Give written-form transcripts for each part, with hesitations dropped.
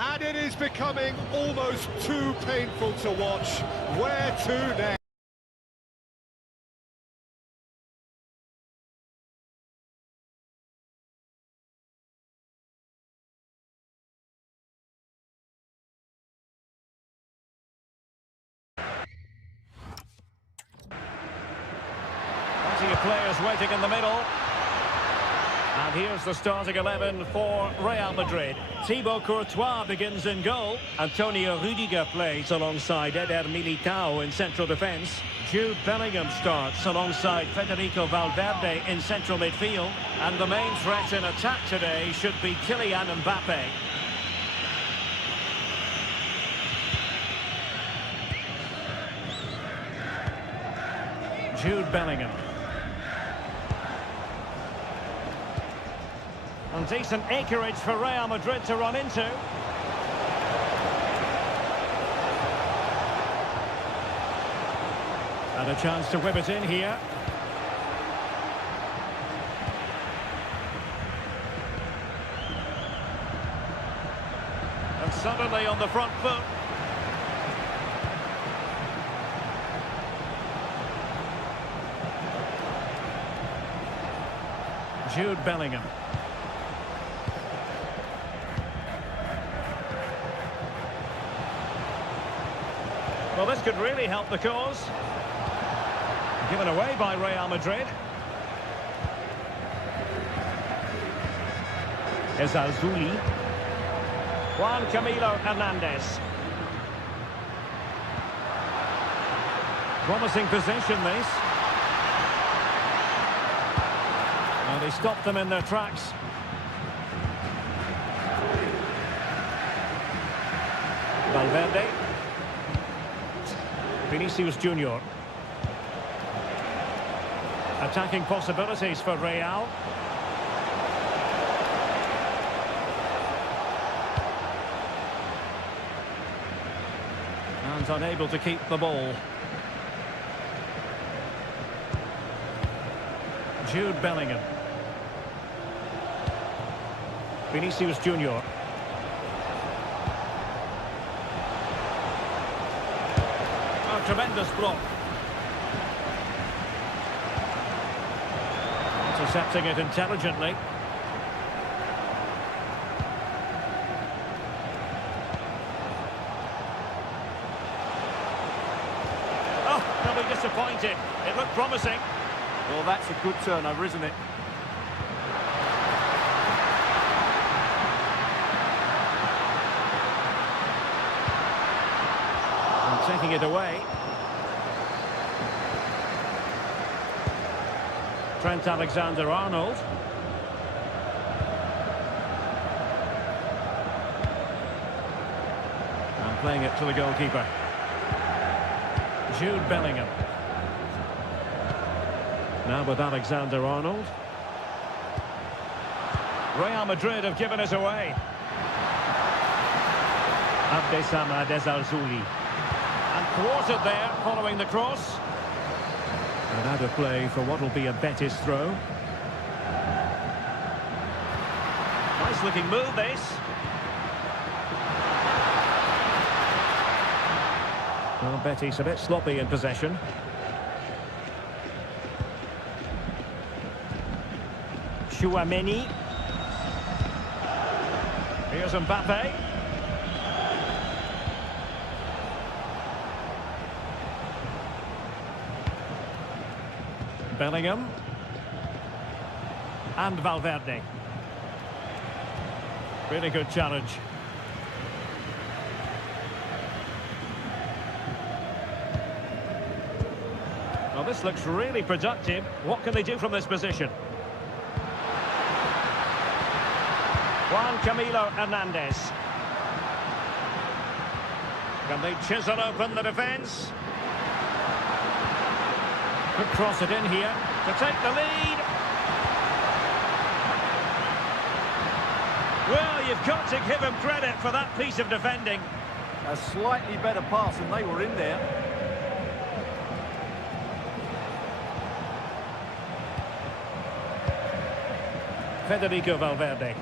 And it is becoming almost too painful to watch. Where to next? Plenty of players waiting in the middle. And here's the starting 11 for Real Madrid. Thibaut Courtois begins in goal. Antonio Rudiger plays alongside Eder Militao in central defence. Jude Bellingham starts alongside Federico Valverde in central midfield. And the main threat in attack today should be Kylian Mbappe. Jude Bellingham. And decent acreage for Real Madrid to run into. And a chance to whip it in here. And suddenly on the front foot. Jude Bellingham. Well, this could really help the cause. Given away by Real Madrid. Ezalzouli. Juan Camilo Hernandez. Promising position, this. And he stopped them in their tracks. Valverde. Vinicius Junior. Attacking possibilities for Real. And unable to keep the ball. Jude Bellingham. Vinicius Junior. Tremendous block. Intercepting it intelligently. Oh, they'll be disappointed. It looked promising. Well, that's a good turnover, isn't it? And taking it away. Trent Alexander-Arnold. And playing it to the goalkeeper. Jude Bellingham. Now with Alexander-Arnold. Real Madrid have given it away. Abdessamad Ezalzouli. And thwarted there following the cross. And out of play for what will be a Betis throw. Nice looking move, this. Well, Betis a bit sloppy in possession. Chouameni. Here's Mbappe. Bellingham. And Valverde. Really good challenge. Well, this looks really productive. What can they do from this position? Juan Camilo Hernandez. Can they chisel open the defence? Could cross it in here to take the lead. Well, you've got to give him credit for that piece of defending. A slightly better pass and they were in there. Federico Valverde.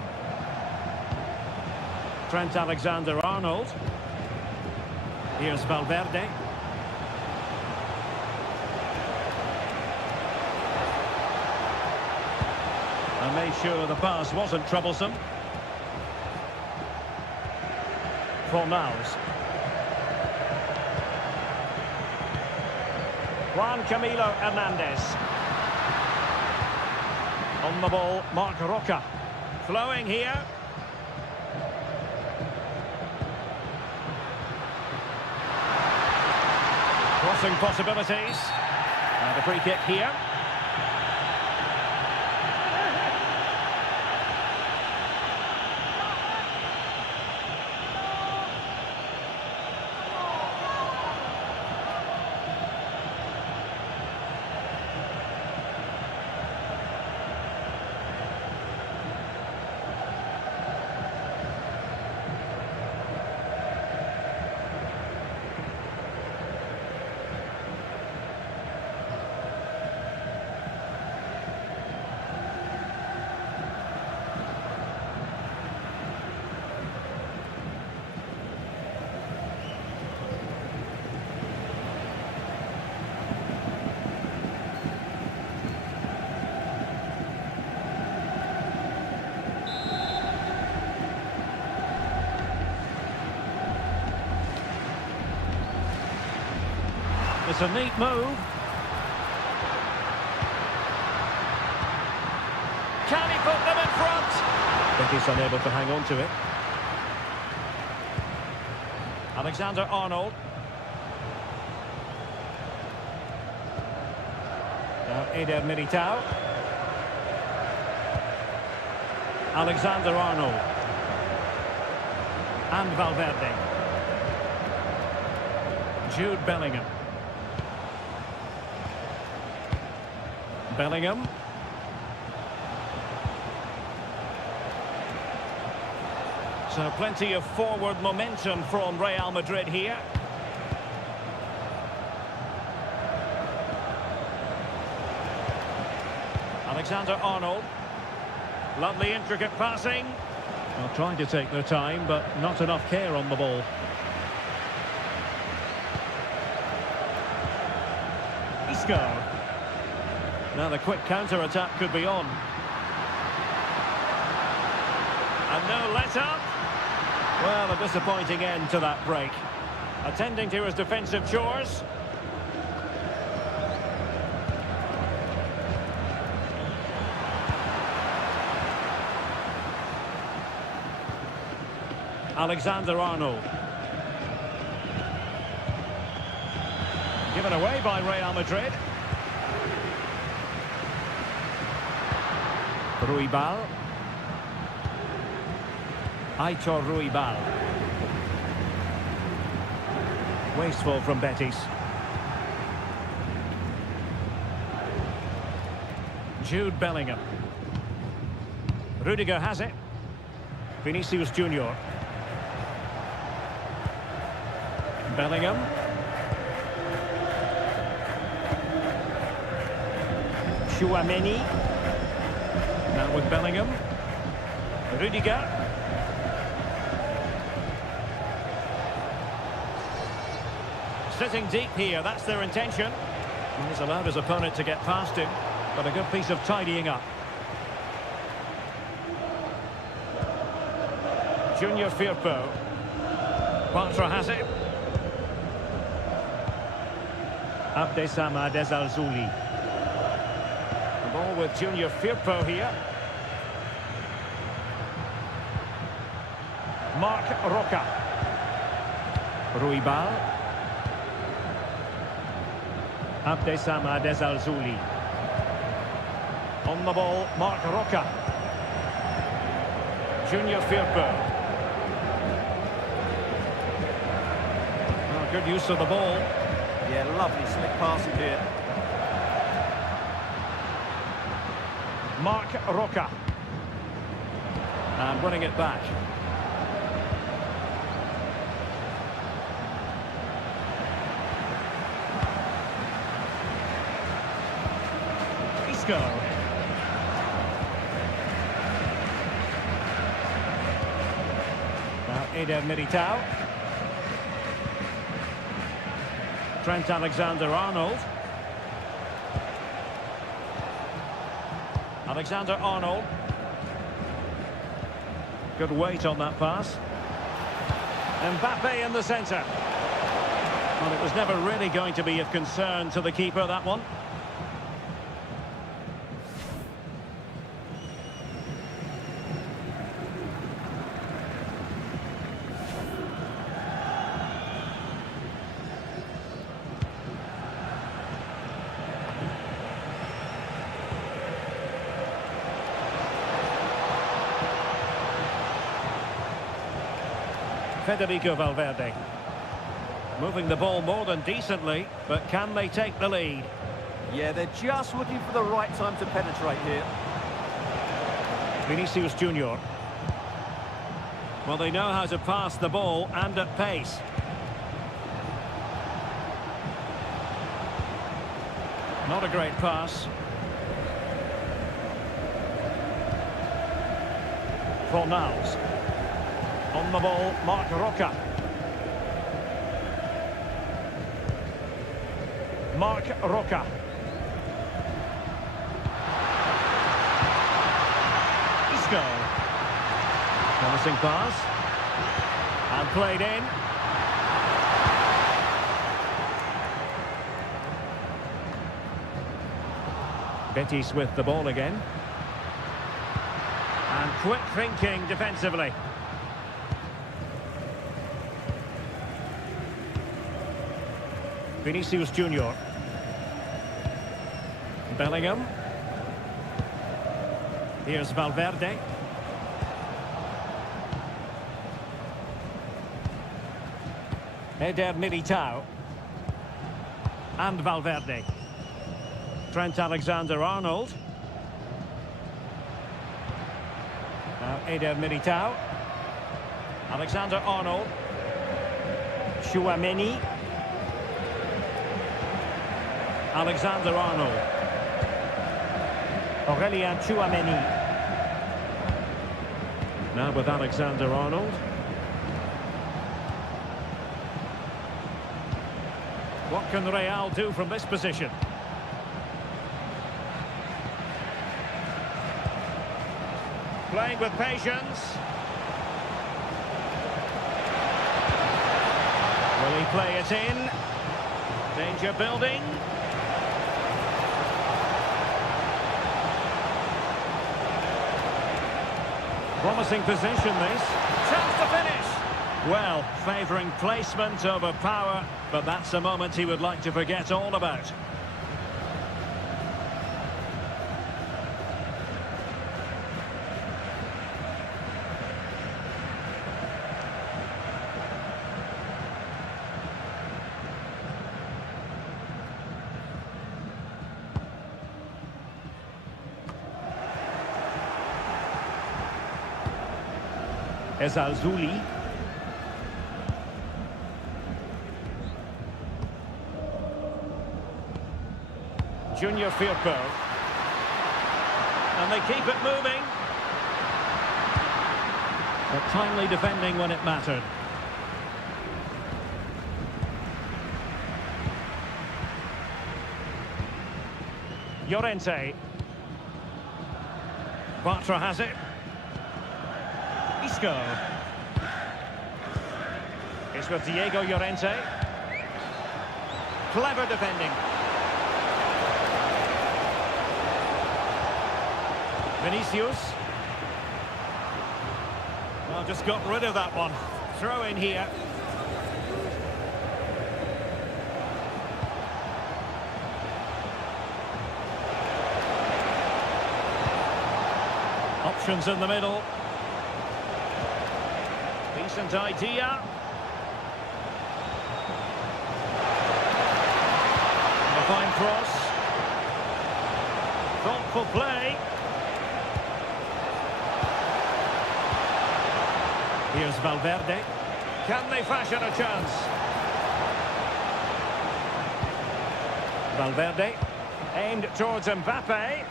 Trent Alexander-Arnold. Here's Valverde. And made sure the pass wasn't troublesome. Fornals. Juan Camilo Hernandez. On the ball, Marc Roca. Flowing here. Crossing possibilities. And a free kick here. It's a neat move. Can he put them in front? Betis unable to hang on to it. Alexander-Arnold. Now Eder Militao. Alexander-Arnold. And Valverde. Jude Bellingham. Bellingham. So plenty of forward momentum from Real Madrid here. Alexander-Arnold. Lovely intricate passing. Well, trying to take their time, but not enough care on the ball. Isco. Now the quick counter-attack could be on. And no let-up. Well, a disappointing end to that break. Attending to his defensive chores. Alexander-Arnold. Given away by Real Madrid. Ruibal. Aitor Ruibal. Wasteful from Betis. Jude Bellingham. Rudiger has it. Vinicius Junior. Bellingham. Chouameni. Now with Bellingham. Rudiger. Sitting deep here, that's their intention. He's allowed his opponent to get past him, but a good piece of tidying up. Junior Firpo. Patra has it. Abdessamad Ezalzouli. The ball with Junior Firpo here. Marc Roca. Ruibal. Abdessamad Ezalzouli. On the ball, Marc Roca. Junior Firpo. Oh, good use of the ball. Yeah, lovely slick passing here. Marc Roca. And winning it back. Isco. Now Eder Militao. Trent Alexander-Arnold. Alexander-Arnold. Good weight on that pass. Mbappe in the centre. Well, it was never really going to be of concern to the keeper, that one. Federico Valverde. Moving the ball more than decently, but can they take the lead? Yeah, they're just looking for the right time to penetrate here. Vinicius Junior. Well, they know how to pass the ball and at pace. Not a great pass. Fornals. On the ball, Marc Roca. Marc Roca. Isco. Promising pass. And played in. Betis with the ball again. And quick thinking defensively. Vinicius Junior. Bellingham. Here's Valverde. Eder Militao. And Valverde. Trent Alexander-Arnold. Now Eder Militao. Alexander-Arnold. Tchouaméni. Alexander-Arnold. Aurélien Tchouaméni. Now with Alexander-Arnold. What can Real do from this position? Playing with patience. Will he play it in? Danger building. Promising position, this. Chance to finish. Well, favouring placement over power, but that's a moment he would like to forget all about. Ezalzouli. Junior Firpo. And they keep it moving. But timely defending when it mattered. Llorente. Bartra has it. Isco. It's with Diego Llorente. Clever defending. Vinicius. Well, just got rid of that one. Throw in here. Options in the middle. Decent idea. A fine cross. Thoughtful play. Here's Valverde. Can they fashion a chance? Valverde. Aimed towards Mbappe.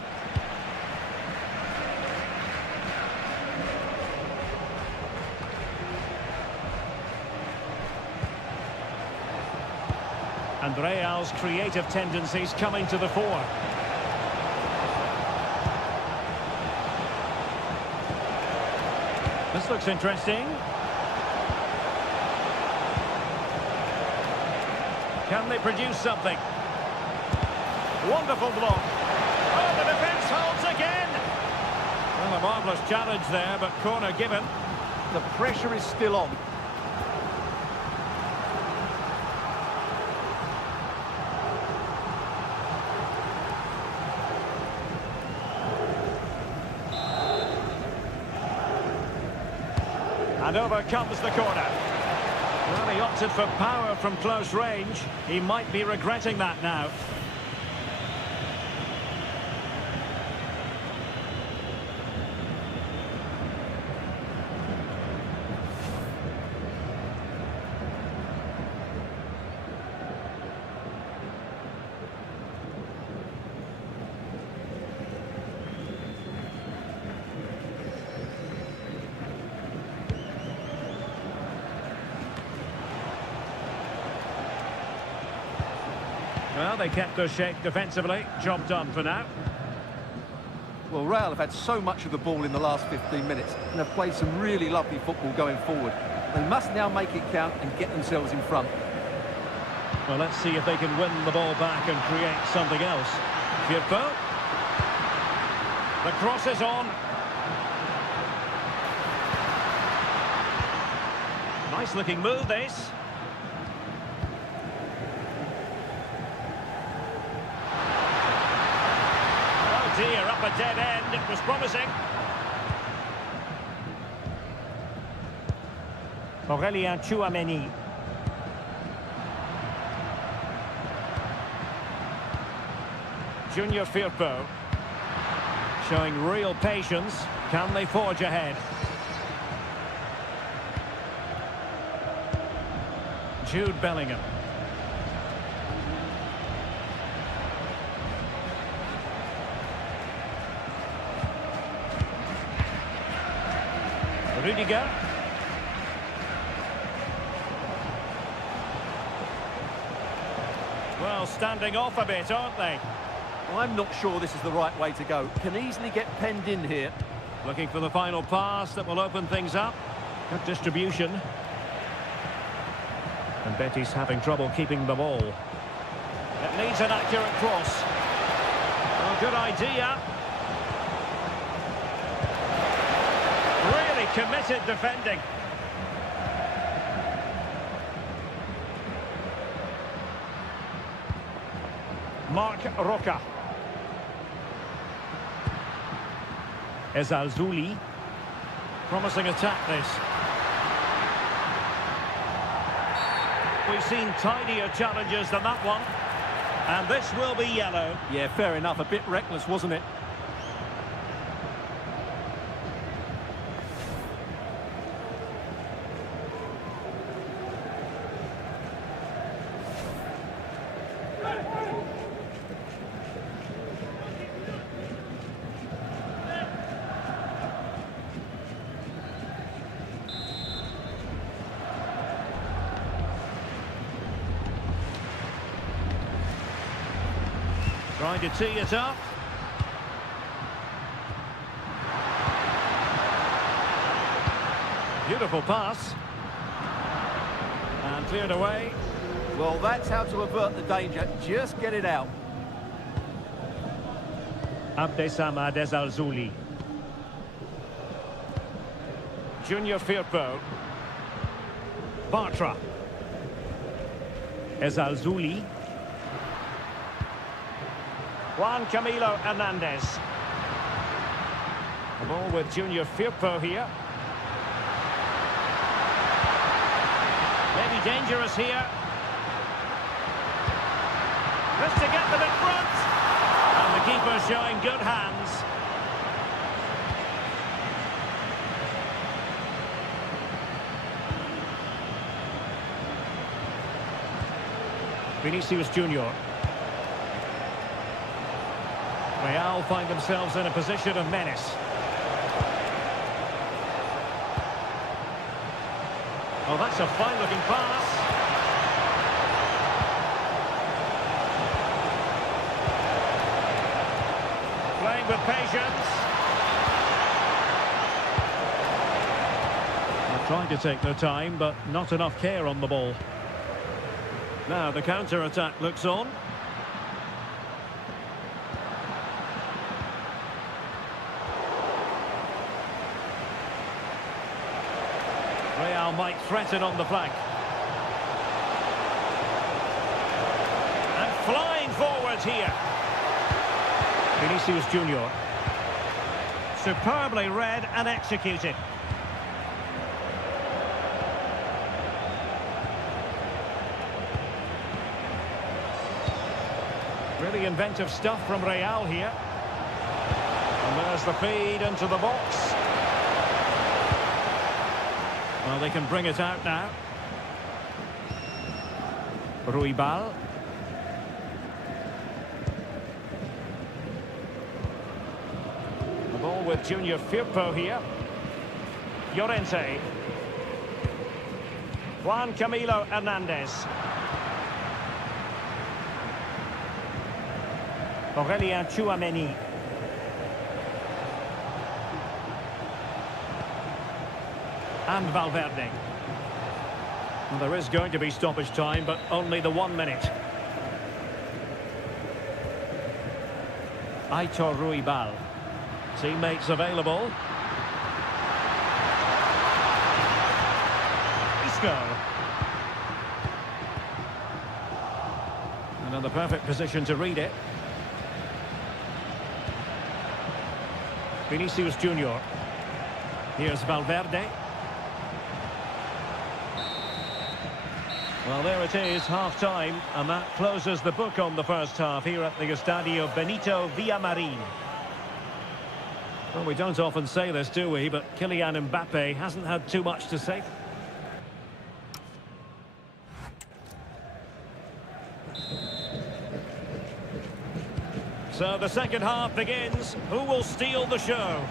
And Real's creative tendencies coming to the fore. This looks interesting. Can they produce something? Wonderful block. Oh, the defence holds again. Well, a marvellous challenge there, but corner given. The pressure is still on. And over comes the corner. Well, he opted for power from close range. He might be regretting that now. Well, they kept their shape defensively. Job done for now. Well, Real have had so much of the ball in the last 15 minutes and have played some really lovely football going forward. They must now make it count and get themselves in front. Well, let's see if they can win the ball back and create something else. Firpo. The cross is on. Nice looking move, this. Dear, up a dead end. It was promising. Aurélien Tchouaméni. Junior Firpo. Showing real patience. Can they forge ahead? Jude Bellingham. Rudiger. Well, standing off a bit, aren't they? I'm not sure this is the right way to go. Can easily get penned in here. Looking for the final pass that will open things up. Good distribution. And Betis having trouble keeping the ball. It needs an accurate cross. Well, good idea. Really committed defending. Marc Roca. Ezalzouli. Promising attack this. We've seen tidier challenges than that one. And this will be yellow. Yeah, fair enough. A bit reckless, wasn't it? Trying to tee it up. Beautiful pass. And cleared away. Well, that's how to avert the danger. Just get it out. Abdessamad Ezalzouli. Junior Firpo. Bartra. Ezalzouli. Juan Camilo Hernandez. The ball with Junior Firpo here. Maybe dangerous here. Just to get them in front. And the keeper showing good hands. Vinicius Junior. Real find themselves in a position of menace. Oh, that's a fine-looking pass. Playing with patience. They're trying to take their time, but not enough care on the ball. Now the counter-attack looks on. Real might threaten on the flank. And flying forwards here. Vinicius Junior. Superbly read and executed. Really inventive stuff from Real here. And there's the feed into the box. Well, they can bring it out now. Ruibal. The ball with Junior Firpo here. Llorente. Juan Camilo Hernandez. Aurélien Tchouaméni. And Valverde. Well, there is going to be stoppage time, but only the 1 minute. Aitor Ruibal. Teammates available. Isco. And in the perfect position to read it. Vinicius Junior. Here's Valverde. Well, there it is, half-time, and that closes the book on the first half here at the Estadio Benito Villamarín. Well, we don't often say this, do we? But Kylian Mbappe hasn't had too much to say. So the second half begins. Who will steal the show?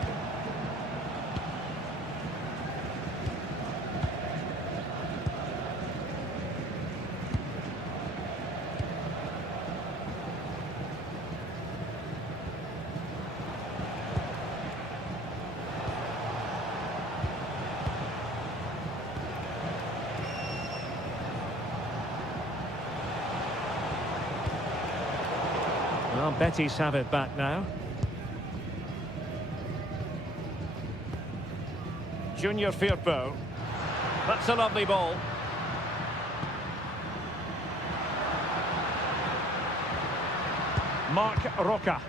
Well, Betis have it back now. Junior Firpo. That's a lovely ball. Marc Roca.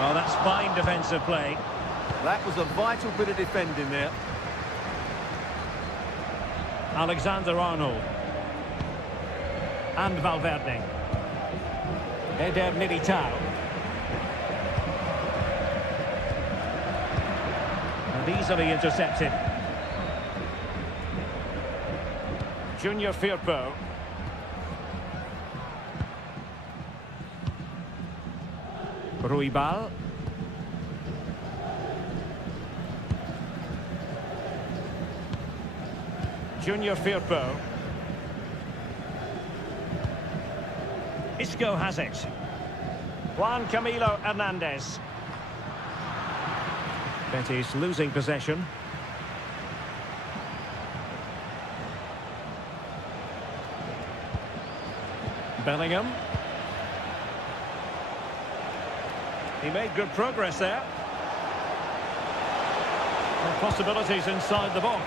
Oh, that's fine defensive play. That was a vital bit of defending there. Alexander Arnold. And Valverde. Eder Militao. And easily intercepted. Junior Firpo. Ruibal. Junior Firpo. Isco has it. Juan Camilo Hernandez. Betis losing possession. Bellingham. He made good progress there. And possibilities inside the box.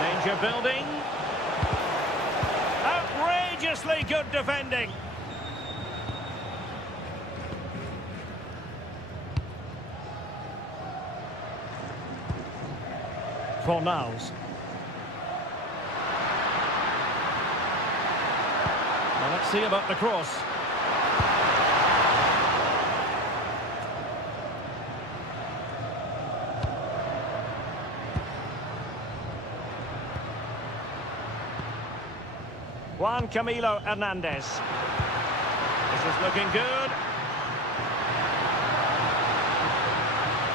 Danger building. Outrageously good defending. Fornals. Well, let's see about the cross. Juan Camilo Hernandez. This is looking good.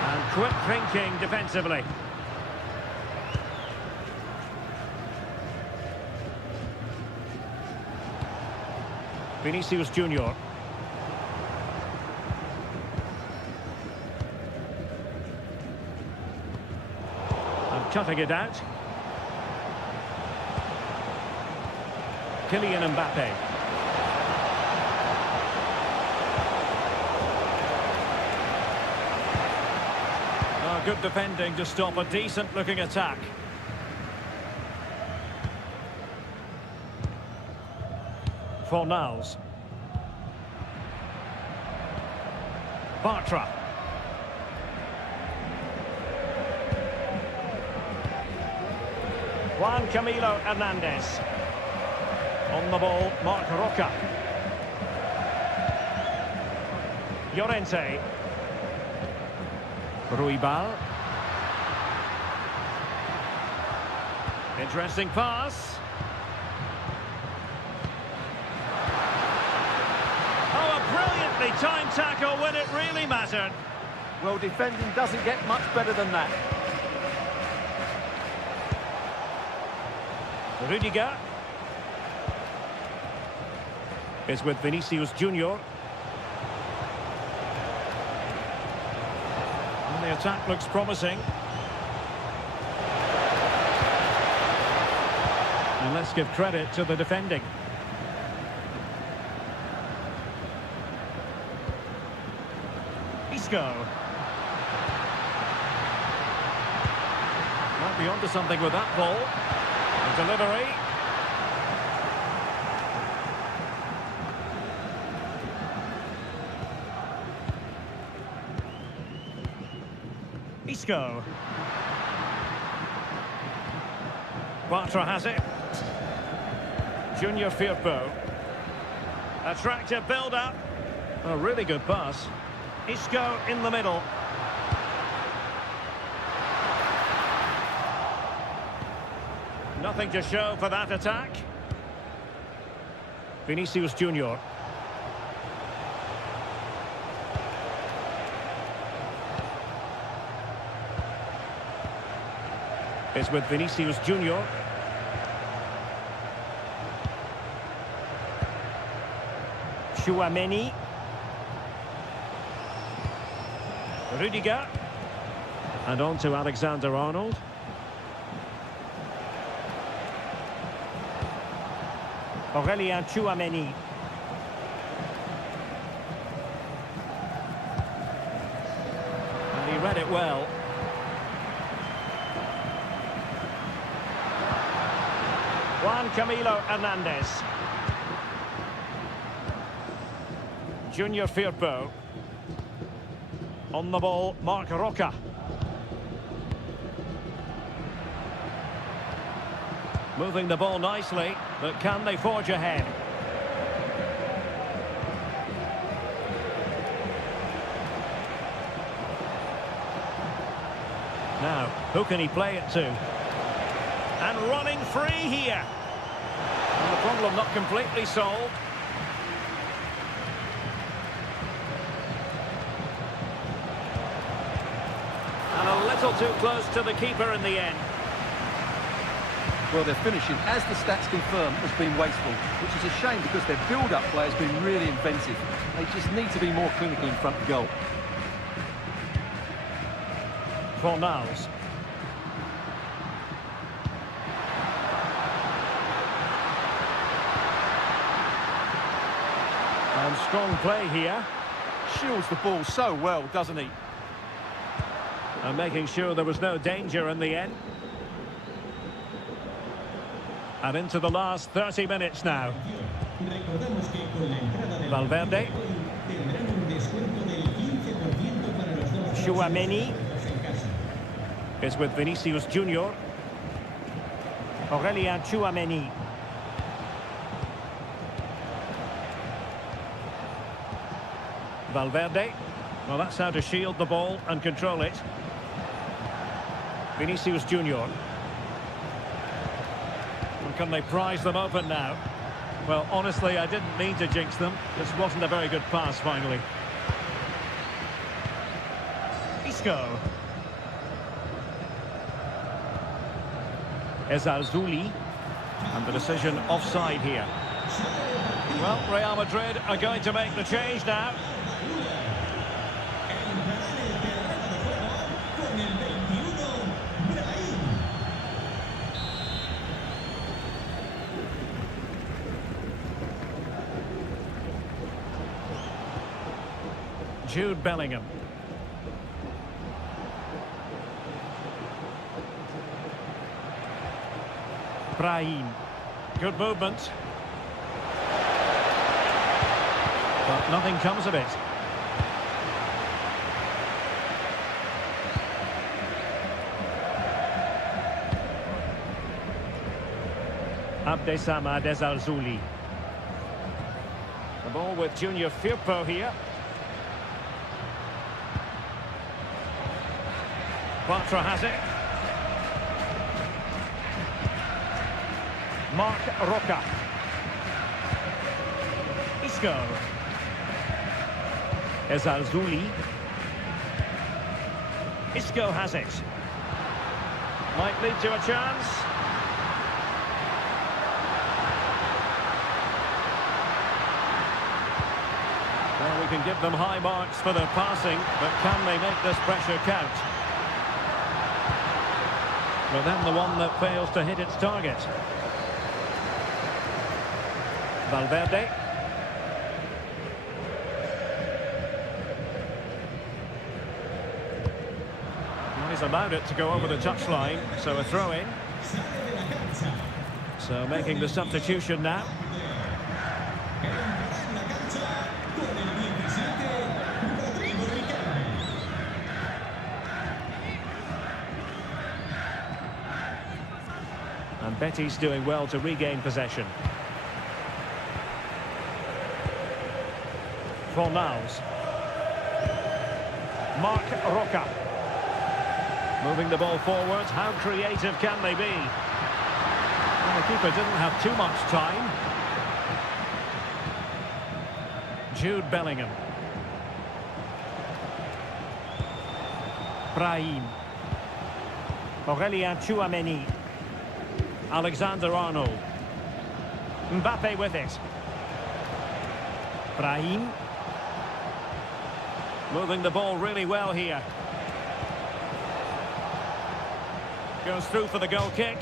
And quick thinking defensively. Vinicius Junior. And cutting it out. Kylian Mbappe. Oh, good defending to stop a decent-looking attack. Fornals. Bartra. Juan Camilo Hernandez. On the ball, Marc Roca. Llorente. Ruibal. Interesting pass. Oh, a brilliantly timed tackle when it really mattered. Well, defending doesn't get much better than that. Rudiger is with Vinicius Junior. And the attack looks promising. And let's give credit to the defending. Isco. Might be onto something with that ball. The delivery. Isco. Bartra has it. Junior Firpo. Attractive build-up. A really good pass. Isco in the middle. Nothing to show for that attack. Vinicius Junior. Is with Vinicius Junior. Tchouaméni. Rudiger. And on to Alexander-Arnold. Aurélien Tchouaméni. And he read it well. Juan Camilo Hernandez. Junior Firpo. On the ball, Marc Roca. Moving the ball nicely, but can they forge ahead? Now, who can he play it to? And running free here. And the problem not completely solved. And a little too close to the keeper in the end. Well, their finishing, as the stats confirm, has been wasteful, which is a shame because their build-up play has been really inventive. They just need to be more clinical in front of goal. Fornals. And strong play here. Shields the ball so well, doesn't he? And making sure there was no danger in the end. And into the last 30 minutes now. Valverde. Tchouaméni is with Vinicius Junior. Aurélien Tchouaméni. Valverde. Well, that's how to shield the ball and control it. Vinicius Junior. Can they prize them open now? Well, honestly, I didn't mean to jinx them. This wasn't a very good pass, finally. Isco. Ezalzouli. And the decision offside here. Well, Real Madrid are going to make the change now. Jude Bellingham. Brahim. Good movement. But nothing comes of it. Abdessamad Al-Zouli. The ball with Junior Firpo here. Bartra has it. Marc Roca. Isco. Al-Zouli. Isco has it. Might lead to a chance. Well, we can give them high marks for their passing, but can they make this pressure count? Well, then the one that fails to hit its target. Valverde. Well, he's allowed it to go over the touchline, so a throw-in. So making the substitution now. And Betis doing well to regain possession. Fornals. Marc Roca. Moving the ball forward. How creative can they be? Well, the keeper didn't have too much time. Jude Bellingham. Brahim. Aurélien Tchouameni. Alexander-Arnold. Mbappe with it. Brahim. Moving the ball really well here. Goes through for the goal kick.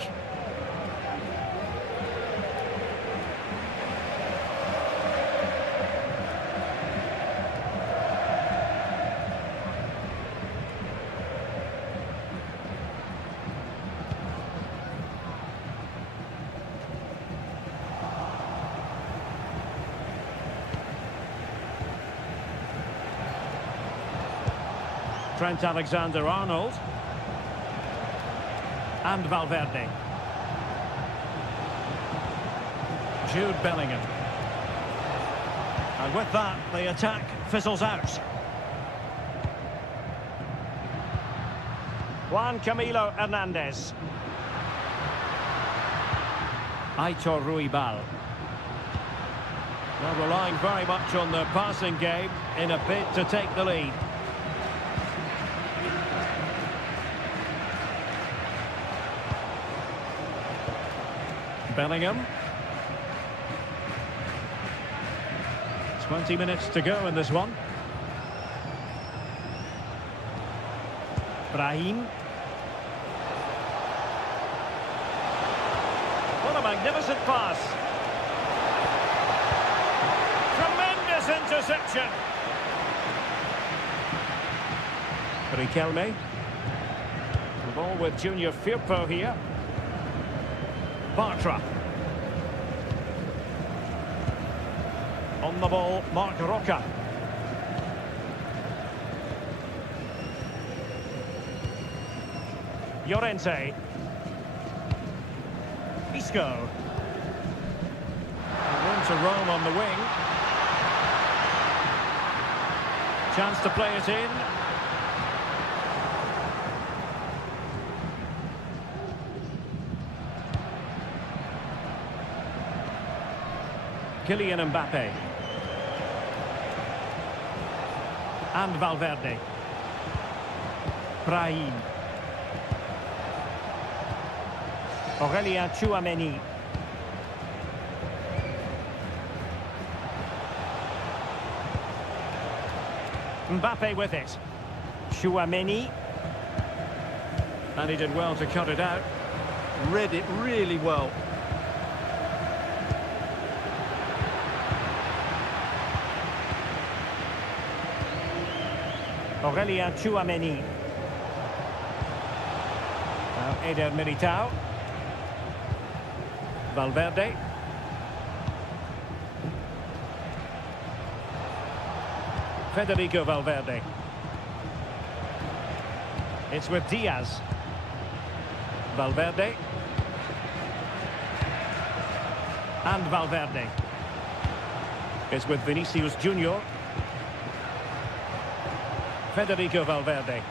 Trent Alexander-Arnold. And Valverde. Jude Bellingham. And with that, the attack fizzles out. Juan Camilo Hernandez. Aitor Ruibal. Well, relying very much on the passing game in a bid to take the lead. Bellingham. 20 minutes to go in this one. Brahim. What a magnificent pass. Tremendous interception. Riquelme. The ball with Junior Firpo here. Bartra. On the ball, Marc Roca. Llorente. Isco. Room to roam on the wing. Chance to play it in. Kylian Mbappe. And Valverde. Brahim. Aurélien Tchouameni. Mbappe with it. Chouameni. And he did well to cut it out. Read it really well. Aurelien Chouameni. Now Eder Militao. Valverde. Federico Valverde. It's with Diaz. Valverde. And Valverde. It's with Vinicius Junior. Federico Valverde.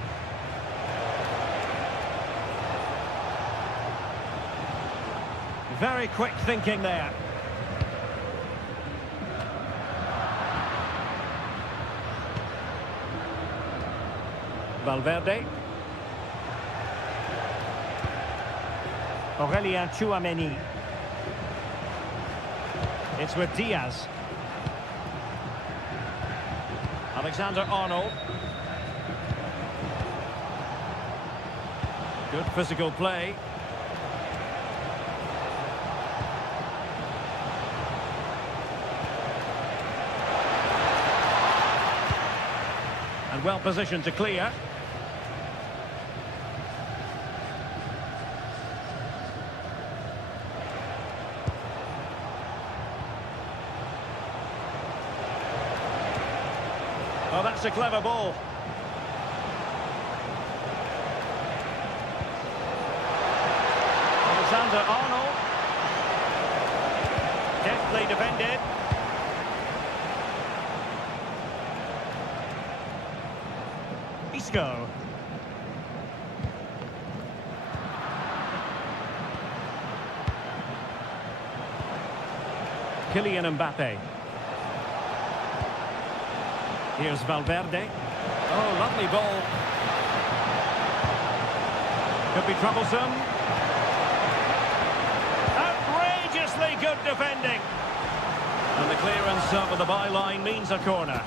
Very quick thinking there. Valverde. Aurelien Chouameni. It's with Diaz. Alexander-Arnold. Good physical play. And well positioned to clear. Oh, that's a clever ball. Alexander-Arnold. Deftly defended. Isco. Kylian Mbappe. Here's Valverde. Oh, lovely ball. Could be troublesome. Outrageously good defending. And the clearance over the byline means a corner.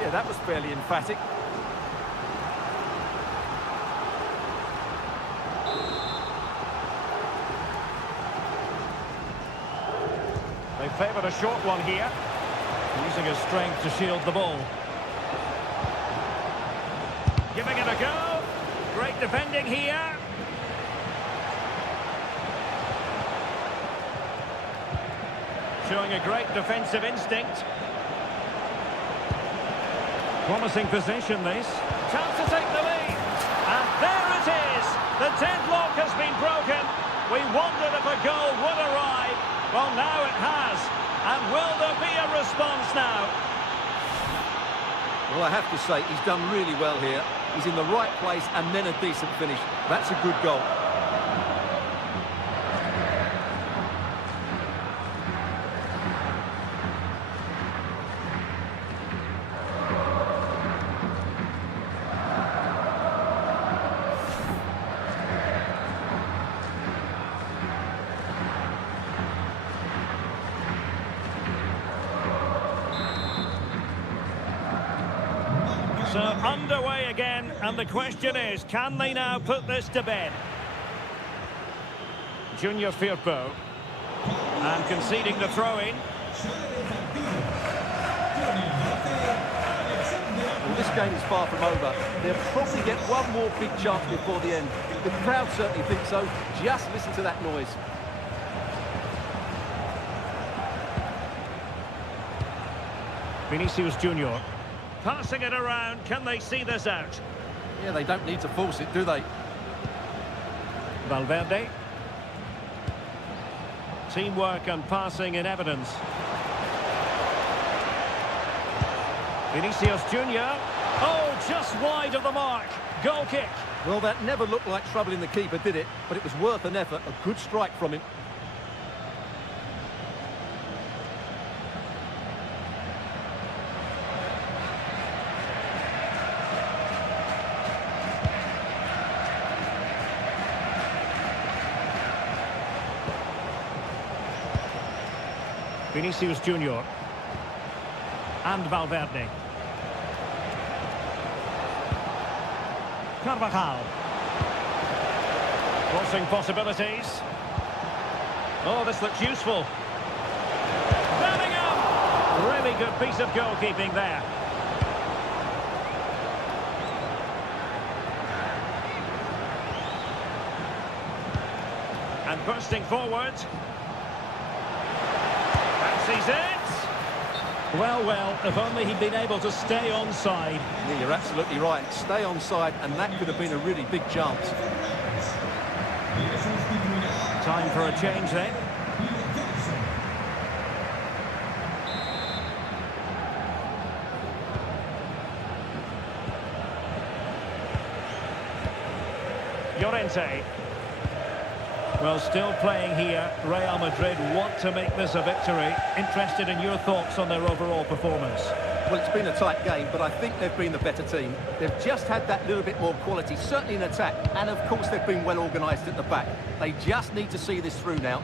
Yeah, that was fairly emphatic. They favoured a short one here, using his strength to shield the ball. Giving it a go. Great defending here. Showing a great defensive instinct. Promising possession, this. Chance to take the lead. And there it is. The deadlock has been broken. We wondered if a goal would arrive. Well, now it has. And will there be a response now? Well, I have to say, he's done really well here. He's in the right place and then a decent finish. That's a good goal. So underway again, and the question is, can they now put this to bed? Junior Firpo, and conceding the throw-in. Well, this game is far from over. They'll probably get one more big chance before the end. The crowd certainly think so. Just listen to that noise. Vinicius Junior. Passing it around, can they see this out? Yeah, they don't need to force it, do they? Valverde. Teamwork and passing in evidence. Vinicius Junior. Oh, just wide of the mark. Goal kick. Well, that never looked like troubling the keeper, did it? But it was worth an effort. A good strike from him. Vinicius Junior and Valverde. Carvajal. Crossing possibilities. Oh, this looks useful. Bellingham! Really good piece of goalkeeping there. And bursting forward. Fancies it. Well, if only he'd been able to stay onside. Yeah, you're absolutely right. Stay onside, and that could have been a really big chance. Time for a change then. Llorente. Well, still playing here. Real Madrid want to make this a victory. Interested in your thoughts on their overall performance? Well, it's been a tight game, but I think they've been the better team. They've just had that little bit more quality, certainly in attack, and of course they've been well organised at the back. They just need to see this through now.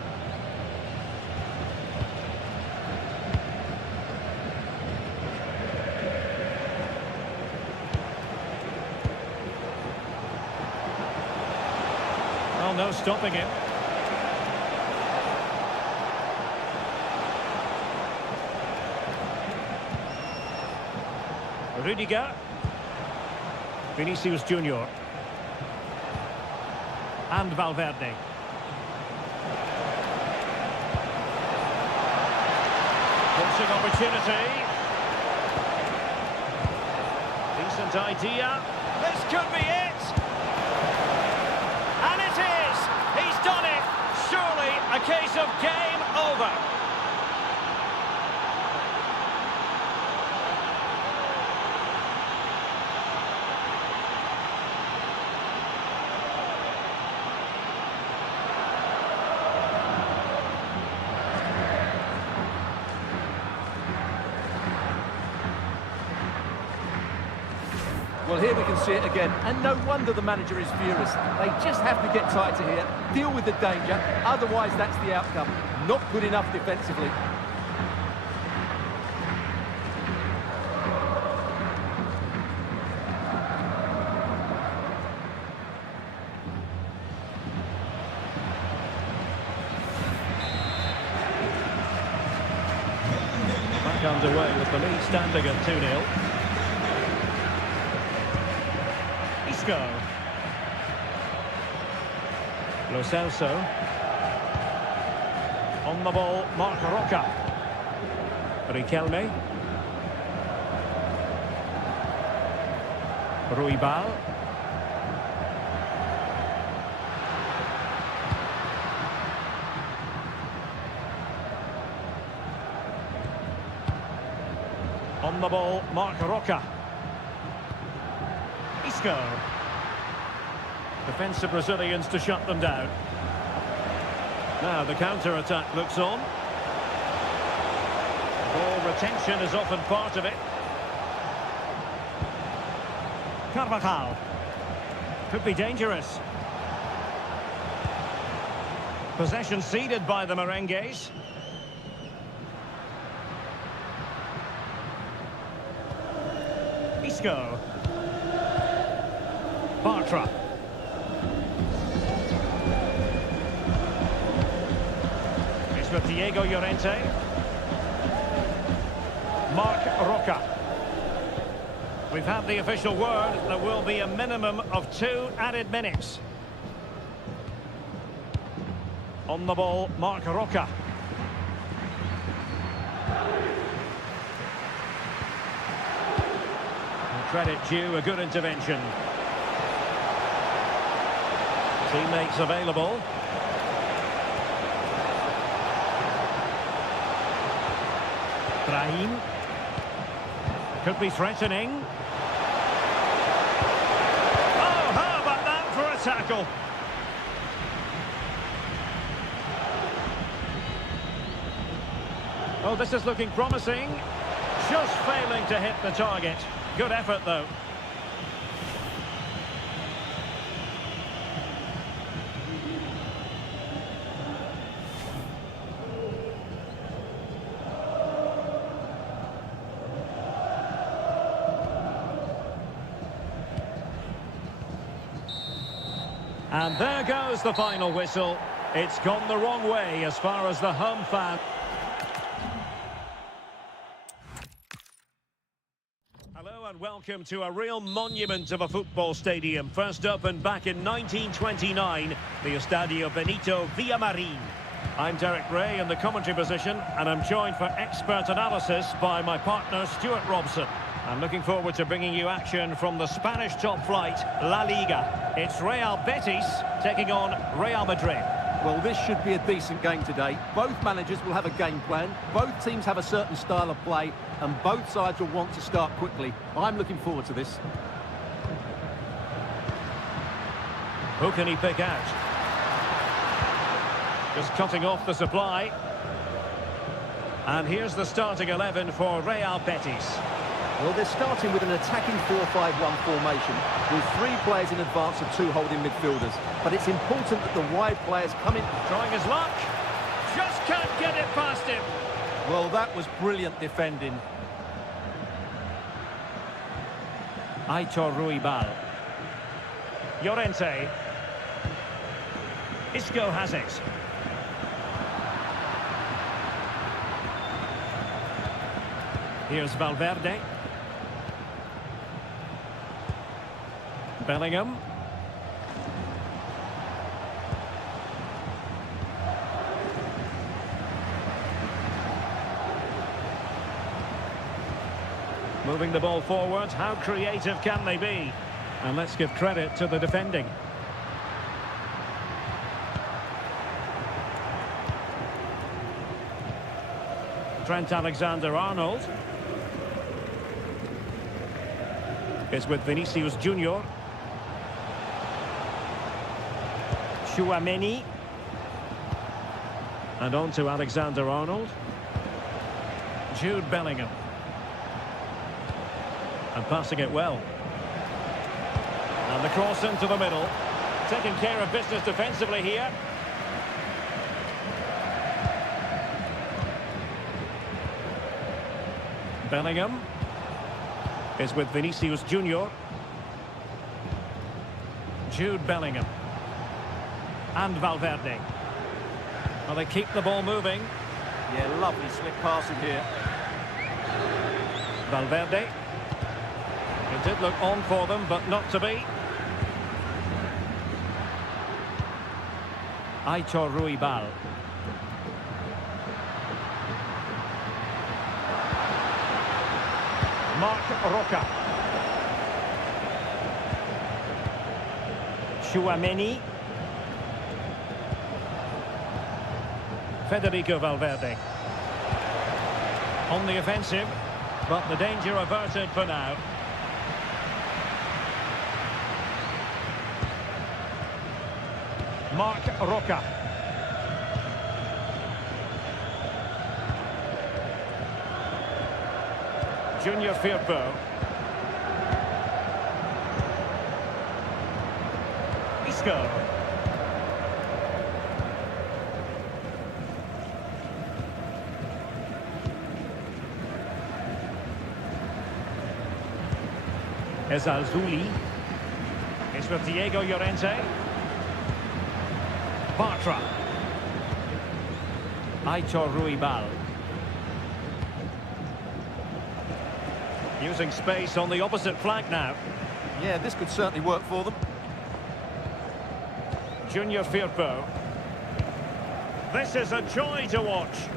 Well, no stopping him. Rudiger. Vinicius Junior. And Valverde. Crossing opportunity. Decent idea. This could be it. And it is. He's done it. Surely a case of game over. Well, here we can see it again, and no wonder the manager is furious. They just have to get tighter here, deal with the danger, otherwise that's the outcome. Not good enough defensively. Back underway with the lead standing at 2-0. Lo Celso. On the ball, Marc Roca. Riquelme. Ruibal. On the ball, Marc Roca. Isco. Defensive Brazilians to shut them down. Now the counter-attack looks on. Ball retention is often part of it. Carvajal. Could be dangerous. Possession ceded by the Merengues. Isco. Bartra. With Diego Llorente. Marc Roca. We've had the official word. There will be a minimum of 2 added minutes. On the ball, Marc Roca. And credit due, a good intervention. Teammates available. Brahim. Could be threatening. Oh, how about that for a tackle? Oh, this is looking promising. Just failing to hit the target. Good effort, though. And there goes the final whistle. It's gone the wrong way as far as the home fan. Hello and welcome to a real monument of a football stadium. First opened back in 1929, the Estadio Benito Villamarin. I'm Derek Ray in the commentary position, and I'm joined for expert analysis by my partner Stuart Robson. I'm looking forward to bringing you action from the Spanish top flight, La Liga. It's Real Betis taking on Real Madrid. Well, this should be a decent game today. Both managers will have a game plan. Both teams have a certain style of play, and both sides will want to start quickly. I'm looking forward to this. Who can he pick out? Just cutting off the supply. And here's the starting 11 for Real Betis. Well, they're starting with an attacking 4-5-1 formation with 3 players in advance of 2 holding midfielders. But it's important that the wide players come in. Trying his luck. Just can't get it past him. Well, that was brilliant defending. Aitor Ruibal. Llorente. Isco has it. Here's Valverde. Bellingham. Moving the ball forward, how creative can they be? And let's give credit to the defending. Trent Alexander-Arnold is with Vinicius Junior. Tchouaméni. And on to Alexander-Arnold. Jude Bellingham. And passing it well. And the cross into the middle. Taking care of business defensively here. Bellingham is with Vinicius Junior. Jude Bellingham. And Valverde. Well, they keep the ball moving. Yeah, lovely slick passing here. Valverde. It did look on for them, but not to be. Aitor Ruibal. Marc Roca. Tchouaméni. Federico Valverde. On the offensive, but the danger averted for now. Marc Roca. Junior Firpo. Isco. Ezalzouli. It's with Diego Llorente. Bartra. Aitor Ruibal. Using space on the opposite flank now. Yeah, this could certainly work for them. Junior Firpo. This is a joy to watch.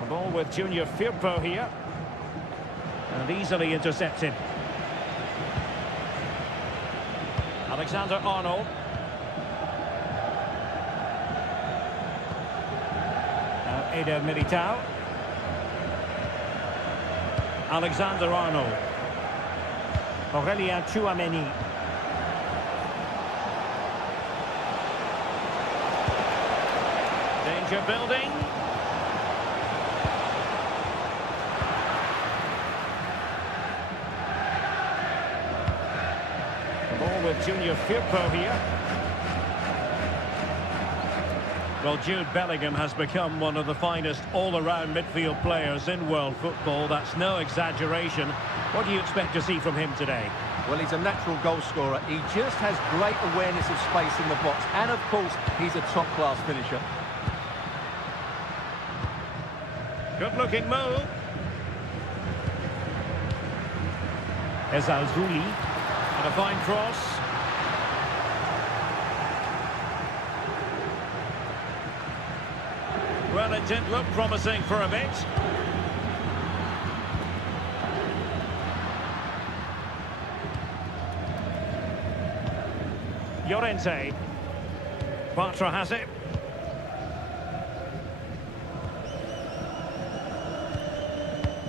The ball with Junior Firpo here. And easily intercepted. Alexander-Arnold. Now Eder Militao. Alexander-Arnold. Aurelien Tchouaméni. Danger building. The ball with Junior Firpo here. Well, Jude Bellingham has become one of the finest all-around midfield players in world football. That's no exaggeration. What do you expect to see from him today? Well, he's a natural goal scorer. He just has great awareness of space in the box. And, of course, he's a top-class finisher. Good-looking move. Ezalzouli. And a fine cross. Well, it did look promising for a bit. Llorente. Bartra has it.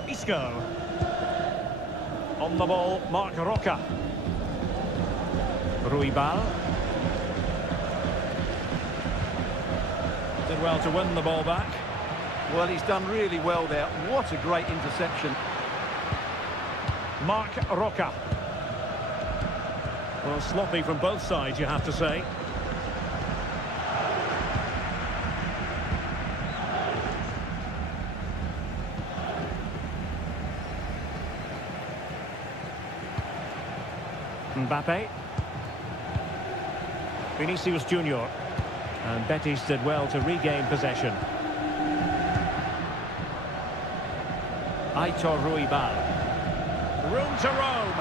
Isco. On the ball, Marc Roca. Ruibal. Did well to win the ball back. Well, he's done really well there. What a great interception. Marc Roca. Well, sloppy from both sides, you have to say. Mbappe. Vinicius Junior. And Betis did well to regain possession. Aitor Ruibal. Room to roam.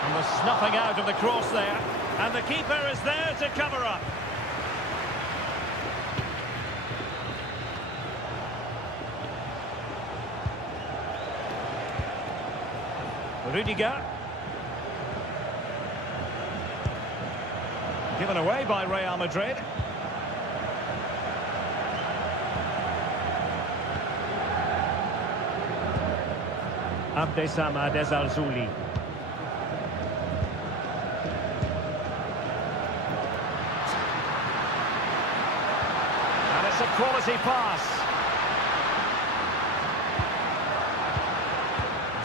And the snuffing out of the cross there. And the keeper is there to cover up. Rudiger. Given away by Real Madrid. Abdessamad Ezalzouli. And it's a quality pass.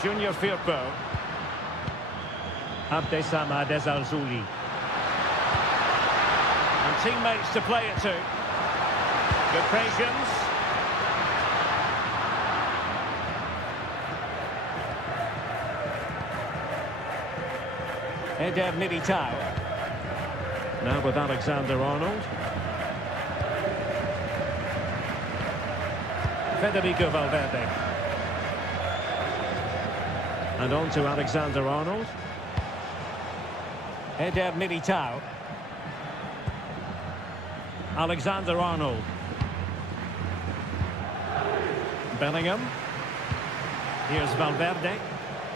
Junior Firpo. Abdessamad Ezalzouli. And teammates to play it to. Good patience. Eder Militao. Now with Alexander-Arnold. Federico Valverde. And on to Alexander-Arnold. Eder Militao. Alexander-Arnold. Bellingham. Here's Valverde.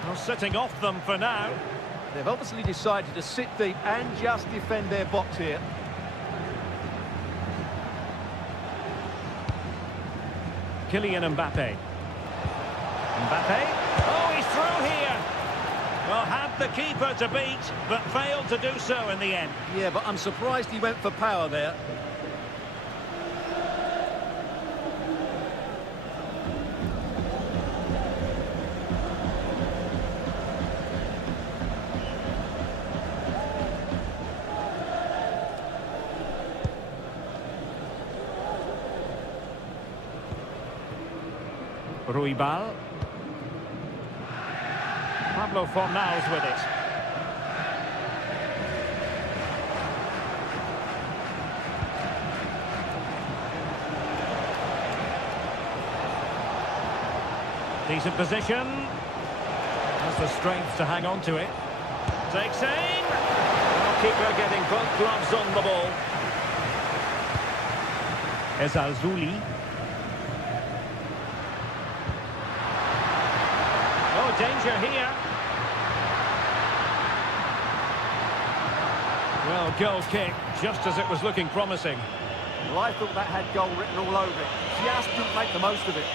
Well, sitting off them for now. They've obviously decided to sit deep and just defend their box here. Kylian Mbappe. Mbappe. Oh, he's through here. Well, had the keeper to beat, but failed to do so in the end. Yeah, but I'm surprised he went for power there. Ruibal. Pablo Fornals with it. Decent position. Has the strength to hang on to it. Takes aim. Well, keeper getting both gloves on the ball. Ezalzouli. Oh, danger here. Well, goal kick, just as it was looking promising. Well, I thought that had goal written all over it. Just didn't make the most of it.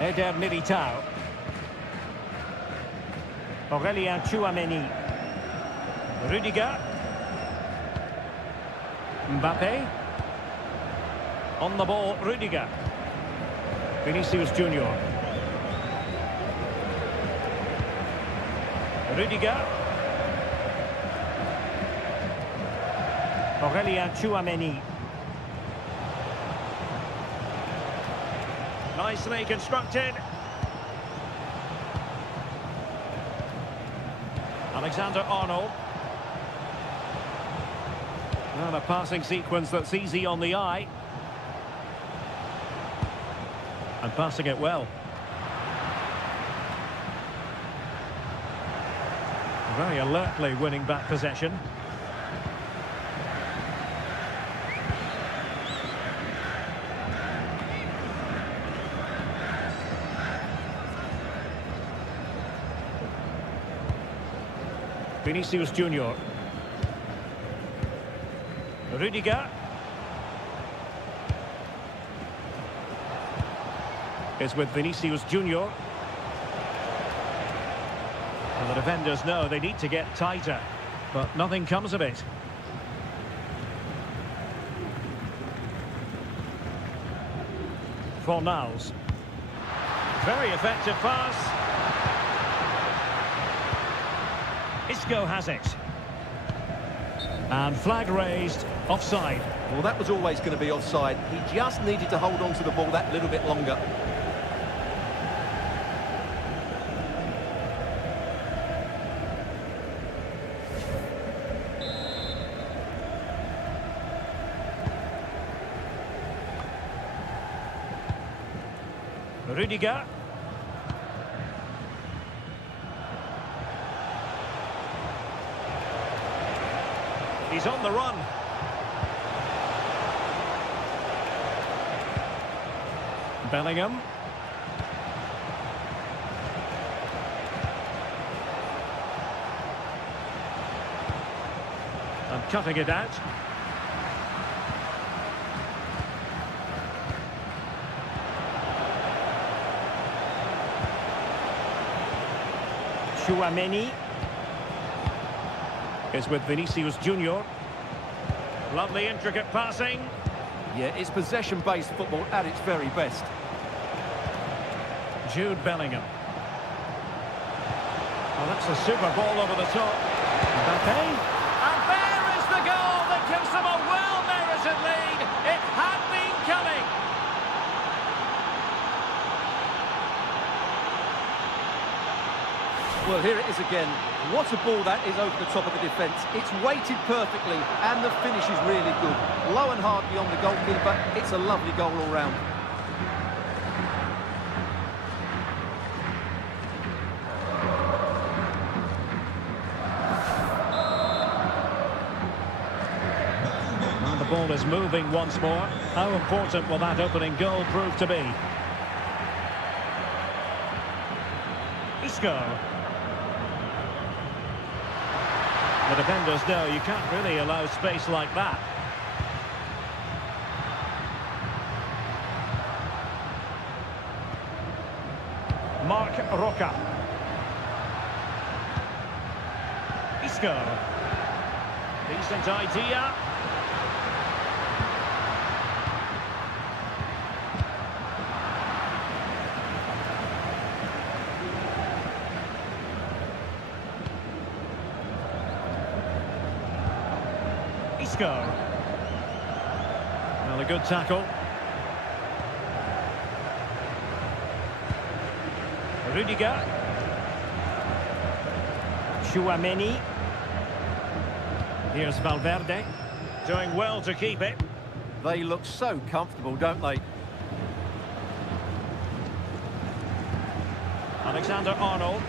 Eder Militao. Aurélien Tchouameni. Rudiger. Mbappe. On the ball, Rudiger. Vinicius Junior. Rudiger. Aurelien Tchouameni. Nicely constructed. Alexander-Arnold. And a passing sequence that's easy on the eye. And passing it well. Very alertly winning back possession. Vinicius Junior. Rudiger. Is with Vinicius Junior. And the defenders know they need to get tighter, but nothing comes of it. Fornals. Very effective pass. Isco has it. And flag raised, offside. Well, that was always going to be offside. He just needed to hold on to the ball that little bit longer. Rudiger. He's on the run. Bellingham. And cutting it out. Tchouameni is with Vinicius Junior. Lovely intricate passing. Yeah, it's possession-based football at its very best. Jude Bellingham. Oh, that's a super ball over the top. Mbappe. And there is the goal that gives them a well-merited lead. It had been coming. Well, here it is again. What a ball that is over the top of the defence. It's weighted perfectly, and the finish is really good. Low and hard beyond the goalkeeper. It's a lovely goal all round. And the ball is moving once more. How important will that opening goal prove to be? Isco. The defenders know you can't really allow space like that. Marc Roca. Isco. Decent idea. Isco. Well, a good tackle. Rudiger. Tchouameni. Here's Valverde. Doing well to keep it. They look so comfortable, don't they? Alexander-Arnold.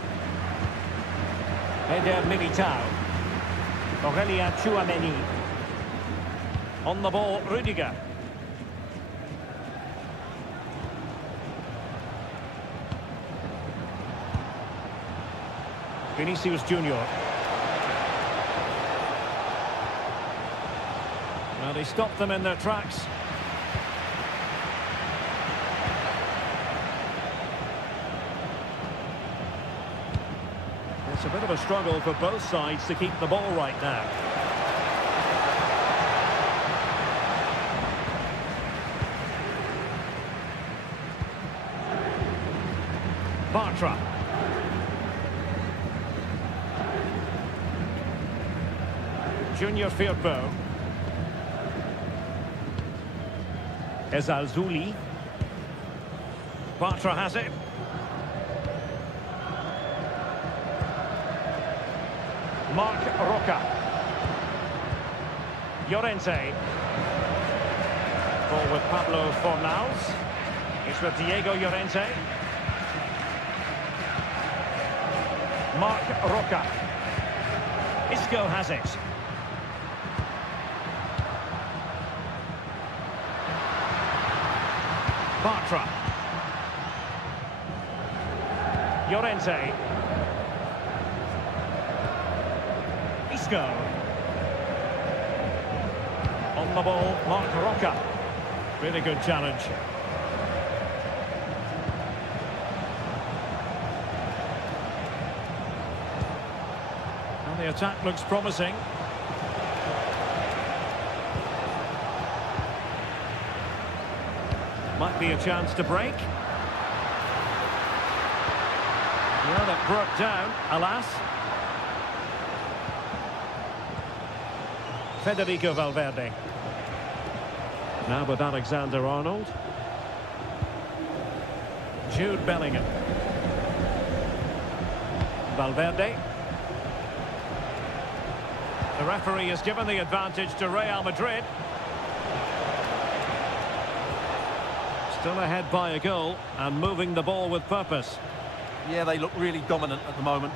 Eder Militao. Aurelien Tchouameni. On the ball, Rudiger. Vinicius Junior. Well, he stopped them in their tracks. It's a bit of a struggle for both sides to keep the ball right now. Bartra. Junior Firpo. Ezalzouli. Bartra has it. Marc Roca. Llorente. Ball with Pablo Fornals. It's with Diego Llorente. Marc Roca. Isco has it. Bartra. Llorente. Isco. On the ball, Marc Roca. Really good challenge. And the attack looks promising. Might be a chance to break. Well, that broke down, alas. Federico Valverde. Now with Alexander-Arnold. Jude Bellingham. Valverde. The referee has given the advantage to Real Madrid. Still ahead by a goal and moving the ball with purpose. Yeah, they look really dominant at the moment.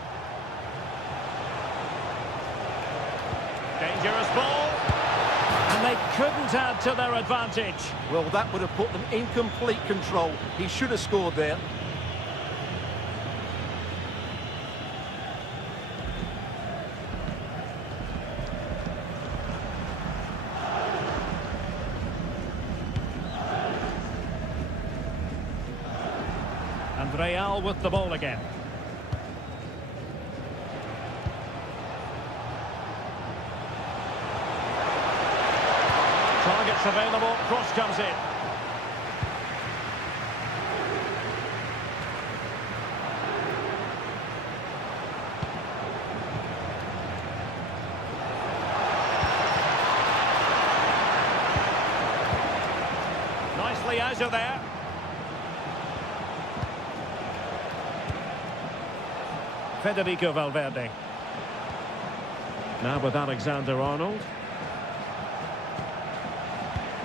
Dangerous ball. And they couldn't add to their advantage. Well, that would have put them in complete control. He should have scored there. And Real with the ball again. Targets available, cross comes in. Nicely out of there. Federico Valverde. Now with Alexander-Arnold.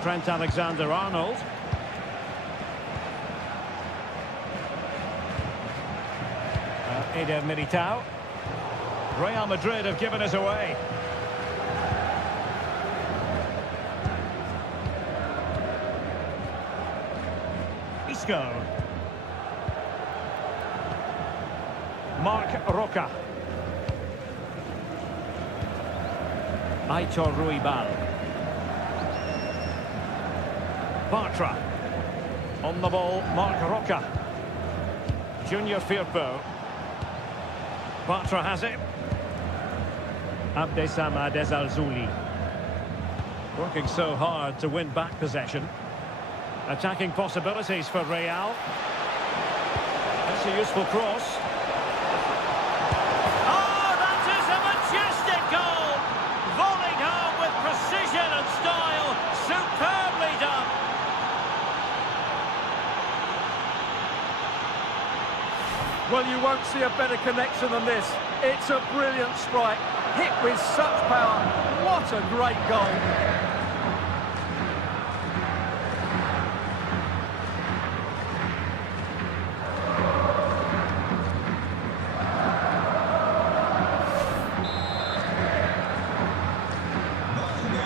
Trent Alexander-Arnold. Eder Militao. Real Madrid have given us away. Isco. Marc Roca. Aitor Ruibal. Bartra. On the ball, Marc Roca. Junior Firpo. Bartra has it. Abdessamad Ezalzouli. Working so hard to win back possession. Attacking possibilities for Real. That's a useful cross. Well, you won't see a better connection than this. It's a brilliant strike, hit with such power. What a great goal.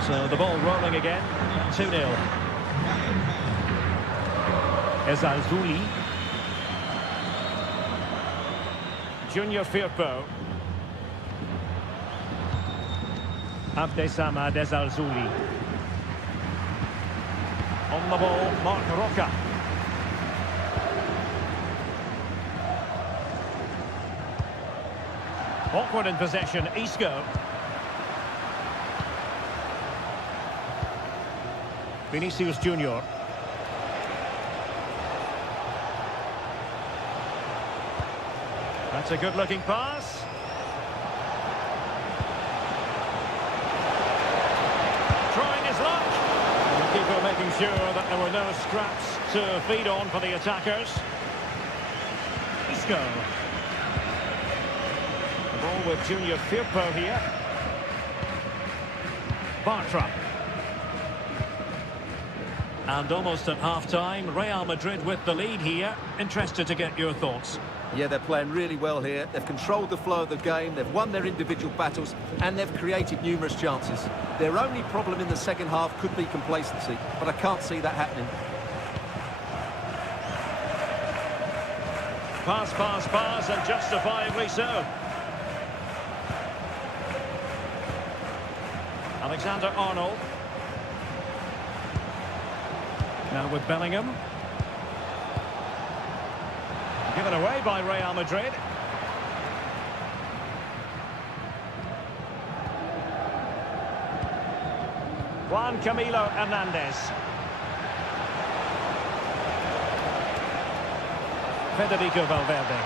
So the ball rolling again, 2-0. Ezalzouli. Junior Firpo. Abdessamad Ezalzouli. On the ball, Marc Roca. Awkward in possession, Isco. Vinicius Junior. That's a good-looking pass. Trying his luck. And the keeper making sure that there were no scraps to feed on for the attackers. Isco. The ball with Junior Firpo here. Bartra. And almost at half-time, Real Madrid with the lead here. Interested to get your thoughts. Yeah, they're playing really well here. They've controlled the flow of the game, they've won their individual battles, and they've created numerous chances. Their only problem in the second half could be complacency, but I can't see that happening. Pass, pass, pass, and justifiably so. Alexander-Arnold. Now with Bellingham. Given away by Real Madrid. Juan Camilo Hernandez. Federico Valverde.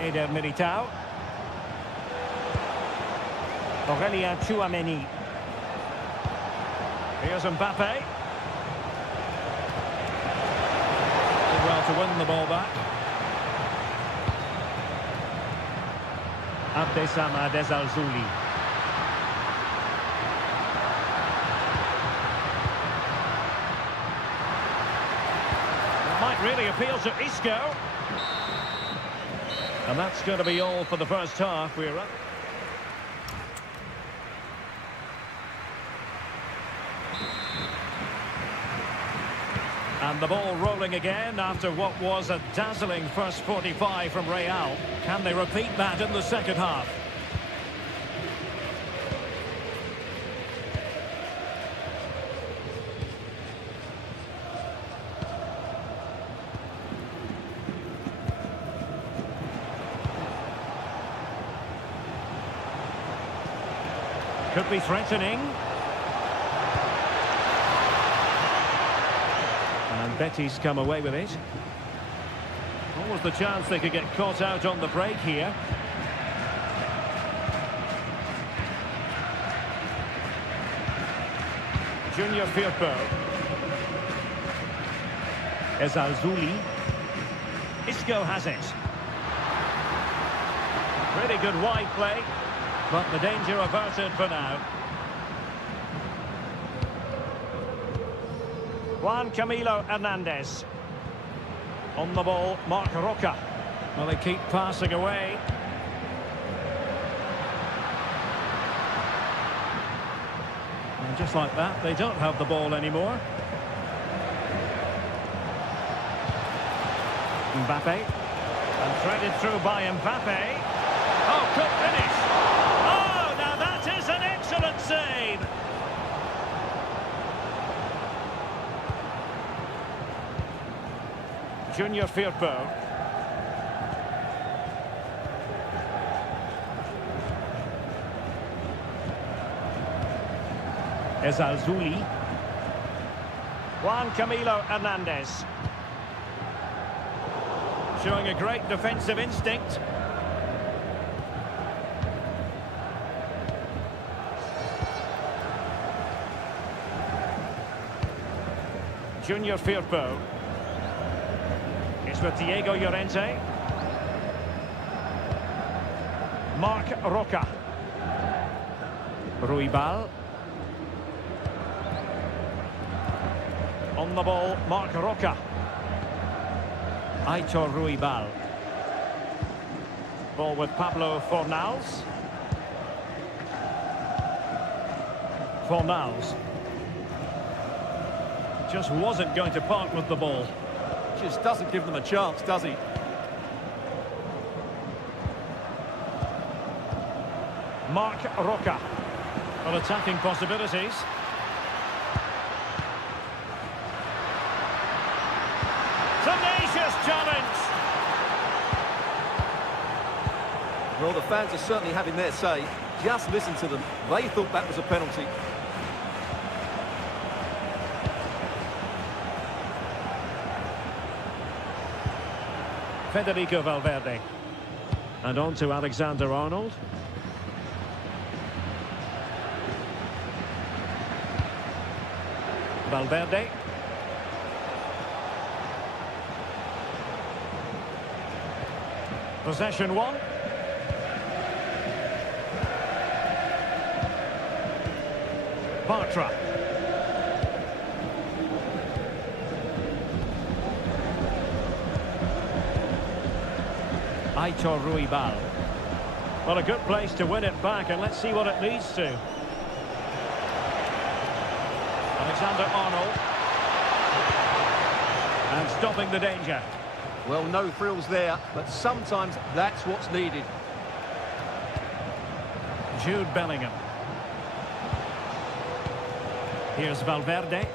Eder Militao. Aurelien Tchouameni. Here's Mbappe. Did well to win the ball back. Abdessamad Ezalzouli. It might really appeal to Isco. And that's going to be all for the first half. We're up. And the ball rolling again after what was a dazzling first 45 from Real. Can they repeat that in the second half? Could be threatening. And Betis come away with it. What was the chance they could get caught out on the break here? Junior Firpo. Ezalzouli. Isco has it. Really good wide play. But the danger averted for now. Juan Camilo Hernandez. On the ball, Marc Roca. Well, they keep passing away. And just like that, they don't have the ball anymore. Mbappe. And threaded through by Mbappe. Oh, good finish. Excellent save. Junior Firpo. Ezalzouli. Juan Camilo Hernandez. Showing a great defensive instinct. Junior Firpo. It's with Diego Llorente. Marc Roca. Ruibal. On the ball, Marc Roca. Aitor Ruibal. Ball with Pablo Fornals. Fornals. Just wasn't going to part with the ball. Just doesn't give them a chance, does he? Marc Roca. Well, attacking possibilities. Tenacious challenge. Well, the fans are certainly having their say. Just listen to them. They thought that was a penalty. Federico Valverde. And on to Alexander-Arnold. Valverde. Possession one. Bartra. Aitor Ruibal. Well, a good place to win it back, and let's see what it leads to. Alexander-Arnold. And stopping the danger. Well, no thrills there, but sometimes that's what's needed. Jude Bellingham. Here's Valverde.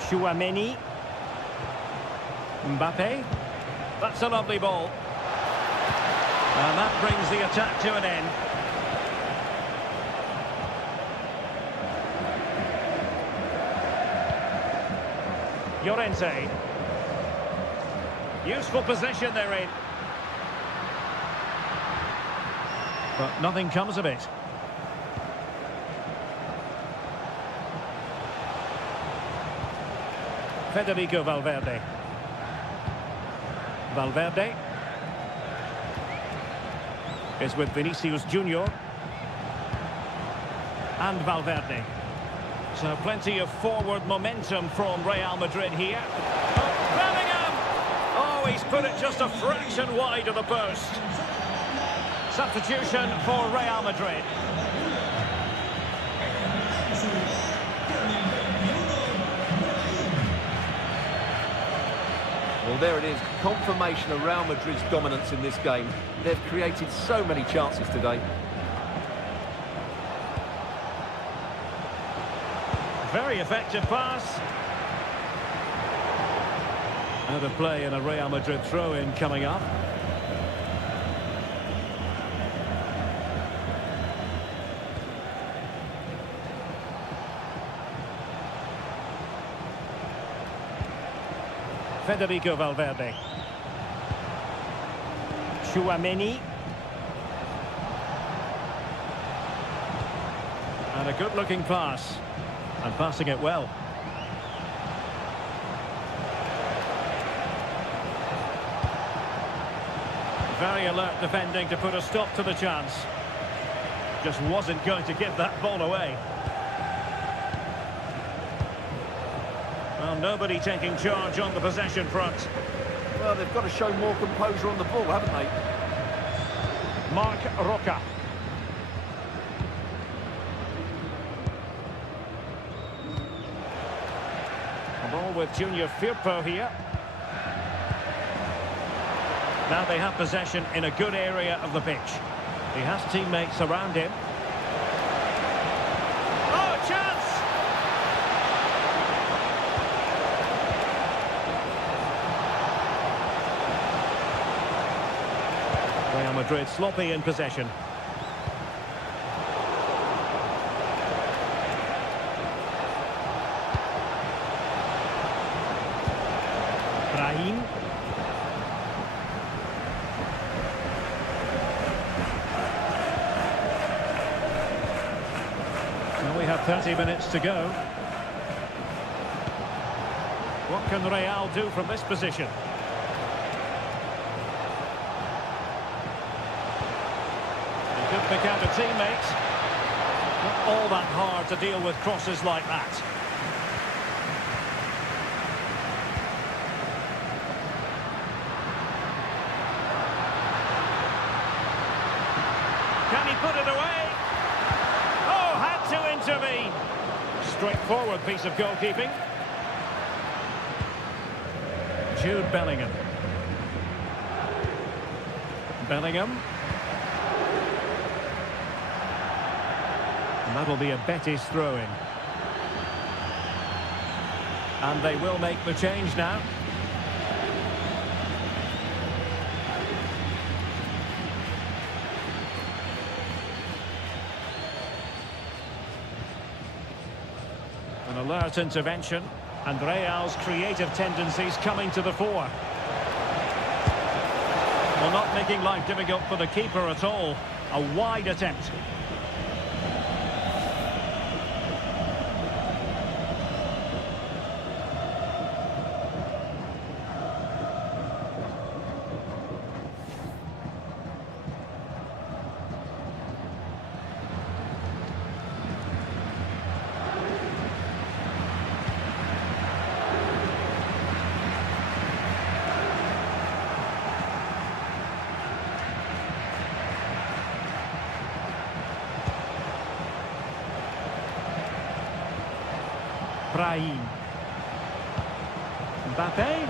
Chouameni. Mbappe. That's a lovely ball. And that brings the attack to an end. Llorente. Useful position they're in. But nothing comes of it. Federico Valverde. Valverde is with Vinicius Junior. And Valverde. So plenty of forward momentum from Real Madrid here. Oh, Bellingham! Oh, he's put it just a fraction wide of the post. Substitution for Real Madrid. Well, there it is. Confirmation of Real Madrid's dominance in this game. They've created so many chances today. Very effective pass. Out of play and a Real Madrid throw-in coming up. Federico Valverde. Chouameni. And a good-looking pass. And passing it well. Very alert defending to put a stop to the chance. Just wasn't going to give that ball away. Well, nobody taking charge on the possession front. Well, they've got to show more composure on the ball, haven't they? Marc Roca. A ball with Junior Firpo here. Now they have possession in a good area of the pitch. He has teammates around him. Oh, chance! Real Madrid sloppy in possession. Brahim. Well, we have 30 minutes to go. What can Real do from this position? He could pick out a teammate. Not all that hard to deal with crosses like that. Can he put it away? Oh, had to intervene. Straightforward piece of goalkeeping. Jude Bellingham. And that'll be a Betis throw-in. And they will make the change now. An alert intervention, and Real's creative tendencies coming to the fore. Well, not making life difficult for the keeper at all. A wide attempt. Brahim. Mbappe.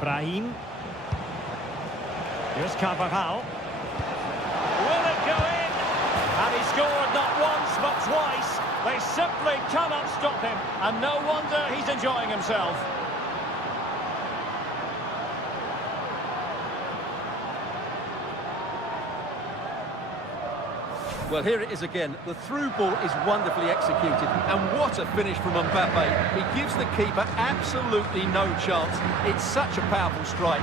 Brahim. Here's Carvajal. Will it go in? And he scored not once but twice. They simply cannot stop him. And no wonder he's enjoying himself. Well, here it is again. The through ball is wonderfully executed. And what a finish from Mbappe. He gives the keeper absolutely no chance. It's such a powerful strike.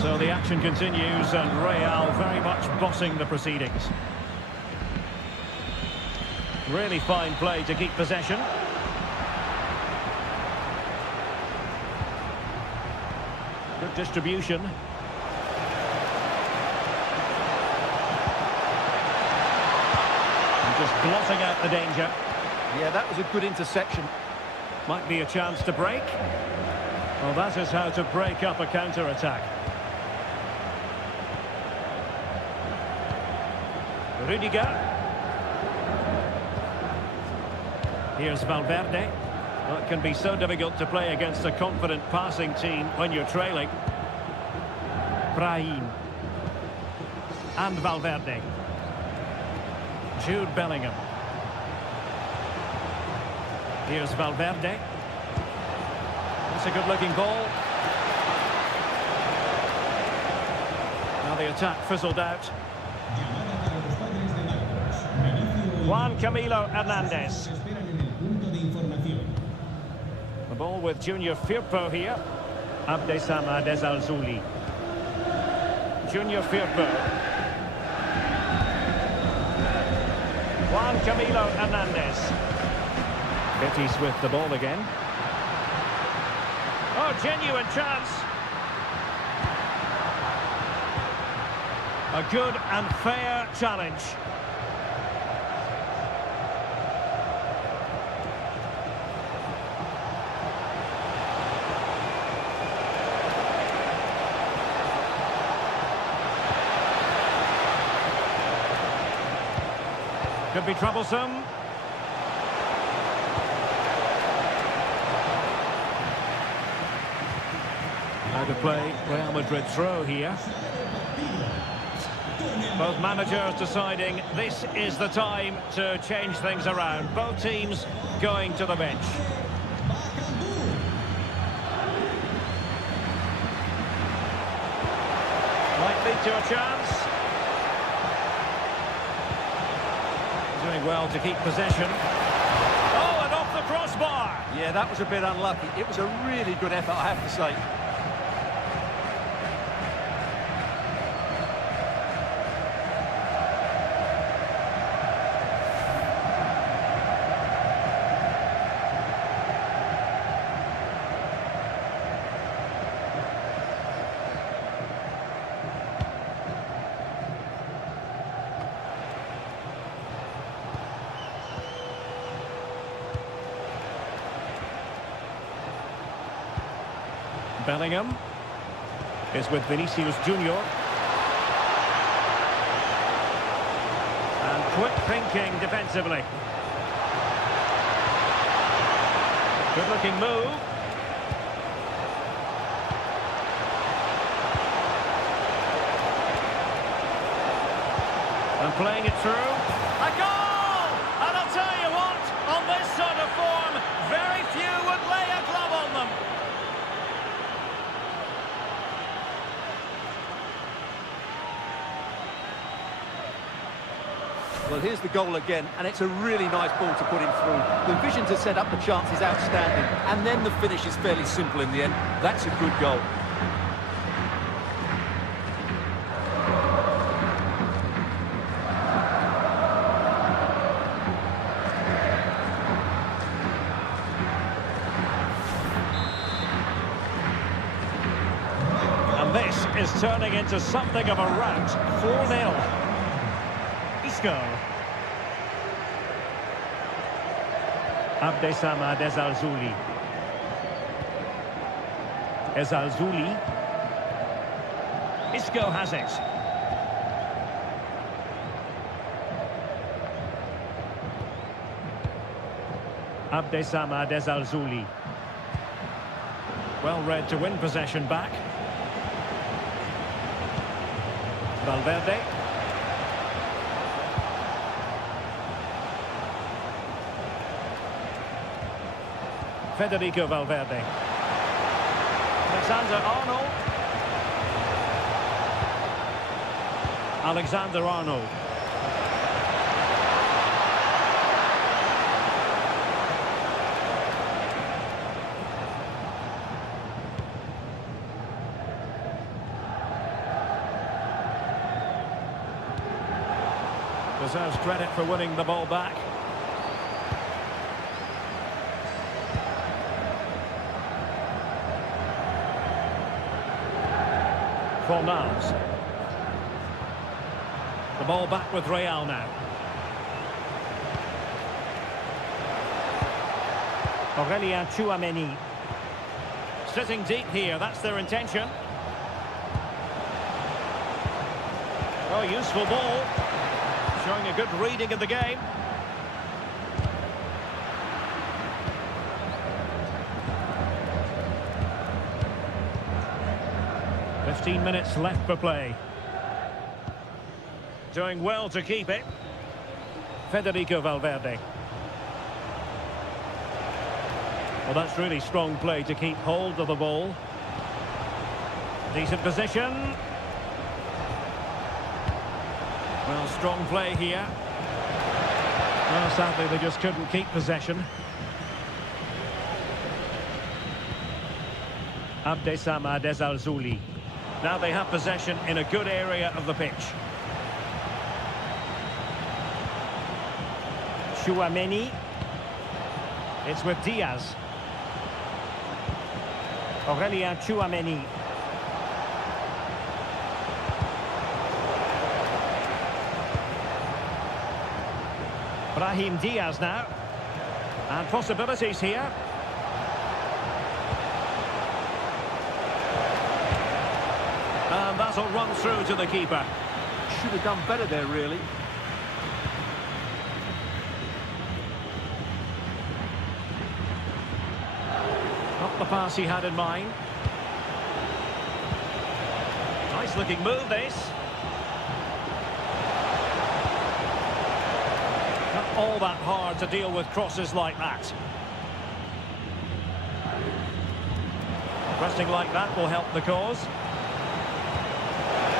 So the action continues and Real very much bossing the proceedings. Really fine play to keep possession. Good distribution. And just blotting out the danger. Yeah, that was a good interception. Might be a chance to break. Well, that is how to break up a counter-attack. Rudiger. Here's Valverde. Well, it can be so difficult to play against a confident passing team when you're trailing. Brahim. And Valverde. Jude Bellingham. Here's Valverde. That's a good-looking ball. Now the attack fizzled out. Juan Camilo Hernandez. The ball with Junior Firpo here. Abdesama Desalzuli. Junior Firpo. Juan Camilo Hernandez. Betis with the ball again. Oh, genuine chance. A good and fair challenge. Could be troublesome. How to play Real Madrid throw here. Both managers deciding this is the time to change things around. Both teams going to the bench. Might lead to a chance. Doing well to keep possession. Oh, and off the crossbar! Yeah, that was a bit unlucky. It was a really good effort, I have to say. Bellingham. is with Vinicius Junior. And quick thinking defensively. Good looking move. And playing it through. A goal! And I'll tell you what, on this sort of form, very few would lay a glove on them. Well, here's the goal again, and it's a really nice ball to put him through. The vision to set up the chance is outstanding, and then the finish is fairly simple in the end. That's a good goal. And this is turning into something of a rout. 4-0. Isco. Abdessamad Ezalzouli. Ezalzouli. Isco has it. Abdessamad Ezalzouli. Well read to win possession back. Valverde. Federico Valverde. Alexander-Arnold. Alexander-Arnold. Deserves credit for winning the ball back. Fornals. The ball back with Real now. Aurelien Tchouameni. Sitting deep here, that's their intention. Oh, useful ball. Showing a good reading of the game. Minutes left for play. Doing well to keep it. Federico Valverde. Well, that's really strong play to keep hold of the ball. Decent position. Well, strong play here. Well, sadly, they just couldn't keep possession. Abdessamad Ezalzouli. Now they have possession in a good area of the pitch. Tchouameni. It's with Diaz. Aurelien Tchouameni. Brahim Diaz now. And possibilities here. And that'll run through to the keeper. Should have done better there, really. Not the pass he had in mind. Nice looking move, this. Not all that hard to deal with crosses like that. Pressing like that will help the cause.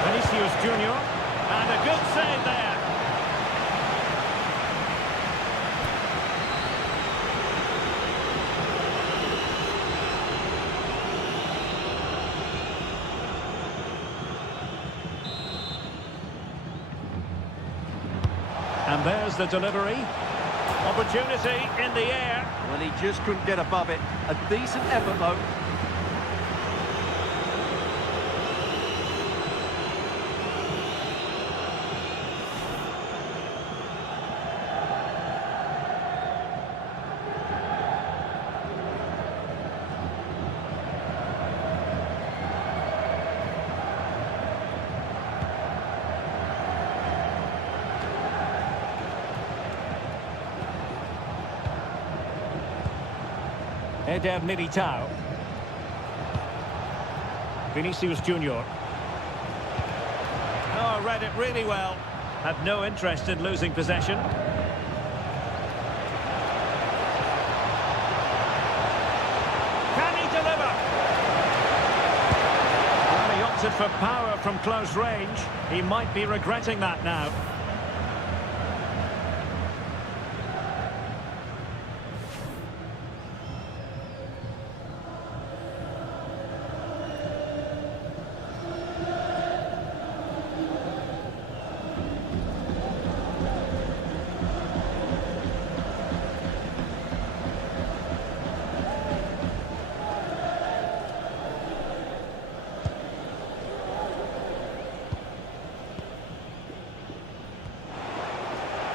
Vinicius Junior, and a good save there. And there's the delivery. Opportunity in the air. Well, he just couldn't get above it. A decent effort, though. Eder Militao. Vinicius Junior. Oh, read it really well. Had no interest in losing possession. Can he deliver? Well, he opted for power from close range. He might be regretting that now.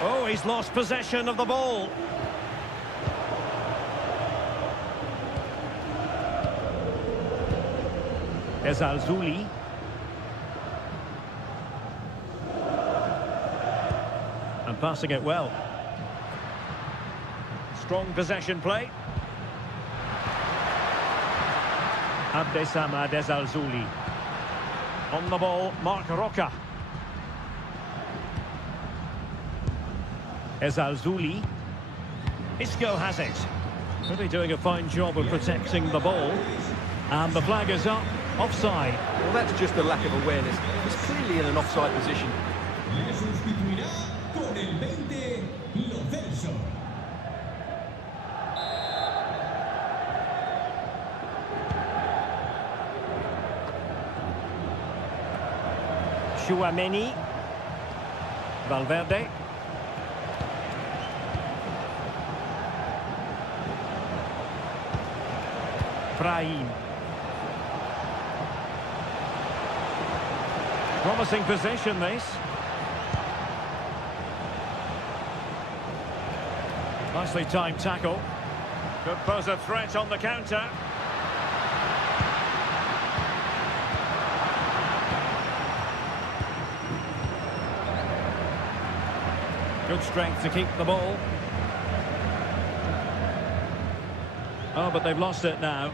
Oh, he's lost possession of the ball. Ezalzouli. And passing it well. Strong possession play. Abdessamad Ezalzouli. On the ball, Marc Roca. Ezalzouli. Isco has it. Really doing a fine job of protecting the ball. And the flag is up. Offside. Well, that's just a lack of awareness. He's clearly in an offside position. Chouameni. Valverde. Brahim. Promising position, this. Nicely timed tackle. Could pose a threat on the counter. Good strength to keep the ball. Oh, but they've lost it now.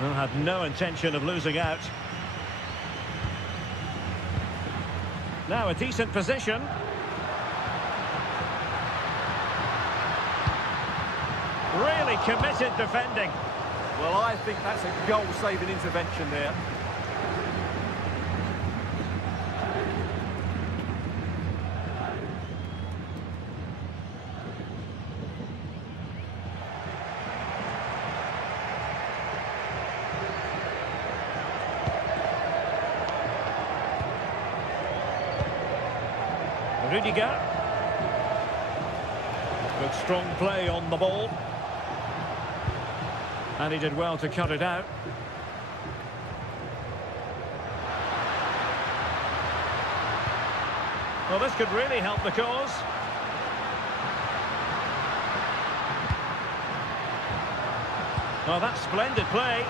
Well, had no intention of losing out. Now a decent position. Really committed defending. Well, I think that's a goal-saving intervention there. Rudiger. Good strong play on the ball. And he did well to cut it out. Well, this could really help the cause. Well, that's splendid play.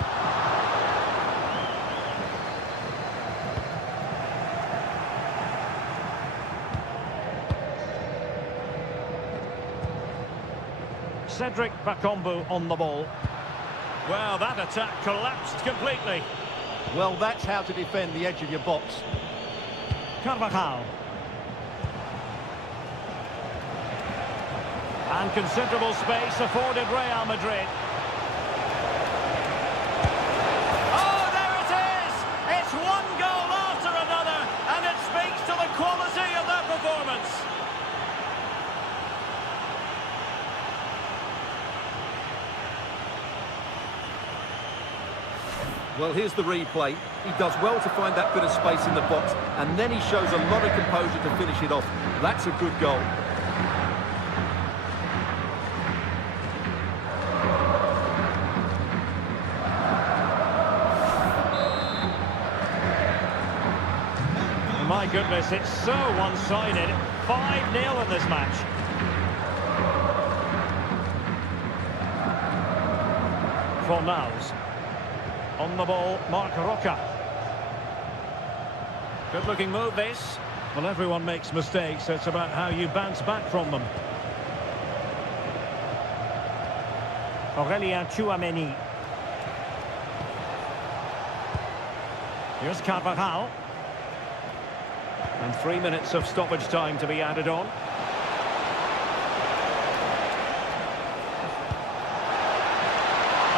Cedric Bakambu on the ball. Well, that attack collapsed completely. Well, that's how to defend the edge of your box. Carvajal. And considerable space afforded Real Madrid. Oh, there it is! It's one goal after another, and it speaks to the quality of their performance. Well, here's the replay. He does well to find that bit of space in the box, and then he shows a lot of composure to finish it off. That's a good goal. My goodness, it's so one-sided. 5-0 in this match. Fornals. On the ball, Marc Roca. Good-looking move, this. Well, everyone makes mistakes. It's about how you bounce back from them. Aurelien Tchouameni. Here's Carvajal. And 3 minutes of stoppage time to be added on.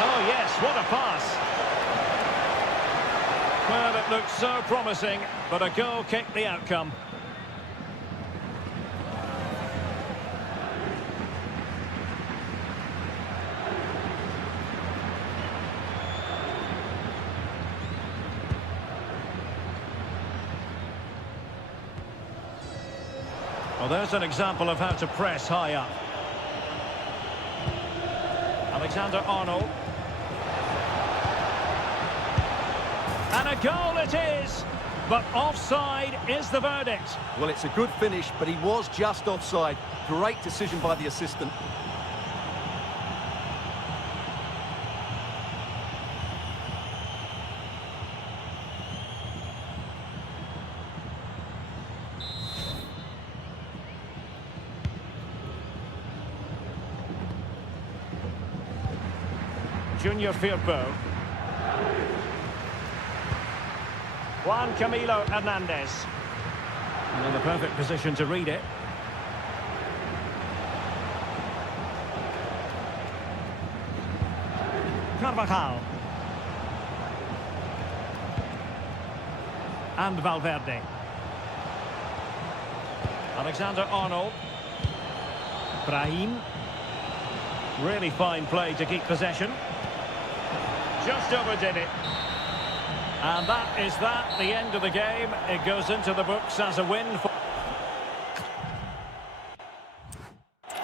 Oh yes, what a pass. Well, it looked so promising, but a goal kicked the outcome. Well, there's an example of how to press high up. Alexander-Arnold. And a goal it is, but offside is the verdict. Well, it's a good finish, but he was just offside. Great decision by the assistant. Junior Firpo. Juan Camilo Hernandez. And in the perfect position to read it. Carvajal. And Valverde. Alexander-Arnold. Brahim. Really fine play to keep possession. Just overdid it. And that is that, the end of the game. It goes into the books as a win for... The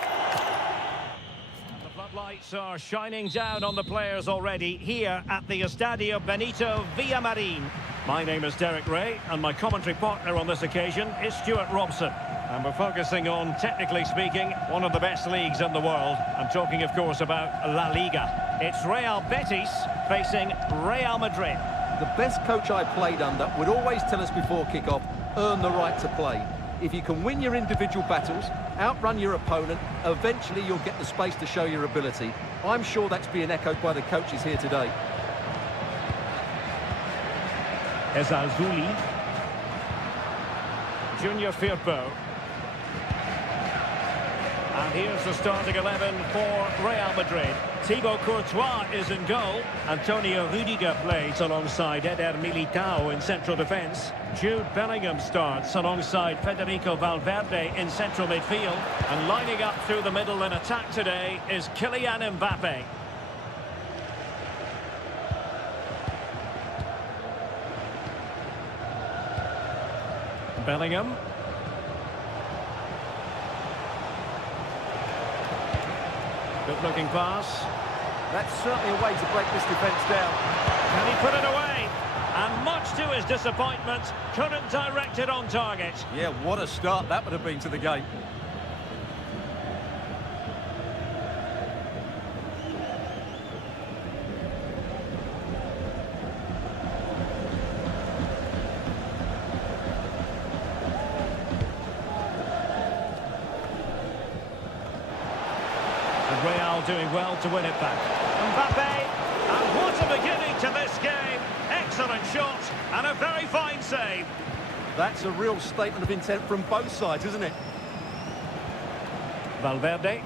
floodlights are shining down on the players already here at the Estadio Benito Villamarín. My name is Derek Ray, and my commentary partner on this occasion is Stuart Robson. And we're focusing on, technically speaking, one of the best leagues in the world. I'm talking, of course, about La Liga. It's Real Betis facing Real Madrid. The best coach I played under would always tell us before kick-off, earn the right to play. If you can win your individual battles, outrun your opponent, eventually you'll get the space to show your ability. I'm sure that's being echoed by the coaches here today. Ezalzouli. Junior Firpo. And here's the starting 11 for Real Madrid. Thibaut Courtois is in goal. Antonio Rudiger plays alongside Eder Militao in central defence. Jude Bellingham starts alongside Federico Valverde in central midfield. And lining up through the middle in attack today is Kylian Mbappe. Bellingham. Good-looking pass. That's certainly a way to break this defence down. Can he put it away? And much to his disappointment, couldn't direct it on target. Yeah, what a start that would have been to the game. Real doing well to win it back. Mbappe, and what a beginning to this game. Excellent shot and a very fine save. That's a real statement of intent from both sides, isn't it? Valverde.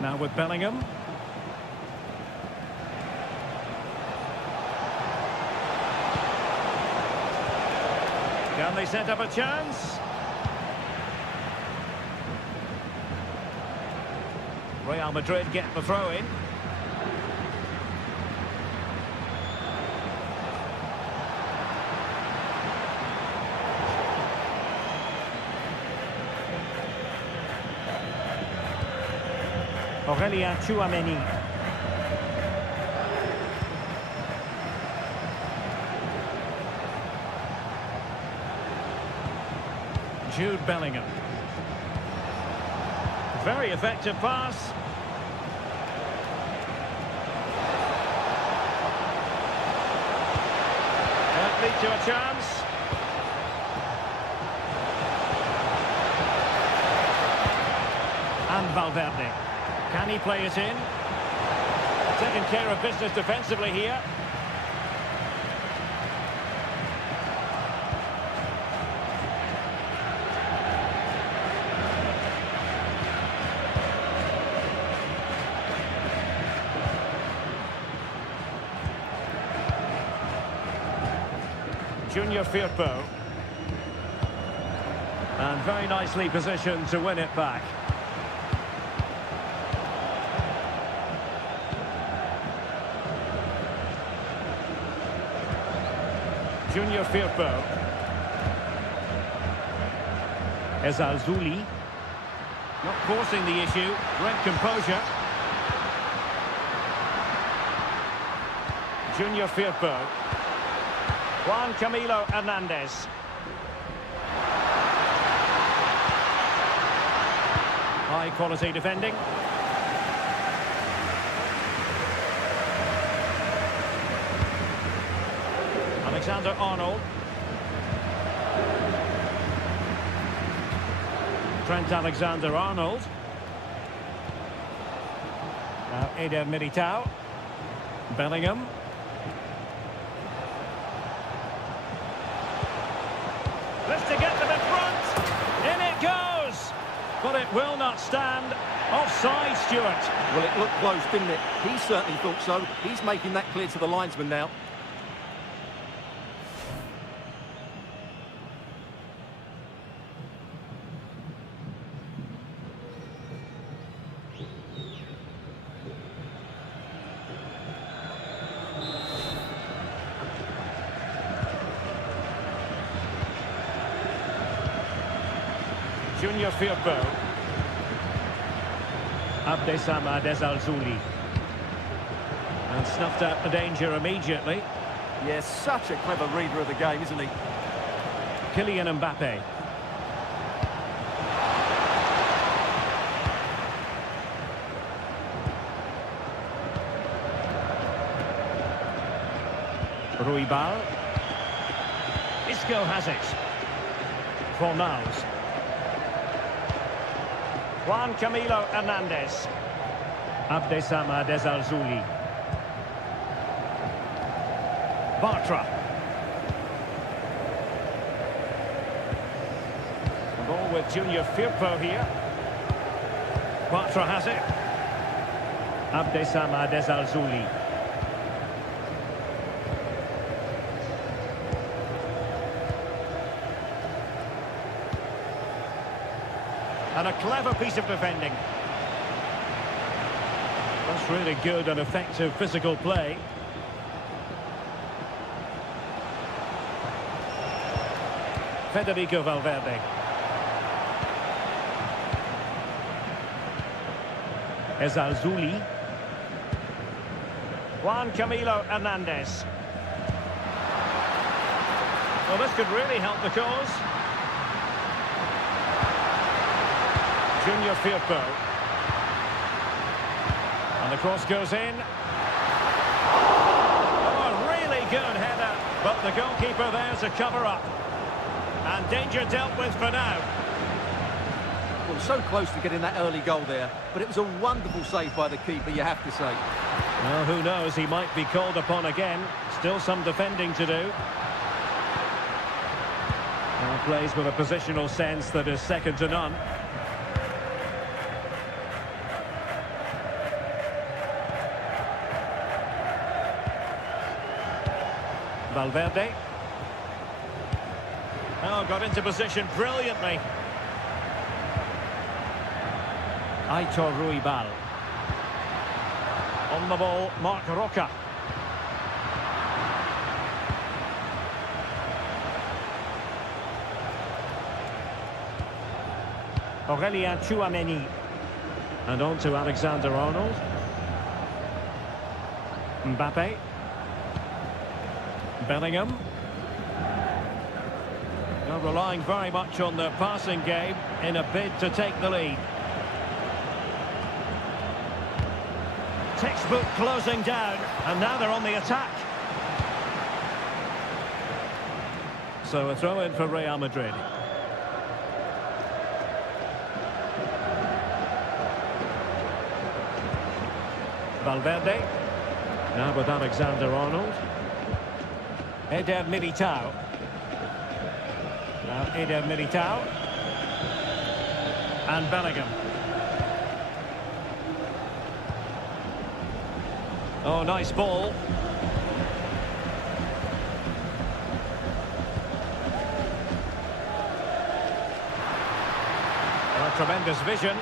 Now with Bellingham. Can they set up a chance? Real Madrid get the throw in. Aurelien Tchouameni. Jude Bellingham. Very effective pass. That lead to a chance. And Valverde. Can he play it in? Taking care of business defensively here. Junior Firpo. And very nicely positioned to win it back. Junior Firpo. Ezalzouli. Not forcing the issue. Great composure. Junior Firpo. Juan Camilo Hernandez. High quality defending. Alexander-Arnold. Trent Alexander-Arnold. Now Eder Militao. Bellingham. Lifts to get them in front. In it goes. But it will not stand. Offside, Stuart. Well, it looked close, didn't it? He certainly thought so. He's making that clear to the linesman now. Junior Firpo. Abdessamad Ezalzouli. And snuffed out the danger immediately. Yes, such a clever reader of the game, isn't he? Kylian Mbappe. Ruibal. Isco has it. Fornals. Juan Camilo Hernandez. Abdessamad Ezalzouli. Bartra. Ball with Junior Firpo here. Bartra has it. Abdessamad Ezalzouli. And a clever piece of defending. That's really good and effective physical play. Federico Valverde. Ezalzouli. Juan Camilo Hernandez. Well, this could really help the cause. Junior Firpo. And the cross goes in. Oh, a really good header. But the goalkeeper there to cover up. And danger dealt with for now. Well, so close to getting that early goal there. But it was a wonderful save by the keeper, you have to say. Well, who knows? He might be called upon again. Still some defending to do. Now plays with a positional sense that is second to none. Valverde. Oh, got into position brilliantly. Aitor Ruibal. On the ball, Marc Roca. Aurélien Tchouameni. And on to Alexander-Arnold. Mbappe. Bellingham. Now relying very much on their passing game in a bid to take the lead. Textbook closing down, and now they're on the attack. So a throw in for Real Madrid. Valverde. Now with Alexander-Arnold. Eder Militao. Now Eder Militao. And Bellingham. Oh, nice ball. Tremendous vision.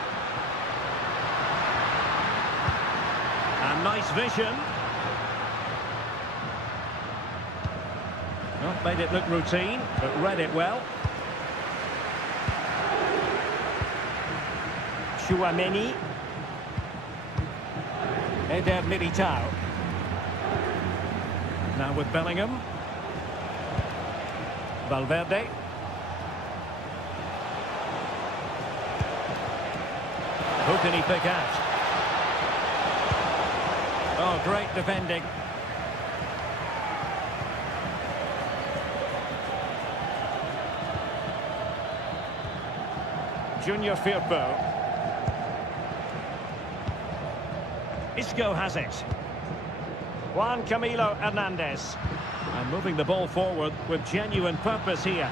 And nice vision. Not made it look routine, but read it well. Tchouaméni. Eder Militao. Now with Bellingham. Valverde. Who can he pick out? Oh, great defending. Junior Firpo. Isco has it. Juan Camilo Hernandez. And moving the ball forward with genuine purpose here.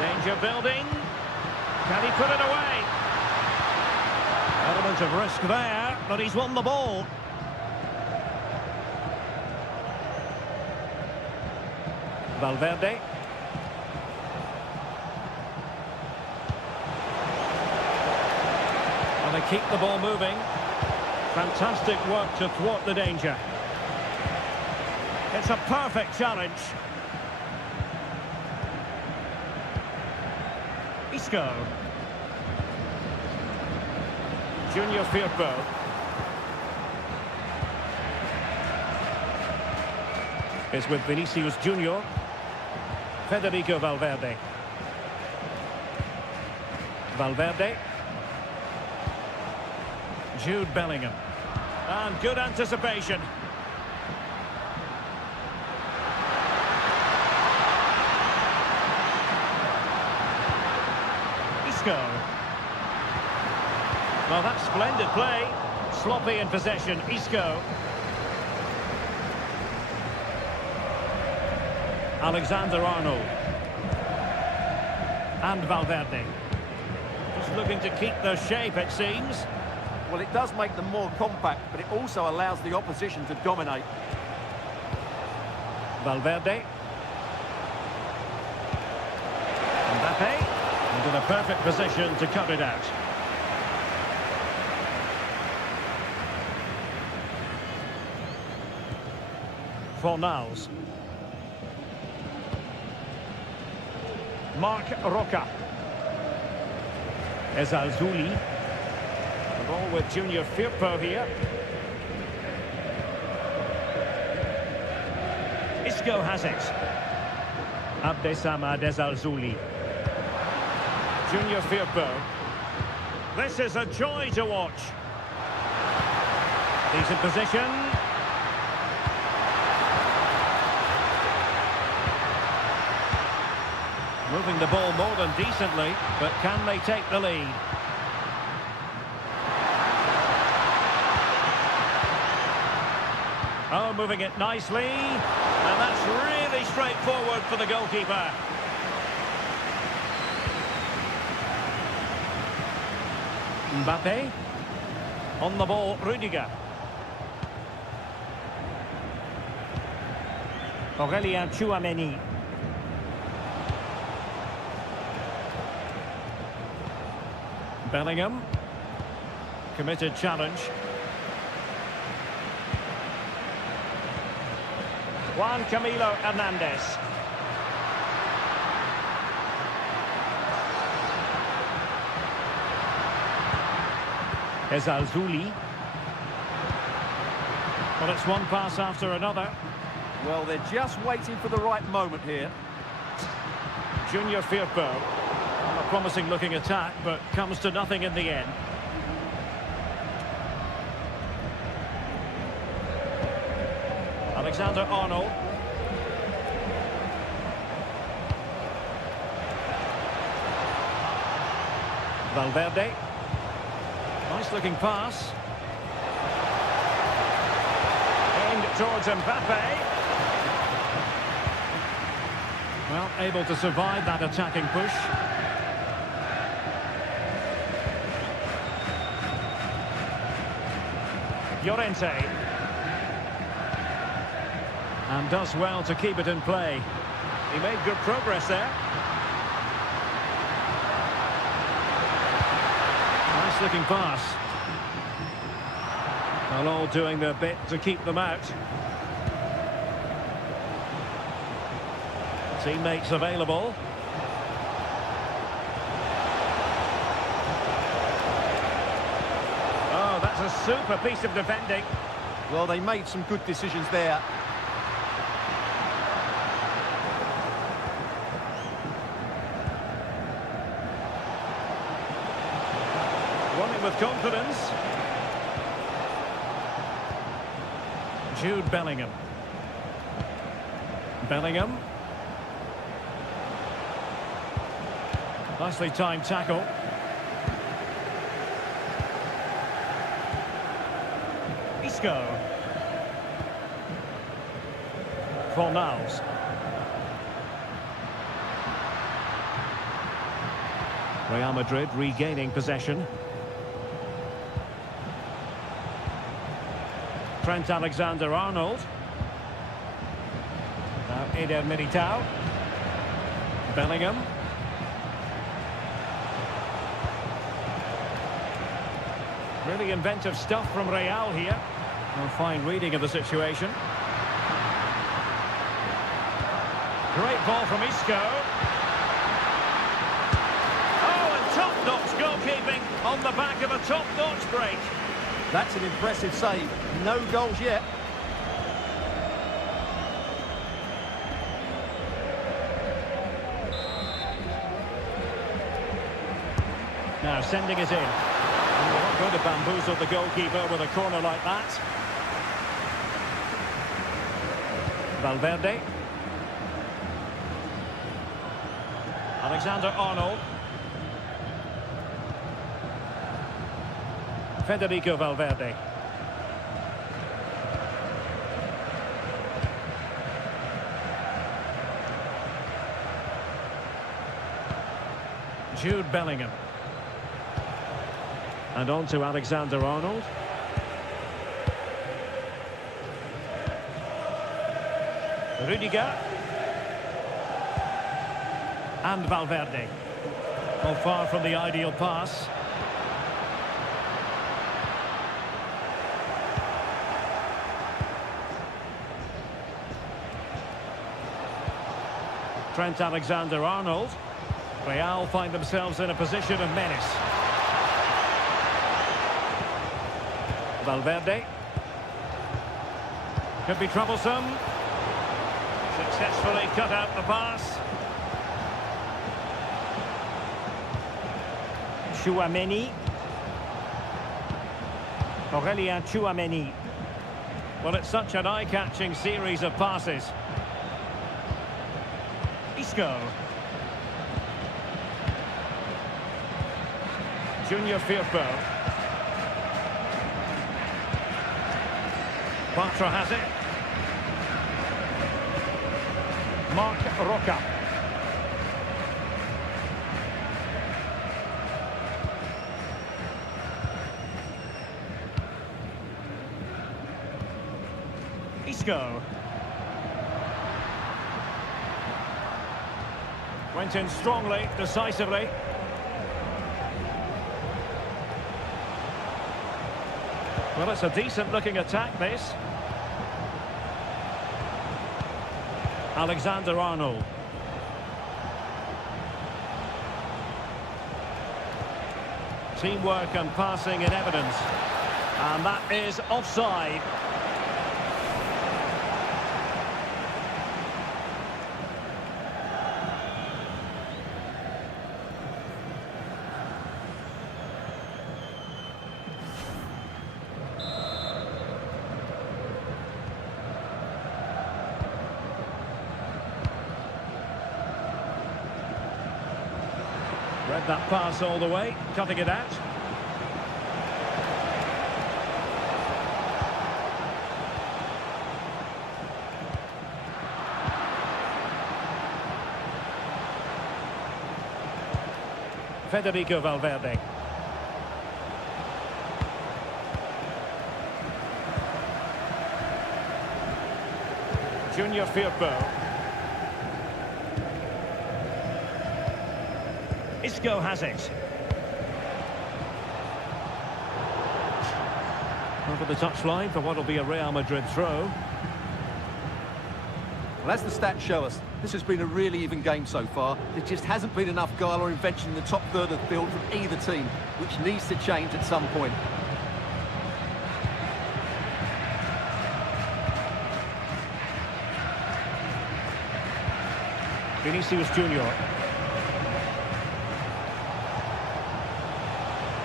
Danger building. Can he put it away? Element of risk there, but he's won the ball. Valverde. And they keep the ball moving. Fantastic work to thwart the danger. It's a perfect challenge. Isco. Junior Firpo. Is with Vinicius Junior. Federico Valverde. Valverde. Jude Bellingham. And good anticipation. Well, that's splendid play. Sloppy in possession, Isco. Alexander-Arnold. And Valverde. Just looking to keep their shape, it seems. Well, it does make them more compact, but it also allows the opposition to dominate. Valverde. Mbappe. And in a perfect position to cut it out. Fornals. Marc Roca. Ezalzouli. The ball with Junior Firpo here. Isco has it. Abdessamad Ezalzouli. Junior Firpo. This is a joy to watch. He's in position. Moving the ball more than decently, but can they take the lead? Oh, moving it nicely. And that's really straightforward for the goalkeeper. Mbappe. On the ball, Rudiger. Aurélien Tchouaméni. Bellingham. Committed challenge. Juan Camilo Hernandez. Ezalzouli. Well, it's one pass after another. Well, they're just waiting for the right moment here. Junior Firpo. A promising looking attack, but comes to nothing in the end. Alexander-Arnold. Valverde. Nice looking pass. Aimed towards Mbappe. Well, able to survive that attacking push. Llorente. And does well to keep it in play. He made good progress there. Nice looking pass. Well, all doing their bit to keep them out. Teammates available. Oh, that's a super piece of defending. Well, they made some good decisions there. Running with confidence. Jude Bellingham. Bellingham. Nicely timed tackle. Isco. Fornals. Real Madrid regaining possession. Trent Alexander-Arnold. Now Eder Militao. Bellingham. Really inventive stuff from Real here. A fine reading of the situation. Great ball from Isco. Oh, and top-notch goalkeeping on the back of a top-notch break. That's an impressive save. No goals yet. Now sending it in. And they're not going to bamboozle the goalkeeper with a corner like that. Valverde. Alexander-Arnold. Federico Valverde. Jude Bellingham. And on to Alexander-Arnold. Rudiger. And Valverde. Well, far from the ideal pass. Trent Alexander-Arnold. Real find themselves in a position of menace. Valverde. Could be troublesome. Successfully cut out the pass. Tchouaméni. Aurélien Tchouaméni. Well, it's such an eye-catching series of passes. Isco. Junior Firpo. Bartra has it. Marc Roca. Isco. Went in strongly, decisively. Well, it's a decent-looking attack, this. Alexander-Arnold. Teamwork and passing in evidence. And that is offside. Read that pass all the way, cutting it out. Federico Valverde. Junior Firpo. Isco has it. Over the touchline for what will be a Real Madrid throw. Well, as the stats show us, this has been a really even game so far. There just hasn't been enough guile or invention in the top third of the field from either team, which needs to change at some point. Vinicius Junior.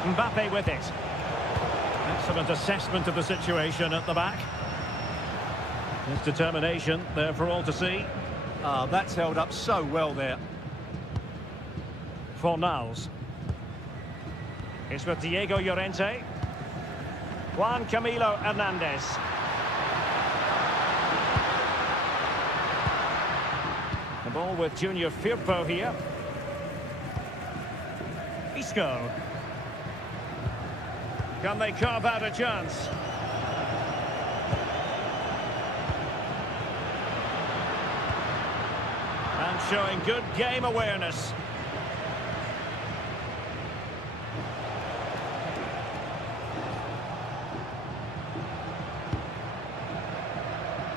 Mbappe with it. Excellent assessment of the situation at the back. His determination there for all to see. That's held up so well there. Fornals. It's with Diego Llorente. Juan Camilo Hernandez. The ball with Junior Firpo here. Isco. Can they carve out a chance? And showing good game awareness.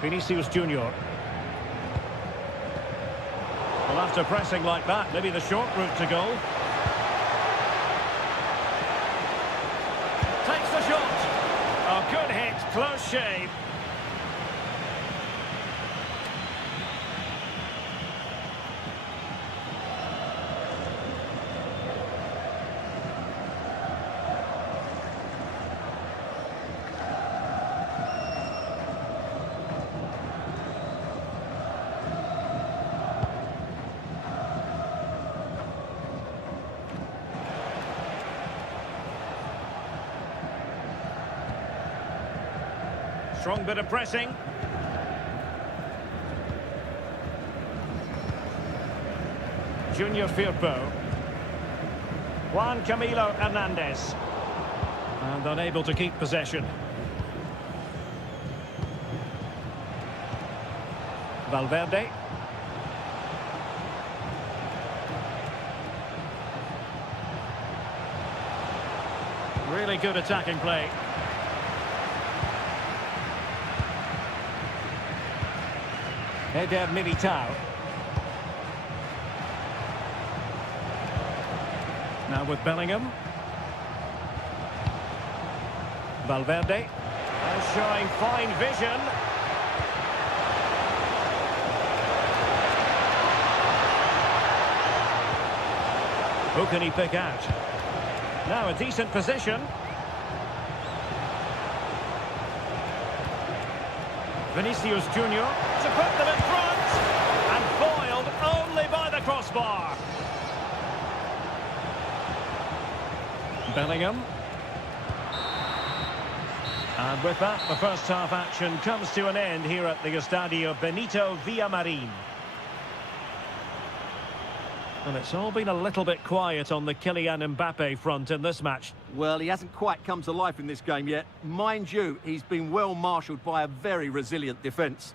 Vinicius Junior. Well, after pressing like that, maybe the short route to goal. Takes the shot. Oh, good hit, close shave. Strong bit of pressing. Junior Firpo. Juan Camilo Hernandez. And unable to keep possession. Valverde. Really good attacking play. Eder Militao. Now with Bellingham. Valverde. And showing fine vision. Who can he pick out? Now a decent position. Vinicius Junior to put them in front, and foiled only by the crossbar. Bellingham. And with that, the first half action comes to an end here at the Estadio Benito Villamarín. And it's all been a little bit quiet on the Kylian Mbappe front in this match. Well, he hasn't quite come to life in this game yet. Mind you, he's been well marshalled by a very resilient defence.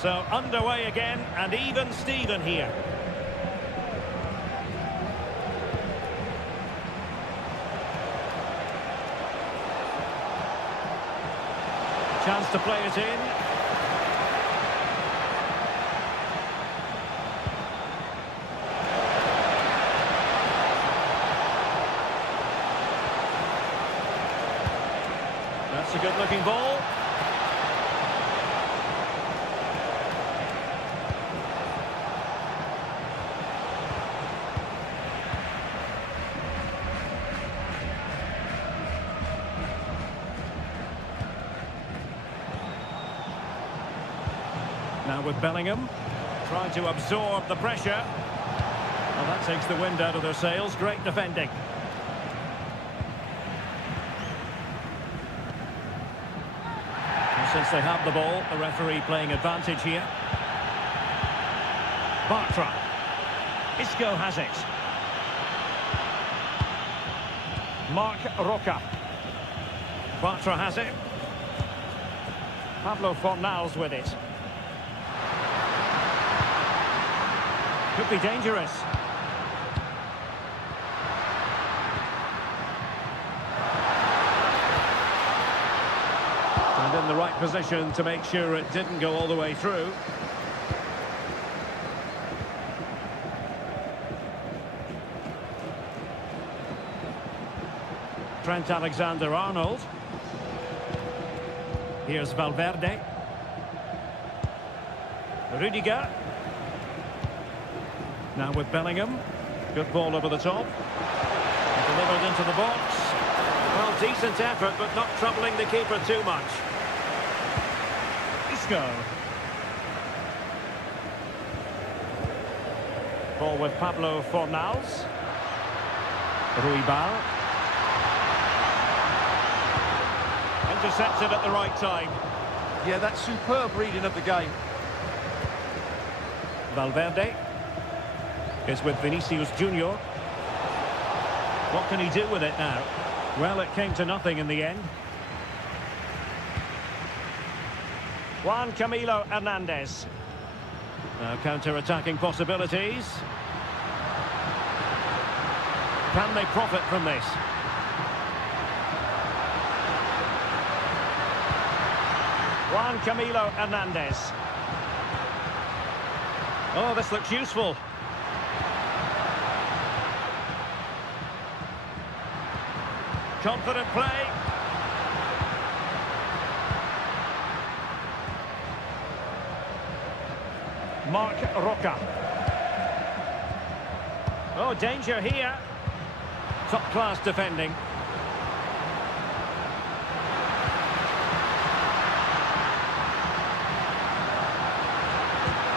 So underway again, and even Steven here. Chance to play it in. That's a good-looking ball. Now with Bellingham, trying to absorb the pressure. Well, that takes the wind out of their sails. Great defending. And since they have the ball, the referee playing advantage here. Bartra. Isco has it. Marc Roca. Bartra has it. Pablo Fornals with it. Could be dangerous. And in the right position to make sure it didn't go all the way through. Trent Alexander-Arnold. Here's Valverde. Rudiger. Now with Bellingham. Good ball over the top. Delivered into the box. Well, decent effort, but not troubling the keeper too much. Isco. Ball with Pablo Fornals. Ruibal. Intercepted at the right time. Yeah, that's superb reading of the game. Valverde is with Vinicius Junior. What can he do with it now? Well, it came to nothing in the end. Juan Camilo Hernandez. Now counter-attacking possibilities. Can they profit from this? Juan Camilo Hernandez. Oh, this looks useful. Confident play. Marc Roca. Oh, danger here. Top-class defending.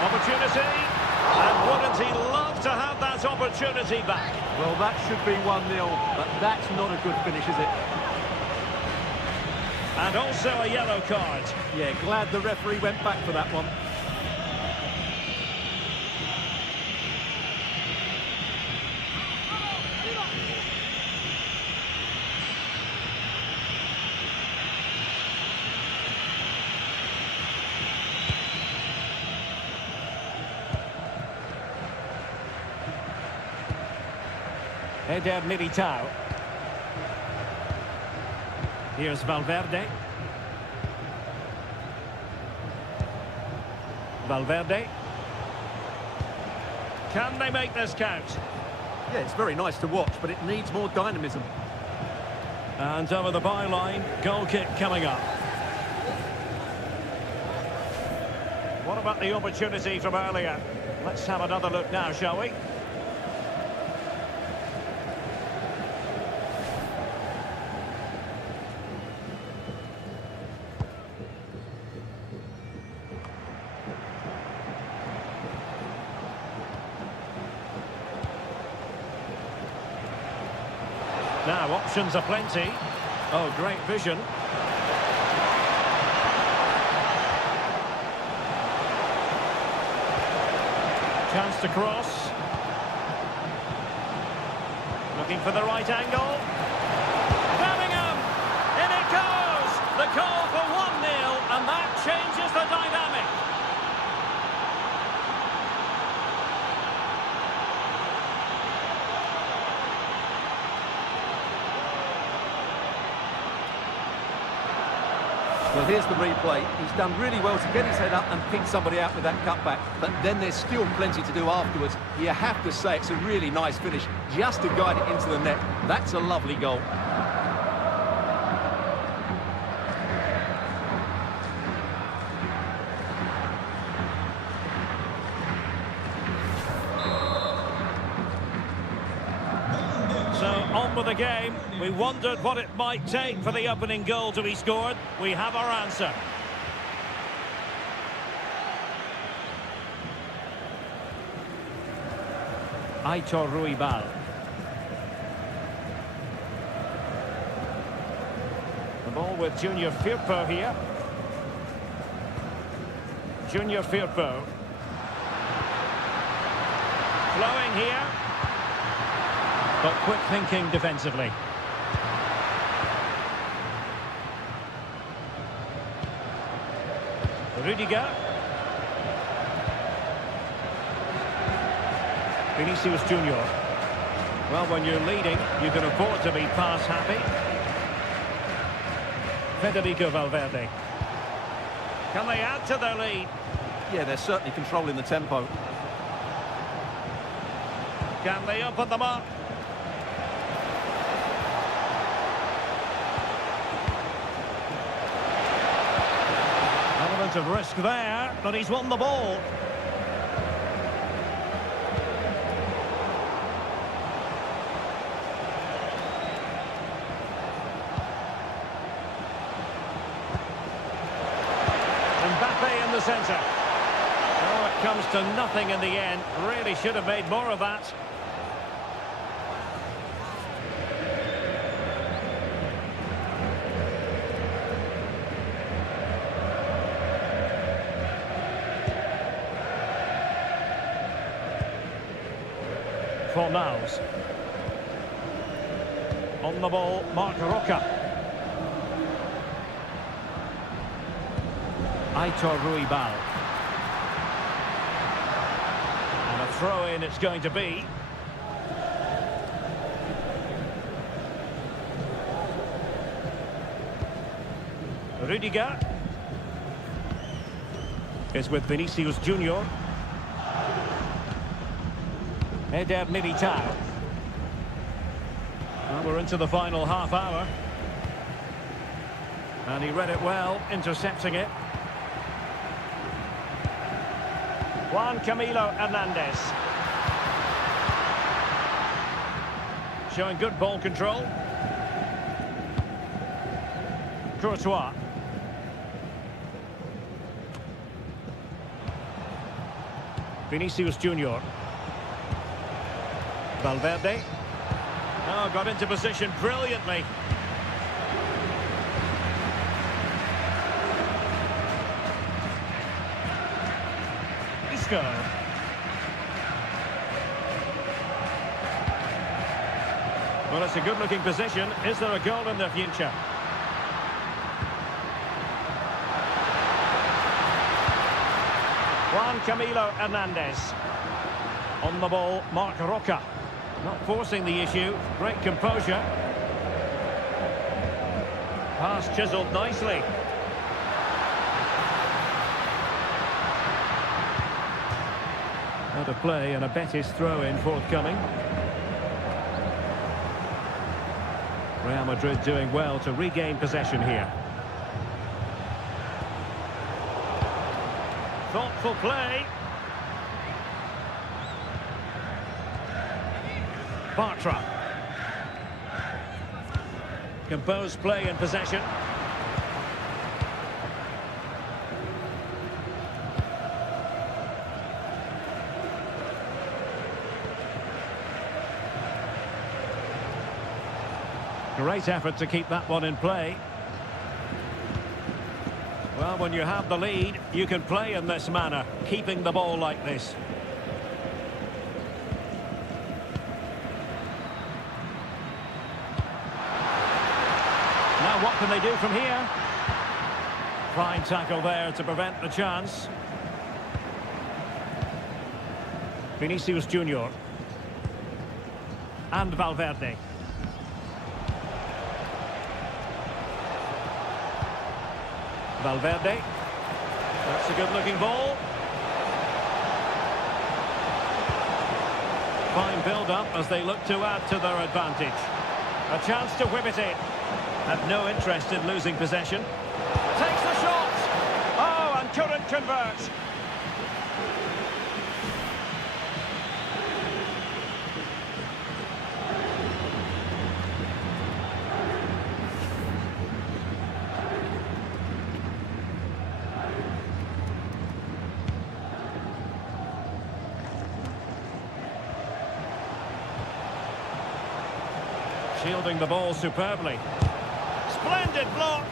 Opportunity. And wouldn't he love to have that opportunity back? Well, that should be 1-0, but that's not a good finish, is it? And also a yellow card. Yeah, glad the referee went back for that one. Eder Militao. Here's Valverde. Valverde. Can they make this count? Yeah, it's very nice to watch, but it needs more dynamism. And over the byline, goal kick coming up. What about the opportunity from earlier? Let's have another look now, shall we? Now, options are plenty. Oh, great vision. Chance to cross. Looking for the right angle. Bellingham! In it goes! The goal for 1-0, and that changes the dynamic. Well, here's the replay. He's done really well to get his head up and pick somebody out with that cutback, but then there's still plenty to do afterwards. You have to say it's a really nice finish, just to guide it into the net. That's a lovely goal. So, on with the game. We wondered what it might take for the opening goal to be scored. We have our answer. Aitor Ruibal. The ball with Junior Firpo here. Junior Firpo. Flowing here. But quick thinking defensively. Rudiger. Vinicius Junior. Well, when you're leading, you can afford to be pass happy. Federico Valverde. Can they add to their lead? Yeah, they're certainly controlling the tempo. Can they open them up? Element of risk there, but he's won the ball. Mbappe in the centre. Oh, it comes to nothing in the end. Really should have made more of that. Fornals. On the ball, Marc Roca. Aitor Ruibal. And a throw-in it's going to be. Rudiger. It's with Vinicius Junior. Eder Militao. Well, we're into the final half hour. And he read it well, intercepting it. Juan Camilo Hernandez. Showing good ball control. Courtois. Vinicius Junior. Valverde. Oh, got into position brilliantly. Isco. Well, it's a good-looking position. Is there a goal in the future? Juan Camilo Hernandez. On the ball, Marc Roca. Not forcing the issue. Great composure. Pass chiseled nicely. Out of play and a Betis throw-in forthcoming. Real Madrid doing well to regain possession here. Thoughtful play. Bartra. Composed play in possession. Great effort to keep that one in play. Well, when you have the lead, you can play in this manner, keeping the ball like this. Now what can they do from here? Fine tackle there to prevent the chance. Vinicius Junior. And Valverde. Valverde. That's a good-looking ball. Fine build-up as they look to add to their advantage. A chance to whip it in. Have no interest in losing possession. Takes the shot! Oh, and couldn't convert. Shielding the ball superbly. Splendid block.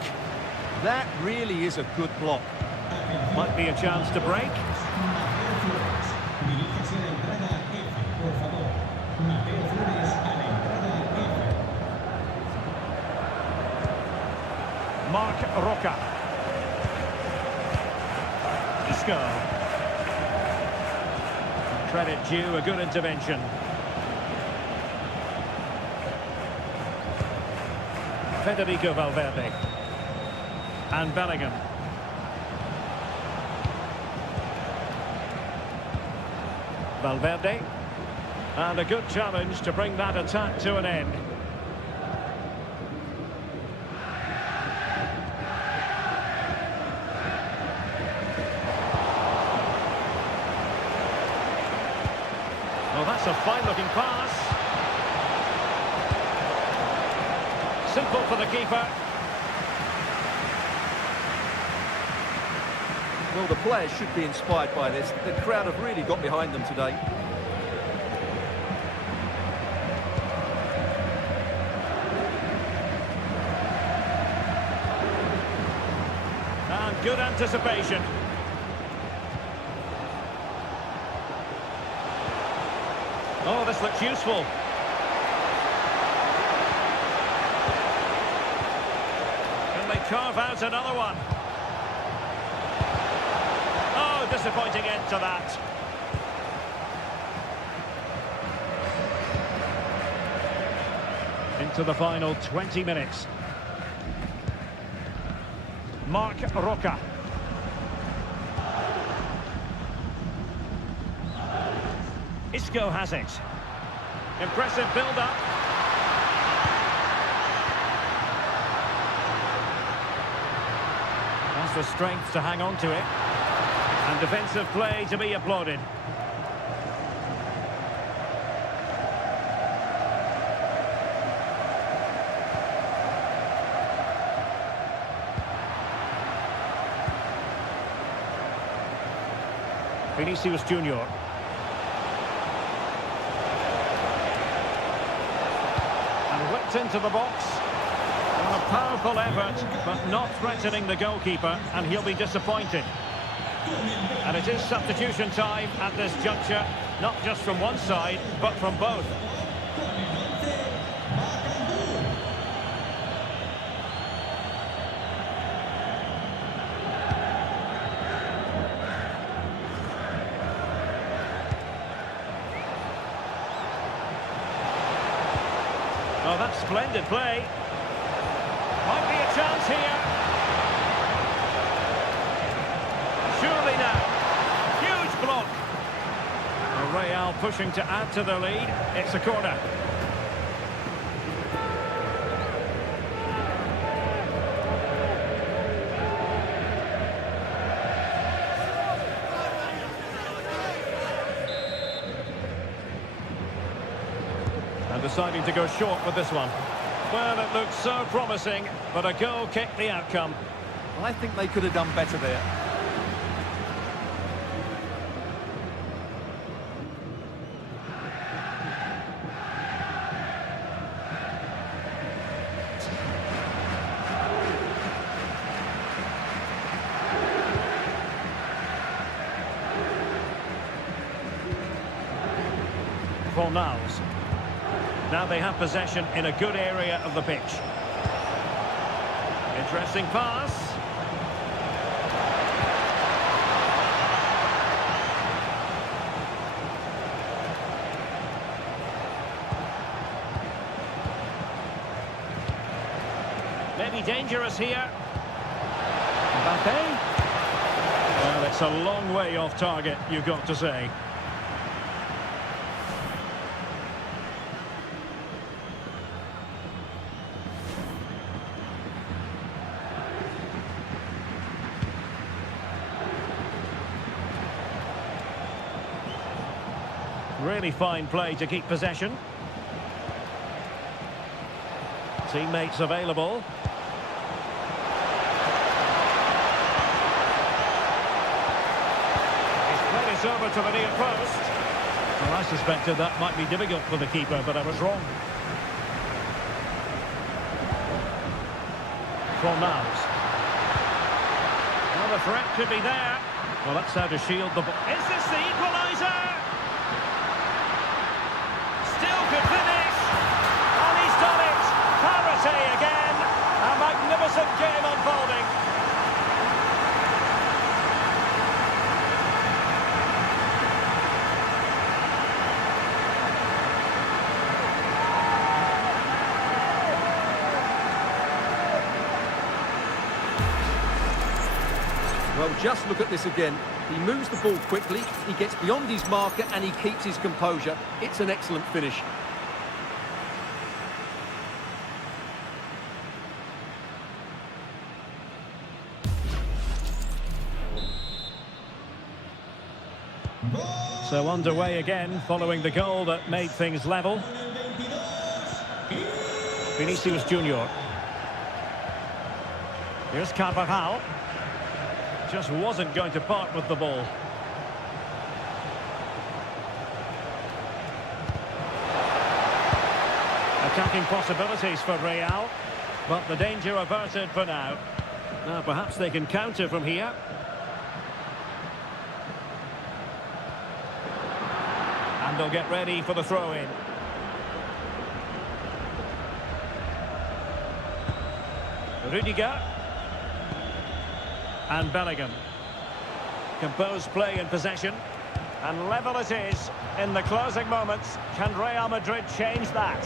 That really is a good block. Might be a chance to break. Marc Roca. Isco. Credit due, a good intervention. Federico Valverde. And Bellingham. Valverde. And a good challenge to bring that attack to an end. Well, that's a fine-looking pass. Simple for the keeper. Well, the players should be inspired by this. The crowd have really got behind them today. And good anticipation. Oh, this looks useful. Can they carve out another one? Oh, disappointing end to that. Into the final 20 minutes. Marc Roca. Isco has it. Impressive build-up. Has the strength to hang on to it. And defensive play to be applauded. Vinicius Junior. And whipped into the box. Well, a powerful effort, but not threatening the goalkeeper, and he'll be disappointed. And it is substitution time at this juncture, not just from one side, but from both. Oh, that's splendid play. Might be a chance here. Surely now. Huge block. Real pushing to add to the lead. It's a corner. And deciding to go short with this one. Well, it looked so promising, but a goal kicked the outcome. I think they could have done better there. Fornals. Now they have possession in a good area of the pitch. Interesting pass. Maybe dangerous here. Mbappe. Well, it's a long way off target, you've got to say. Really fine play to keep possession. Teammates available. He's played it over to the near post. Well, I suspected that might be difficult for the keeper, but I was wrong. Fornals. Well, the threat could be there. Well, that's how to shield the ball. Is this the equaliser? Still could finish, and he's done it. Parity again. A magnificent game unfolding. Well, just look at this again. He moves the ball quickly, he gets beyond his marker and he keeps his composure. It's an excellent finish. So underway again, following the goal that made things level. Vinicius Junior. Here's Carvajal. Just wasn't going to part with the ball. Attacking possibilities for Real, but the danger averted for now. Now perhaps they can counter from here. And they'll get ready for the throw-in. Rudiger. And Bellingham. Composed play in possession. And level it is in the closing moments. Can Real Madrid change that?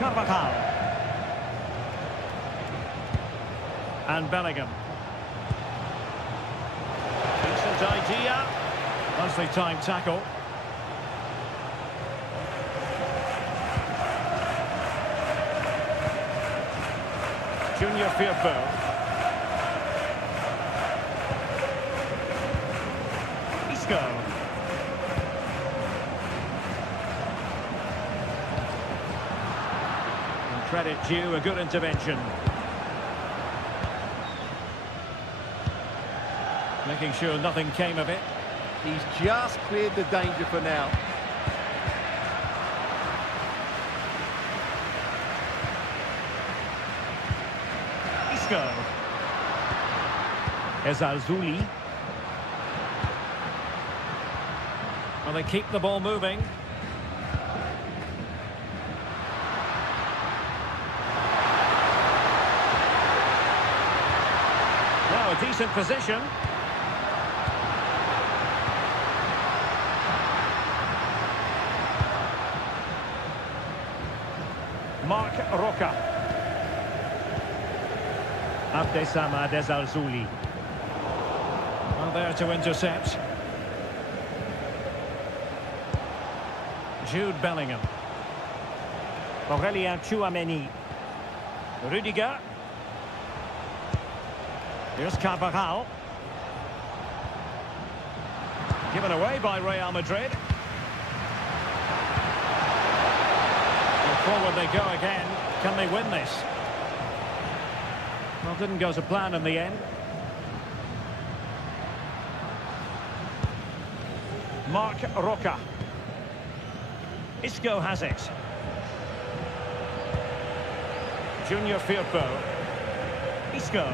Carvajal. And Bellingham. Decent idea. Nicely timed tackle. Junior Firpo. Isco. And credit due, a good intervention. Making sure nothing came of it. He's just cleared the danger for now. Ezalzouli. Well, they keep the ball moving. Now a decent position. Marc Roca. Abdessamad Ezalzouli. Well, there to intercept. Jude Bellingham. Aurelien Tchouameni. Rudiger. Here's Carvajal. Given away by Real Madrid. And forward they go again. Can they win this? Well, didn't go to plan in the end. Marc Roca. Isco has it. Junior Firpo. Isco.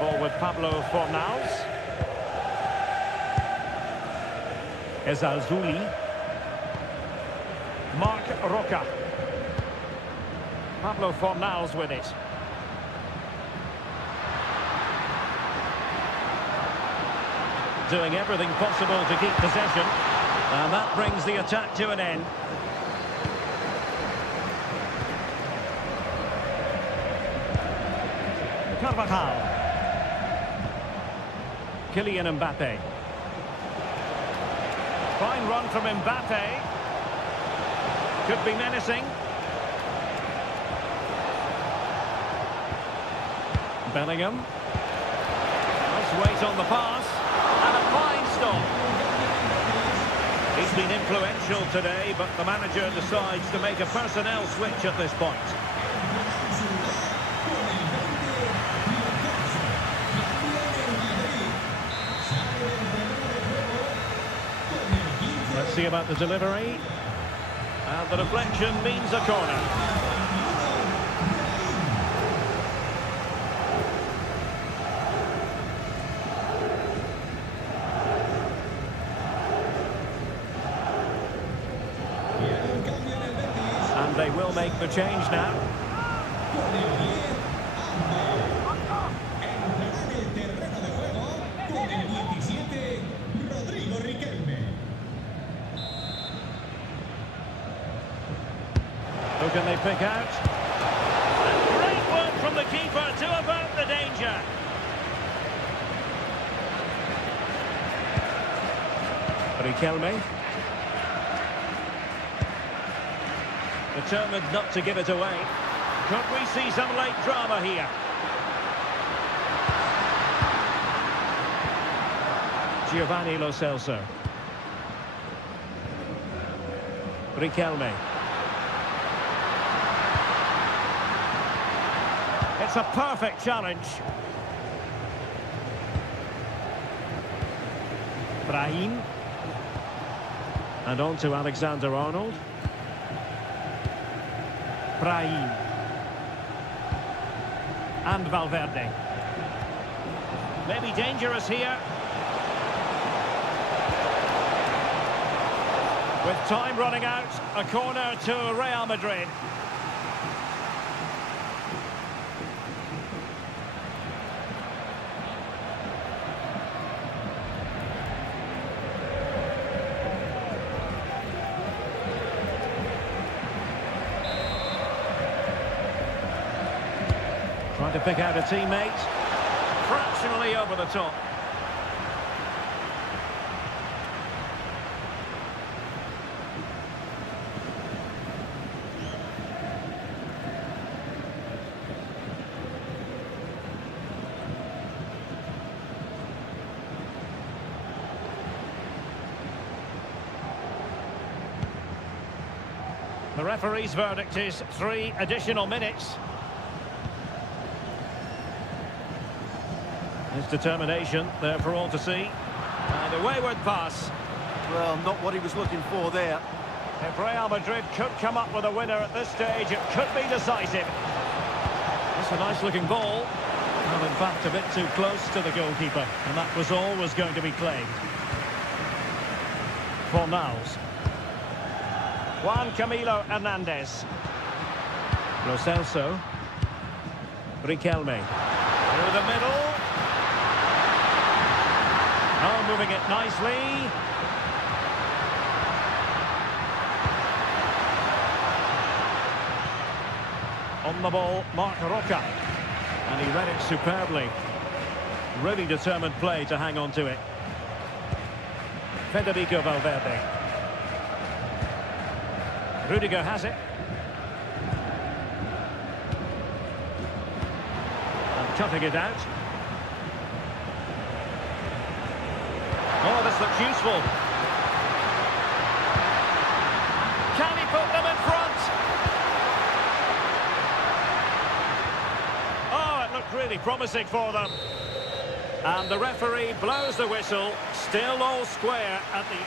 Ball with Pablo Fornals. Ezalzouli. Marc Roca. Pablo Fornals with it. Doing everything possible to keep possession. And that brings the attack to an end. Carvajal. Kylian Mbappe. Fine run from Mbappe. Could be menacing. Bellingham. Nice weight on the pass. And a fine stop. He's been influential today, but the manager decides to make a personnel switch at this point. Let's see about the delivery. And the deflection means a corner. And they will make the change now. Who can they pick out? And great work from the keeper to avert the danger. Riquelme. Determined not to give it away. Could we see some late drama here? Giovanni Lo Celso. Riquelme. It's a perfect challenge. Brahim. And on to Alexander-Arnold. Brahim. And Valverde. Maybe dangerous here. With time running out, a corner to Real Madrid. Trying to pick out a teammate. Fractionally over the top. The referee's verdict is 3 additional minutes. His determination there for all to see. And a wayward pass. Well, not what he was looking for there. If Real Madrid could come up with a winner at this stage, it could be decisive. It's a nice-looking ball. Well, in fact, a bit too close to the goalkeeper. And that was always going to be claimed. Fornals. Juan Camilo Hernandez. Lo Celso. Riquelme. Through the middle. Oh, moving it nicely. On the ball, Marc Roca. And he read it superbly. Really determined play to hang on to it. Federico Valverde. Rudiger has it. And cutting it out. Oh, this looks useful. Can he put them in front? Oh, it looked really promising for them. And the referee blows the whistle. Still all square at the...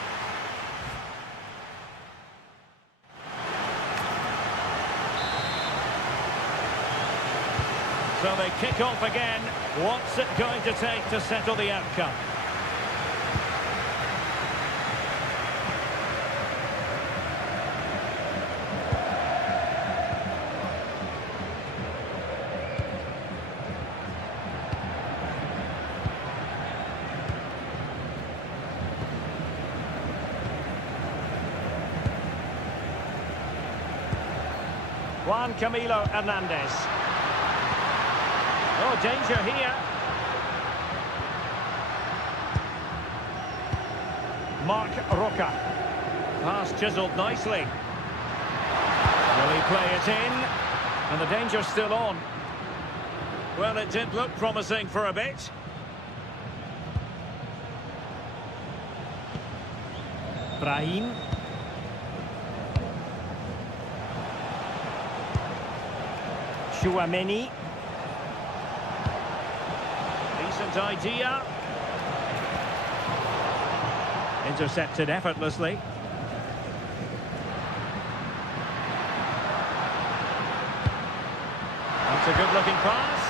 So they kick off again. What's it going to take to settle the outcome? Juan Camilo Hernandez. Oh, danger here. Marc Roca. Pass chiselled nicely. Will he play it in? And the danger's still on. Well, it did look promising for a bit. Brahim. Chouameni. Decent idea. Intercepted effortlessly. That's a good-looking pass.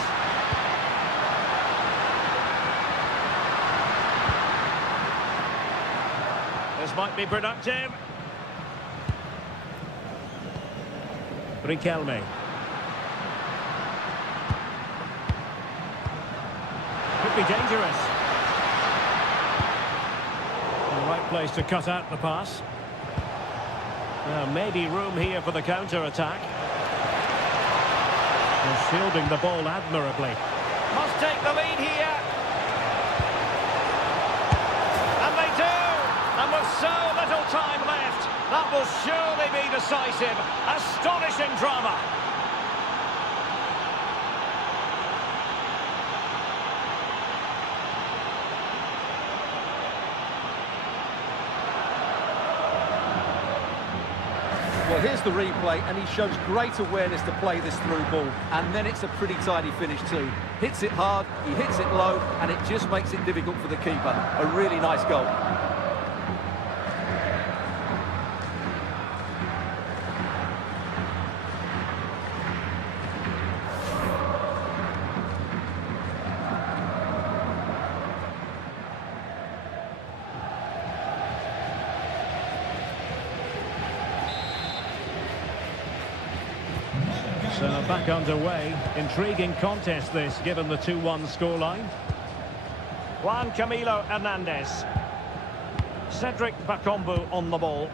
This might be productive. Riquelme. Could be dangerous. The right place to cut out the pass. Maybe room here for the counter-attack. They're shielding the ball admirably. Must take the lead here. And they do! And with so little time left, that will surely be decisive. Astonishing drama. Well, here's the replay, and he shows great awareness to play this through ball. And then it's a pretty tidy finish too. Hits it hard, he hits it low, and it just makes it difficult for the keeper. A really nice goal. So back underway. Intriguing contest this, given the 2-1 scoreline. Juan Camilo Hernandez. Cedric Bakambu on the ball.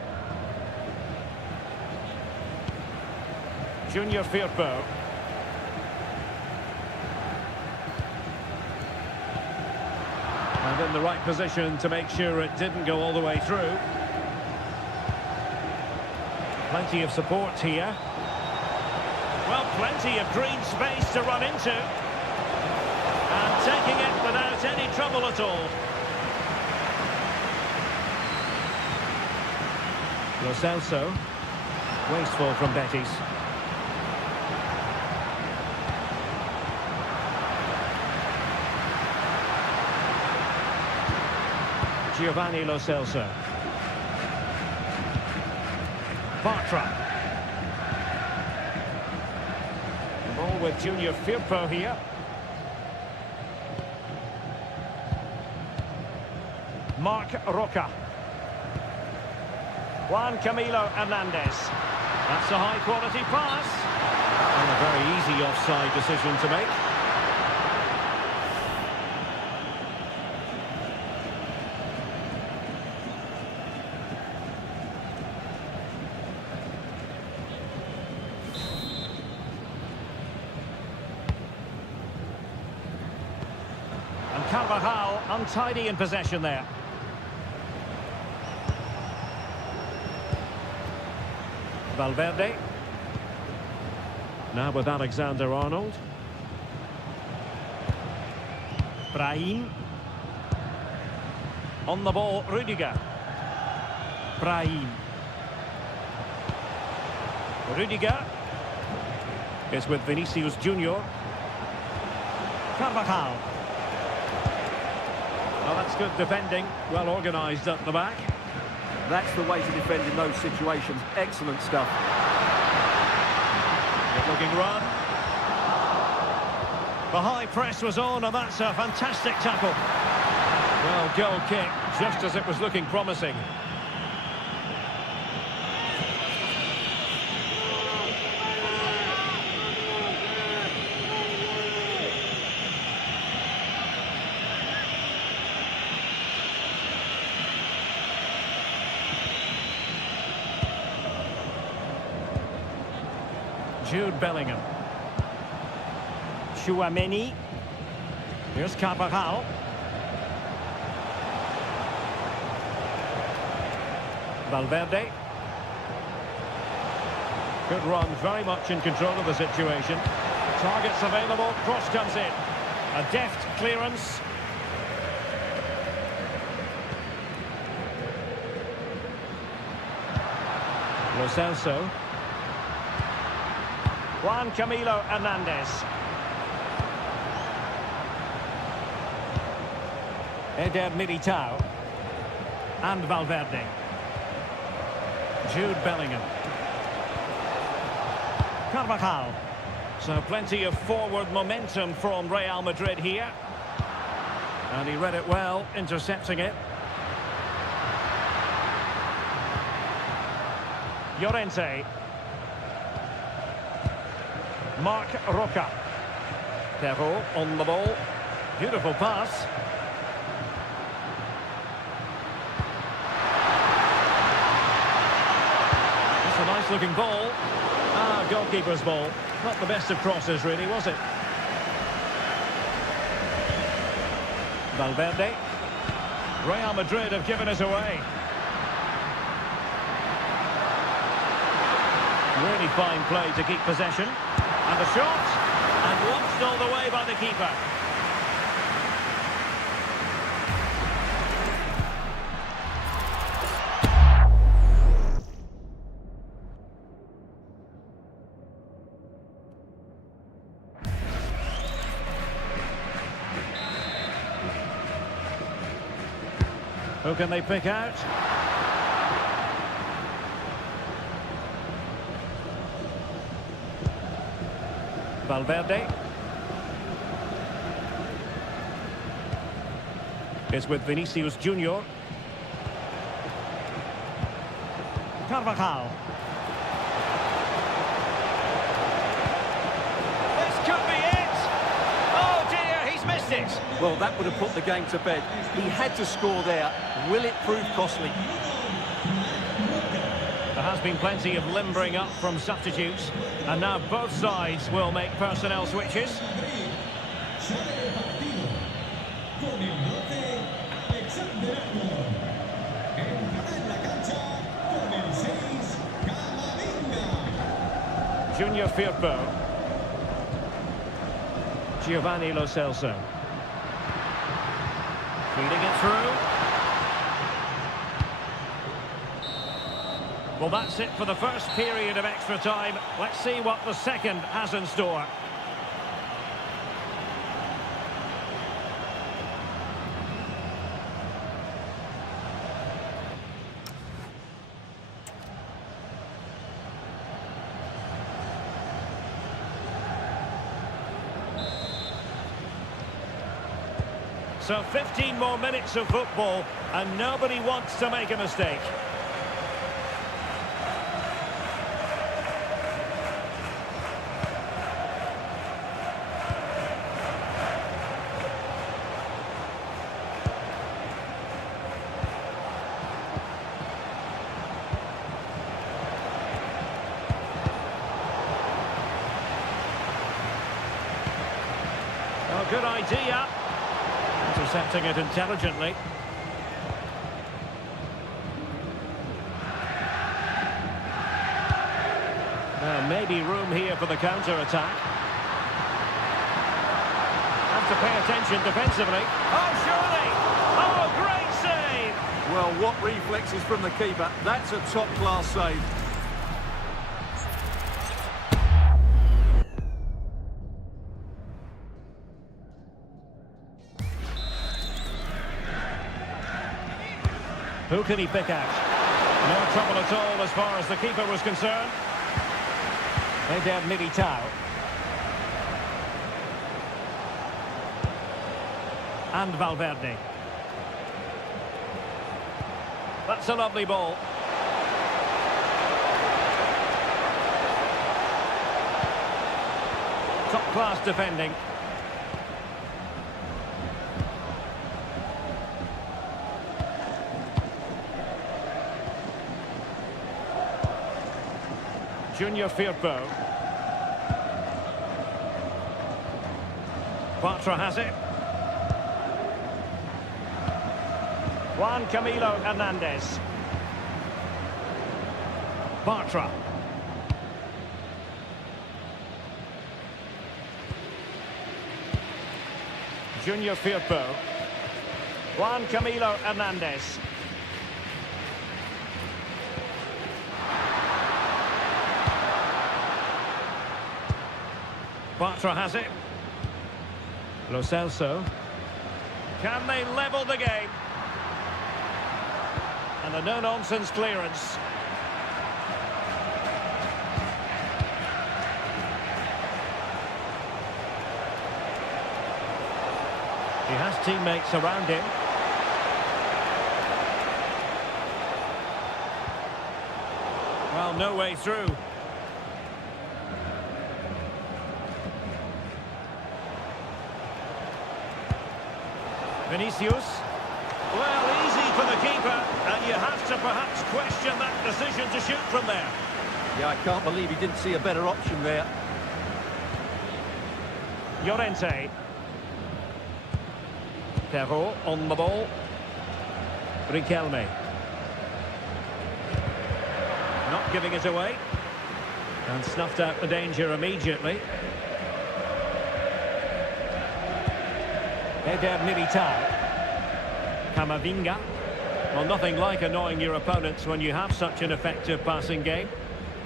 Junior Firpo. And in the right position to make sure it didn't go all the way through. Plenty of support here. Well, plenty of green space to run into. And taking it without any trouble at all. Lo Celso. Wasteful from Betis. Giovanni Lo Celso. Bartra. Ball with Junior Firpo here. Marc Roca. Juan Camilo Hernandez. That's a high-quality pass. And a very easy offside decision to make. Carvajal untidy in possession there. Valverde. Now with Alexander-Arnold. Brahim. On the ball, Rudiger. Brahim. Rudiger is with Vinicius Junior. Carvajal. Well, that's good defending, well organised at the back. That's the way to defend in those situations. Excellent stuff. Good-looking run. The high press was on, and that's a fantastic tackle. Well, goal kick, just as it was looking promising. Jude Bellingham. Chouameni. Here's Carvajal. Valverde. Good run, very much in control of the situation. Targets available, cross comes in. A deft clearance. Lo Celso. Juan Camilo Hernandez. Eder Militao. And Valverde. Jude Bellingham. Carvajal. So plenty of forward momentum from Real Madrid here. And he read it well, intercepting it. Llorente. Marc Roca. Perrault on the ball. Beautiful pass. It's a nice looking ball. Ah, goalkeeper's ball. Not the best of crosses, really, was it? Valverde. Real Madrid have given us away. Really fine play to keep possession. And a shot. And launched all the way by the keeper. Who can they pick out? Valverde. It's with Vinicius Junior. Carvajal. This could be it! Oh dear, he's missed it! Well, that would have put the game to bed. He had to score there. Will it prove costly? There has been plenty of limbering up from substitutes, and now both sides will make personnel switches. Junior Firpo. Giovanni Lo Celso. Feeding it through. Well, that's it for the first period of extra time. Let's see what the second has in store. So 15 more minutes of football, and nobody wants to make a mistake. Oh, good idea. Intercepting it intelligently. Now maybe room here for the counter-attack. Have to pay attention defensively. Oh, surely! Oh, great save! Well, what reflexes from the keeper. That's a top-class save. Who can he pick out? No trouble at all as far as the keeper was concerned. Eder Militao. And Valverde. That's a lovely ball. Top-class defending. Junior Firpo. Bartra has it. Juan Camilo Hernandez. Bartra. Junior Firpo. Juan Camilo Hernandez. Bartra has it. Lo Celso. Can they level the game? And a no-nonsense clearance. He has teammates around him. Well, no way through. Vinicius. Well, easy for the keeper, and you have to perhaps question that decision to shoot from there. Yeah, I can't believe he didn't see a better option there. Llorente. Perrault on the ball. Riquelme. Not giving it away. And snuffed out the danger immediately. Eder Militao. Camavinga. Well, nothing like annoying your opponents when you have such an effective passing game.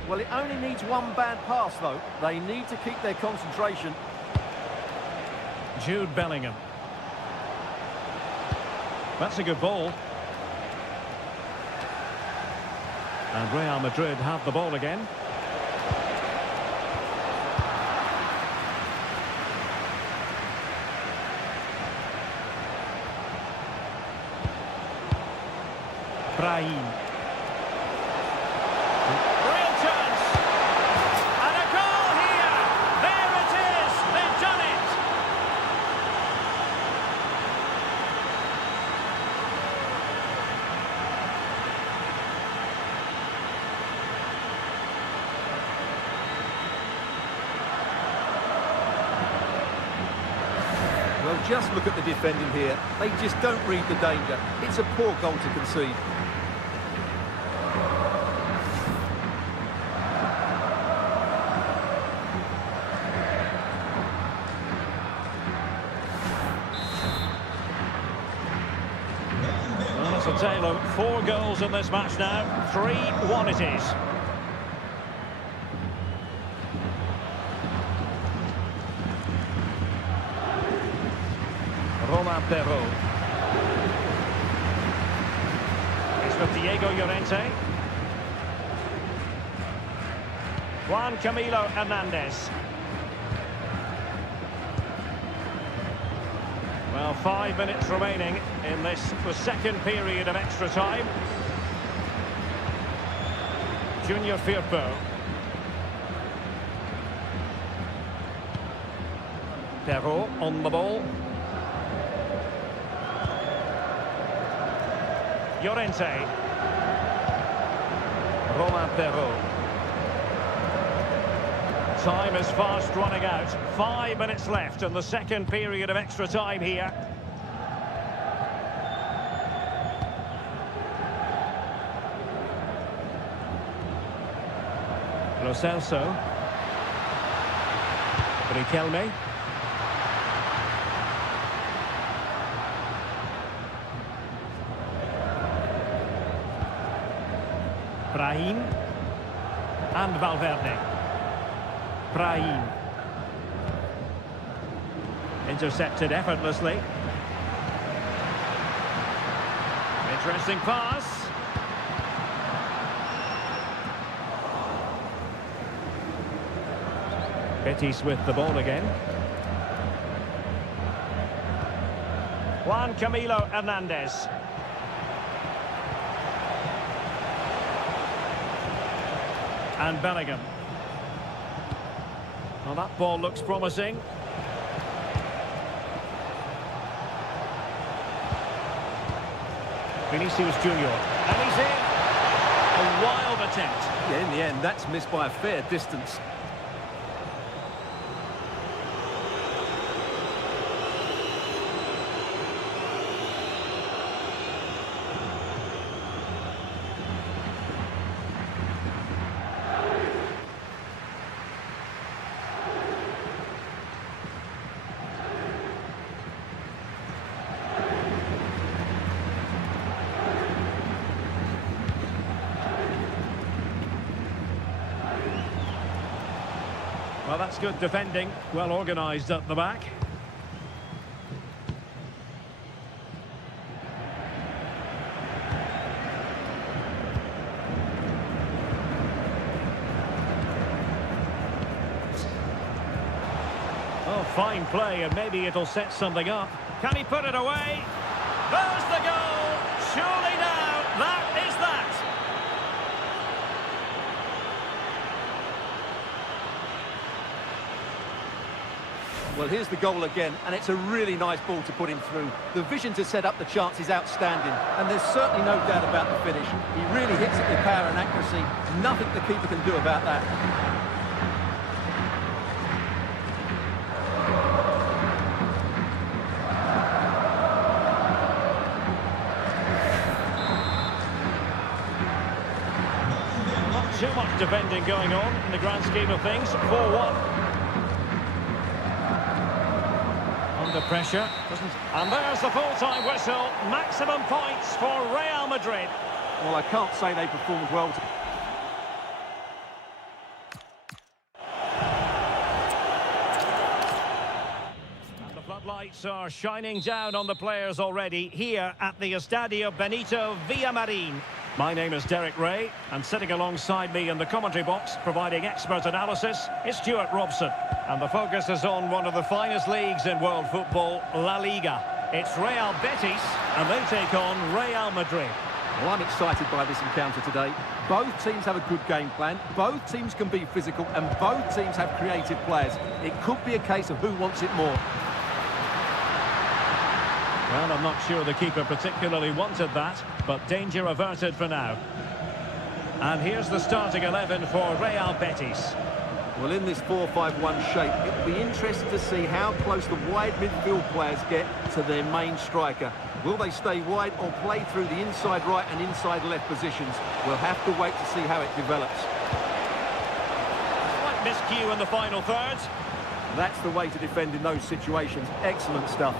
Well, it only needs one bad pass, though. They need to keep their concentration. Jude Bellingham. That's a good ball. And Real Madrid have the ball again. Brahim. Real chance. And a goal here. There it is. They've done it. Well, just look at the defending here. They just don't read the danger. It's a poor goal to concede. Well, it's a tale of 4 goals in this match now. 3-1 it is. Romain Perrault. It's with Diego Llorente. Juan Camilo Hernandez. Well, 5 minutes remaining in this, the second period of extra time. Junior Firpo. Perrault on the ball. Llorente. Romain Perrault. Time is fast running out. 5 minutes left in the second period of extra time here. Lo Celso. Riquelme. Brahim. And Valverde. Brahim. Intercepted effortlessly. Interesting pass. Betis with the ball again. Juan Camilo Hernandez. And Bellingham. Well, that ball looks promising. Vinicius Junior. And he's in. A wild attempt. Yeah, in the end, that's missed by a fair distance. Well, that's good defending. Well organised at the back. Oh, fine play, and maybe it'll set something up. Can he put it away? There's the goal! Surely now, that is that! Well, here's the goal again, and it's a really nice ball to put him through. The vision to set up the chance is outstanding, and there's certainly no doubt about the finish. He really hits it with power and accuracy. Nothing the keeper can do about that. Not too much defending going on in the grand scheme of things. 4-1. Under pressure. And there's the full-time whistle. Maximum points for Real Madrid. Well, I can't say they performed well. And the floodlights are shining down on the players already here at the Estadio Benito Villamarin. My name is Derek Ray, and sitting alongside me in the commentary box, providing expert analysis, is Stuart Robson. And the focus is on one of the finest leagues in world football, La Liga. It's Real Betis, and they take on Real Madrid. Well, I'm excited by this encounter today. Both teams have a good game plan, both teams can be physical, and both teams have creative players. It could be a case of who wants it more. Well, I'm not sure the keeper particularly wanted that, but danger averted for now. And here's the starting 11 for Real Betis. Well, in this 4-5-1 shape, it'll be interesting to see how close the wide midfield players get to their main striker. Will they stay wide or play through the inside right and inside left positions? We'll have to wait to see how it develops. Slight miscue in the final third. That's the way to defend in those situations. Excellent stuff.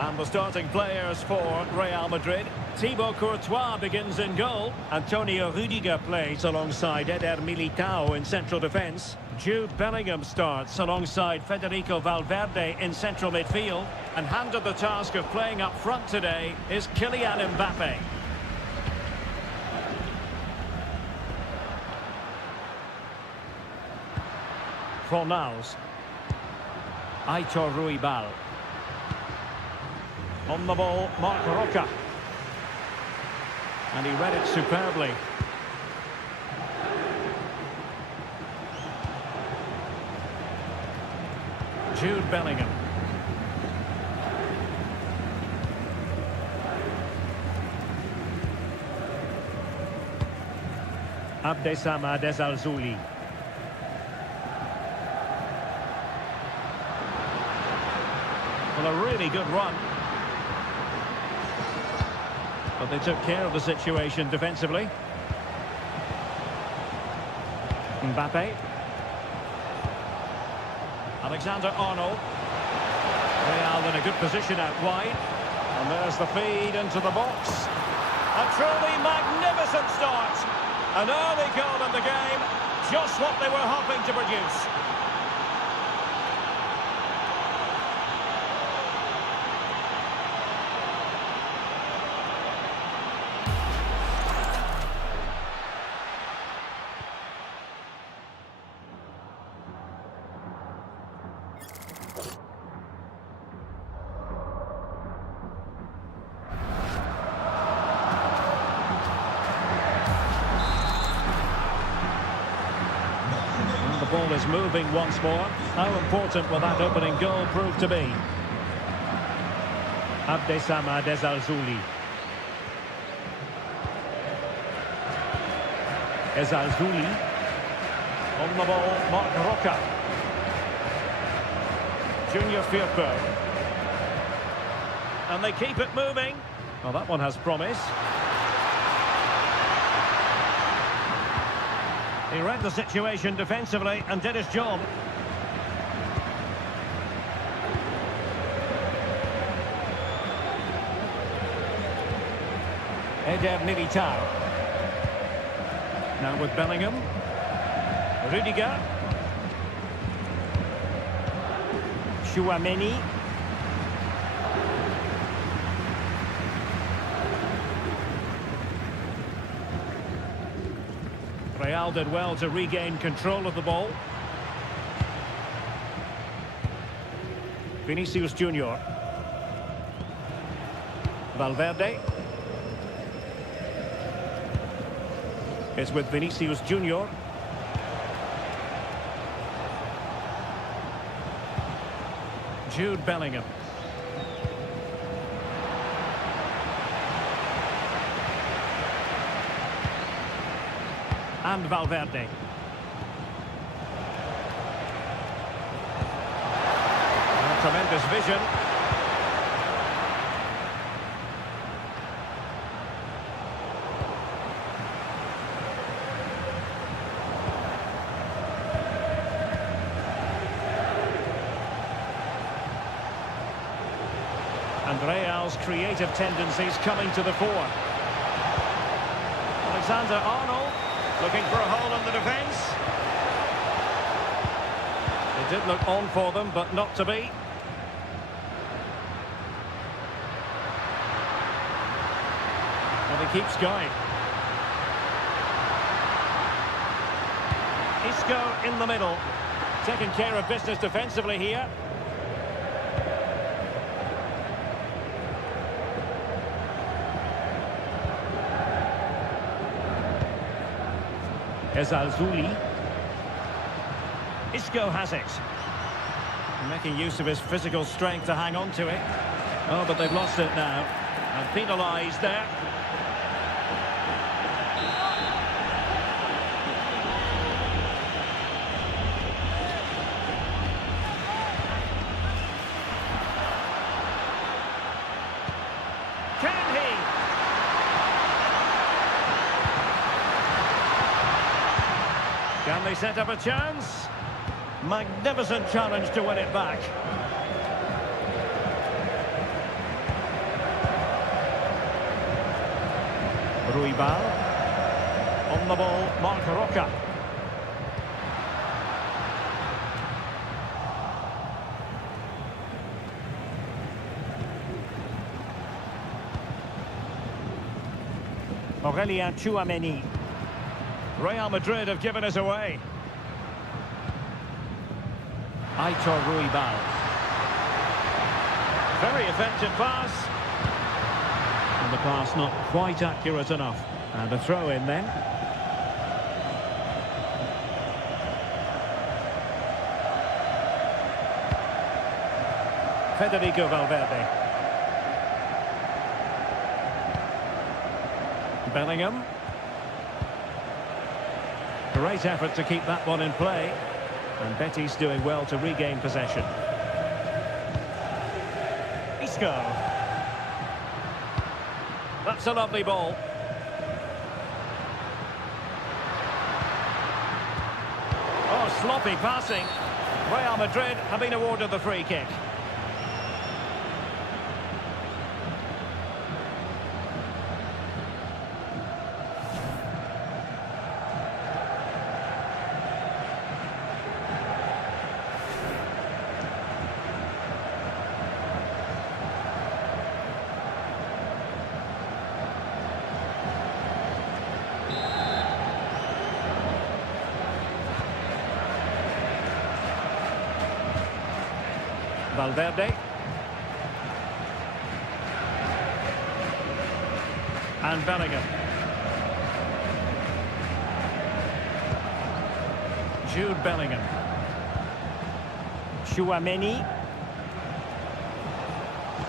And the starting players for Real Madrid. Thibaut Courtois begins in goal. Antonio Rudiger plays alongside Eder Militao in central defence. Jude Bellingham starts alongside Federico Valverde in central midfield. And handed the task of playing up front today is Kylian Mbappe. Fornals. Aitor Ruibal. On the ball, Marc Roca. And he read it superbly. Jude Bellingham. Abdessamad Al-Zouli. Well, a really good run. But they took care of the situation defensively. Mbappe. Alexander-Arnold. Real in a good position out wide. And there's the feed into the box. A truly magnificent start. An early goal in the game. Just what they were hoping to produce. The ball is moving once more. How important will that opening goal prove to be? Abdessamad Al-Zouli. Al-Zouli. On the ball, Marc Roca. Junior Firpo. And they keep it moving. Well, that one has promise. He read the situation defensively and did his job. Eder Militao. Now with Bellingham. Rudiger. Chouameni. Real did well to regain control of the ball. Vinicius Junior. Valverde. It's with Vinicius Junior. Jude Bellingham. And Valverde. Tremendous vision. And Real's creative tendencies coming to the fore. Alexander-Arnold looking for a hole in the defence. It did look on for them, but not to be. And he keeps going. Isco in the middle. Taking care of business defensively here. Ezalzouli. Isco has it. Making use of his physical strength to hang on to it. Oh, but they've lost it now. And penalised there. Can he? Can they set up a chance? Magnificent challenge to win it back. Ruibal. On the ball, Marc Roca. Aurelien Chouameni. Real Madrid have given us away. Aitor Ruibal. Very effective pass. And the pass not quite accurate enough. And a throw in then. Federico Valverde. Bellingham. Great effort to keep that one in play. And Betis doing well to regain possession. Isco. That's a lovely ball. Oh, sloppy passing. Real Madrid have been awarded the free kick. Valverde. And Bellingham. Jude Bellingham. Chouameni.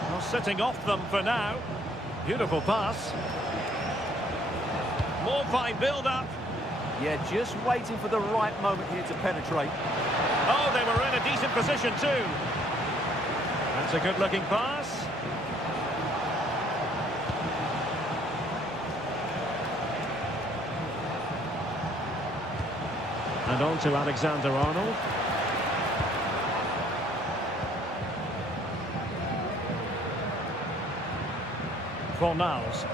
Well, sitting off them for now. Beautiful pass. More fine build-up. Yeah, just waiting for the right moment here to penetrate. Oh, they were in a decent position too. That's a good-looking pass. And on to Alexander-Arnold. Fornals.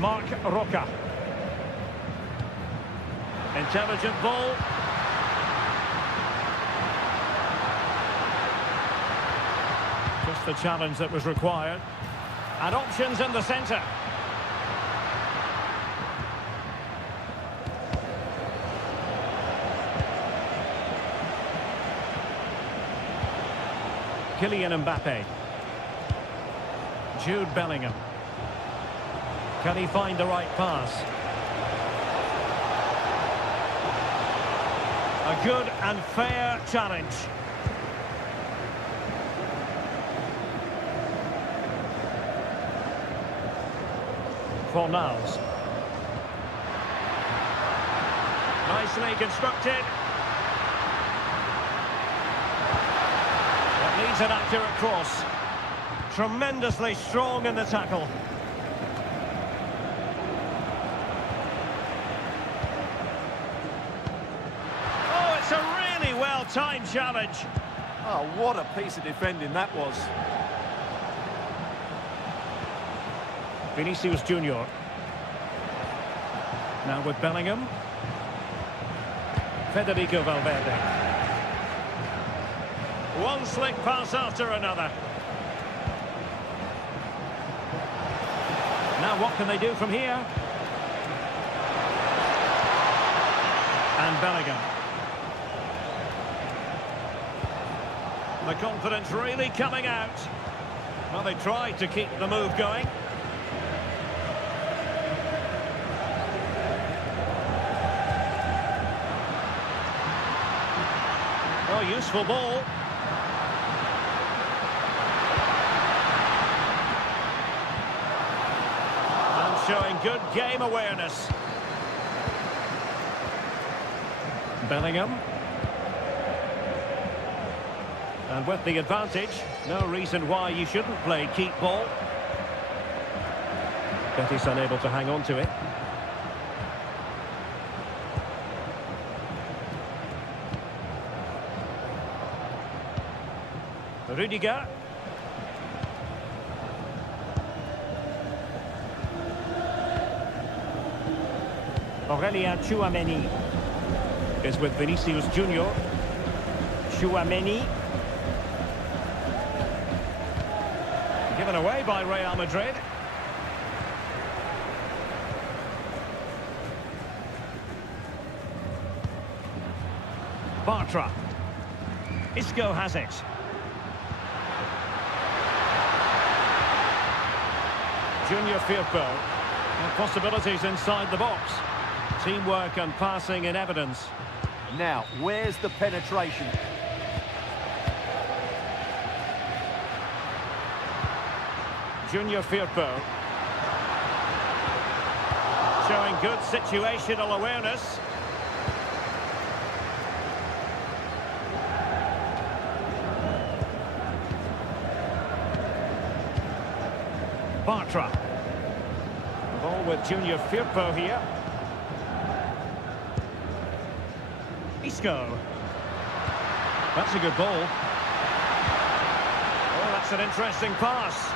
Marc Roca. Intelligent ball. the challenge that was required. And options in the centre. Kylian Mbappe. Jude Bellingham. Can he find the right pass? A good and fair challenge. Fornals. Nicely constructed. It needs an accurate cross. Tremendously strong in the tackle. Oh, it's a really well-timed challenge. Oh, what a piece of defending that was. Vinicius Junior. Now with Bellingham. Federico Valverde. One slick pass after another. Now what can they do from here? And Bellingham. The confidence really coming out. Well, they tried to keep the move going. Oh, useful ball. And showing good game awareness. Bellingham. And with the advantage, no reason why you shouldn't play keep ball. Betis unable to hang on to it. Rudiger. Aurelien Tchouameni is with Vinicius Junior. Tchouameni. Given away by Real Madrid. Bartra. Isco has it. Junior Firpo. And possibilities inside the box. Teamwork and passing in evidence. Now, where's the penetration? Junior Firpo. Showing good situational awareness. Bartra. Ball with Junior Firpo here. Isco. That's a good ball. Oh, that's an interesting pass.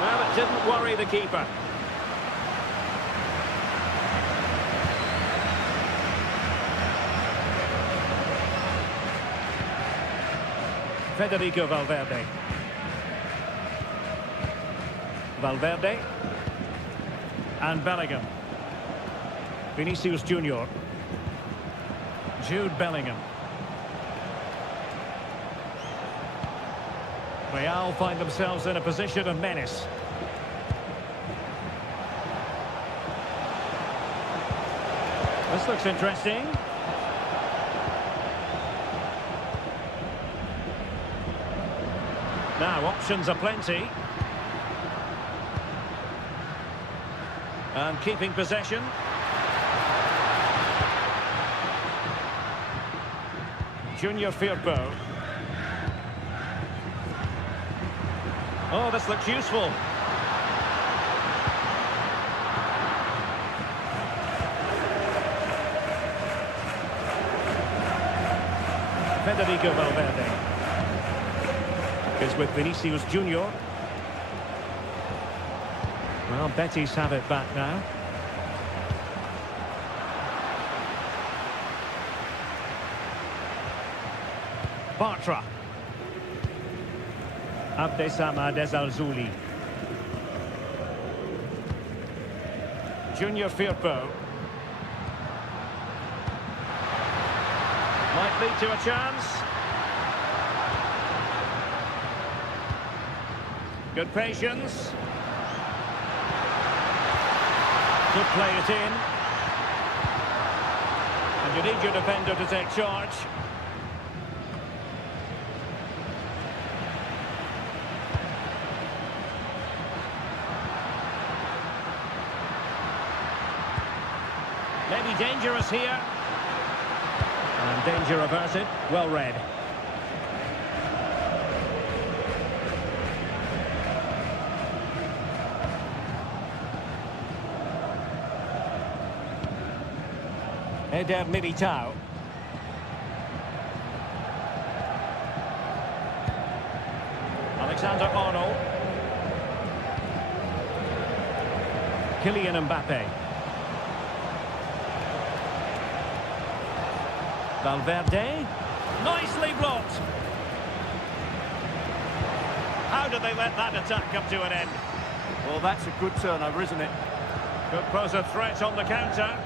Well, it didn't worry the keeper. Federico Valverde. Valverde. And Bellingham. Vinicius Junior. Jude Bellingham. Real find themselves in a position of menace. This looks interesting. Now, options are plenty. And keeping possession. Junior Firpo. Oh, this looks useful. Federico Valverde is with Vinicius Junior. Well, Betis have it back now. Bartra. Abdessamad Al-Zouli. Junior Firpo. Might lead to a chance. Good patience. Could play it in. And you need your defender to take charge. Maybe dangerous here. And danger averted. Well read. Eder Militao. Alexander-Arnold. Kylian Mbappe. Valverde. Nicely blocked. How did they let that attack come to an end? Well, that's a good turnover, isn't it? Could pose a threat on the counter.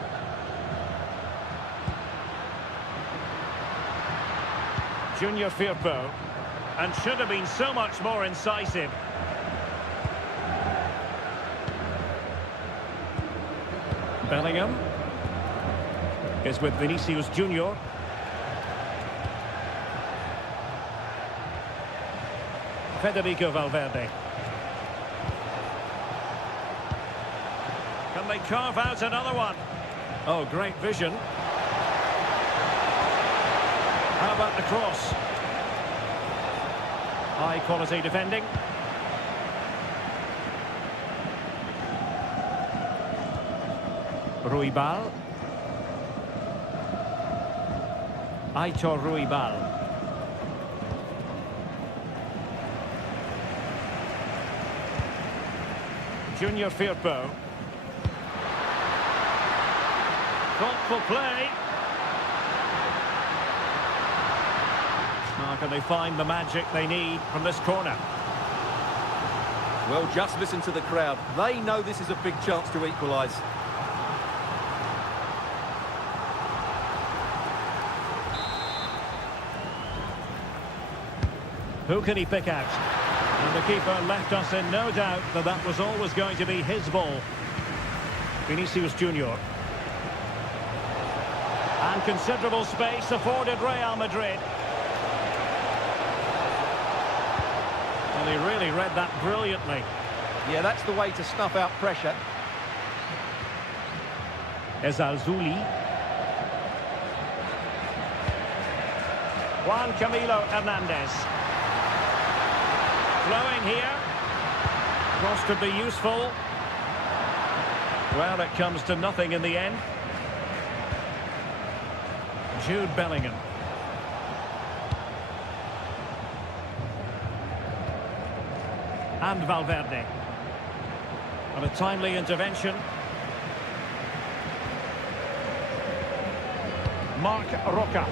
Junior Firpo. And should have been so much more incisive. Bellingham is with Vinicius Junior. Federico Valverde. Can they carve out another one? Oh, great vision. How about the cross? High quality defending. Ruibal. Aitor Ruibal. Junior Firpo. Thoughtful play. Now can they find the magic they need from this corner? Well, just listen to the crowd. They know this is a big chance to equalise. Who can he pick out? And the keeper left us in no doubt that that was always going to be his ball. Vinicius Junior. And considerable space afforded Real Madrid. Well, he really read that brilliantly. Yeah, that's the way to snuff out pressure. Al-Zouli. Juan Camilo Hernandez. Flowing here. Cross could be useful. Well, it comes to nothing in the end. Jude Bellingham. And Valverde. And a timely intervention. Marc Roca.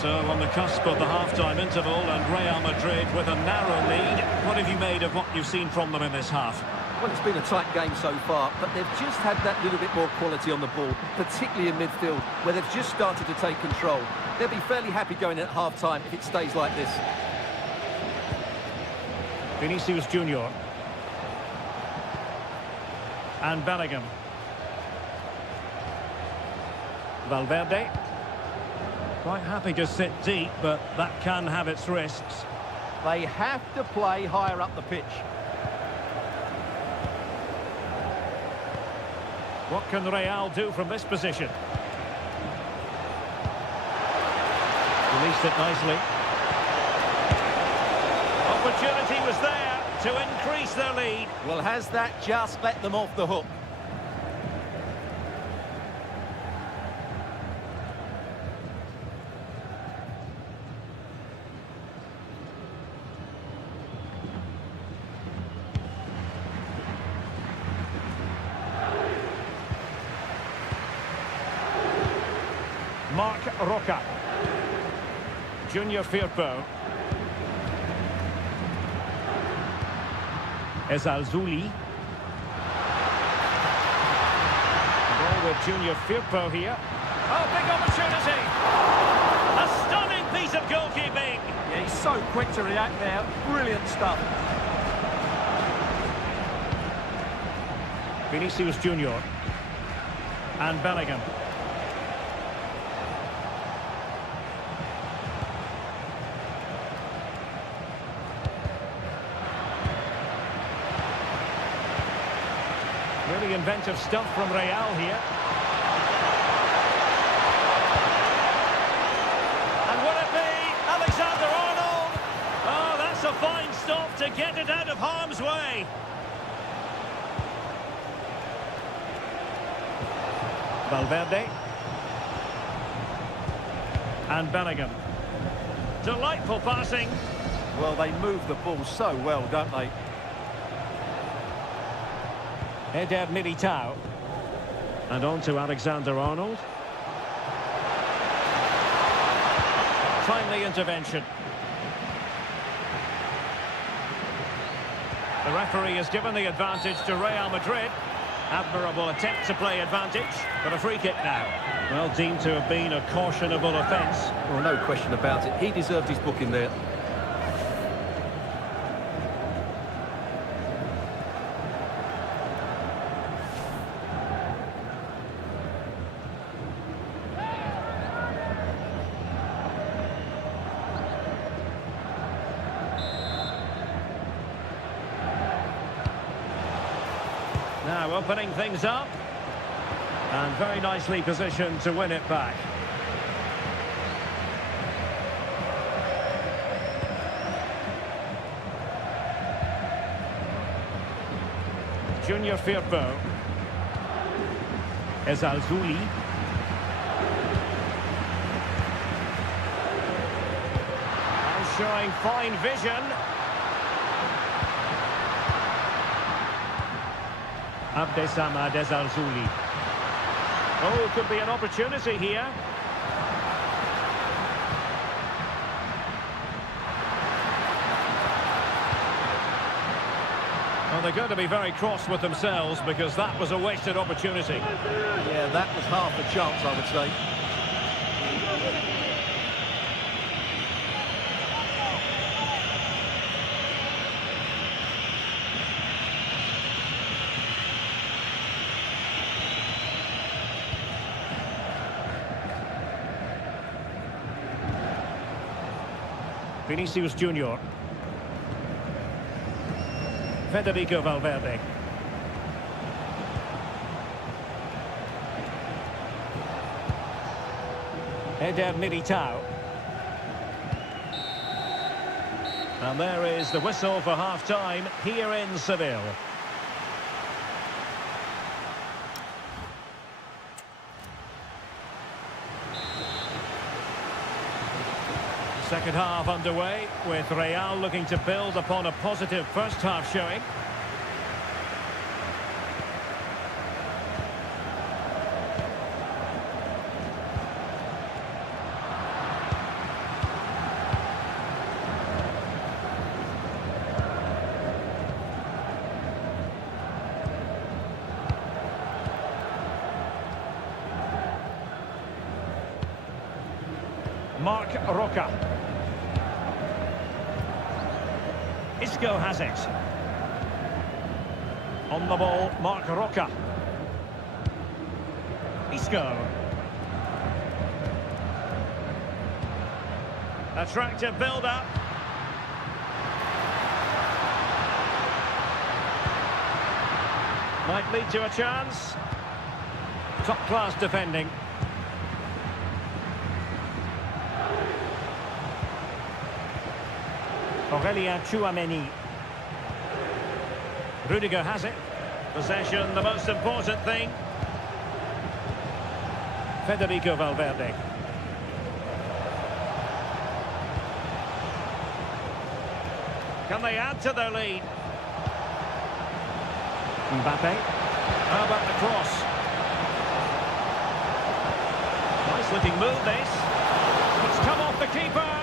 So on the cusp of the half-time interval, and Real Madrid with a narrow lead. What have you made of what you've seen from them in this half? Well, it's been a tight game so far, but they've just had that little bit more quality on the ball, particularly in midfield, where they've just started to take control. They'll be fairly happy going at half-time if it stays like this. Vinicius Junior. And Bellingham. Valverde. Quite happy to sit deep, but that can have its risks. They have to play higher up the pitch. What can Real do from this position? Released it nicely. Opportunity was there to increase their lead. Well, has that just let them off the hook? Marc Roca. Junior Firpo. Ezalzouli. The ball with Junior Firpo here. Oh, big opportunity! A stunning piece of goalkeeping! Yeah, he's so quick to react there. Brilliant stuff. Vinicius Junior. And Bellingham. Really inventive stuff from Real here. And will it be Alexander-Arnold? Oh, that's a fine stop to get it out of harm's way. Valverde. And Bellingham. Delightful passing. Well, they move the ball so well, don't they? Eder Militao. And on to Alexander-Arnold. Timely intervention. The referee has given the advantage to Real Madrid. Admirable attempt to play advantage, but a free kick now. Well, deemed to have been a cautionable offence. Well, no question about it. He deserved his booking there. Now opening things up. And very nicely positioned to win it back. Junior Firpo. Ezalzouli. And showing fine vision. Abdesamad Ezalzouli. Oh, could be an opportunity here. Well, they're going to be very cross with themselves because that was a wasted opportunity. Yeah, that was half a chance, I would say. Vinicius Junior. Federico Valverde. Eder Militao. And there is the whistle for half-time here in Seville. Second half underway, with Real looking to build upon a positive first half showing. Marc Roca. Isco has it. On the ball, Marc Roca. Isco. Attractive build-up. Might lead to a chance. Top-class defending. Aurelien Tchouameni. Rudiger has it. Possession, the most important thing. Federico Valverde. Can they add to their lead? Mbappe. How about the cross? Nice looking move this. It's come off the keeper.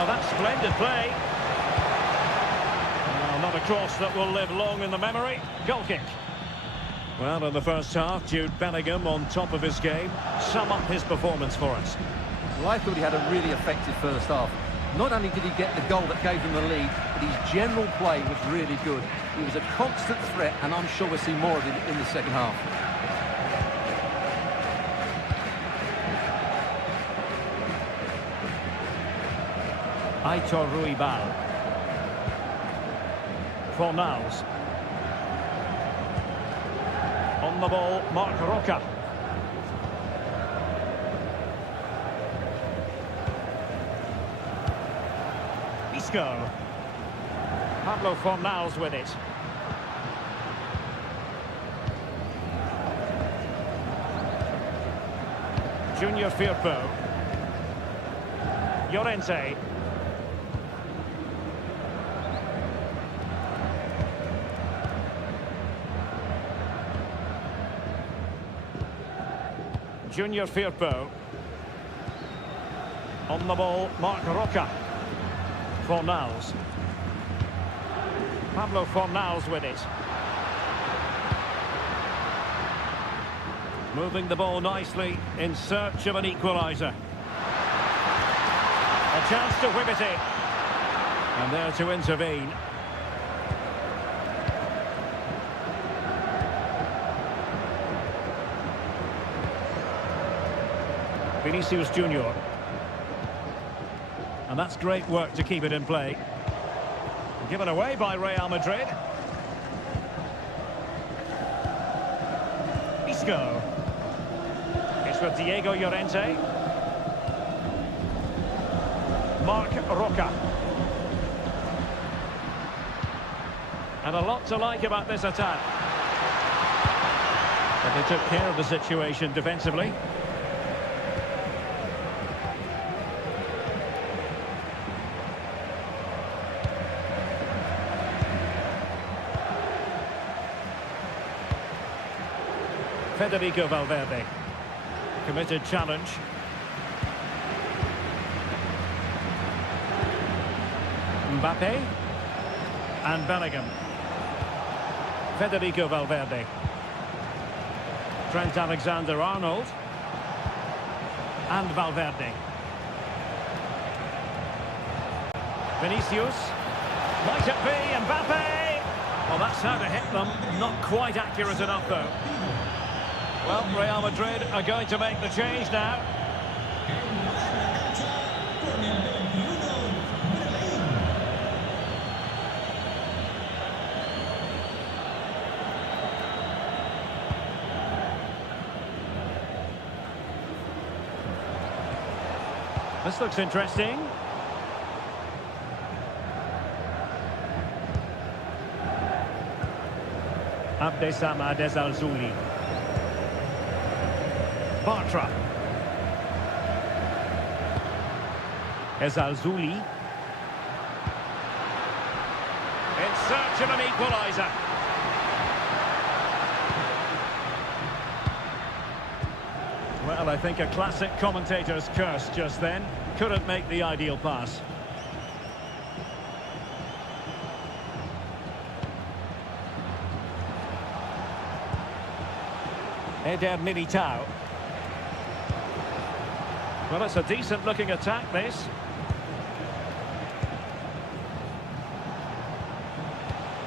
Well, that's splendid play. Well, not a cross that will live long in the memory. Goal kick. Well, in the first half, Jude Bellingham on top of his game. Sum up his performance for us. Well, I thought he had a really effective first half. Not only did he get the goal that gave him the lead, but his general play was really good. He was a constant threat, and I'm sure we'll see more of it in the second half. Aitor Ruibal. Fornals. On the ball, Marc Roca. Isco. Pablo Fornals with it. Junior Firpo. Llorente. Junior Firpo. On the ball, Marc Roca. Fornals. Pablo Fornals with it. Moving the ball nicely in search of an equaliser. A chance to whip it in. And there to intervene. Vinicius Junior. And that's great work to keep it in play. Given away by Real Madrid. Isco. It's with Diego Llorente. Marc Roca. And a lot to like about this attack. But they took care of the situation defensively. Federico Valverde. Committed challenge. Mbappe. And Bellingham. Federico Valverde. Trent Alexander-Arnold. And Valverde. Vinicius. Might it be Mbappe? Well, that's how to hit them. Not quite accurate enough, though. Well, Real Madrid are going to make the change now. This looks interesting. Abdessamad Al-Zouli. Bartra. Al-Zouli. In search of an equaliser. Well, I think a classic commentator's curse just then. Couldn't make the ideal pass. Eder Militao. Well, it's a decent-looking attack, this.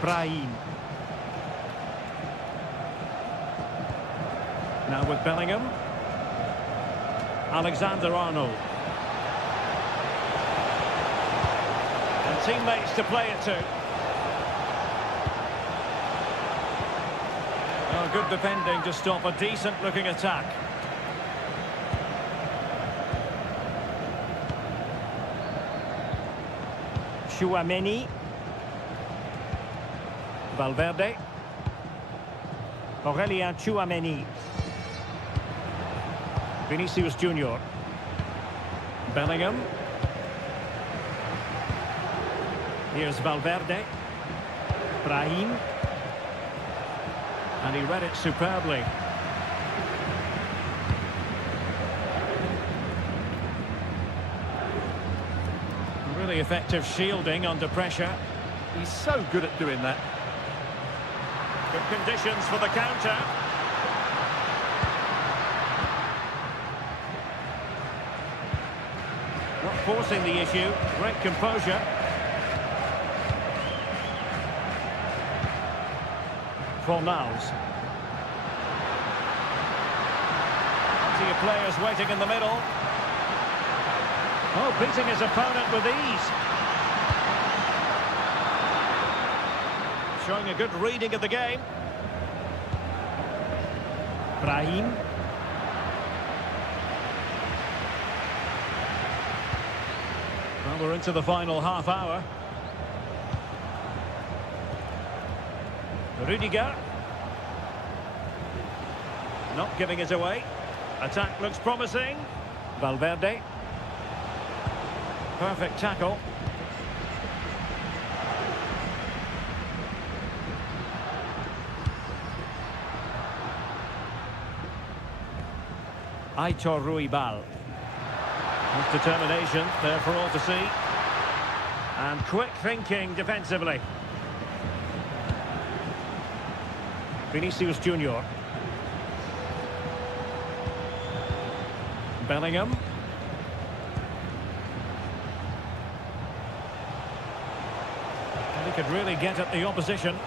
Brahim. Now with Bellingham. Alexander-Arnold. And teammates to play it to. Oh, good defending to stop a decent-looking attack. Chouameni. Valverde. Aurelien Chouameni. Vinicius Junior. Bellingham. Here's Valverde. Brahim. And he read it superbly. Really effective shielding under pressure. He's so good at doing that. Good conditions for the counter. Not forcing the issue. Great composure. Fornals. Plenty of players waiting in the middle. Oh, beating his opponent with ease. Showing a good reading of the game. Brahim. Well, we're into the final half hour. Rudiger. Not giving it away. Attack looks promising. Valverde. Perfect tackle. Aitor Ruibal. His determination there for all to see. And quick thinking defensively. Vinicius Junior. Bellingham. And he could really get at the opposition.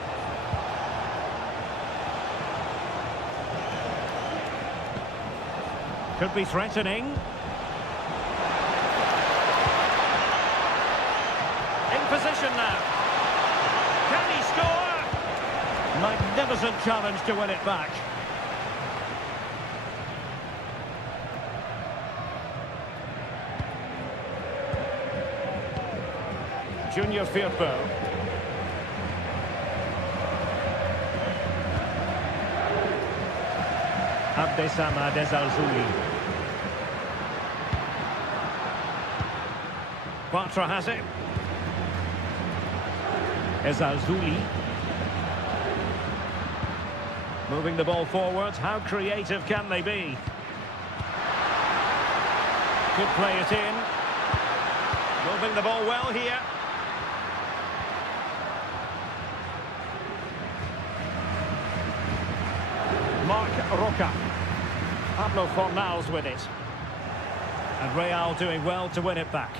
Could be threatening. In position now. Can he score? Magnificent challenge to win it back. Junior Firpo. Abdesama Desalzouli. Quatra has it. Desalzouli. Moving the ball forwards. How creative can they be? Could play it in. Moving the ball well here. Marc Roca. Pablo Fornals with it. And Real doing well to win it back.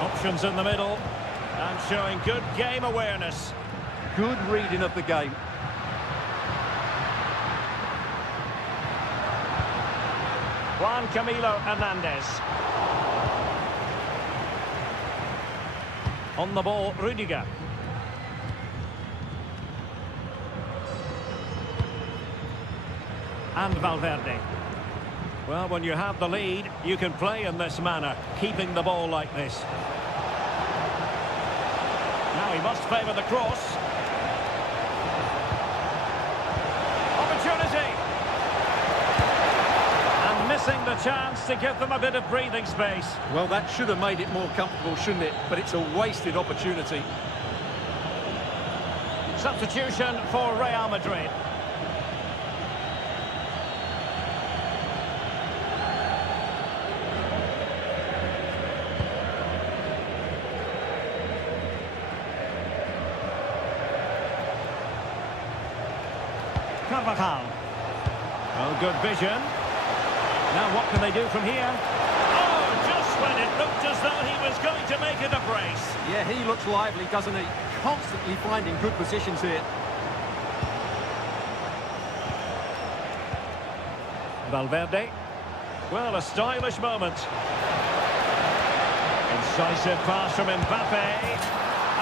Options in the middle. And showing good game awareness. Good reading of the game. Juan Camilo Hernandez. On the ball, Rudiger. And Valverde. Well, when you have the lead, you can play in this manner, keeping the ball like this. Now he must favour the cross. Opportunity! And missing the chance to give them a bit of breathing space. Well, that should have made it more comfortable, shouldn't it? But it's a wasted opportunity. Substitution for Real Madrid. Carvajal. Oh, good vision. Now what can they do from here? Oh, just when it looked as though he was going to make it a brace. Yeah, he looks lively, doesn't he? Constantly finding good positions here. Valverde. Well, a stylish moment. Incisive pass from Mbappe.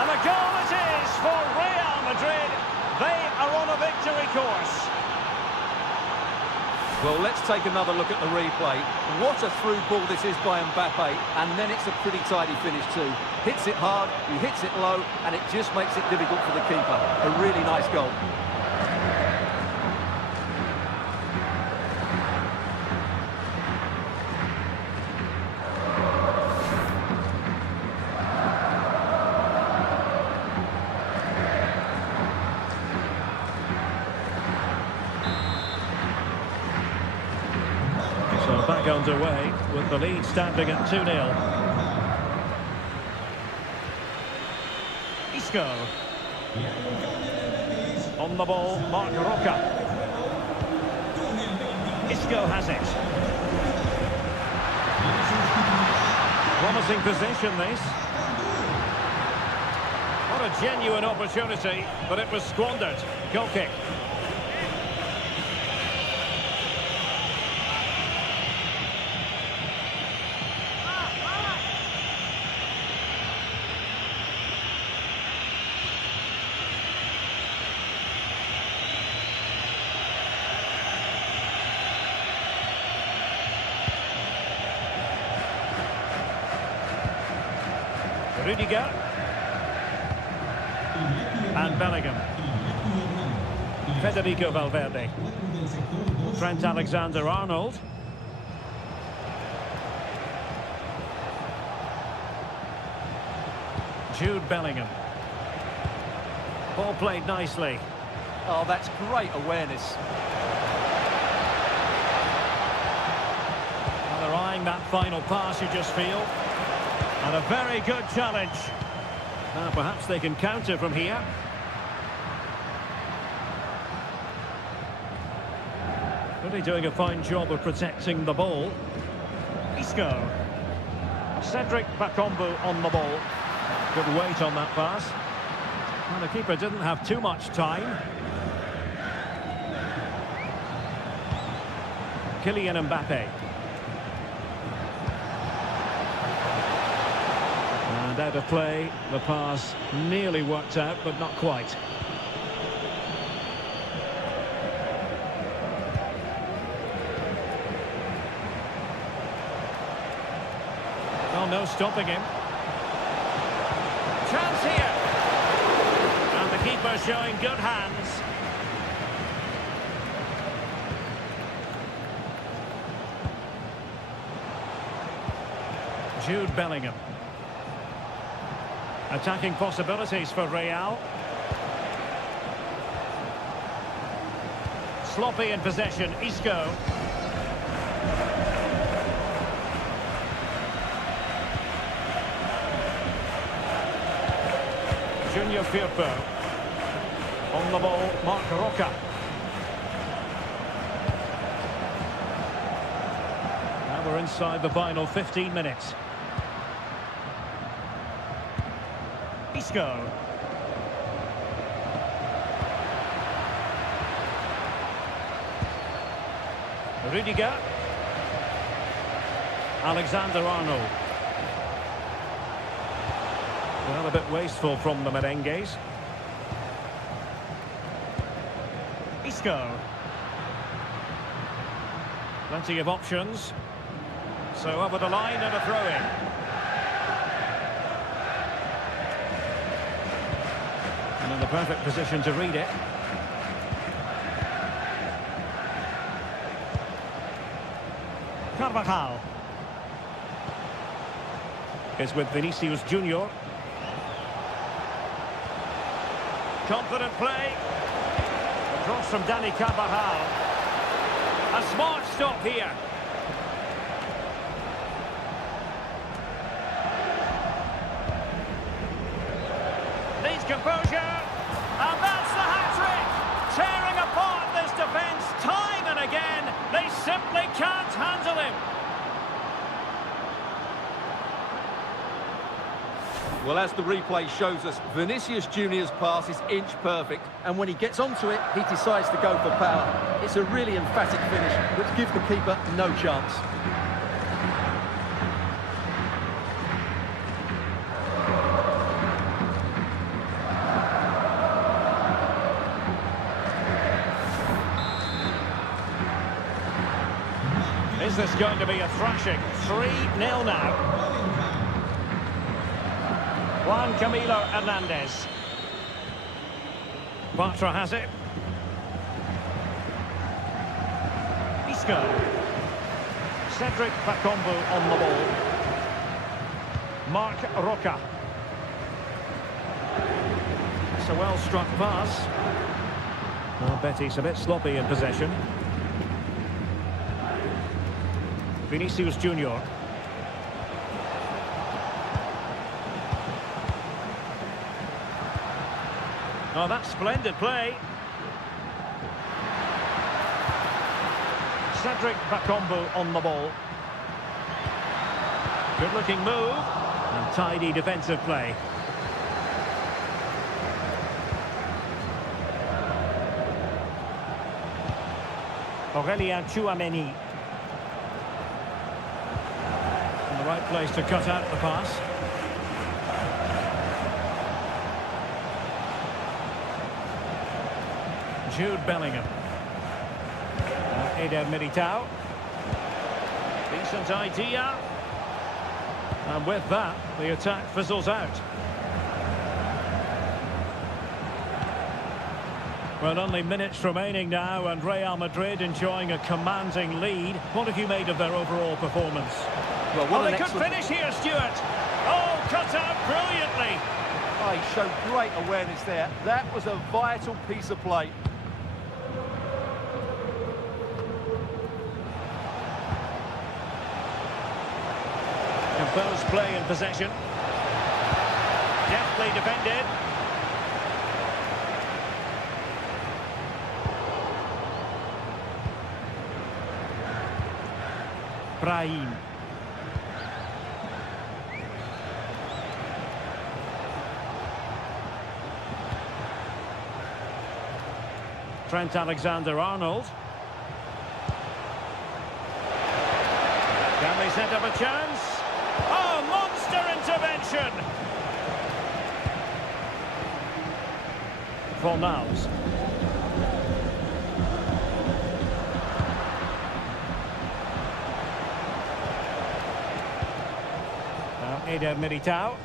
And a goal it is for Real Madrid. They are on a victory course. Well, let's take another look at the replay. What a through ball this is by Mbappe, and then it's a pretty tidy finish too. Hits it hard, he hits it low, and it just makes it difficult for the keeper. A really nice goal. back underway with the lead standing at 2-0. Isco. On the ball, Marc Roca. Isco has it. Promising position, this. What a genuine opportunity, but it was squandered. Goal kick. Rudiger and Bellingham. Federico Valverde. Trent Alexander-Arnold. Jude Bellingham. Ball played nicely. Oh, that's great awareness. Well, they're eyeing that final pass, you just feel. And a very good challenge. Now perhaps they can counter from here. Really doing a fine job of protecting the ball. Isco. Cedric Bakambu on the ball. Good weight on that pass. Well, the keeper didn't have too much time. Kylian Mbappe. And out of play, the pass nearly worked out, but not quite. Well, no stopping him. Chance here. And the keeper showing good hands. Jude Bellingham. Attacking possibilities for Real. Sloppy in possession, Isco. Junior Firpo. On the ball, Marc Roca. Now we're inside the final 15 minutes. Isco. Rudiger. Alexander-Arnold. Well, a bit wasteful from the merengues. Isco. Plenty of options. So over the line and a throw-in. And in the perfect position to read it. Carvajal is with Vinicius Junior. Confident play. A cross from Dani Carvajal. A smart stop here. Needs composure. And that's the hat-trick. Tearing apart this defence time and again. They simply can't handle him. Well, as the replay shows us, Vinicius Junior's pass is inch perfect, and when he gets onto it, he decides to go for power. It's a really emphatic finish, which gives the keeper no chance. Is this going to be a thrashing? 3-0 now. Juan Camilo Hernandez. Bartra has it. Isco. Cedric Bakambu on the ball. Marc Roca. It's a well-struck pass. Well, Betis a bit sloppy in possession. Vinicius Junior. Oh, that's splendid play. Cedric Bakambu on the ball. Good-looking move and tidy defensive play. Aurelien Tchouameni. In the right place to cut out the pass. Jude Bellingham. Eder Militao. Decent idea. And with that, the attack fizzles out. Well, only minutes remaining now, and Real Madrid enjoying a commanding lead. What have you made of their overall performance? Well, they could finish here, Stuart. Oh, cut out brilliantly. Oh, he showed great awareness there. That was a vital piece of play. Composed play in possession. Deftly defended. Brahim. Trent Alexander-Arnold. Can they set up a chance? Oh, monster intervention! Fornals. Now Eder Militao.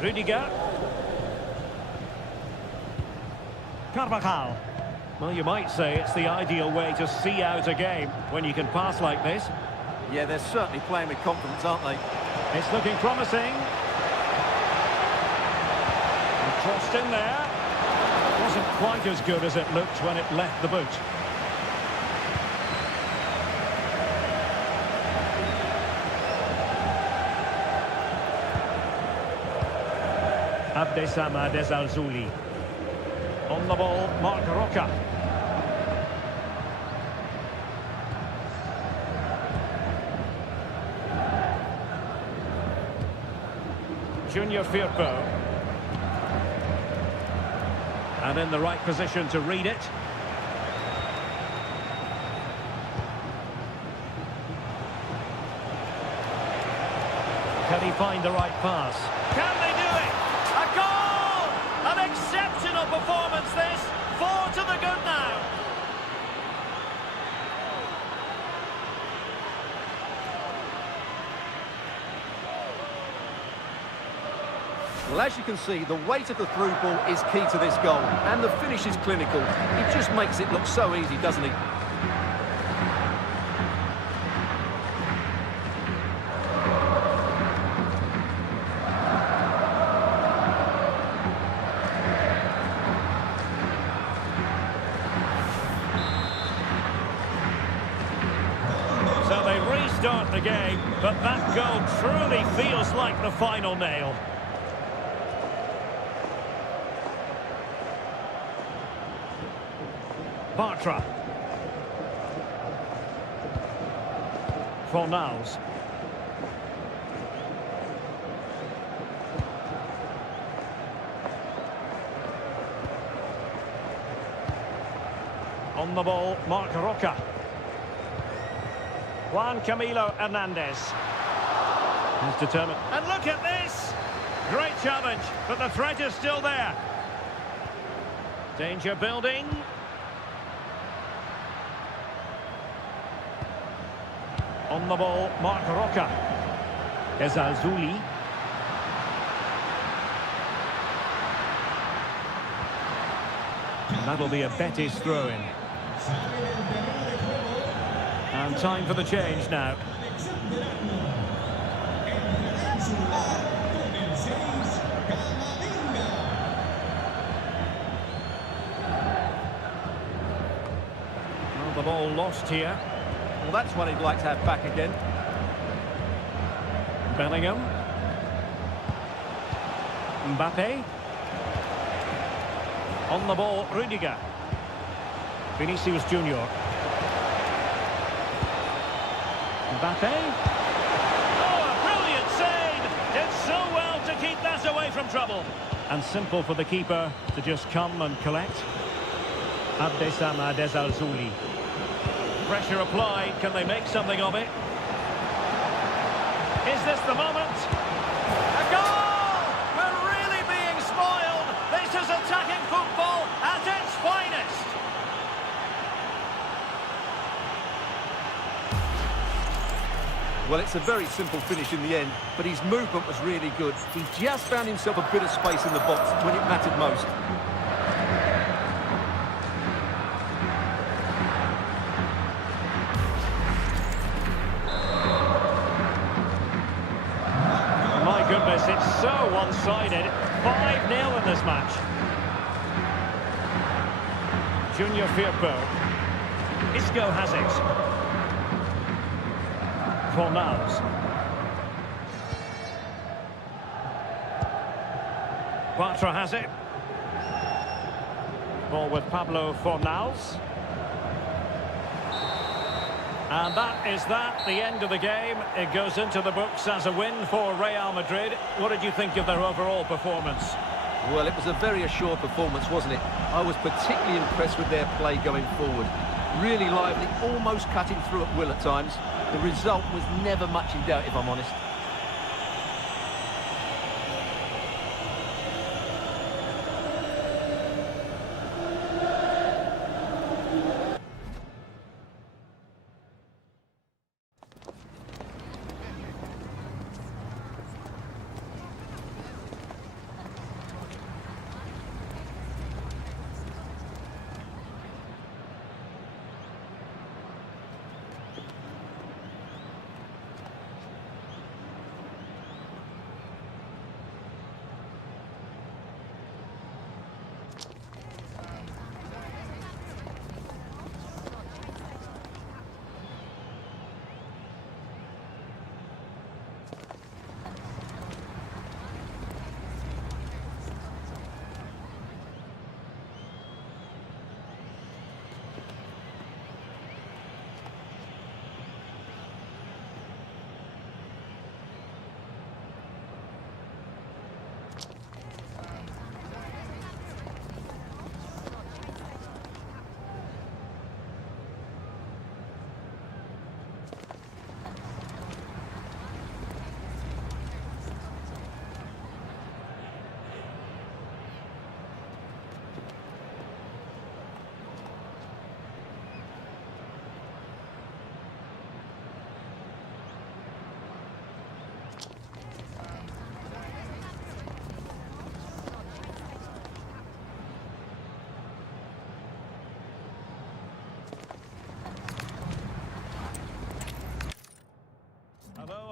Rudiger. Carvajal. Well, you might say it's the ideal way to see out a game when you can pass like this. Yeah, they're certainly playing with confidence, aren't they? It's looking promising. And crossed in there. Wasn't quite as good as it looked when it left the boot. Abdessamad Ezalzouli. On the ball, Marc Roca. Junior Firpo. And in the right position to read it. Can he find the right pass? Can they do it? A goal! An exceptional performance this. 4 to the good now. Well, as you can see, the weight of the through ball is key to this goal, and the finish is clinical. He just makes it look so easy, doesn't he? So they restart the game, but that goal truly feels like the final nail. Bartra. Fornals. On the ball, Marc Roca. Juan Camilo Hernandez. He's determined. And look at this! Great challenge, but the threat is still there. Danger building. On the ball, Marc Roca. Ezalzouli. That'll be a Betis throw-in. And time for the change now. Well, the ball lost here. Well, that's what he'd like to have back again. Bellingham. Mbappe. On the ball, Rudiger. Vinicius Junior. Mbappe. Oh, a brilliant save! Did so well to keep that away from trouble. And simple for the keeper to just come and collect. Abdesam Adezalzouli. Pressure applied. Can they make something of it? Is this the moment? A goal! We're really being spoiled. This is attacking football at its finest. Well, it's a very simple finish in the end, but his movement was really good. He just found himself a bit of space in the box when it mattered most. My goodness, it's so one-sided. 5-0 in this match. Junior Firpo. Isco has it. Fornals. Bartra has it. Ball with Pablo Fornals. And that is the end of the game. It goes into the books as a win for Real Madrid. What did you think of their overall performance? Well, it was a very assured performance, wasn't it? I was particularly impressed with their play going forward. Really lively, almost cutting through at will at times. The result was never much in doubt, if I'm honest.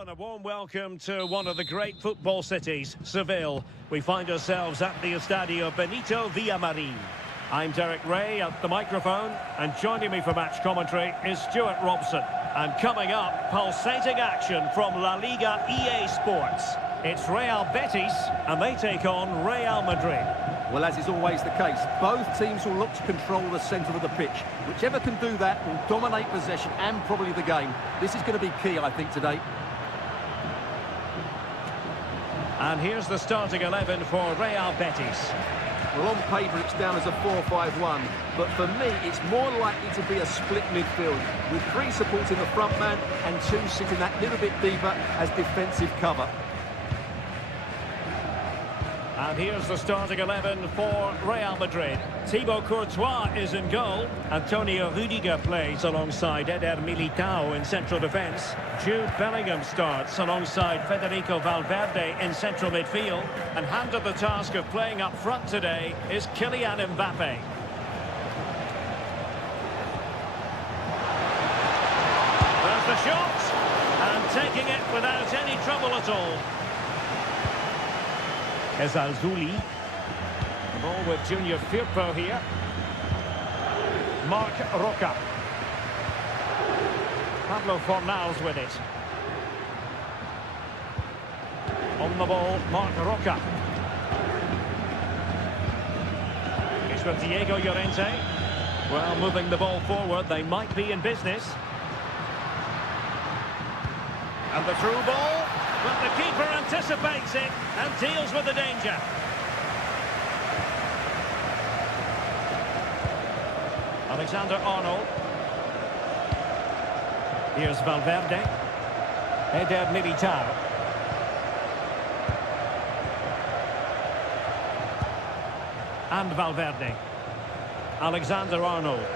And a warm welcome to one of the great football cities, Seville. We find ourselves at the Estadio Benito Villamarin. I'm Derek Ray at the microphone, and joining me for match commentary is Stuart Robson. And coming up, pulsating action from La Liga EA Sports. It's Real Betis, and they take on Real Madrid. Well, as is always the case, both teams will look to control the centre of the pitch. Whichever can do that will dominate possession and probably the game. This is going to be key, I think, today. And here's the starting 11 for Real Betis. Well, on paper it's down as a 4-5-1, but for me it's more likely to be a split midfield, with 3 supporting the front man and 2 sitting that little bit deeper as defensive cover. And here's the starting 11 for Real Madrid. Thibaut Courtois is in goal. Antonio Rudiger plays alongside Eder Militao in central defence. Jude Bellingham starts alongside Federico Valverde in central midfield. And handed the task of playing up front today is Kylian Mbappe. There's the shot, and taking it without any trouble at all. Ezalzouli. The ball with Junior Firpo here. Marc Roca. Pablo Fornals with it. On the ball, Marc Roca. It's with Diego Llorente. Well, moving the ball forward, they might be in business. And the through ball, but the keeper anticipates it and deals with the danger. Alexander-Arnold. Here's Valverde. Eder Militao. And Valverde. Alexander-Arnold.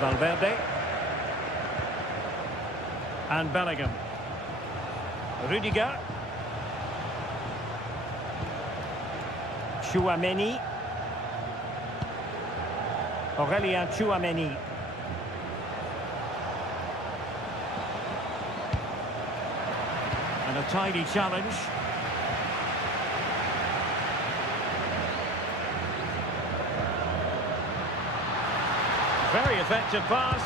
Valverde. And Bellingham. Rudiger. Tchouaméni. Aurélien Tchouaméni. And a tidy challenge. Very effective pass.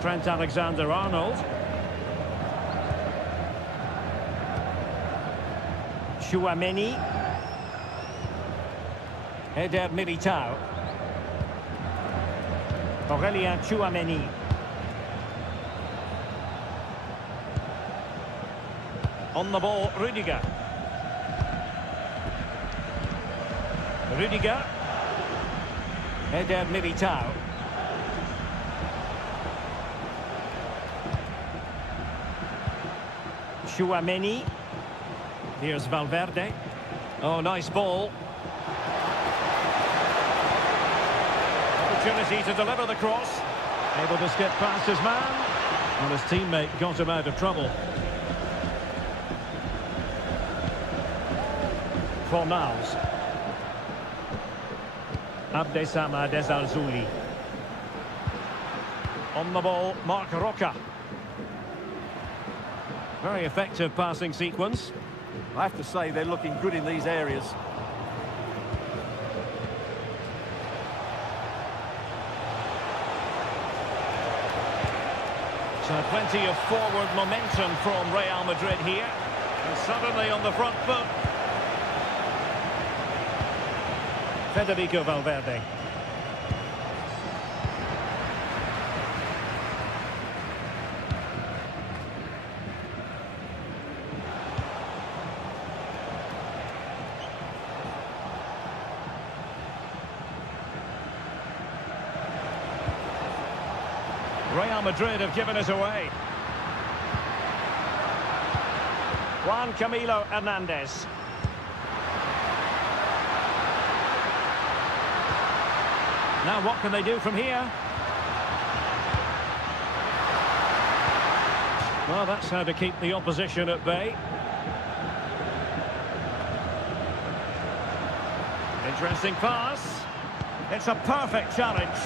Trent Alexander-Arnold. Tchouaméni. Eder Militao. Aurélien Tchouaméni. On the ball, Rudiger. Rudiger. Eder Militao. Tchouaméni. Here's Valverde. Oh, nice ball. Opportunity to deliver the cross. Able to skip past his man. And his teammate got him out of trouble. Fornals. Abdesama Desarzuli. On the ball, Marc Roca. Very effective passing sequence. I have to say they're looking good in these areas. So plenty of forward momentum from Real Madrid here. And suddenly on the front foot. Federico Valverde. Real Madrid have given us away. Juan Camilo Hernandez. Now what can they do from here? Well, that's how to keep the opposition at bay. Interesting pass. It's a perfect challenge.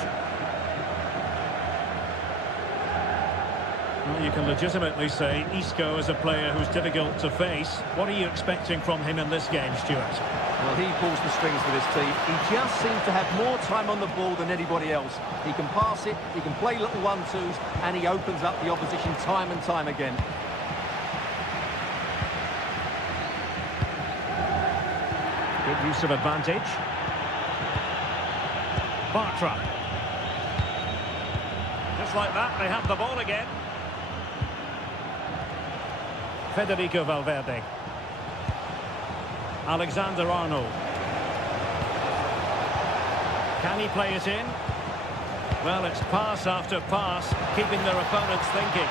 Well, you can legitimately say Isco is a player who's difficult to face. What are you expecting from him in this game, Stuart? Well, he pulls the strings for this team. He just seems to have more time on the ball than anybody else. He can pass it, he can play little one-twos, and he opens up the opposition time and time again. Good use of advantage. Bartra. Just like that, they have the ball again. Federico Valverde. Alexander-Arnold. Can he play it in? Well, it's pass after pass, keeping their opponents thinking.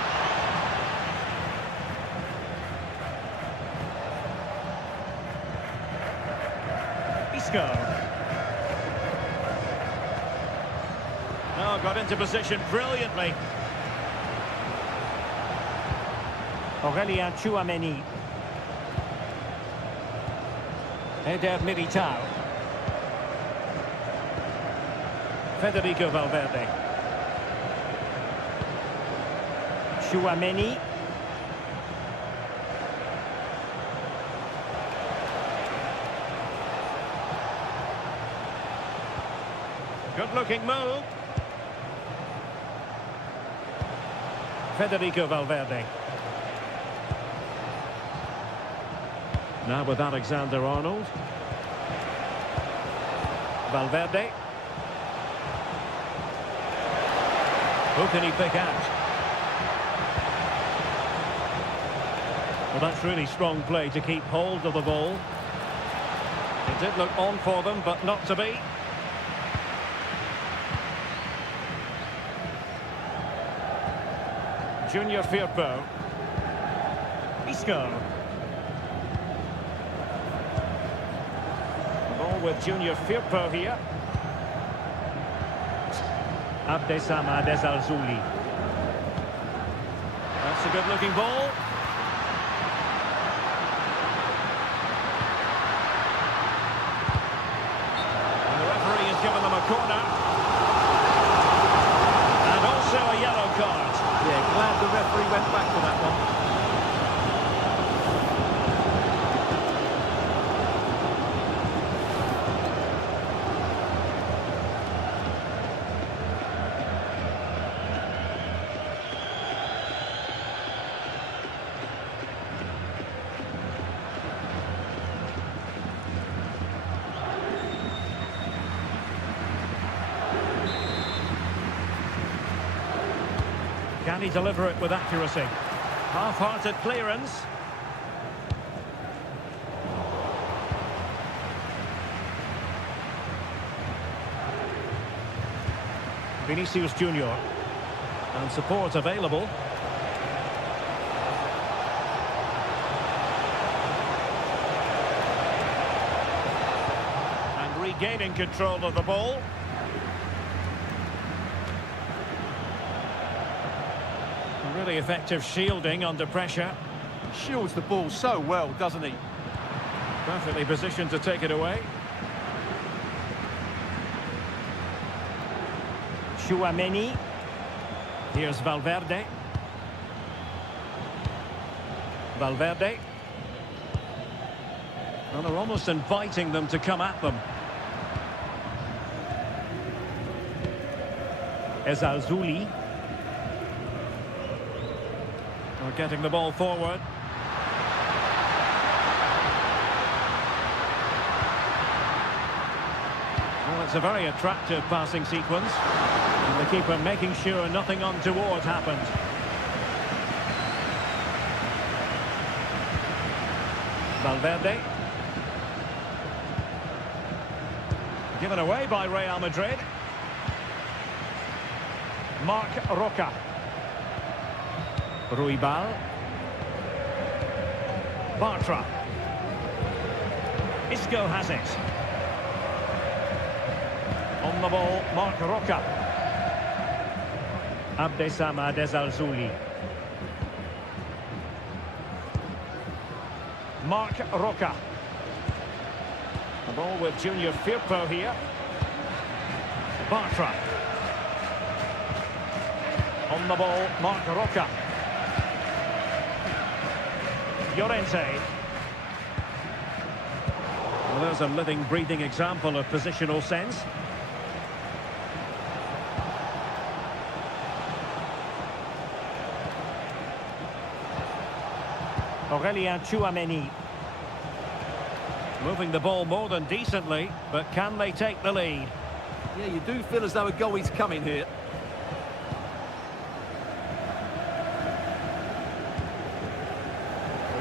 Isco. Oh, got into position brilliantly. Aurélien Tchouaméni. Eder Militao. Federico Valverde. Tchouaméni. Good looking move. Federico Valverde. Now with Alexander-Arnold. Valverde. Who can he pick out? Well, that's really strong play to keep hold of the ball. It did look on for them, but not to be. Junior Firpo. Isco. Ball with Junior Firpo here. Abdesama Desalzuli. That's a good-looking ball. And the referee has given them a corner. And also a yellow card. Yeah, glad the referee went back to that one. Can he deliver it with accuracy? Half-hearted clearance. Vinicius Junior. And support available. And regaining control of the ball. Really effective shielding under pressure. Shields the ball so well, doesn't he? Perfectly positioned to take it away. Tchouaméni. Here's Valverde. Valverde. Well, they're almost inviting them to come at them. Esalzuli. We're getting the ball forward. Well, it's a very attractive passing sequence. And the keeper making sure nothing untoward happened. Valverde. Given away by Real Madrid. Marc Roca. Ruibal. Bartra. Isco has it. On the ball, Marc Roca. Abdesama Desalzuli. Marc Roca. The ball with Junior Firpo here. Bartra. On the ball, Marc Roca. Llorente. Well, there's a living, breathing example of positional sense. Aurélien Tchouaméni. Moving the ball more than decently, but can they take the lead? Yeah, you do feel as though a goal is coming here.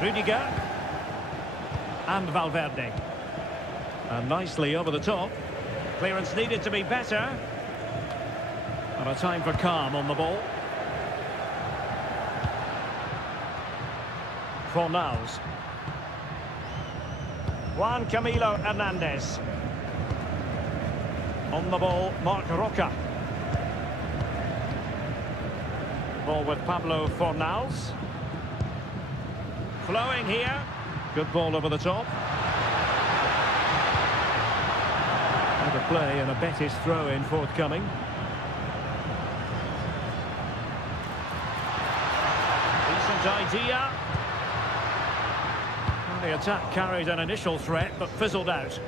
Rudiger. And Valverde. And nicely over the top. Clearance needed to be better. And a time for calm on the ball. Fornals. Juan Camilo Hernandez. On the ball, Marc Roca. Ball with Pablo Fornals. Flowing here. Good ball over the top. And a play and a Betis throw-in forthcoming. Decent idea. And the attack carried an initial threat, but fizzled out.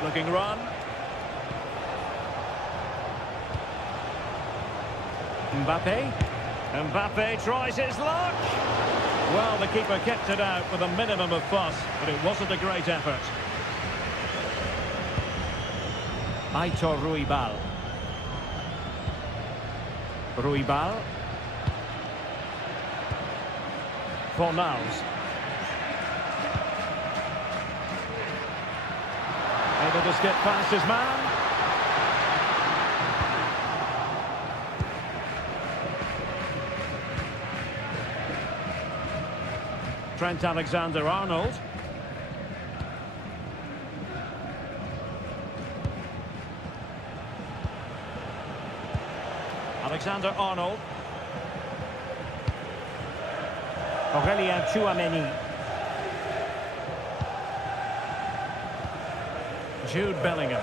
Good-looking run. Mbappe. Mbappe tries his luck. Well, the keeper kept it out with a minimum of fuss, but it wasn't a great effort. Aitor Ruibal. Ruibal. Fornals. Able to skip past his man. Trent Alexander-Arnold. Alexander-Arnold. Aurélien Tchouaméni. Jude Bellingham.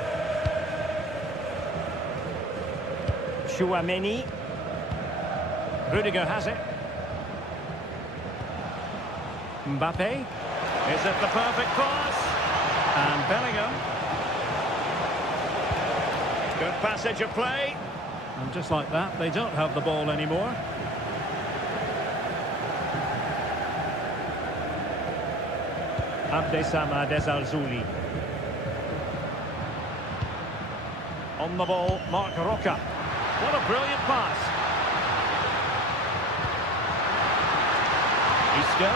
Tchouaméni. Rudiger has it. Mbappe. Is it the perfect pass? And Bellingham. Good passage of play. And just like that, they don't have the ball anymore. Abdessamad Ezzalzouli. On the ball, Marc Roca. What a brilliant pass. Isco.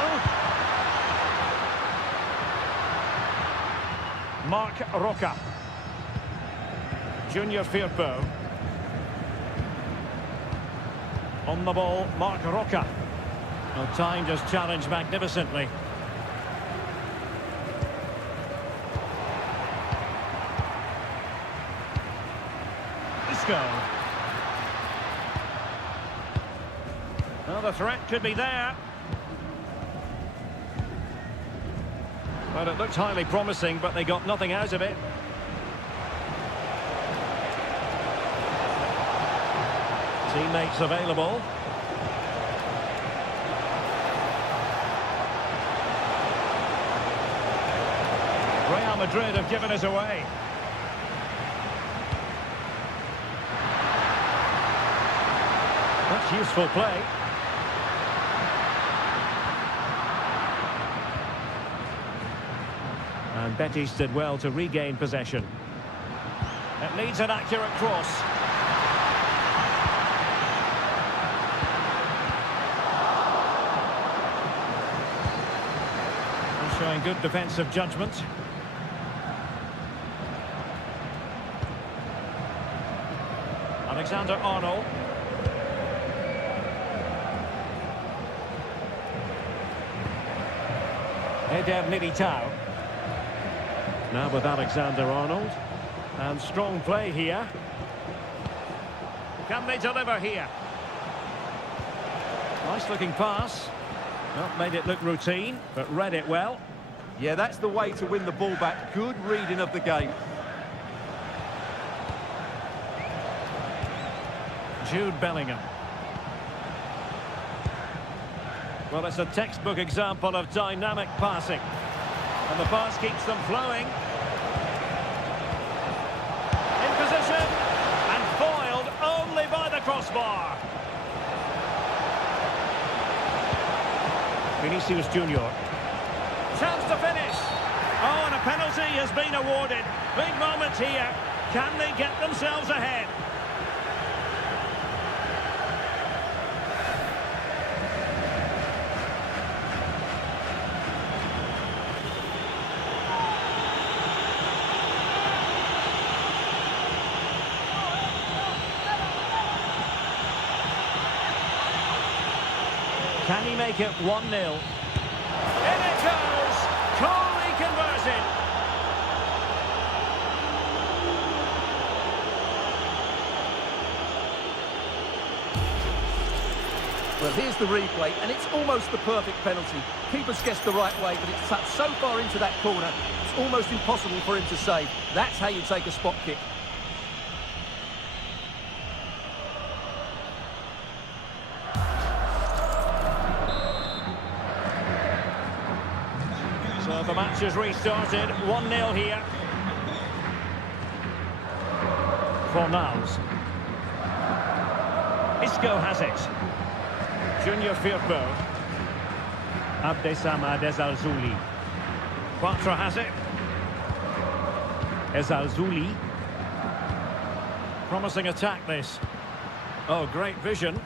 Marc Roca. Junior Firpo. On the ball, Marc Roca. Well, time just challenged magnificently. Isco. Well, the threat could be there. But it looked highly promising, but they got nothing out of it. Teammates available. Real Madrid have given us away. That's useful play. And Betis did well to regain possession. It needs an accurate cross. And showing good defensive judgment. Alexander-Arnold. Eder Militao. Now with Alexander-Arnold. And strong play here. Can they deliver here? Nice looking pass. Not made it look routine, but read it well. Yeah, that's the way to win the ball back. Good reading of the game. Jude Bellingham. Well, it's a textbook example of dynamic passing. And the pass keeps them flowing. In position. And foiled only by the crossbar. Vinicius Junior. Chance to finish. Oh, and a penalty has been awarded. Big moment here. Can they get themselves ahead? Can he make it 1-0? In it goes! Coolly converted! Well, here's the replay, and it's almost the perfect penalty. Keeper's guessed the right way, but it's tucked so far into that corner, it's almost impossible for him to save. That's how you take a spot kick. So the match has restarted, 1-0 here. Fornals. Isco has it. Junior Firpo. Abdessamad Ezalzouli. Quattro has it. Ezalzouli. Promising attack this. Oh, great vision.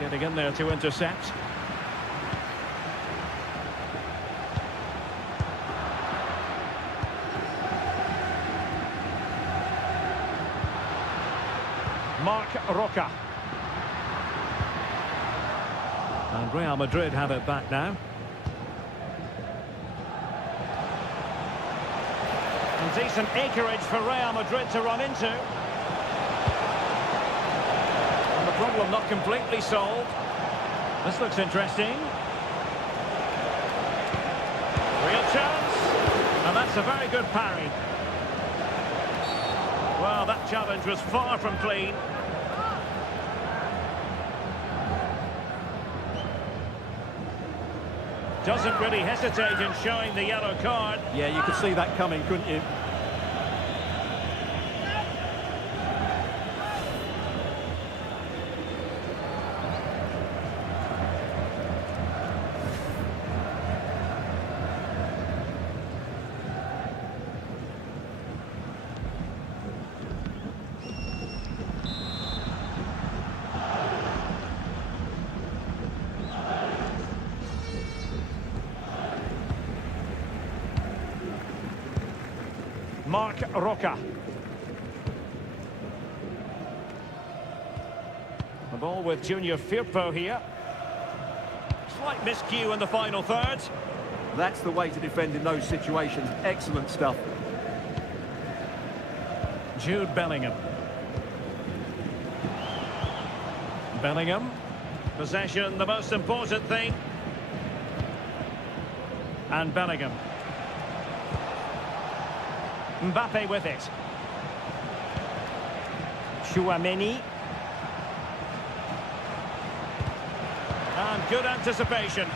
Getting in there to intercept. Marc Roca. And Real Madrid have it back now. And decent acreage for Real Madrid to run into. And the problem not completely solved. This looks interesting. Real chance. And that's a very good parry. Well, that challenge was far from clean. Doesn't really hesitate in showing the yellow card. Yeah, you could see that coming, couldn't you? Marc Roca. The ball with Junior Firpo here. Slight miscue in the final third. That's the way to defend in those situations. Excellent stuff. Jude Bellingham. Bellingham. Possession, the most important thing. And Bellingham. Mbappe with it. Chouameni. And good anticipation.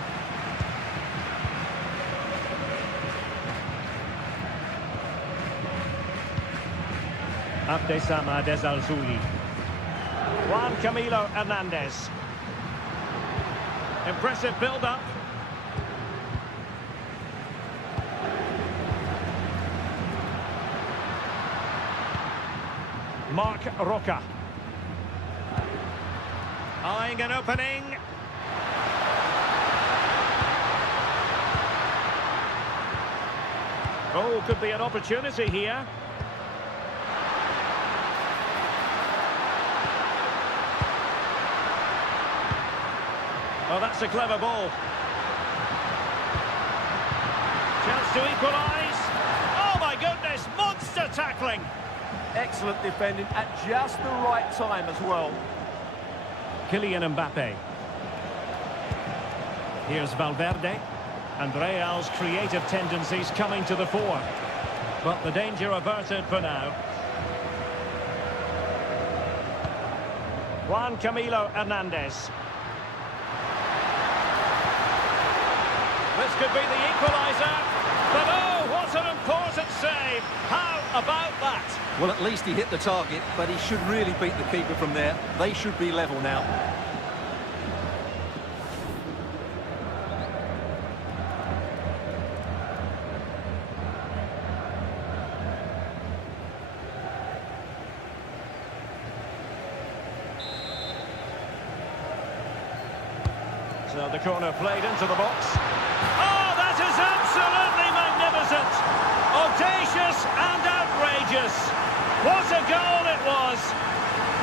Abdessamad Ezalzouli. Juan Camilo Hernandez. Impressive build-up. Marc Roca. Eyeing an opening. Oh, could be an opportunity here. Oh, that's a clever ball. Chance to equalise. Oh my goodness, monster tackling. Excellent defending at just the right time as well. Kylian Mbappe. Here's Valverde. And Real's creative tendencies coming to the fore. But the danger averted for now. Juan Camilo Hernandez. This could be the equaliser. But oh, what an important save. How about that? Well, at least he hit the target, but he should really beat the keeper from there. They should be level now. So the corner played into the box. Oh, that is absolutely magnificent! Audacious and outrageous. What a goal it was!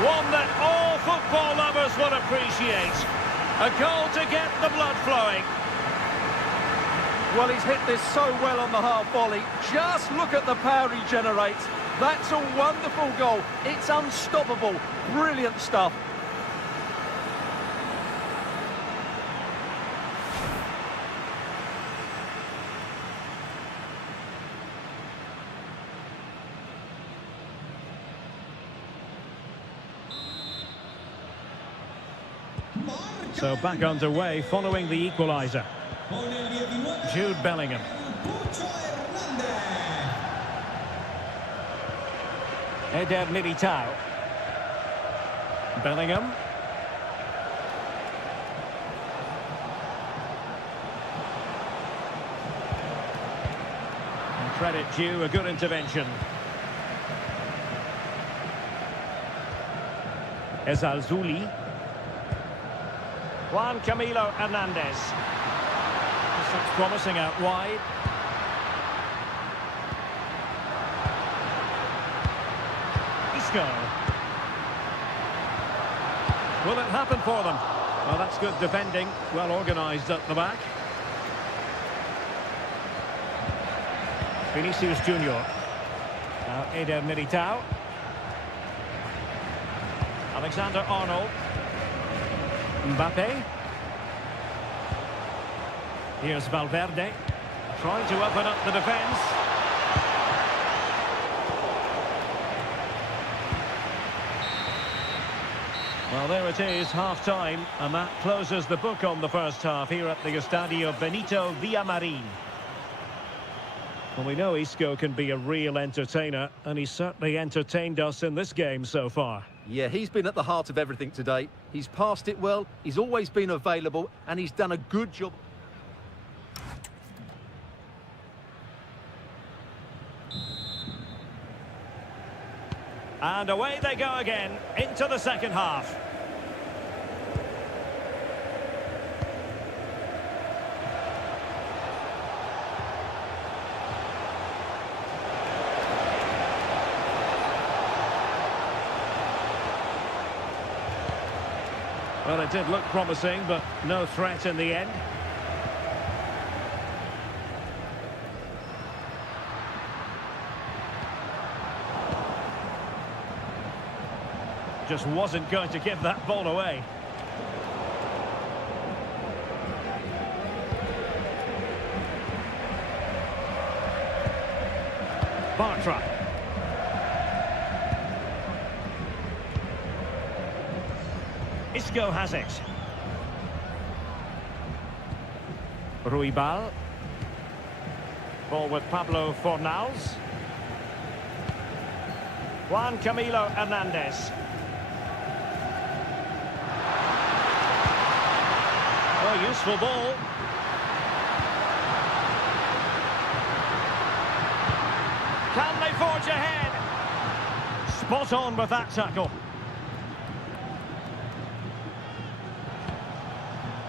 One that all football lovers will appreciate. A goal to get the blood flowing. Well, he's hit this so well on the half volley. Just look at the power he generates. That's a wonderful goal. It's unstoppable. Brilliant stuff. So back underway following the equaliser. Jude Bellingham. Eder Militao. Bellingham. And credit due, a good intervention. Ezalzouli. Juan Camilo Hernandez. This looks promising out wide. Isco. Will it happen for them? Well, that's good defending. Well organised at the back. Vinicius Junior. Now Eder Militao. Alexander-Arnold. Mbappe. Here's Valverde. Trying to open up the defence. Well, there it is, half-time, and that closes the book on the first half here at the Estadio Benito Villamarin. Well, we know Isco can be a real entertainer, and he's certainly entertained us in this game so far. Yeah, he's been at the heart of everything today. He's passed it well, he's always been available, and he's done a good job. And away they go again, into the second half. Well, it did look promising, but no threat in the end. Just wasn't going to give that ball away. Bartra. Isco has it. Ruibal. Ball with Pablo Fornals. Juan Camilo Hernandez. Oh, useful ball. Can they forge ahead? Spot on with that tackle.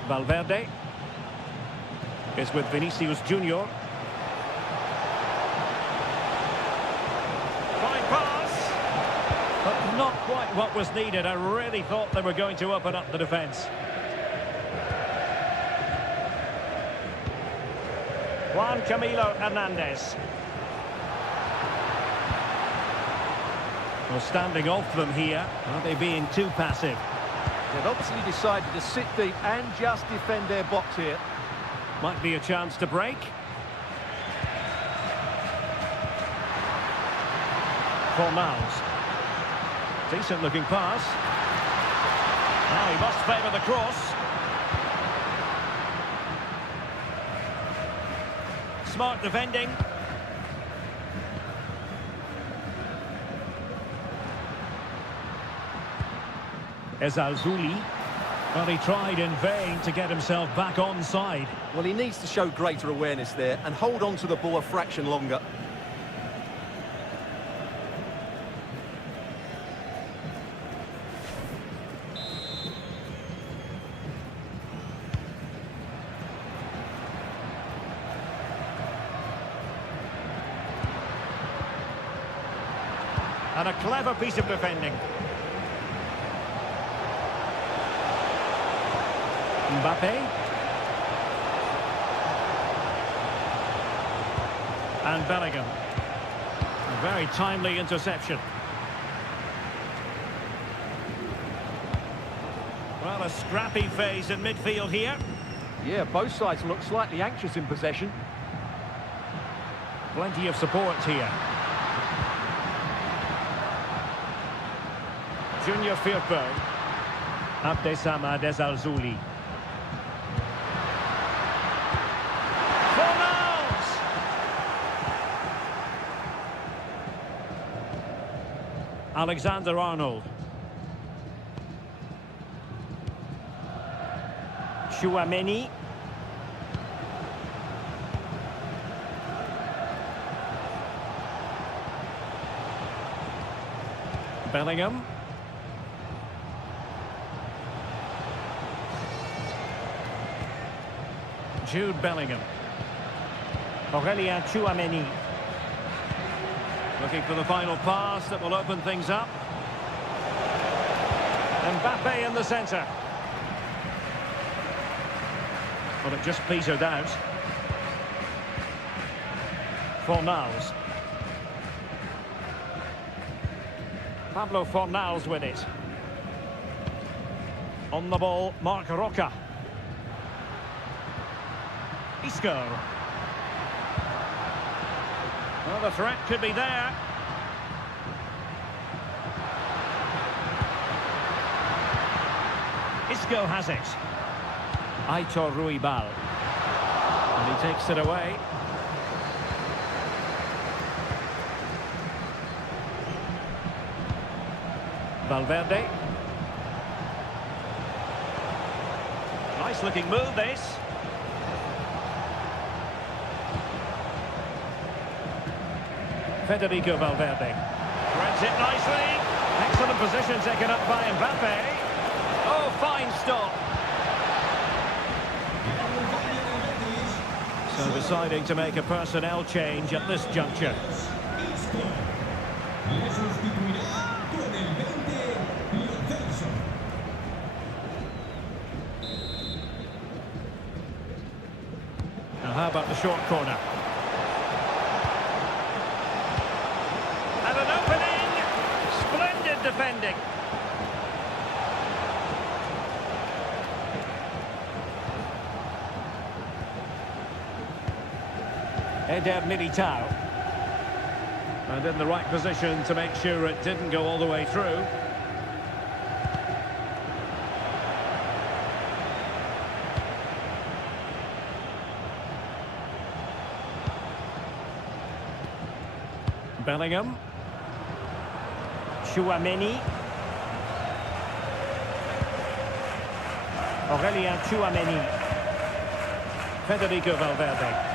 Valverde is with Vinicius Junior. Fine pass, but not quite what was needed. I really thought they were going to open up the defence. Juan Camilo Hernandez. Well, standing off them here. Are they being too passive? They've obviously decided to sit deep and just defend their box here. Might be a chance to break. Fornals. Decent looking pass. Now he must favour the cross. Smart defending. Ezalzouli. Well, he tried in vain to get himself back onside. Well, he needs to show greater awareness there and hold on to the ball a fraction longer. And a clever piece of defending. Mbappe. And Bellingham. A very timely interception. Well, a scrappy phase in midfield here. Yeah, both sides look slightly anxious in possession. Plenty of support here. Junior Firpo. Abdessamad Ezalzouli. Alexander-Arnold. Chouameni. Bellingham. Jude Bellingham. Aurélien Chouameni. Looking for the final pass that will open things up. Mbappe in the centre. Well, it just petered out. Fornals. Pablo Fornals with it. On the ball, Marc Roca. Isco. Well, the threat could be there. Isco has it. Aitor Ruibal. And he takes it away. Valverde. Nice looking move, this. Federico Valverde. Threads it nicely. Excellent position taken up by Mbappe. Oh, fine stop. So deciding to make a personnel change at this juncture. Now how about the short corner? And an opening! Splendid defending. Eder Militao. And in the right position to make sure it didn't go all the way through. Bellingham. Chouameni. Aurélien Chouameni. Federico Valverde.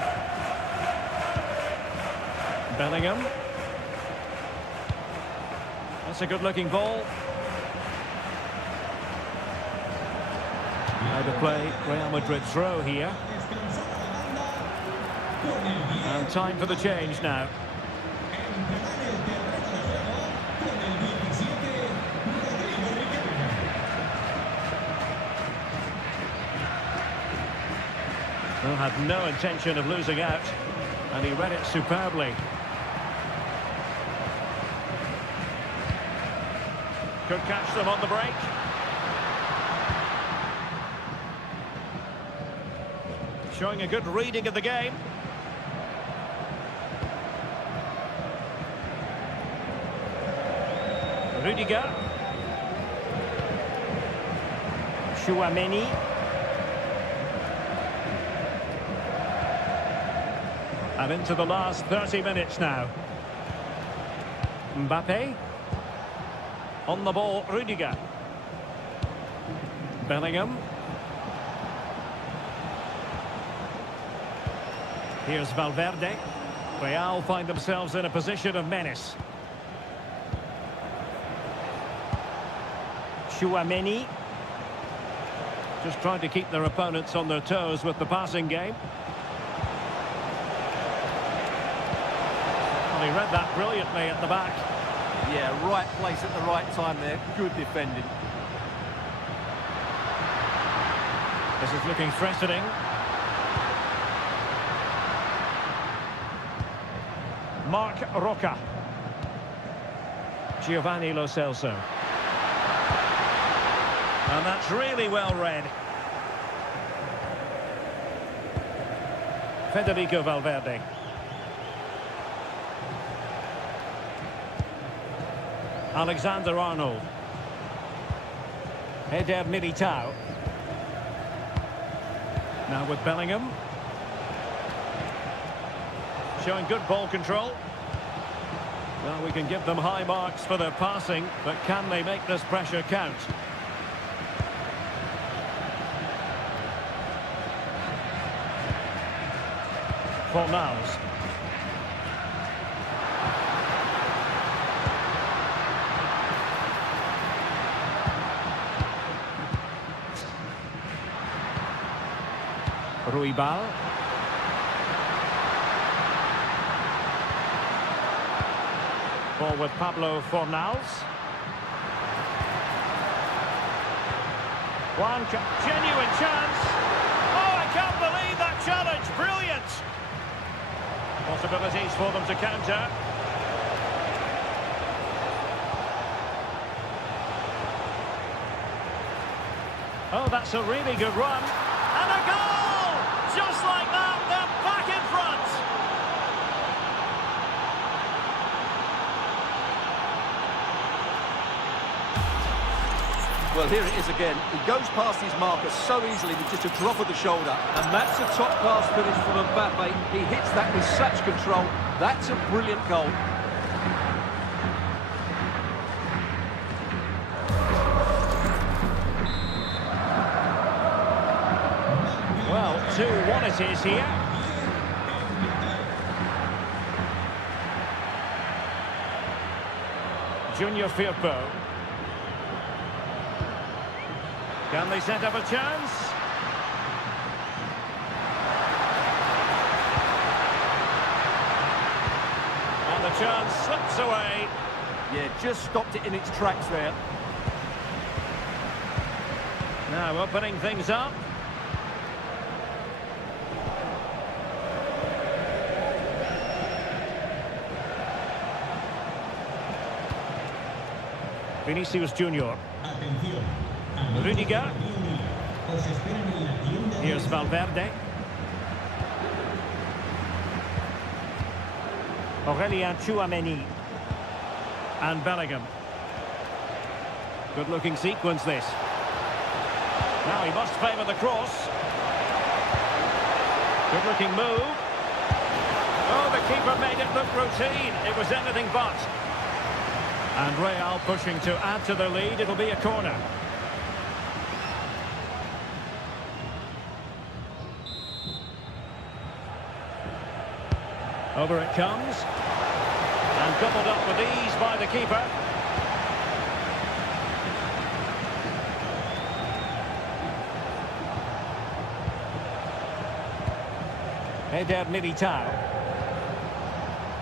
Bellingham. That's a good-looking ball. Now to play Real Madrid throw here. And time for the change now. Well, had no intention of losing out, and he read it superbly. Could catch them on the break. Showing a good reading of the game. Rudiger. Chouameni. And into the last 30 minutes now. Mbappe. On the ball, Rudiger. Bellingham. Here's Valverde. Real find themselves in a position of menace. Chouameni. Just trying to keep their opponents on their toes with the passing game. Well, he read that brilliantly at the back. Yeah, right place at the right time there. Good defending. This is looking threatening. Marc Roca. Giovanni Lo Celso. And that's really well read. Federico Valverde. Alexander-Arnold. Eder Militao. Now with Bellingham. Showing good ball control. Well, we can give them high marks for their passing, but can they make this pressure count? Fornals. Ruibal. Ball with Pablo Fornals. One genuine chance. Oh, I can't believe that challenge. Brilliant. Possibilities for them to counter. Oh, that's a really good run. And a goal! Just like that, they're back in front. Well, here it is again. He goes past his marker so easily with just a drop of the shoulder. And that's a top-class finish from Mbappe. He hits that with such control. That's a brilliant goal. Well, 2-1 it is here. Junior Firpo. Can they set up a chance? And the chance slips away. Yeah, just stopped it in its tracks there. Now opening things up. Vinicius Junior. Rudiger. Here's Valverde. Aurelien Tchouameni. And Bellingham. Good looking sequence this. Now he must favour the cross. Good looking move. Oh, the keeper made it look routine. It was anything but. And Real pushing to add to the lead. It'll be a corner. Over it comes. And coupled up with ease by the keeper. Eder Militao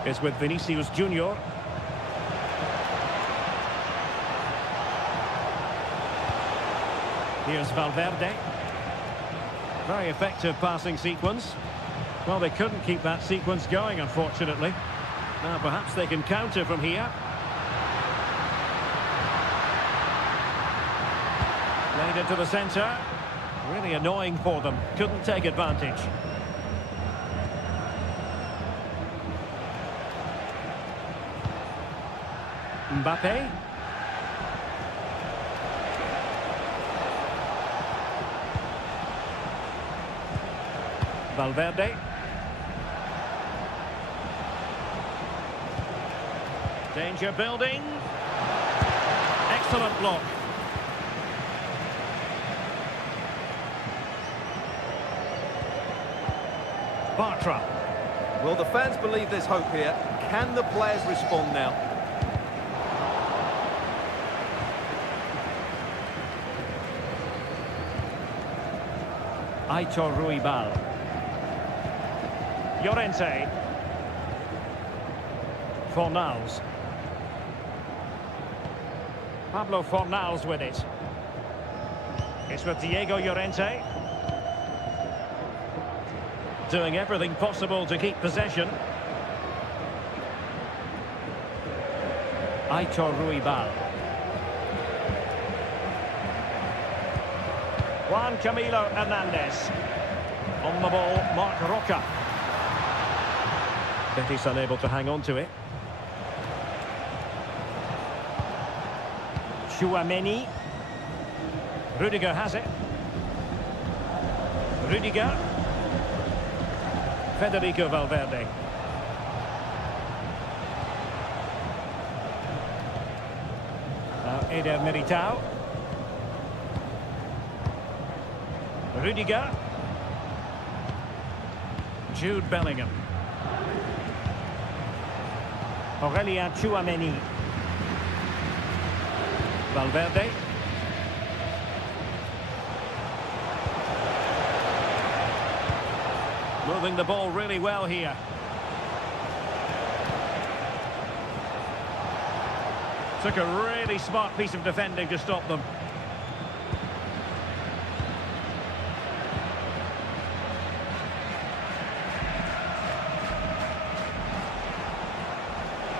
is with Vinicius Junior. Here's Valverde. Very effective passing sequence. Well, they couldn't keep that sequence going, unfortunately. Now, perhaps they can counter from here. Played into the centre. Really annoying for them. Couldn't take advantage. Mbappe. Valverde. Danger building. Excellent block. Bartra. Well, the fans believe there's hope here. Can the players respond now? Aitor Ruibal. Llorente. Fornals. Pablo Fornals with it. It's with Diego Llorente. Doing everything possible to keep possession. Aitor Ruibal. Juan Camilo Hernandez. On the ball, Marc Roca. Betis unable to hang on to it. Tchouameni. Rudiger has it. Rudiger. Federico Valverde. Now Eder Militao. Rudiger. Jude Bellingham. Aurelien Tchouameni. Valverde. Moving the ball really well here. Took a really smart piece of defending to stop them.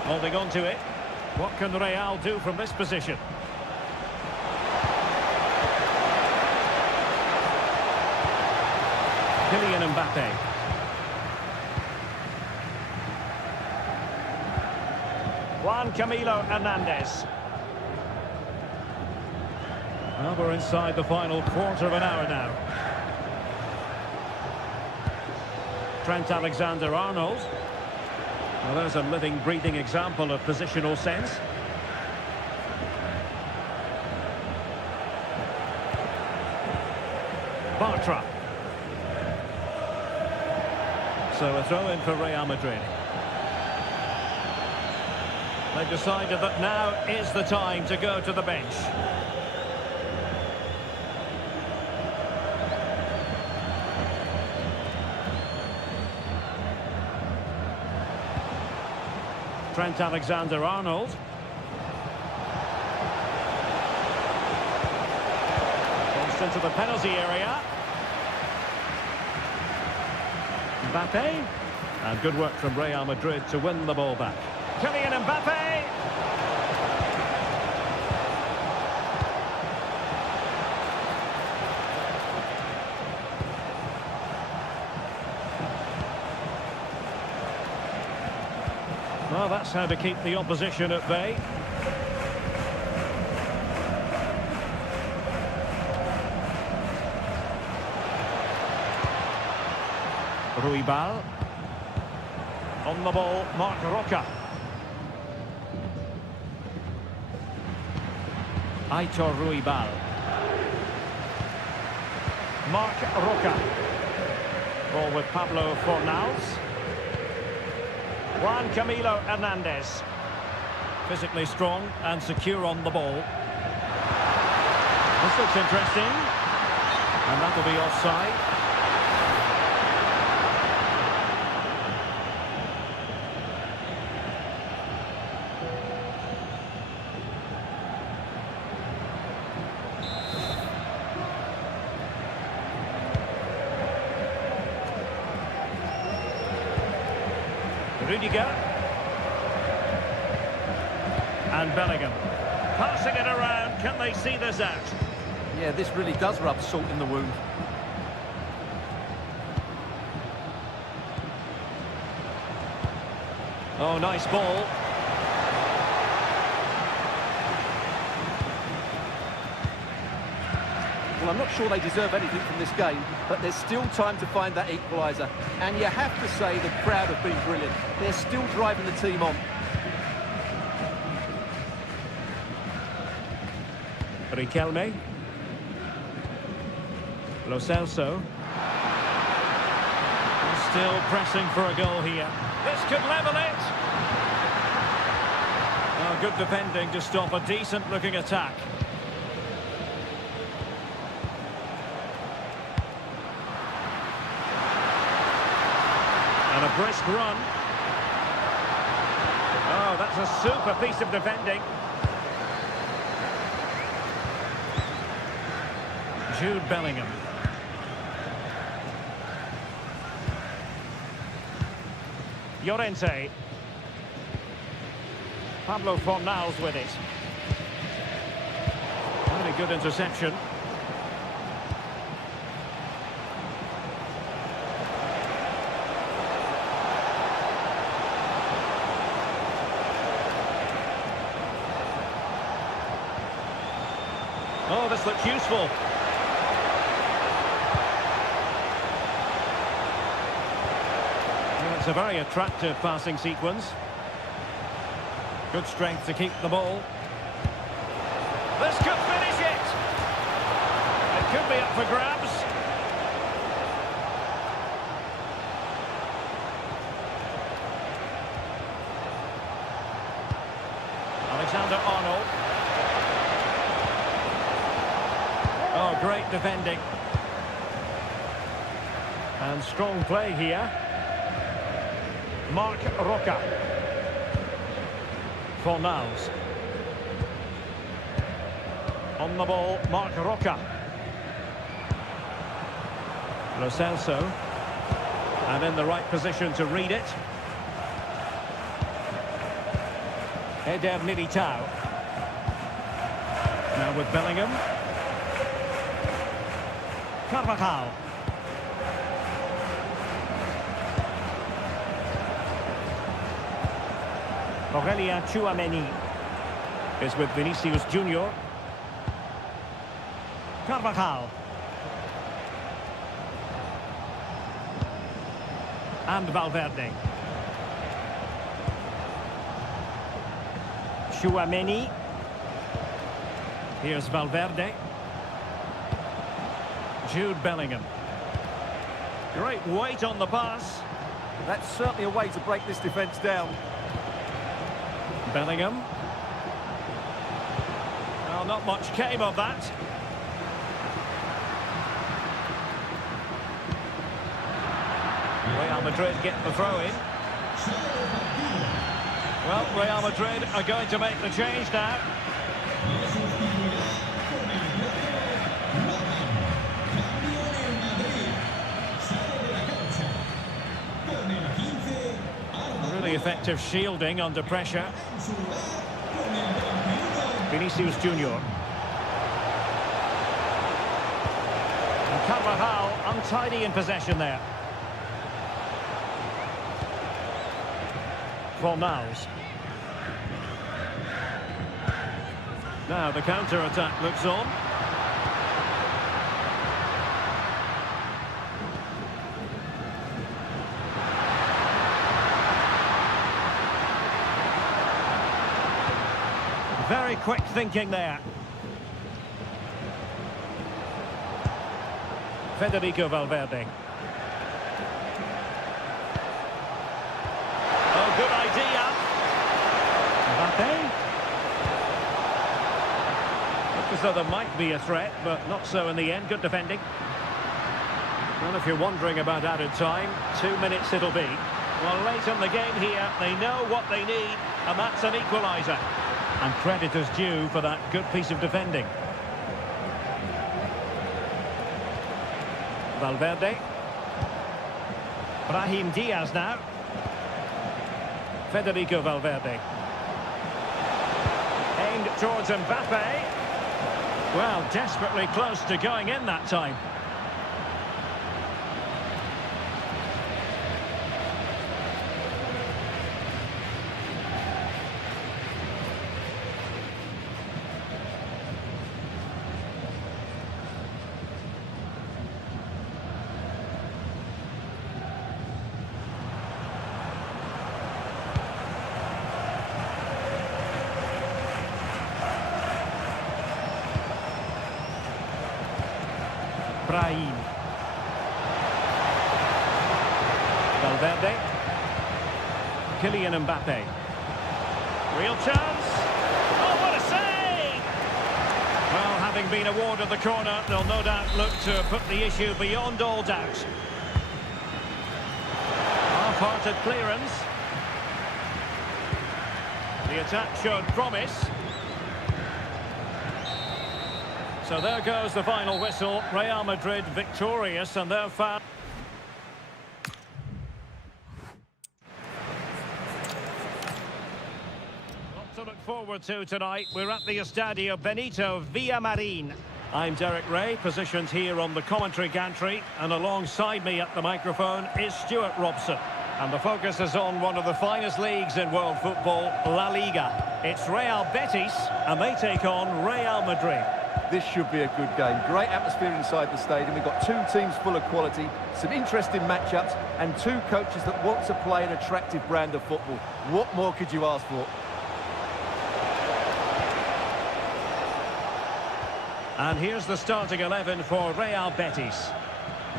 Holding on to it. What can Real do from this position? Kylian Mbappe. Juan Camilo Hernandez. Well, we're inside the final quarter of an hour now. Trent Alexander-Arnold. Well, there's a living, breathing example of positional sense. Bartra. So a throw in for Real Madrid. They've decided that now is the time to go to the bench. Trent Alexander-Arnold. Goes into the penalty area. Mbappe. And good work from Real Madrid to win the ball back. Kylian Mbappe. Well, that's how to keep the opposition at bay. Ruibal. On the ball, Marc Roca. Aitor Ruibal. Marc Roca. Ball with Pablo Fornals. Juan Camilo Hernandez. Physically strong and secure on the ball. This looks interesting. And that'll be offside. Rudiger. And Bellingham. Passing it around. Can they see this out? Yeah, this really does rub salt in the wound. Oh, nice ball. Well, I'm not sure they deserve anything from this game, but there's still time to find that equaliser. And you have to say the crowd have been brilliant. They're still driving the team on. Riquelme. Lo Celso. Still pressing for a goal here. This could level it. Oh, good defending to stop a decent-looking attack. And a brisk run. Oh, that's a super piece of defending. Jude Bellingham. Llorente. Pablo Fornals with it. Really good interception. Oh, this looks useful. Well, it's a very attractive passing sequence. Good strength to keep the ball. This could finish it. It could be up for grabs. Alexander-Arnold. Oh, great defending. And strong play here. Marc Roca. Fornals. On the ball, Marc Roca. Lo Celso. And in the right position to read it. Eder Militao. Now with Bellingham. Carvajal. Aurelien Tchouameni is with Vinicius Junior. Carvajal. And Valverde. Tchouameni. Here's Valverde. Jude Bellingham. Great weight on the pass. That's certainly a way to break this defence down. Bellingham. Well, not much came of that. Real Madrid get the throw in. Well, Real Madrid are going to make the change now. Really effective shielding under pressure. Vinicius Junior. And Carvajal untidy in possession there. Fornals. Now the counter-attack looks on. Very quick thinking there. Federico Valverde. Oh, good idea. Mbappe. Looks as though there might be a threat, but not so in the end. Good defending. Well, if you're wondering about added time, 2 minutes it'll be. Well, late in the game here, they know what they need, and that's an equaliser. And credit is due for that good piece of defending. Valverde. Brahim Diaz now. Federico Valverde. Aimed towards Mbappe. Well, desperately close to going in that time. Brahim. Valverde. Kylian Mbappe. Real chance. Oh, what a save! Well, having been awarded the corner, they'll no doubt look to put the issue beyond all doubt. Half-hearted clearance. The attack showed promise. So there goes the final whistle. Real Madrid victorious, and they're found. Lots to look forward to tonight. We're at the Estadio Benito Villamarin. I'm Derek Ray, positioned here on the commentary gantry, and alongside me at the microphone is Stuart Robson. And the focus is on one of the finest leagues in world football, La Liga. It's Real Betis, and they take on Real Madrid. This should be a good game. Great atmosphere inside the stadium. We've got two teams full of quality, some interesting matchups, and two coaches that want to play an attractive brand of football. What more could you ask for? And here's the starting 11 for Real Betis.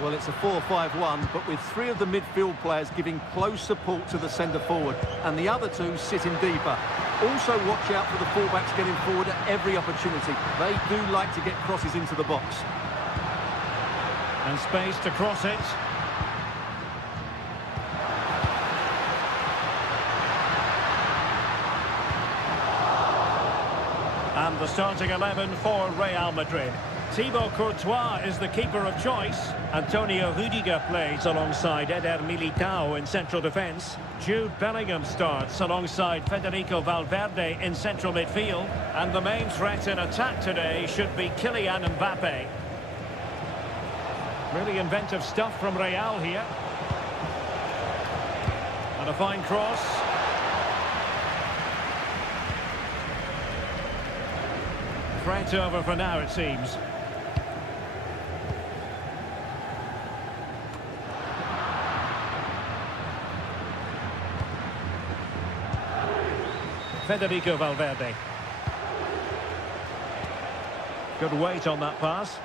Well, it's a 4-5-1, but with three of the midfield players giving close support to the centre forward, and the other two sitting deeper. Also watch out for the fullbacks getting forward at every opportunity. They do like to get crosses into the box. And space to cross it. And the starting 11 for Real Madrid. Thibaut Courtois is the keeper of choice. Antonio Rudiger plays alongside Eder Militao in central defence. Jude Bellingham starts alongside Federico Valverde in central midfield. And the main threat in attack today should be Kylian Mbappe. Really inventive stuff from Real here. And a fine cross. Threat over for now, it seems. Federico Valverde. Good weight on that pass.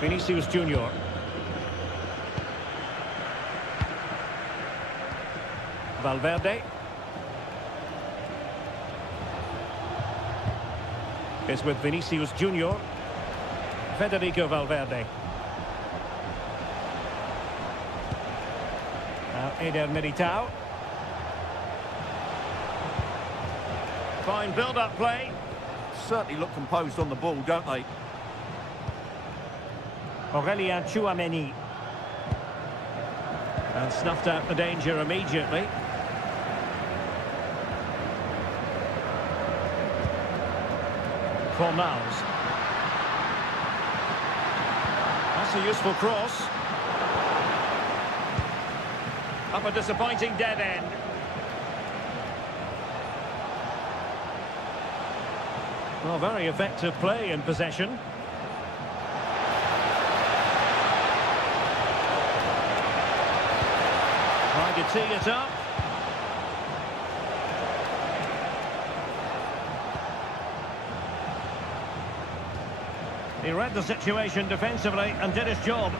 Vinicius Junior. Valverde. It's with Vinicius Junior. Federico Valverde. Now Eder Militao. Fine build-up play. Certainly look composed on the ball, don't they? Aurelien Tchouameni. And snuffed out the danger immediately. Fornals. That's a useful cross. Up a disappointing dead end. Well, very effective play in possession. Trying to tee it up. He read the situation defensively and did his job.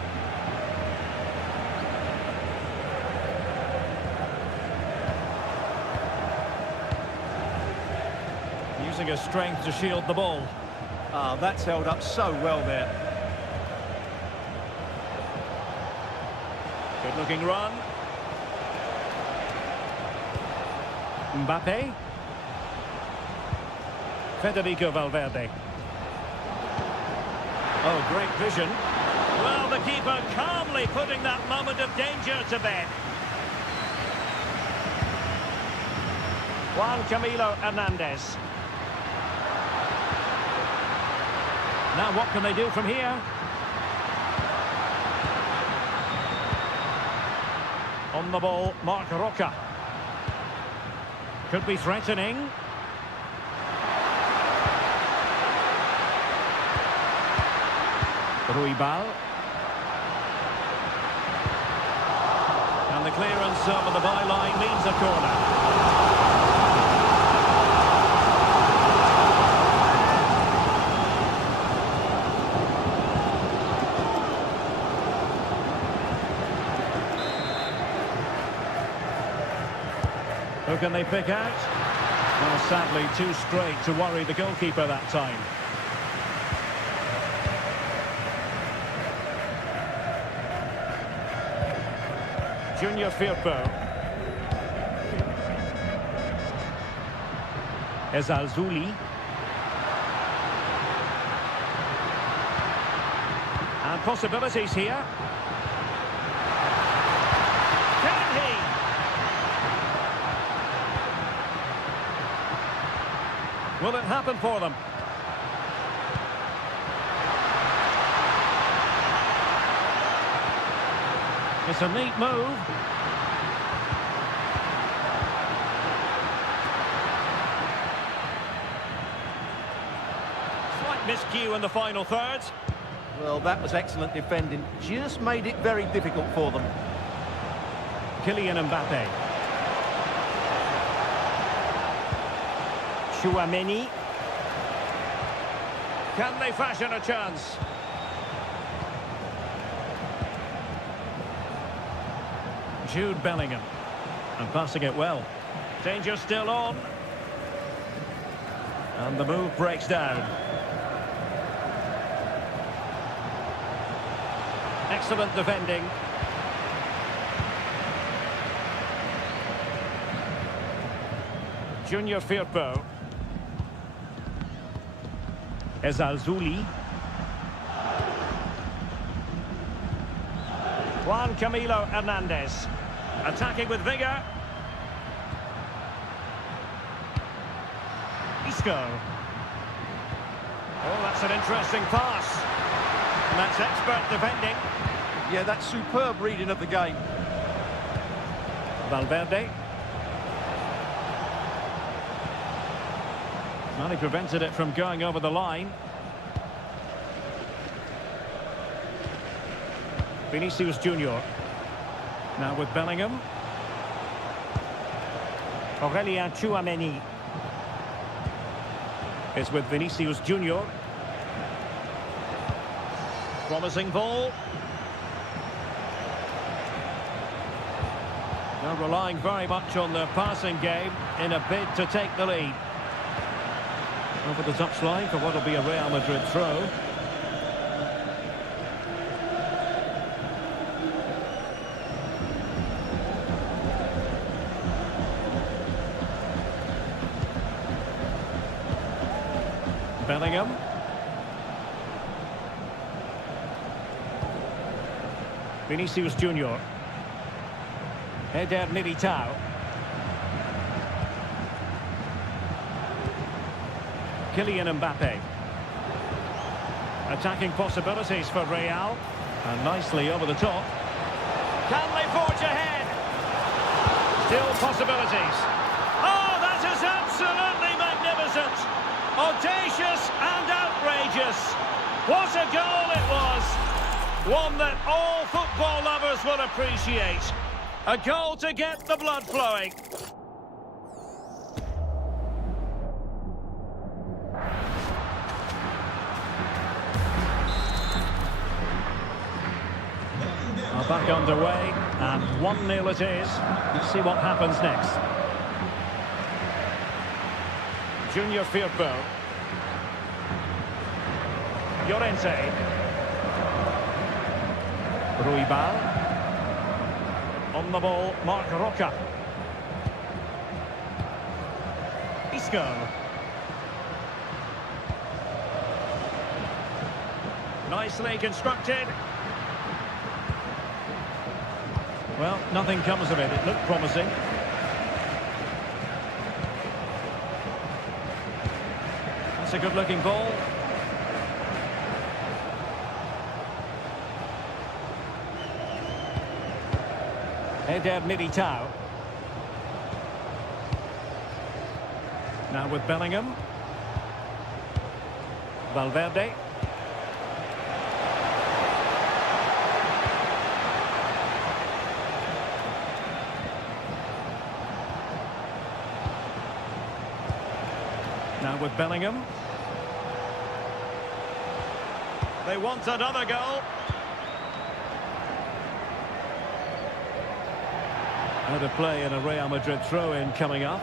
Using his strength to shield the ball. Ah, that's held up so well there. Good looking run. Mbappe. Federico Valverde. Oh, great vision. Well, the keeper calmly putting that moment of danger to bed. Juan Camilo Hernandez. Now what can they do from here? On the ball, Marc Roca. Could be threatening. Ruibal. And the clearance over the byline means a corner. Who can they pick out? Well, sadly, too straight to worry the goalkeeper that time. Junior Firpo. Ezalzouli. And possibilities here. Can he? Will it happen for them? It's a neat move. Slight miscue in the final third. Well, that was excellent defending. Just made it very difficult for them. Kylian Mbappe. Tchouameni. Can they fashion a chance? Jude Bellingham. And passing it well. Danger still on. And the move breaks down. Excellent defending. Junior Firpo. Ezalzouli. Juan Camilo Hernandez. Attacking with vigour. Isco. Oh, that's an interesting pass. And that's expert defending. Yeah, that's superb reading of the game. Valverde. Well, he prevented it from going over the line. Vinicius Junior. Now with Bellingham. Aurelien Tchouameni is with Vinicius Junior. Promising ball. They're relying very much on their passing game in a bid to take the lead. Over the touchline for what will be a Real Madrid throw. Bellingham. Vinicius Junior. Eder Militao. Kylian Mbappe. Attacking possibilities for Real. And nicely over the top. Can they forge ahead? Still possibilities. Oh, that is absolutely magnificent. Audacious and outrageous. What a goal it was. One that all football lovers will appreciate. A goal to get the blood flowing. Are back underway, and 1-0 it is. Let's see what happens next. Junior Firpo. Llorente. Ruibal. On the ball, Marc Roca. Isco. Nicely constructed. Well, nothing comes of it. It looked promising. That's a good-looking ball. Eder Militao. Now with Bellingham. Valverde. Now with Bellingham. They want another goal. Out of play in a Real Madrid throw-in coming up.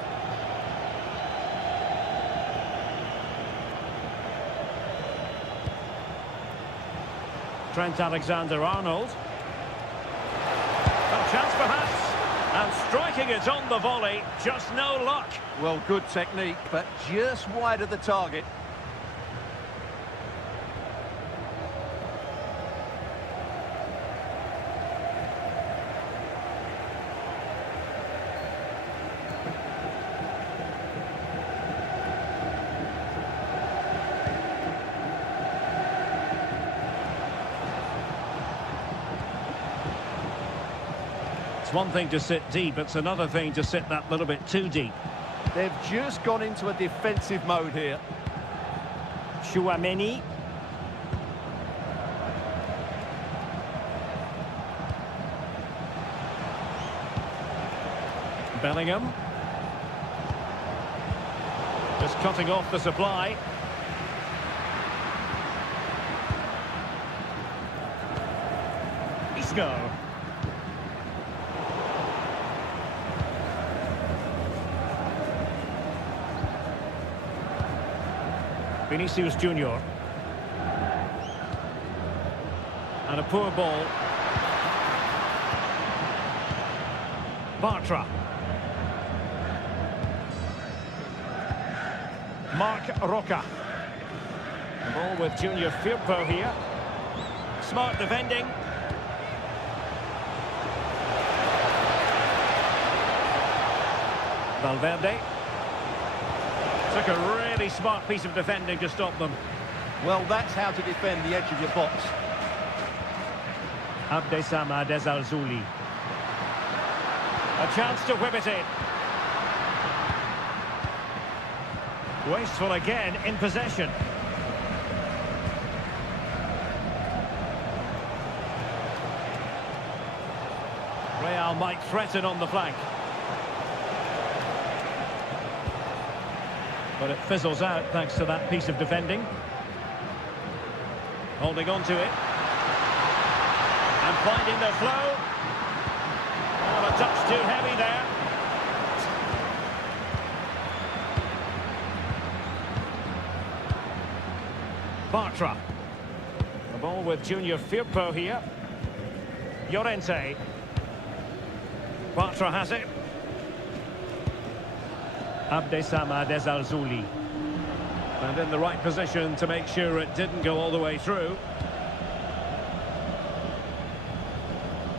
Trent Alexander-Arnold. A chance perhaps. And striking it on the volley. Just no luck. Well, good technique, but just wide of the target. It's one thing to sit deep, it's another thing to sit that little bit too deep. They've just gone into a defensive mode here. Tchouameni. Bellingham. Just cutting off the supply. Isco. Vinicius Junior. And a poor ball. Bartra. Marc Roca. The ball with Junior Firpo here. Smart defending. Valverde. Took a really smart piece of defending to stop them. Well, that's how to defend the edge of your box. Abdessamad Ezalzouli. A chance to whip it in. Wasteful again in possession. Real might threaten on the flank. But it fizzles out thanks to that piece of defending. Holding on to it. And finding the flow. Oh, a touch too heavy there. Bartra. The ball with Junior Firpo here. Llorente. Bartra has it. Abdessamad Ezalzouli. And in the right position to make sure it didn't go all the way through.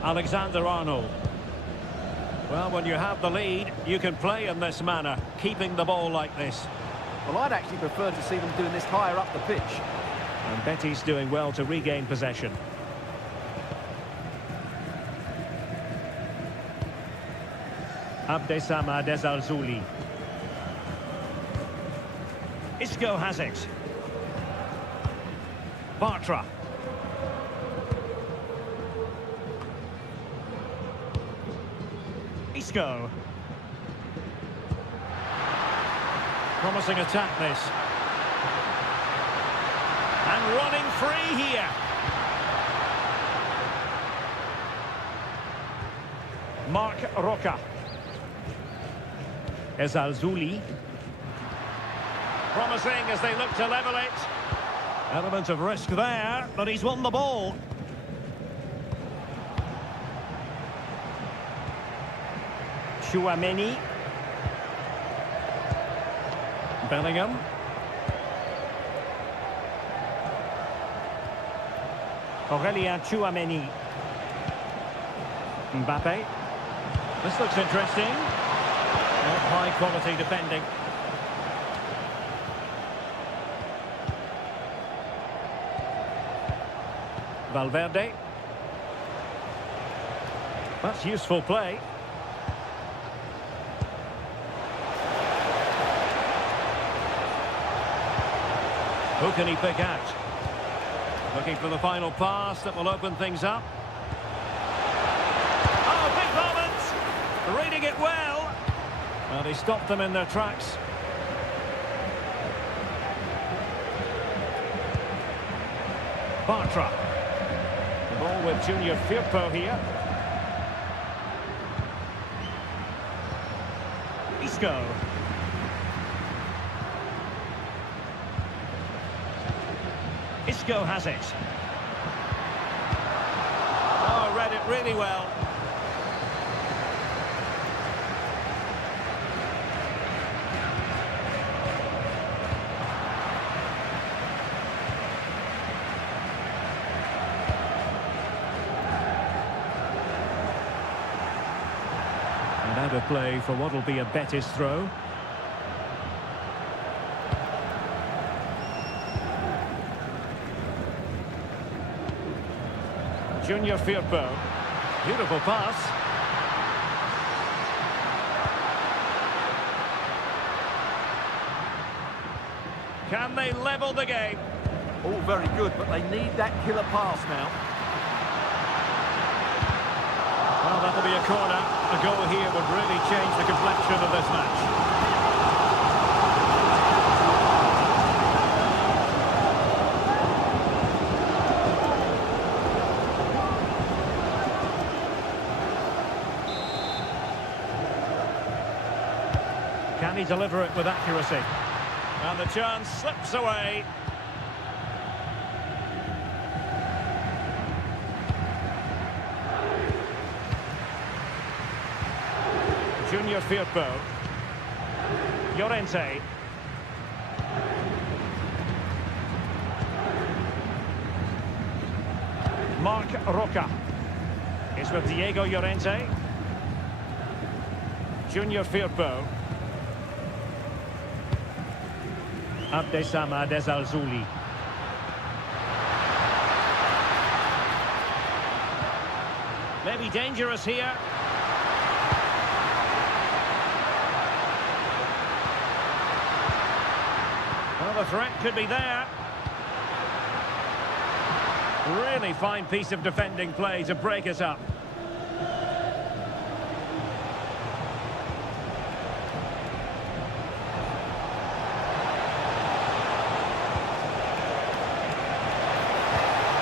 Alexander-Arnold. Well, when you have the lead, you can play in this manner, keeping the ball like this. Well, I'd actually prefer to see them doing this higher up the pitch. And Betis doing well to regain possession. Abdessamad Ezalzouli. Isco has it. Bartra. Isco. Promising attack this. And running free here. Marc Roca. Ezalzouli. Promising as they look to level it. Element of risk there, but he's won the ball. Tchouaméni. Bellingham. Aurélien Tchouaméni. Mbappe. This looks interesting. High quality defending. Valverde. That's useful play. Who can he pick out? Looking for the final pass that will open things up. Oh, big moment! Reading it well. Well, he stopped them in their tracks. Bartra. The ball with Junior Firpo here. Isco. Isco has it. Oh, read it really well. And out of play for what will be a Betis throw. Junior Firpo. Beautiful pass. Can they level the game? All very good, but they need that killer pass now. Well, that'll be a corner. A goal here would really change the complexion of this match. he deliver it with accuracy? And the chance slips away. Junior Firpo. Llorente. Marc Roca is with Diego Llorente. Junior Firpo. Abdessamad Ezalzouli. Maybe dangerous here. Well, the threat could be there. Really fine piece of defending play to break us up.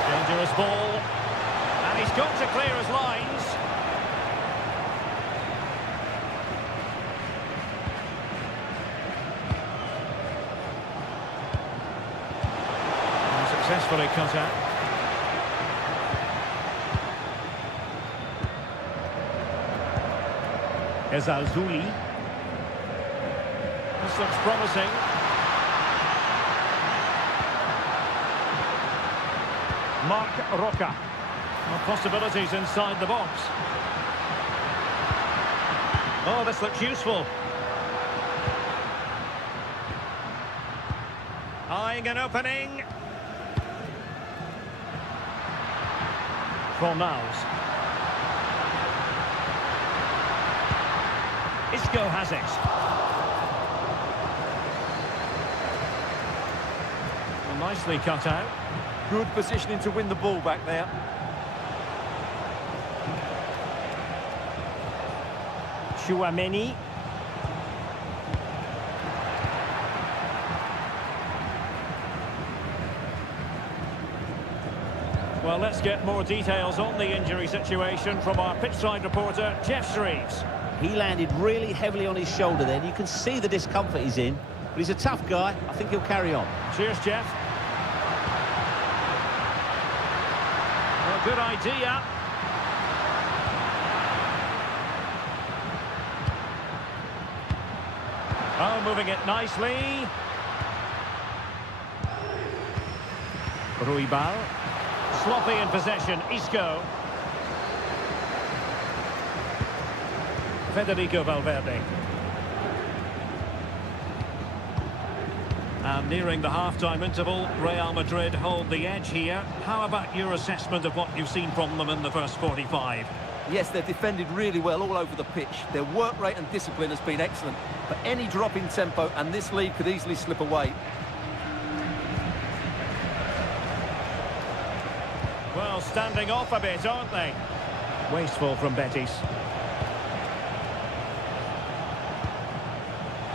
Dangerous ball. And he's got to clear his lines. And successfully cut out. Ezalzouli. This looks promising. Marc Roca. Well, possibilities inside the box. Oh, this looks useful. Eyeing an opening. Fornals. Isco has it. Well, nicely cut out. Good positioning to win the ball back there. Chouameni. Well, let's get more details on the injury situation from our pitchside reporter, Jeff Shreves. He landed really heavily on his shoulder then. You can see the discomfort he's in, but he's a tough guy. I think he'll carry on. Cheers, Jeff. Well, good idea. Oh, moving it nicely. Ruibal. Sloppy in possession. Isco. Federico Valverde. And nearing the half-time interval, Real Madrid hold the edge here. How about your assessment of what you've seen from them in the first 45? Yes, they've defended really well all over the pitch. Their work rate and discipline has been excellent. But any drop in tempo and this lead could easily slip away. Well, standing off a bit, aren't they? Wasteful from Betis.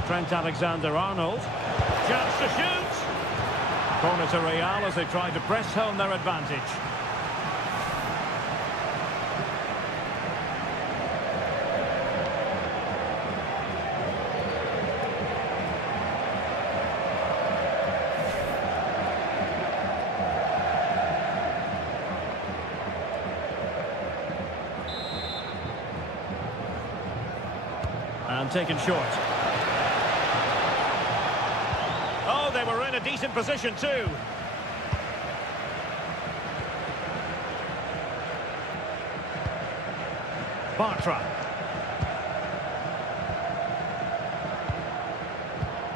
Trent Alexander-Arnold. Chance to shoot. Corner to Real as they try to press home their advantage. And taken short. Oh, they were in a decent position too. Bartra.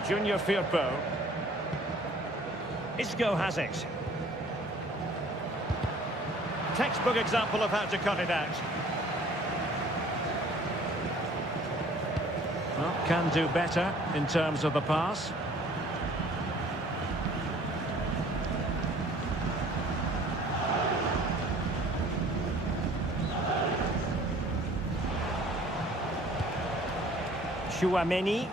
Junior Firpo. Isco has it. Textbook example of how to cut it out. Well, can do better in terms of the pass. Chouameni.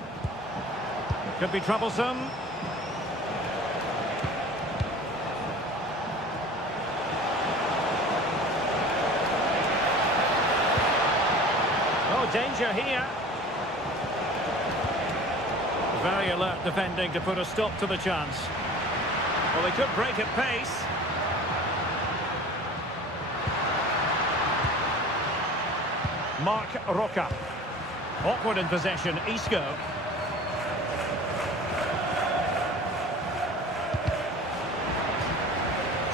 Could be troublesome. Oh, danger here. Very alert defending to put a stop to the chance. Well, they could break at pace. Marc Roca. Awkward in possession, Isco.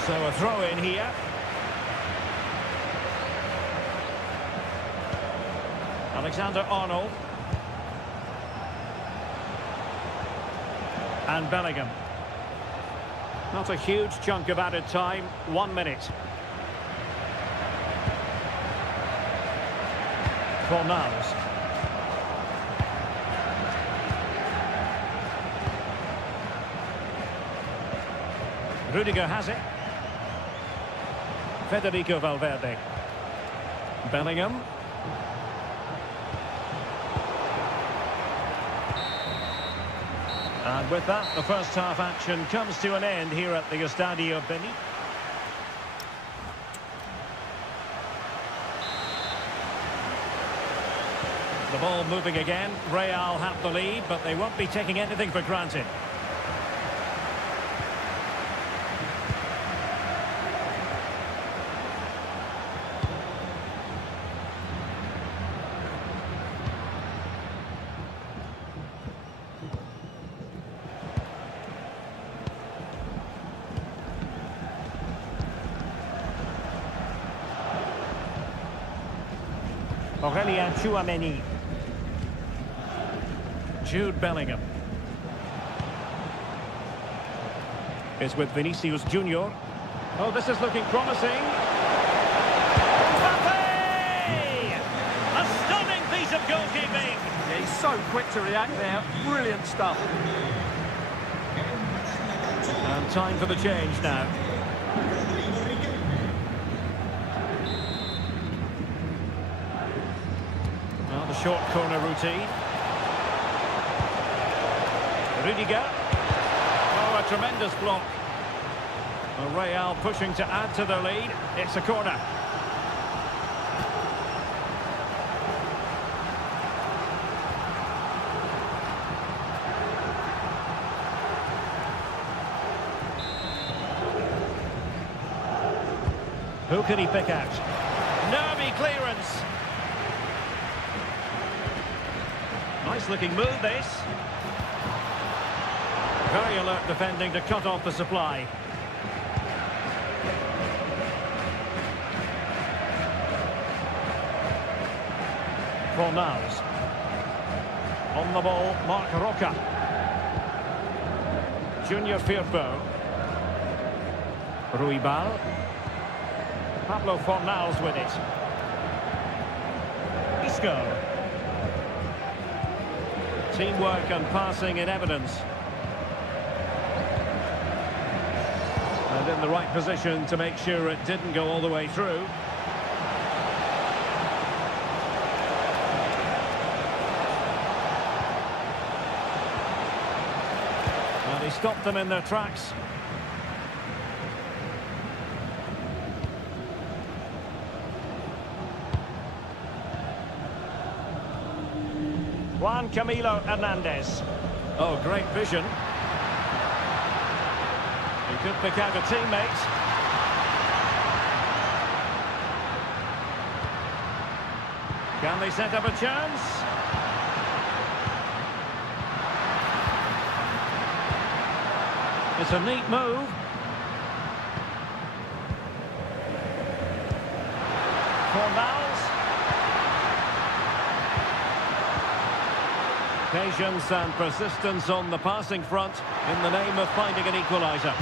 So a throw in here. Alexander-Arnold. And Bellingham. Not a huge chunk of added time, 1 minute. Fornals. Rudiger has it. Federico Valverde. Bellingham. And with that, the first half action comes to an end here at the Estadio Betis. The ball moving again. Real have the lead, but they won't be taking anything for granted. Aurelien Tchouameni. Jude Bellingham. Is with Vinicius Junior. Oh, this is looking promising. Mbappe! A stunning piece of goalkeeping. Yeah, he's so quick to react there. Brilliant stuff. And time for the change now. Well, the short corner routine. Rudiger. Oh, a tremendous block. Real pushing to add to their lead. It's a corner. Who can he pick out? Nervy clearance. Nice looking move, this. Very alert defending to cut off the supply. Fornals. On the ball, Marc Roca. Junior Firpo. Ruibal. Pablo Fornals with it. Isco. Teamwork and passing in evidence. And in the right position to make sure it didn't go all the way through. And he stopped them in their tracks. Juan Camilo Hernandez. Oh, great vision. He could pick out a teammate. Can they set up a chance? It's a neat move. Fornals. Patience and persistence on the passing front in the name of finding an equaliser.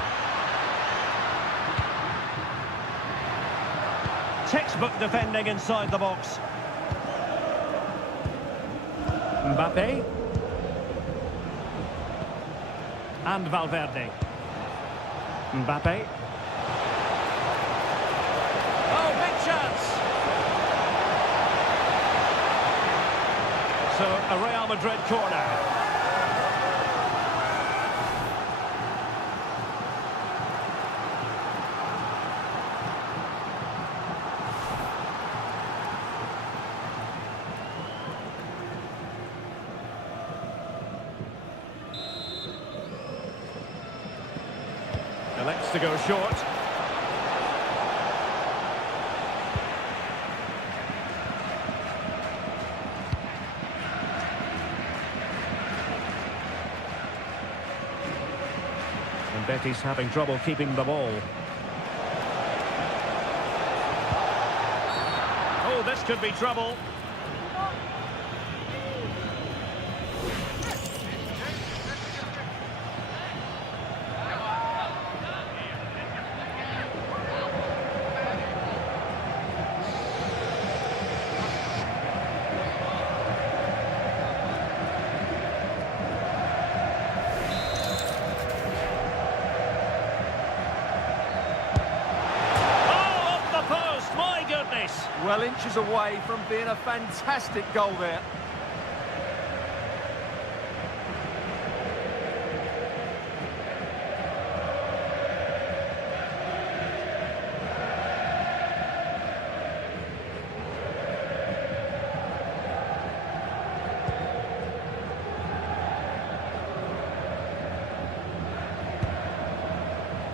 Textbook defending inside the box. Mbappe. And Valverde. Mbappe. Oh, big chance! So, a Real Madrid corner. to go short. And Betis having trouble keeping the ball. Oh, this could be trouble. Well, inches away from being a fantastic goal there.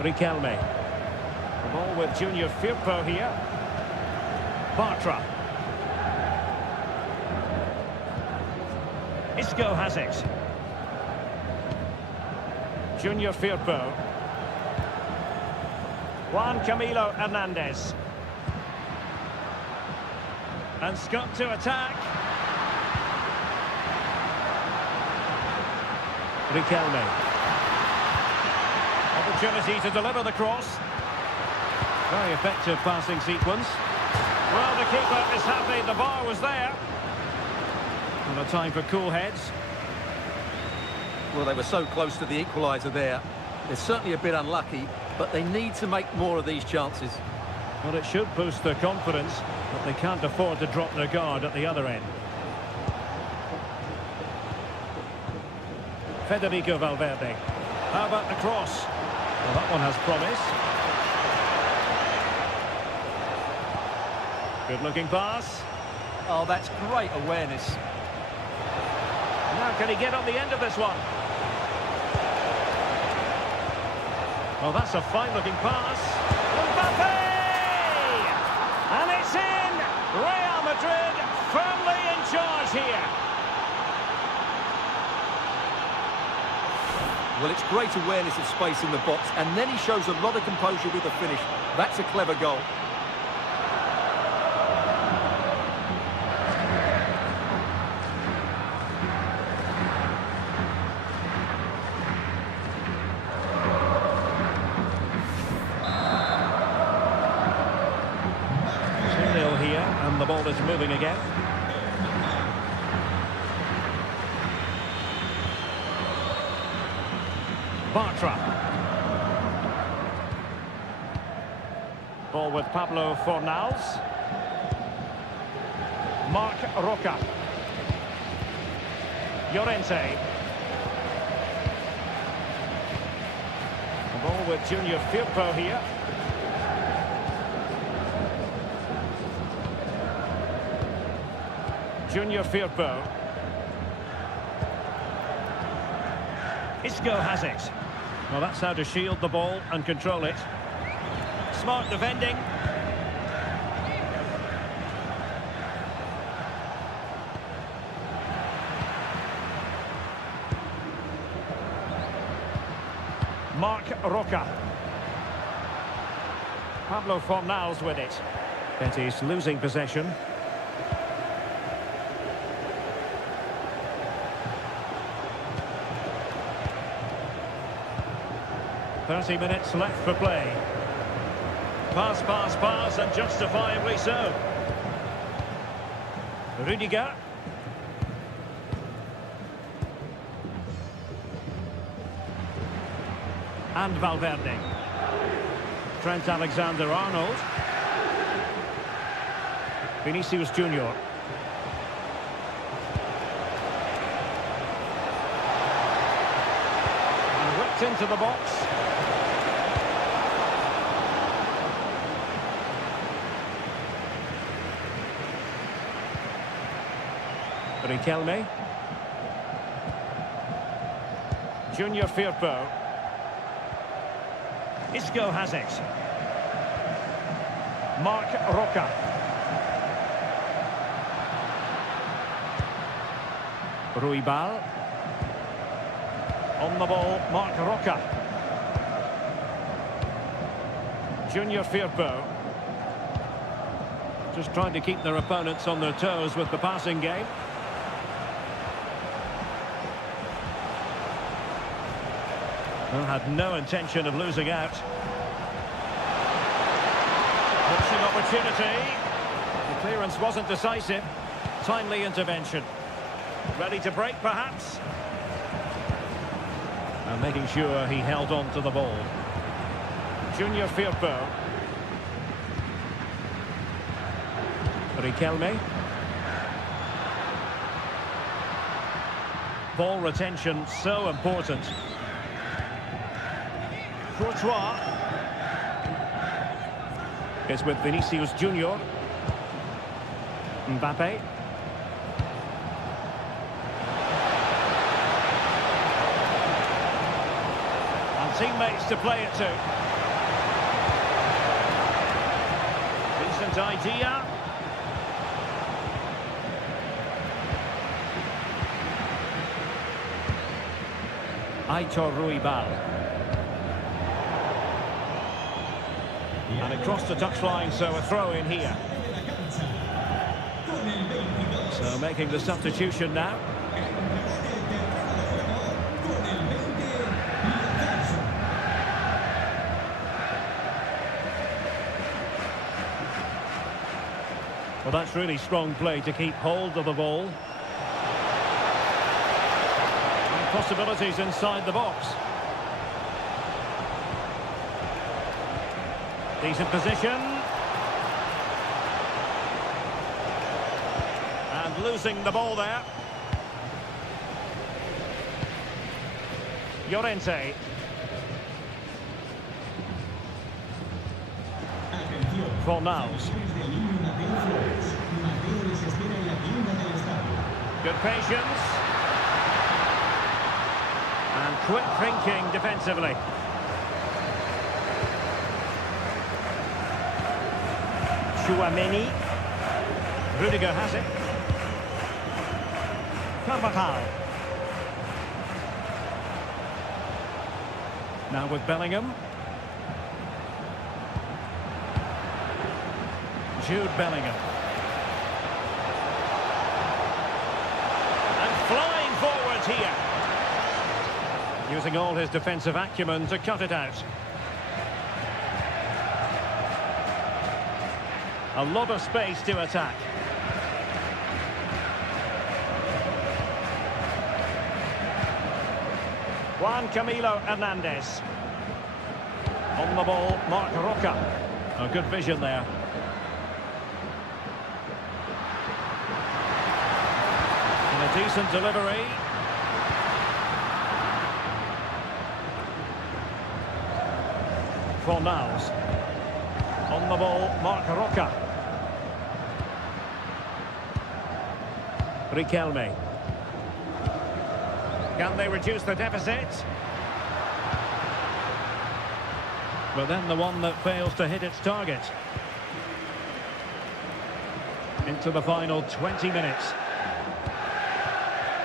Riquelme. The ball with Junior Firpo here. Bartra. Isco has it. Junior Firpo. Juan Camilo Hernandez. And Scott to attack. Riquelme. Opportunity to deliver the cross. Very effective passing sequence. Well, the keeper is happy the bar was there. And a time for cool heads. Well, they were so close to the equaliser there. They're certainly a bit unlucky, but they need to make more of these chances. Well, it should boost their confidence, but they can't afford to drop their guard at the other end. Federico Valverde. How about the cross? Well, that one has promise. Good-looking pass. Oh, that's great awareness. Now can he get on the end of this one? Oh, that's a fine-looking pass. Mbappe! And it's in! Real Madrid firmly in charge here. Well, it's great awareness of space in the box, and then he shows a lot of composure with the finish. That's a clever goal. And the ball is moving again. Bartra. Ball with Pablo Fornals. Marc Roca. Llorente. The ball with Junior Firpo here. Junior Firpo. Isco has it. Well, that's how to shield the ball and control it. Smart defending. Marc Roca. Pablo Fornals with it. Betis losing possession. .30 minutes left for play. Pass, pass, pass, and justifiably so. Rudiger. And Valverde. Trent Alexander-Arnold. Vinicius Junior. And whipped into the box. Riquelme. Junior Firpo. Isco has it. Marc Roca. Ruibal. On the ball, Marc Roca. Junior Firpo. Just trying to keep their opponents on their toes with the passing game. Well, had no intention of losing out. Boxing opportunity. The clearance wasn't decisive. Timely intervention. Ready to break, perhaps. And making sure he held on to the ball. Junior Firpo. Riquelme. Ball retention so important. Courtois is with Vinicius Junior. Mbappe. And teammates to play it to. Decent idea. Aitor Ruibal. And across the touchline, so a throw in here. So making the substitution now. Well, that's really strong play to keep hold of the ball. And possibilities inside the box. Decent position. And losing the ball there. Llorente. Fornals. Good patience. And quick thinking defensively. Chouameni. Rudiger has it. Carvajal. Now with Bellingham. Jude Bellingham. And flying forwards here. Using all his defensive acumen to cut it out. A lot of space to attack. Juan Camilo Hernandez. On the ball, Marc Roca. Oh, good vision there. And a decent delivery. Fornals. On the ball, Marc Roca. Riquelme. Can they reduce the deficit? But then the one that fails to hit its target. Into the final 20 minutes.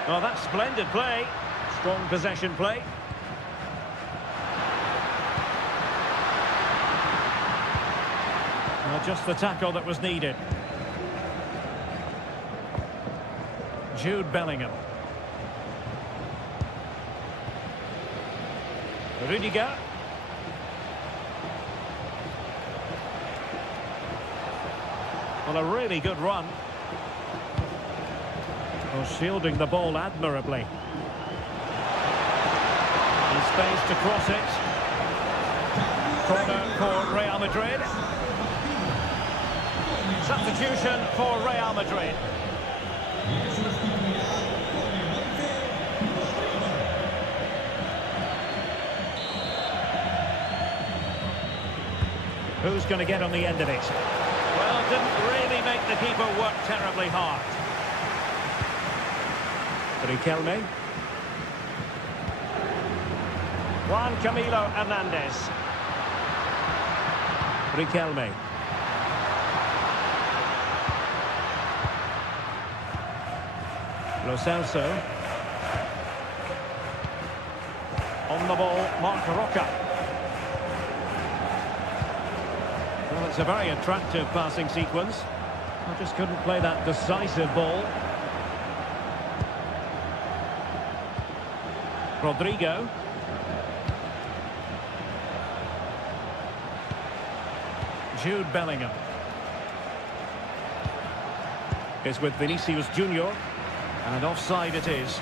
Oh, that's splendid play. Strong possession play. Well, just the tackle that was needed. Jude Bellingham. Rudiger. Well, a really good run. Well, shielding the ball admirably. And space to cross it. Corner for Real Madrid. Substitution for Real Madrid. Who's going to get on the end of it? Well, didn't really make the keeper work terribly hard. Riquelme. Juan Camilo Hernandez. Riquelme. Lo Celso. On the ball, Marc Roca. Well, it's a very attractive passing sequence. I just couldn't play that decisive ball. Rodrigo. Jude Bellingham. Is with Vinicius Junior. And offside it is.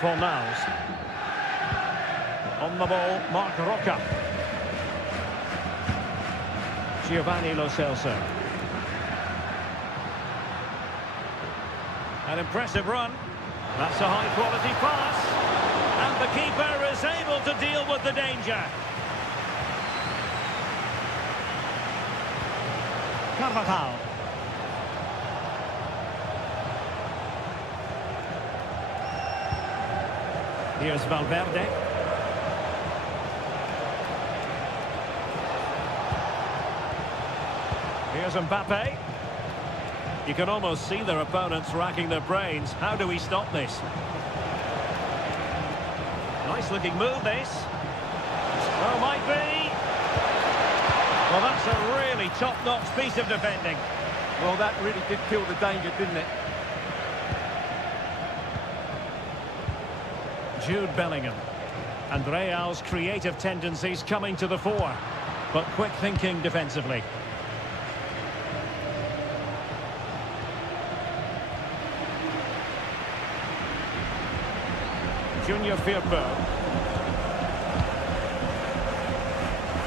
Fornals. On the ball, Marc Roca. Giovanni Lo Celso. An impressive run. That's a high-quality pass. And the keeper is able to deal with the danger. Carvajal. Here's Valverde. Here's Mbappe. You can almost see their opponents racking their brains. How do we stop this? Nice looking move, this. Oh, might be. Well, that's a really top-notch piece of defending. Well, that really did kill the danger, didn't it? Jude Bellingham. And Real's creative tendencies coming to the fore. But quick thinking defensively. Junior Firpo.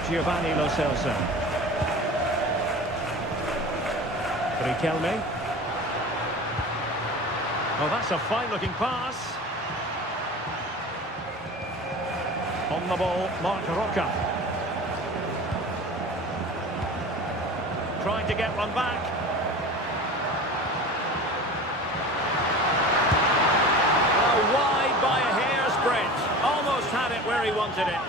Giovanni Lo Celso. Riquelme. Oh, that's a fine-looking pass. On the ball, Marc Roca. Trying to get one back. Oh, wide by a hair's breadth. Almost had it where he wanted it.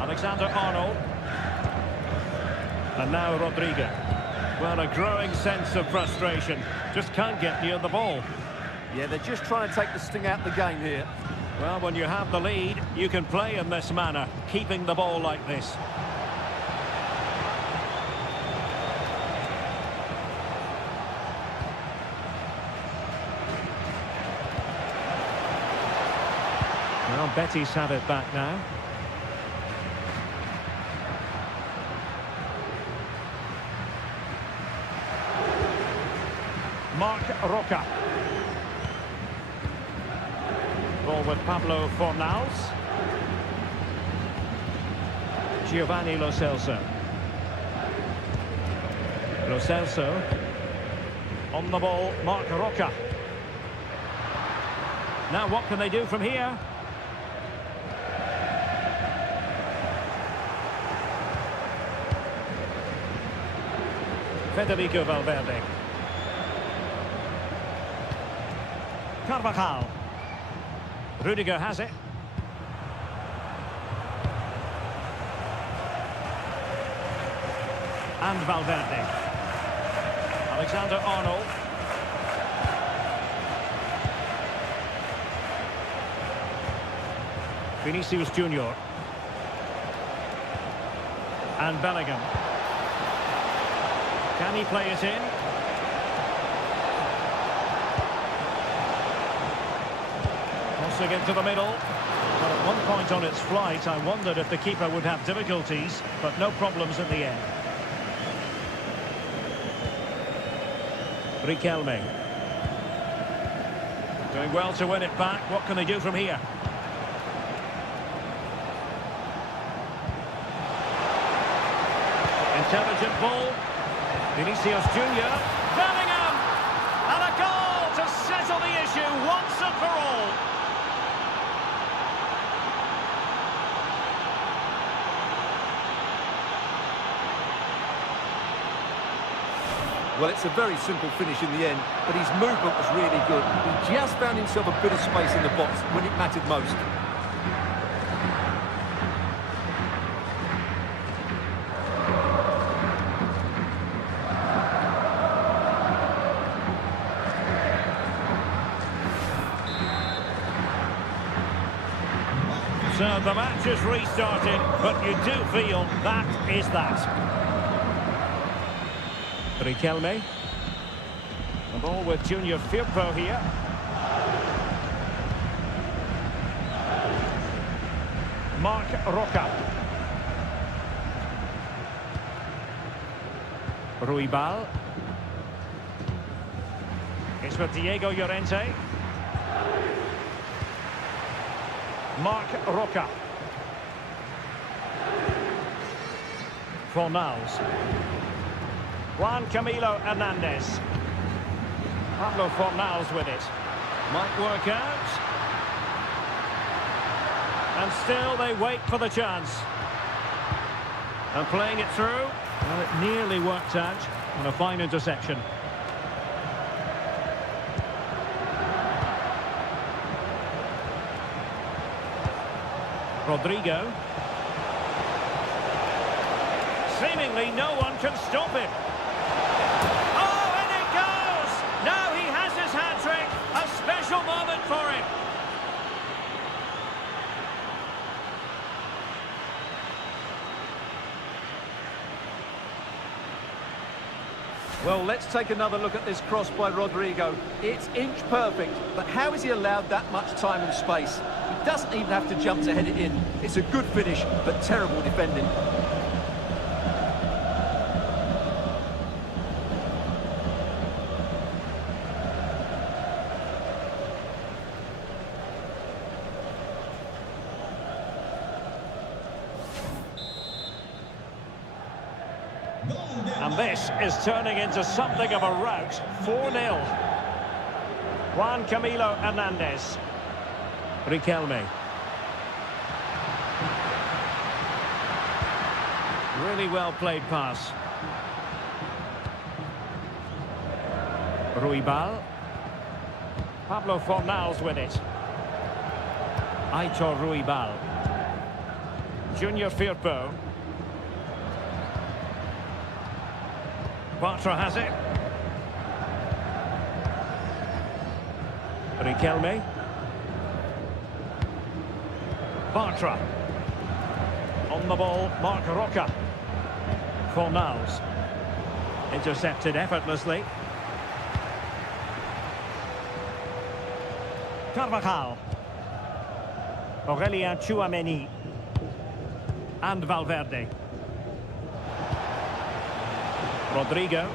Alexander-Arnold. And now Rodrigo. Well, a growing sense of frustration. Just can't get near the ball. Yeah, they're just trying to take the sting out of the game here. Well, when you have the lead, you can play in this manner, keeping the ball like this. Well, Betis have it back now. Marc Roca. Ball with Pablo Fornals. Giovanni Lo Celso. Lo Celso. On the ball, Marc Roca. Now what can they do from here? Federico Valverde. Carvajal. Rudiger has it. And Valverde. Alexander-Arnold. Vinicius Junior. And Bellingham. Can he play it in? Crossing into the middle. Well, at one point on its flight, I wondered if the keeper would have difficulties, but no problems in the end. Riquelme. Doing well to win it back. What can they do from here? Intelligent ball. Vinicius Junior. Bellingham! And a goal to settle the issue once and for all. Well, it's a very simple finish in the end, but his movement was really good. He just found himself a bit of space in the box when it mattered most. So the match is restarted, but you do feel that is that. Riquelme. The ball with Junior Firpo here. Marc Roca. Ruibal. It's with Diego Llorente. Marc Roca. Fornals. Juan Camilo Hernandez. Pablo Fornals with it. Might work out. And still they wait for the chance. And playing it through. Well, it nearly worked out on a fine interception. Rodrigo. Seemingly no one can stop him. Oh, and it goes! Now he has his hat-trick. A special moment for him. Well, let's take another look at this cross by Rodrigo. It's inch perfect, but how is he allowed that much time and space? He doesn't even have to jump to head it in. It's a good finish, but terrible defending. And this is turning into something of a rout. 4-0. Juan Camilo Hernandez. Riquelme. Really well played pass. Ruibal. Pablo Fornals with it. Aitor Ruibal. Junior Firpo. Bartra has it. Riquelme. Bartra. On the ball, Marc Roca. Fornals. Intercepted effortlessly. Carvajal. Aurelien Tchouameni. And Valverde. Rodrigo.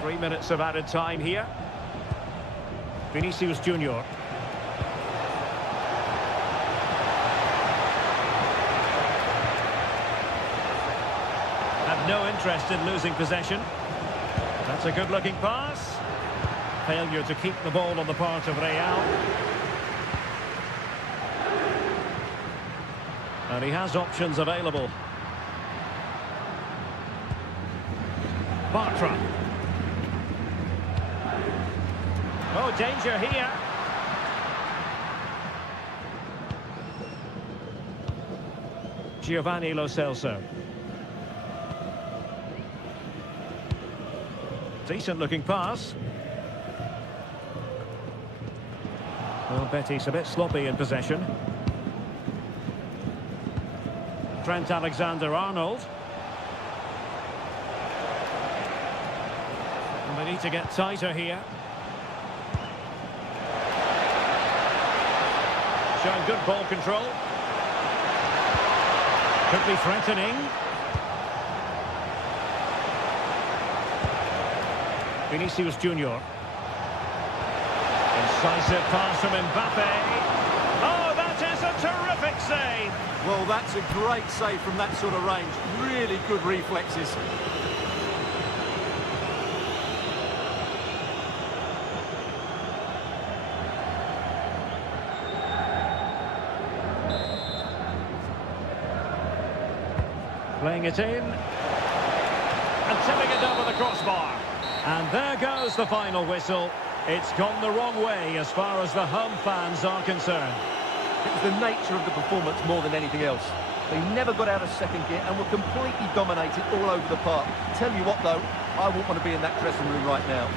3 minutes of added time here. Vinicius Junior. Have no interest in losing possession. That's a good-looking pass. Failure to keep the ball on the part of Real. And he has options available. Bartra. Oh, danger here. Giovanni Lo Celso. Decent looking pass. Well, Betis a bit sloppy in possession. Trent Alexander-Arnold. And they need to get tighter here. Showing good ball control. Could be threatening. Vinicius Junior. Incisive pass from Mbappe. Oh, that is a terrific save. Well, that's a great save from that sort of range. Really good reflexes. Playing it in. And tipping it over the crossbar. And there goes the final whistle. It's gone the wrong way as far as the home fans are concerned. It was the nature of the performance more than anything else. They never got out of second gear and were completely dominated all over the park. Tell you what, though, I wouldn't want to be in that dressing room right now.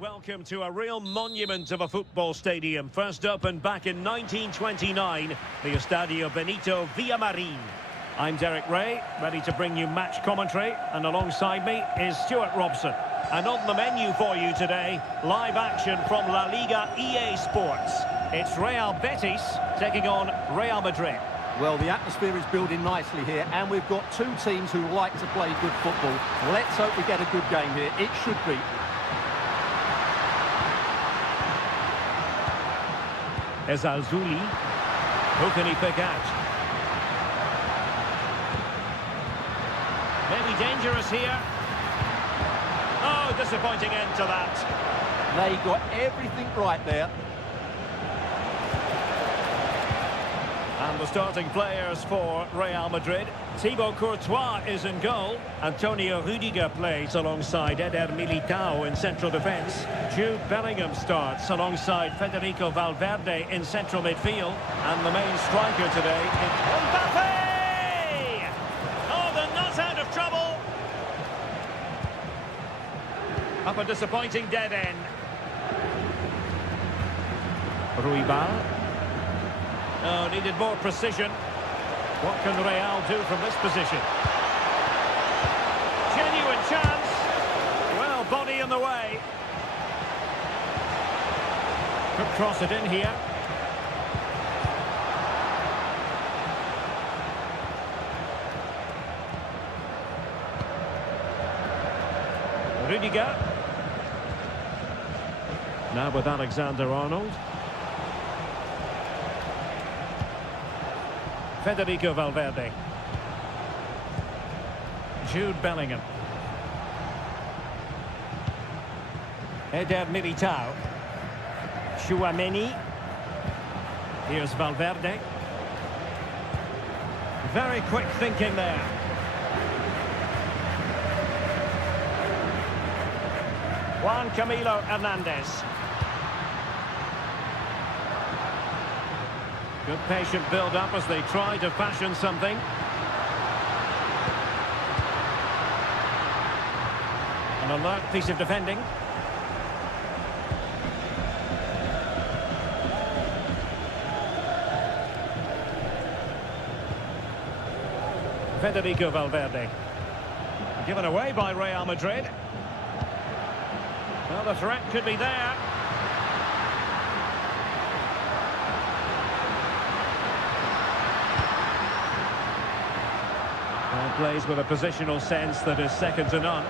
welcome to a real monument of a football stadium. First opened back in 1929, the Estadio Benito Villamarín. I'm Derek Ray, ready to bring you match commentary, and alongside me is Stuart Robson. And on the menu for you today, live action from La Liga EA Sports. It's Real Betis taking on Real Madrid. Well, the atmosphere is building nicely here, and we've got two teams who like to play good football. Let's hope we get a good game here. It should be. Ezalzouli. Who can he pick out? Maybe dangerous here. Oh, disappointing end to that. They got everything right there. And the starting players for Real Madrid. Thibaut Courtois is in goal. Antonio Rudiger plays alongside Eder Militao in central defence. Jude Bellingham starts alongside Federico Valverde in central midfield. And the main striker today is Mbappe! Oh, they're not out of trouble. Up a disappointing dead end. Ruibal. Oh, needed more precision. What can Real do from this position? Genuine chance. Well, body in the way. Could cross it in here. Rudiger. Now with Alexander-Arnold. Federico Valverde. Jude Bellingham. Eder Militao. Tchouaméni. Here's Valverde. Very quick thinking there. Juan Camilo Hernandez. Good patient build-up as they try to fashion something. An alert piece of defending. Federico Valverde. Given away by Real Madrid. Well, the threat could be there. Plays with a positional sense that is second to none.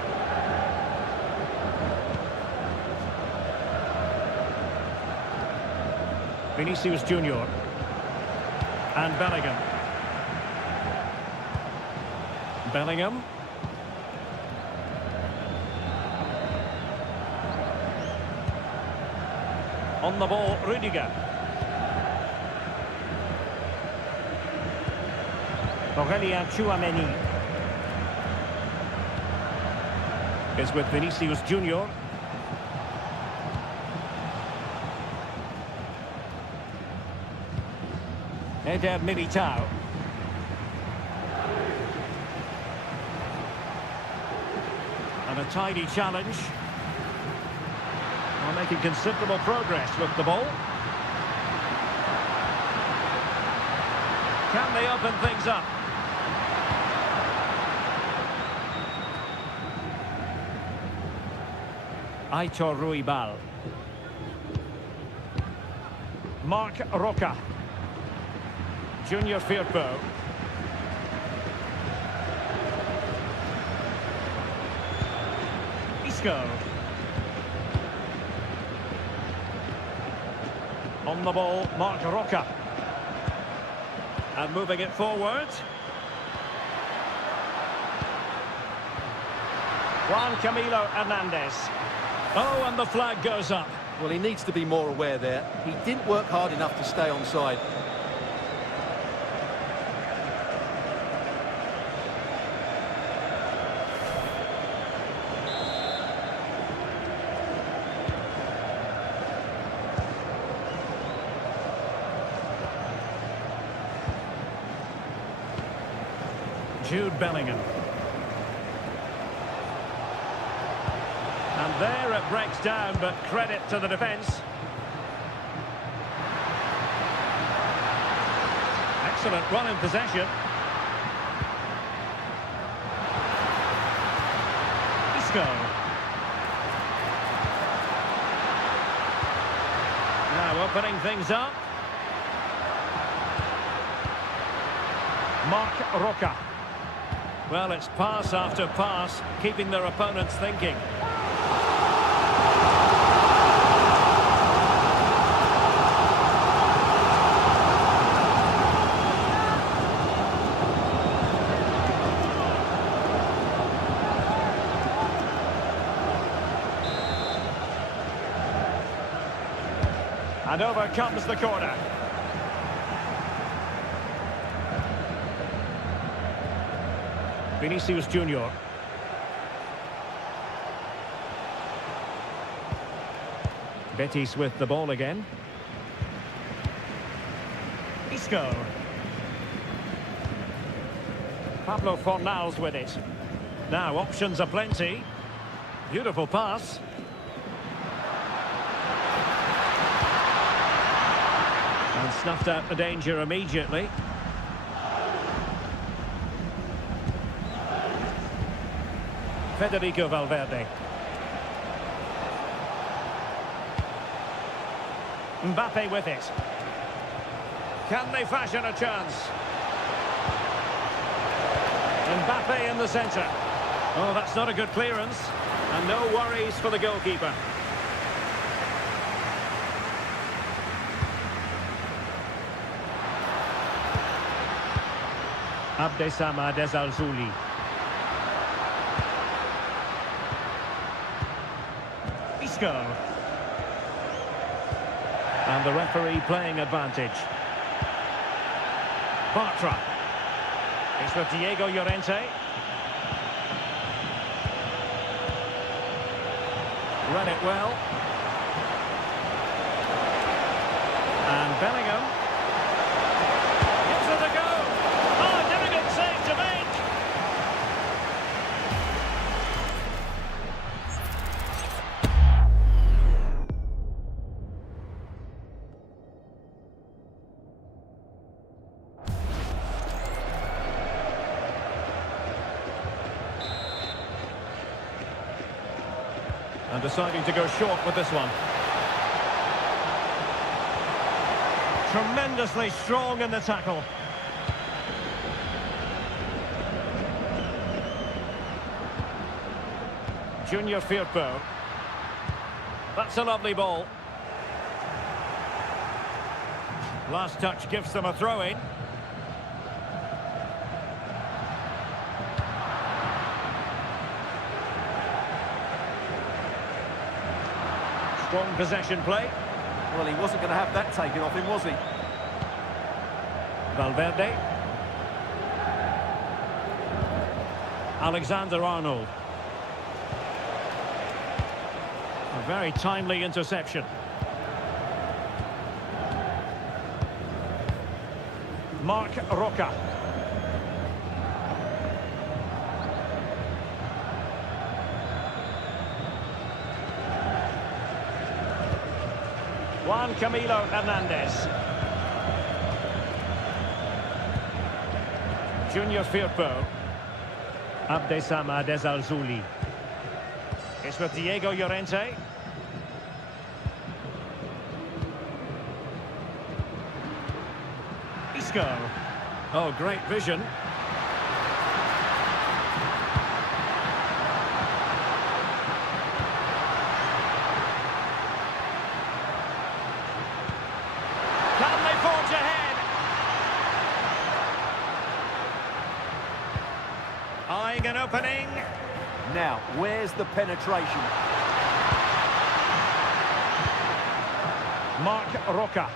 Vinicius Junior and Bellingham. Bellingham. On the ball, Rudiger. Aurélien Tchouaméni is with Vinicius Junior. Eder Militao. And a tidy challenge. Well, making considerable progress with the ball. Can they open things up? Aitor Ruibal. Marc Roca. Junior Firpo. Isco. On the ball, Marc Roca. And moving it forward. Juan Camilo Hernandez. Oh, and the flag goes up. Well, he needs to be more aware there. He didn't work hard enough to stay onside. Jude Bellingham. And there it breaks down, but credit to the defence. Excellent run in possession. Isco. Now opening things up. Marc Roca. Well, it's pass after pass, keeping their opponents thinking. And over comes the corner. Vinicius Junior. Betis with the ball again. Isco. Pablo Fornals with it. Now options aplenty. Beautiful pass. And snuffed out the danger immediately. Federico Valverde. Mbappe with it. Can they fashion a chance? Mbappe in the centre. Oh, that's not a good clearance. And no worries for the goalkeeper. Abdesama Desalzouli. Isco. And the referee playing advantage. Bartra. It's with Diego Llorente. Read it well. And Bellingham. Gives it a go. Oh, difficult save to make. And deciding to go short with this one. Tremendously strong in the tackle. Junior Firpo. That's a lovely ball. Last touch gives them a throw-in. Strong possession play. Well, he wasn't going to have that taken off him, was he? Valverde. Alexander-Arnold. A very timely interception. Marc Roca. Juan Camilo Hernandez. Junior Firpo. Abdesama Desalzouli. It's with Diego Llorente. Isco. Oh, great vision. Can they forge ahead? Eyeing an opening. Now, where's the penetration? Marc Roca.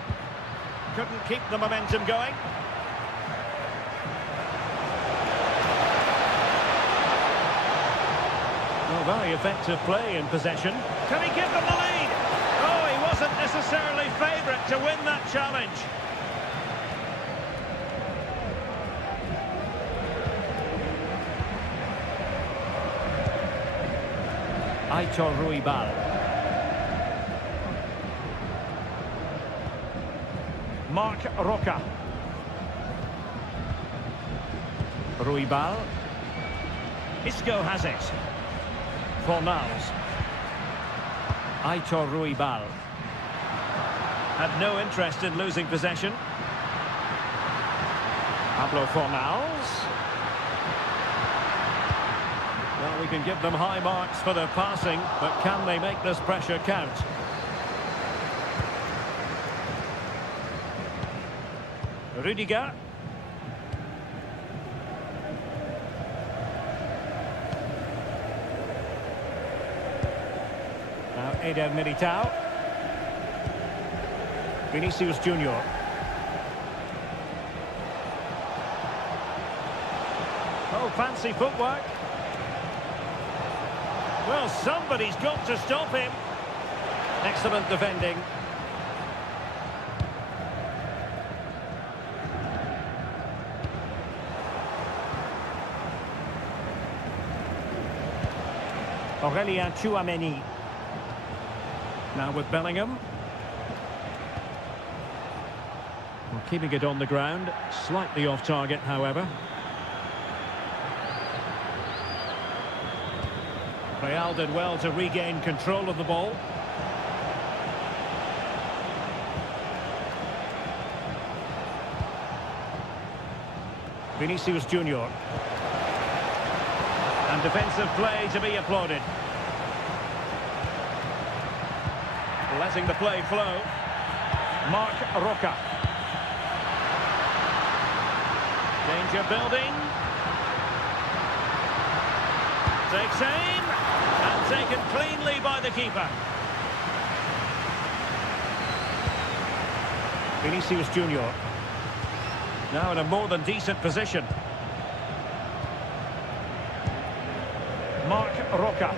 Couldn't keep the momentum going. Oh, very effective play in possession. Can he give them the lead? Oh, he wasn't necessarily favourite to win that challenge. Aitor Ruibal. Marc Roca. Ruibal. Isco has it. Fornals. Aitor Ruibal. Had no interest in losing possession. Pablo Fornals. Well, we can give them high marks for their passing, but can they make this pressure count? Rudiger. Now Eder Militao. Vinicius Junior. Oh, fancy footwork. Well, somebody's got to stop him. Excellent defending. Aurélien Tchouaméni. Now with Bellingham. Well, keeping it on the ground. Slightly off target, however. Real did well to regain control of the ball. Vinicius Junior. And defensive play to be applauded. Letting the play flow. Marc Roca. Danger building. Takes aim. And taken cleanly by the keeper. Vinicius Junior. Now in a more than decent position. Marc Roca.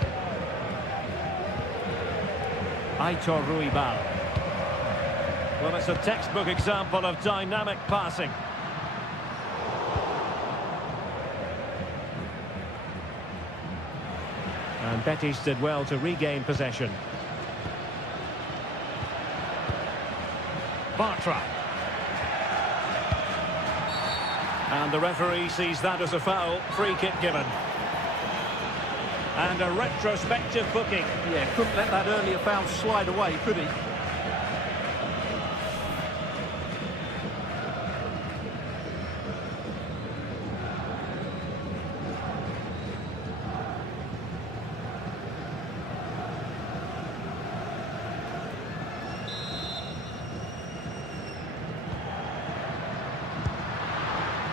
Aitor Ruibal. Well, it's a textbook example of dynamic passing. And Betis did well to regain possession. Bartra. And the referee sees that as a foul. Free kick given. And a retrospective booking. Yeah, couldn't let that earlier foul slide away, could he?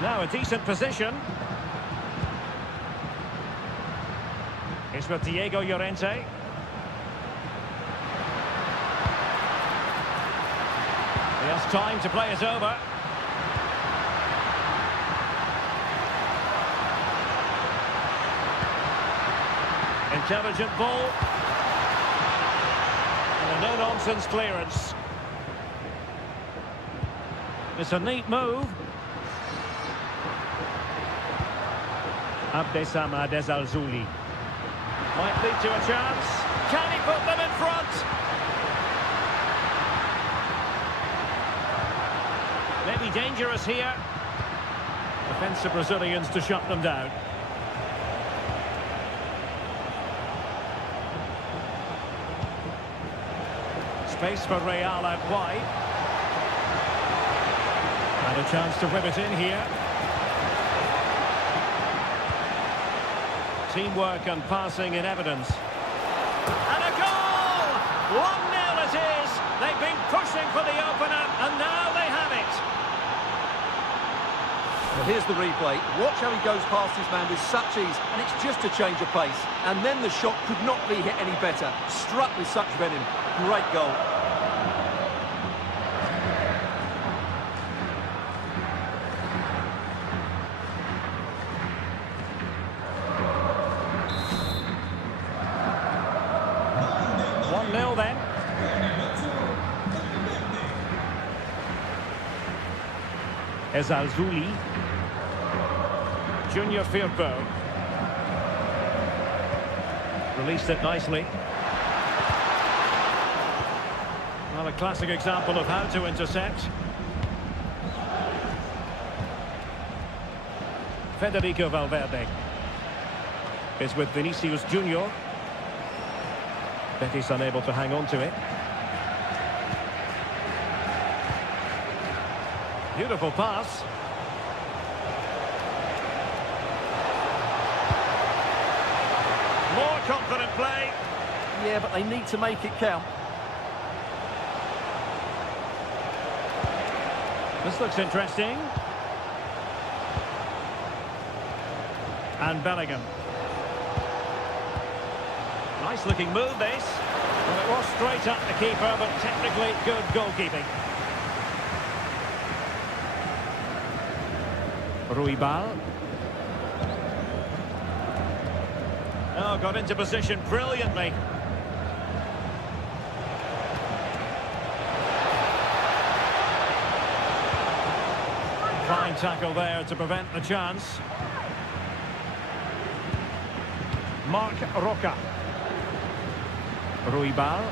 Now a decent position. It's with Diego Llorente. He has time to play it over. Intelligent ball. And a no-nonsense clearance. It's a neat move. Abdessamad Ezalzouli. Might lead to a chance. Can he put them in front? Maybe dangerous here. Defensive Brazilians to shut them down. Space for Real out wide. And a chance to whip it in here. Teamwork and passing in evidence. And a goal! 1-0 it is. They've been pushing for the opener, and now they have it. Well, here's the replay. Watch how he goes past his man with such ease, and it's just a change of pace. And then the shot could not be hit any better. Struck with such venom. Great goal. Then. Ezalzouli. Junior Firpo. Released it nicely. Well, a classic example of how to intercept. Federico Valverde is with Vinicius Junior. Betis unable to hang on to it. Beautiful pass. More confident play. Yeah, but they need to make it count. This looks interesting. And Bellingham. Nice looking move, this. Well, it was straight at the keeper, but technically good goalkeeping. Ruibal. Oh, got into position brilliantly. Fine tackle there to prevent the chance. Marc Roca. Ruibal.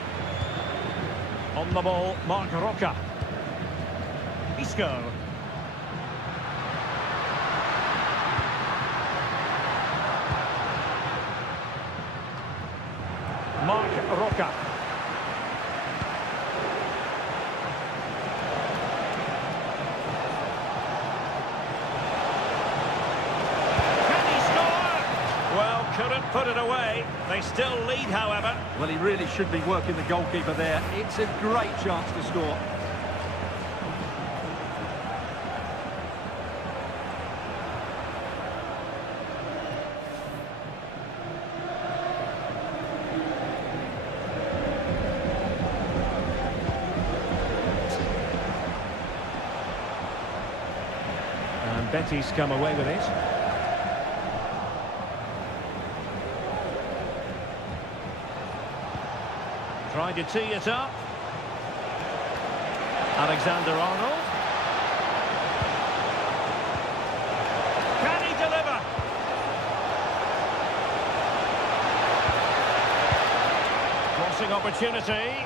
On the ball, Marc Roca. Isco. Marc Roca. Can he score? Well, couldn't put it away. They still lead, however. Well, he really should be working the goalkeeper there. It's a great chance to score. And Betis come away with it. Tried to tee it up. Alexander-Arnold. Can he deliver? Crossing opportunity.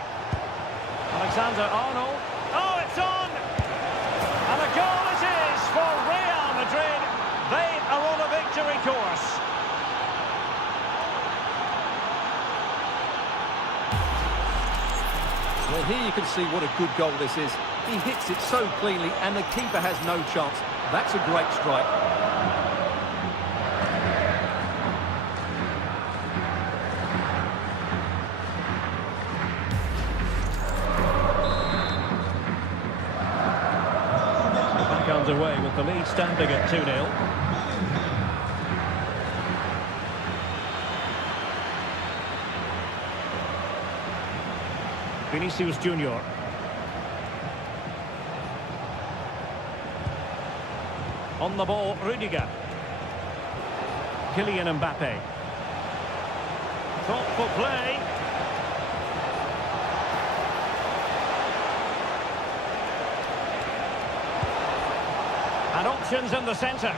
Alexander-Arnold. Oh, it's on! And a goal it is for Real Madrid. They are on a victory course. Well, here you can see what a good goal this is. He hits it so cleanly and the keeper has no chance. That's a great strike. Back underway with the lead standing at 2-0. Vinicius Junior. On the ball, Rudiger. Kylian Mbappe. Thoughtful play. And options in the centre.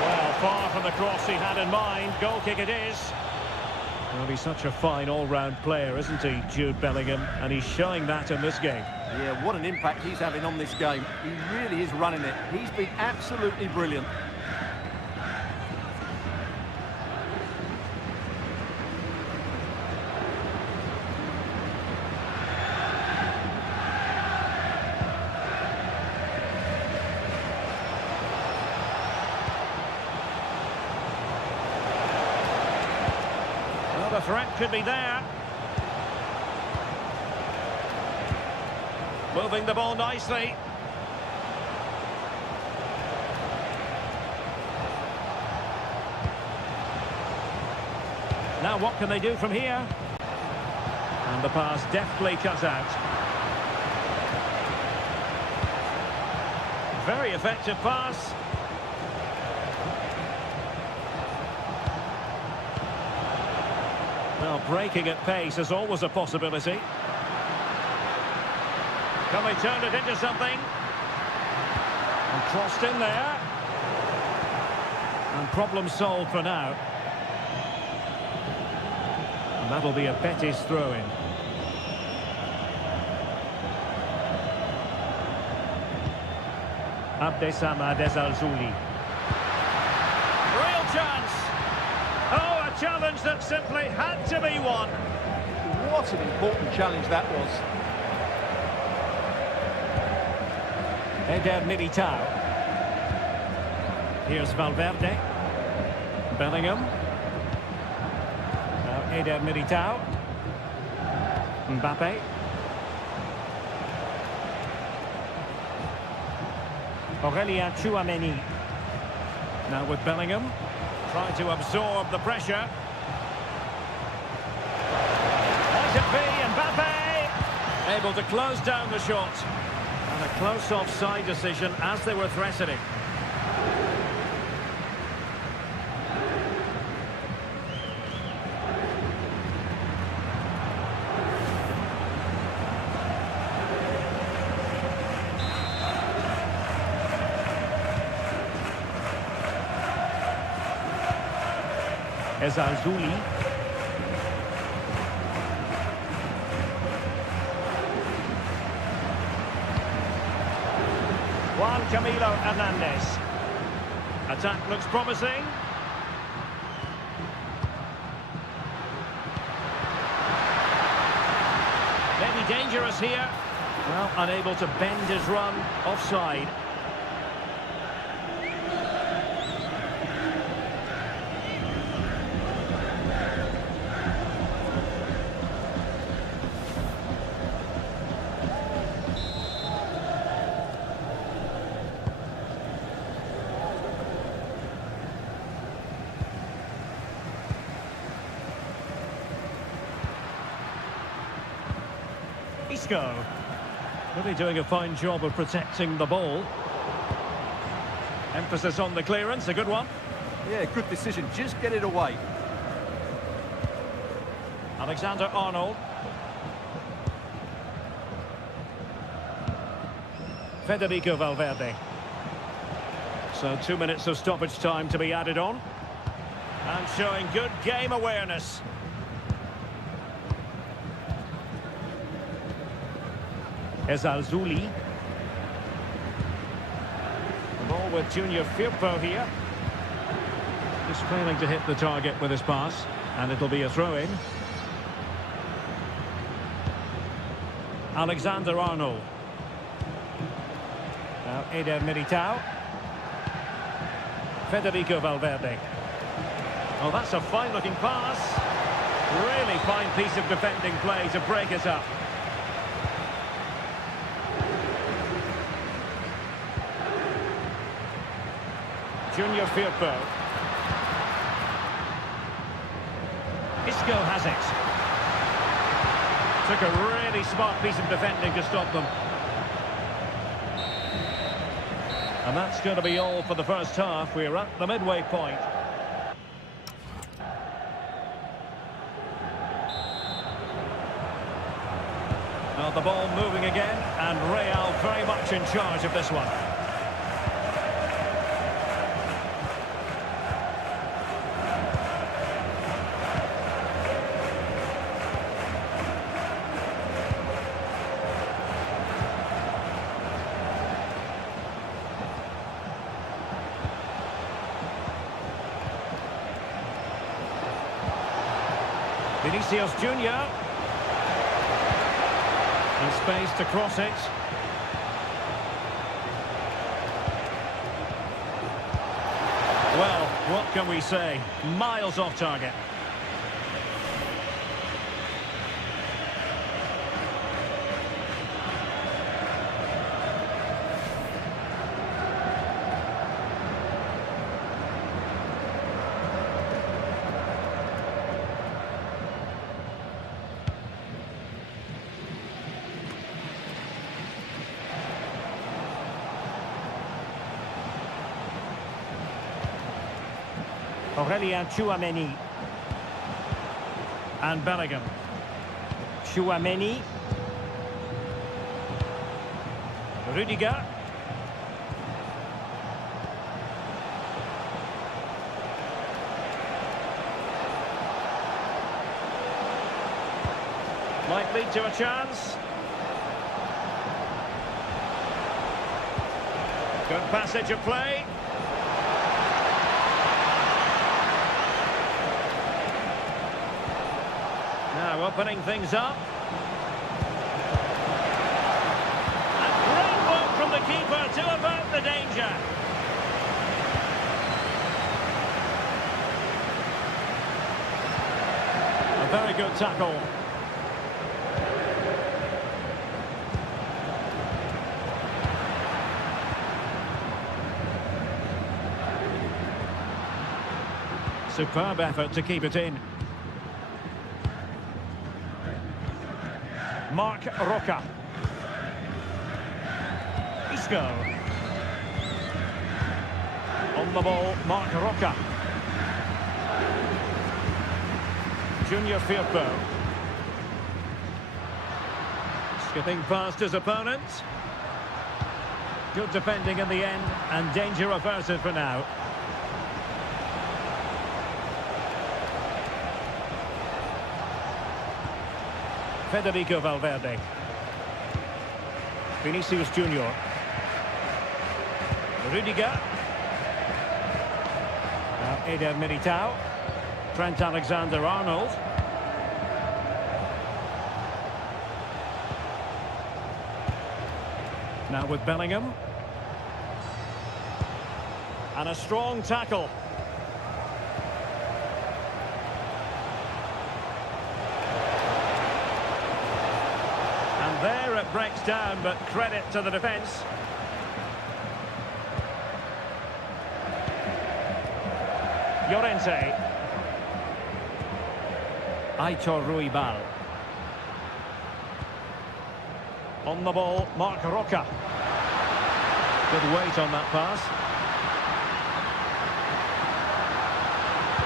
Well, far from the cross he had in mind. Goal kick it is. Well, he's such a fine all-round player, isn't he, Jude Bellingham? And he's showing that in this game. Yeah, what an impact he's having on this game. He really is running it. He's been absolutely brilliant. The threat could be there. Moving the ball nicely. Now what can they do from here? And the pass deftly cut out. Very effective pass. Well, breaking at pace is always a possibility. Can they turn it into something? And crossed in there. And problem solved for now. And that'll be a Betis throw-in. Abdessamad Ezalzouli. Real chance! Oh, a challenge that simply had to be won. What an important challenge that was. Eder Militao. Here's Valverde. Bellingham. Now Eder Militao. Mbappe. Aurelien Tchouameni. Now with Bellingham. Trying to absorb the pressure. Might it be Mbappe? Able to close down the shot. And a close offside decision as they were threatening. Ezalzouli. Juan Camilo Hernandez. Attack looks promising. Maybe dangerous here. Well, unable to bend his run. Offside. Isco. Really doing a fine job of protecting the ball. Emphasis on the clearance, a good one. Yeah, good decision. Just get it away. Alexander-Arnold. Federico Valverde. So 2 minutes of stoppage time to be added on. And showing good game awareness. Ezalzouli. The ball with Junior Firpo here. Just failing to hit the target with his pass. And it'll be a throw-in. Alexander-Arnold. Now Eder Militao. Federico Valverde. Oh, that's a fine-looking pass. Really fine piece of defending play to break it up. Junior Firpo. Isco has it. Took a really smart piece of defending to stop them. And that's going to be all for the first half. We're at the midway point. Now the ball moving again, and Real very much in charge of this one. Vinicius Junior. And space to cross it. Well, what can we say? Miles off target. Aurelien Tchouameni. And Bellingham. Tchouameni. Rudiger. Might lead to a chance. Good passage of play. Now opening things up. And great work from the keeper to avert the danger. A very good tackle. Superb effort to keep it in. Marc Roca. Isco. On the ball, Marc Roca. Junior Firpo. Skipping past his opponent. Good defending in the end, and danger averted for now. Federico Valverde. Vinicius Junior. Rudiger. Now Eder Militao. Trent Alexander-Arnold. Now with Bellingham. And a strong tackle. There it breaks down, but credit to the defence. Llorente. Aitor Ruibal. On the ball, Marc Roca. Good weight on that pass.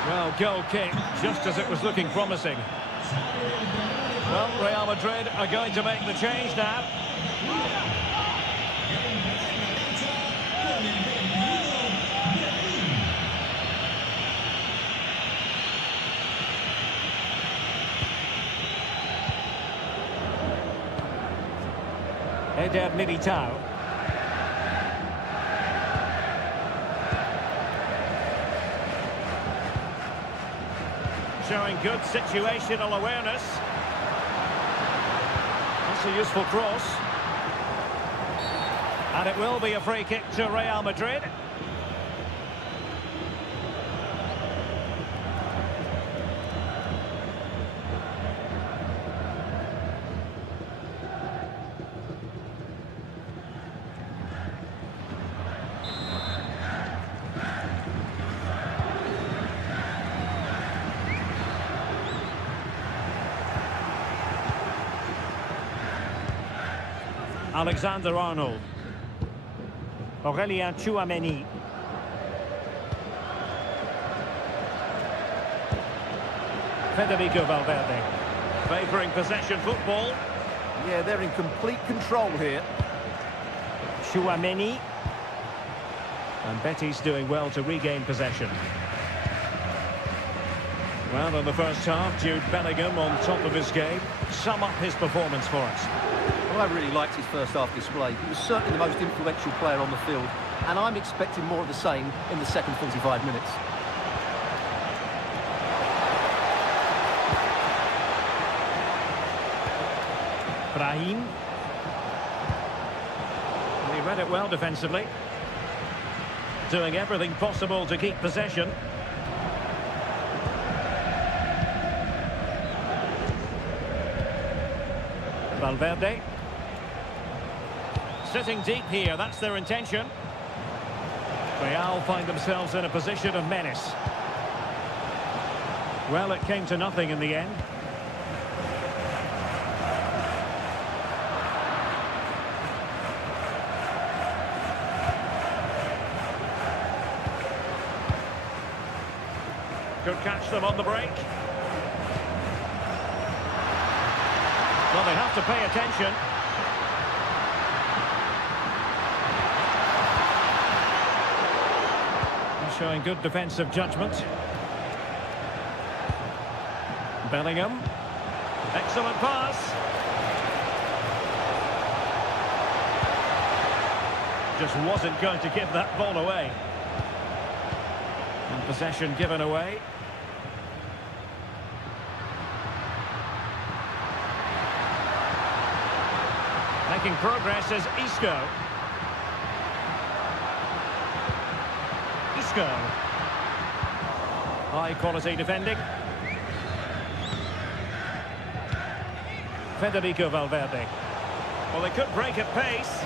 Well, goal kick, just as it was looking promising. Well, Real Madrid are going to make the change now. Eder Militao. Showing good situational awareness. That's a useful cross. And it will be a free kick to Real Madrid. Alexander-Arnold. Aurélien Tchouameni. Federico Valverde. Favouring possession football. Yeah, they're in complete control here. Tchouameni. And Betis doing well to regain possession. Well, in the first half, Jude Bellingham on top of his game. Sum up his performance for us. Well, I really liked his first half display. He was certainly the most influential player on the field, and I'm expecting more of the same in the second 45 minutes. Brahim. He read it well defensively. Doing everything possible to keep possession. Valverde. Sitting deep here, that's their intention. Real find themselves in a position of menace. Well, it came to nothing in the end. Could catch them on the break. Well, they have to pay attention. He's showing good defensive judgment. Bellingham. Excellent pass. Just wasn't going to give that ball away. And possession given away. Making progress is Isco. Isco. High quality defending. Federico Valverde. Well, they could break at pace.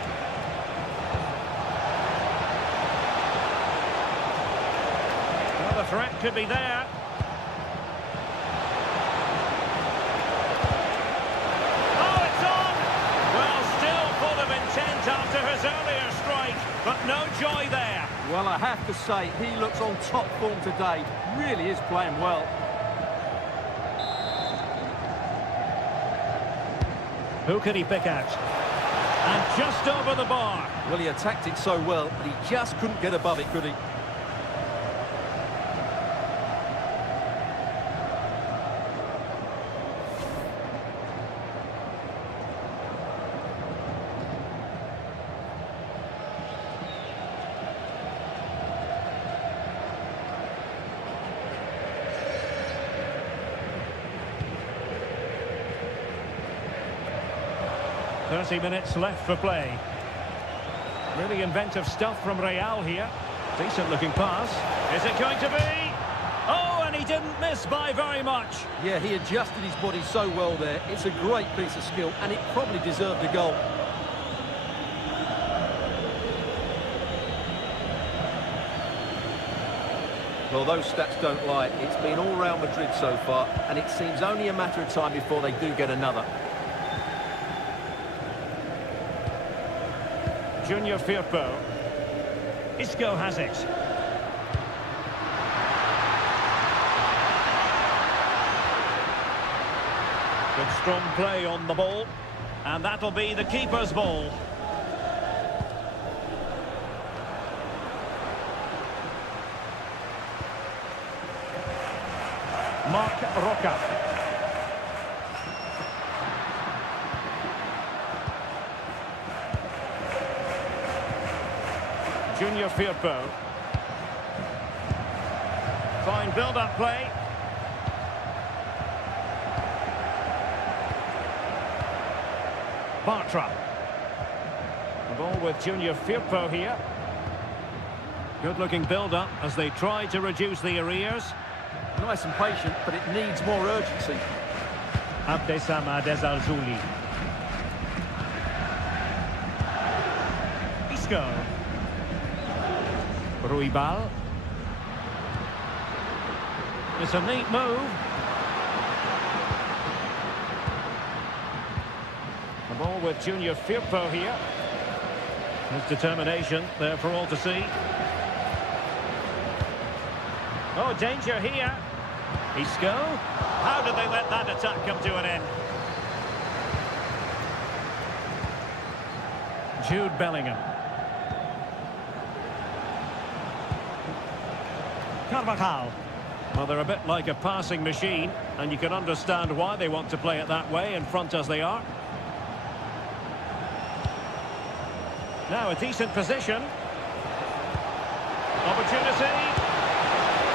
Well, the threat could be there. Oh, it's on! Well, still full of intent after his earlier strike, but no joy there. Well, I have to say, he looks on top form today. Really is playing well. Who could he pick out? And just over the bar. Well, he attacked it so well, but he just couldn't get above it, could he? .30 minutes left for play. Really inventive stuff from Real here. Decent looking pass. Is it going to be? Oh, and he didn't miss by very much. Yeah, he adjusted his body so well there. It's a great piece of skill, and it probably deserved a goal. Well, those stats don't lie. It's been all Real Madrid so far, and it seems only a matter of time before they do get another. Junior Firpo. Isco has it. Good strong play on the ball. And that'll be the keeper's ball. Marc Roca. Junior Firpo. Fine build-up play. Bartra. The ball with Junior Firpo here. Good-looking build-up as they try to reduce the arrears. Nice and patient, but it needs more urgency. Abdesama Desalzuli. Isco. Ruibal. It's a neat move. The ball with Junior Firpo here. His determination there for all to see. Oh, danger here. Isco. How did they let that attack come to an end? Jude Bellingham. Carvajal. Well, they're a bit like a passing machine, and you can understand why they want to play it that way, in front as they are. Now a decent position. Opportunity.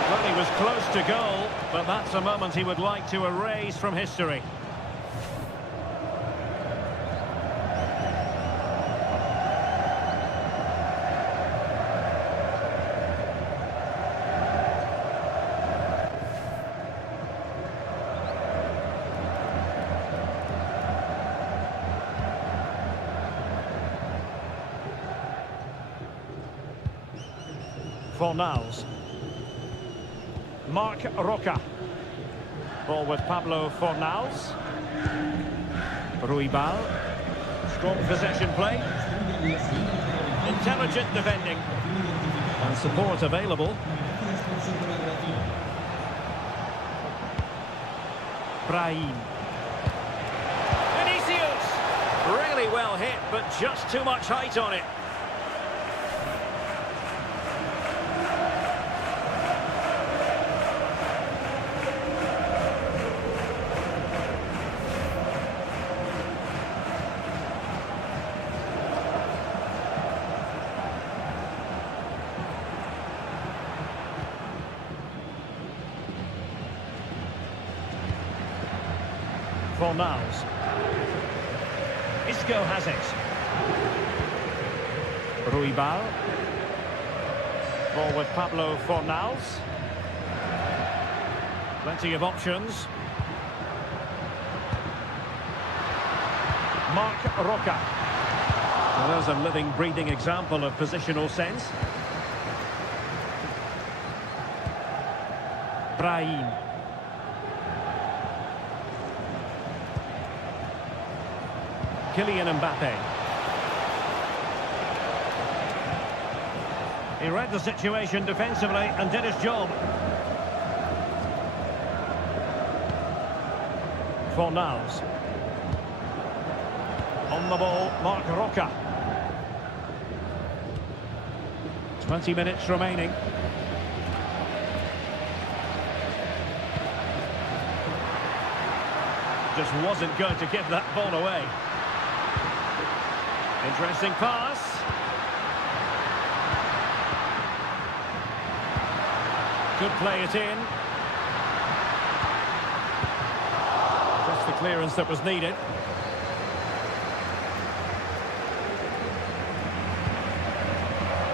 Well, he was close to goal, but that's a moment he would like to erase from history. Fornals. Marc Roca. Ball with Pablo Fornals. Ruibal. Strong possession play. Intelligent defending. And support available. Brahim. Vinicius. Really well hit, but just too much height on it. Fornals. Isco has it. Ruibal. Ball with Pablo Fornals. Plenty of options. Marc Roca. Well, there's a living, breathing example of positional sense. Brahim. Kylian Mbappe. He read the situation defensively and did his job. Fornals. On the ball, Marc Roca. 20 minutes remaining. Just wasn't going to give that ball away. Interesting pass. Could play it in. Just the clearance that was needed.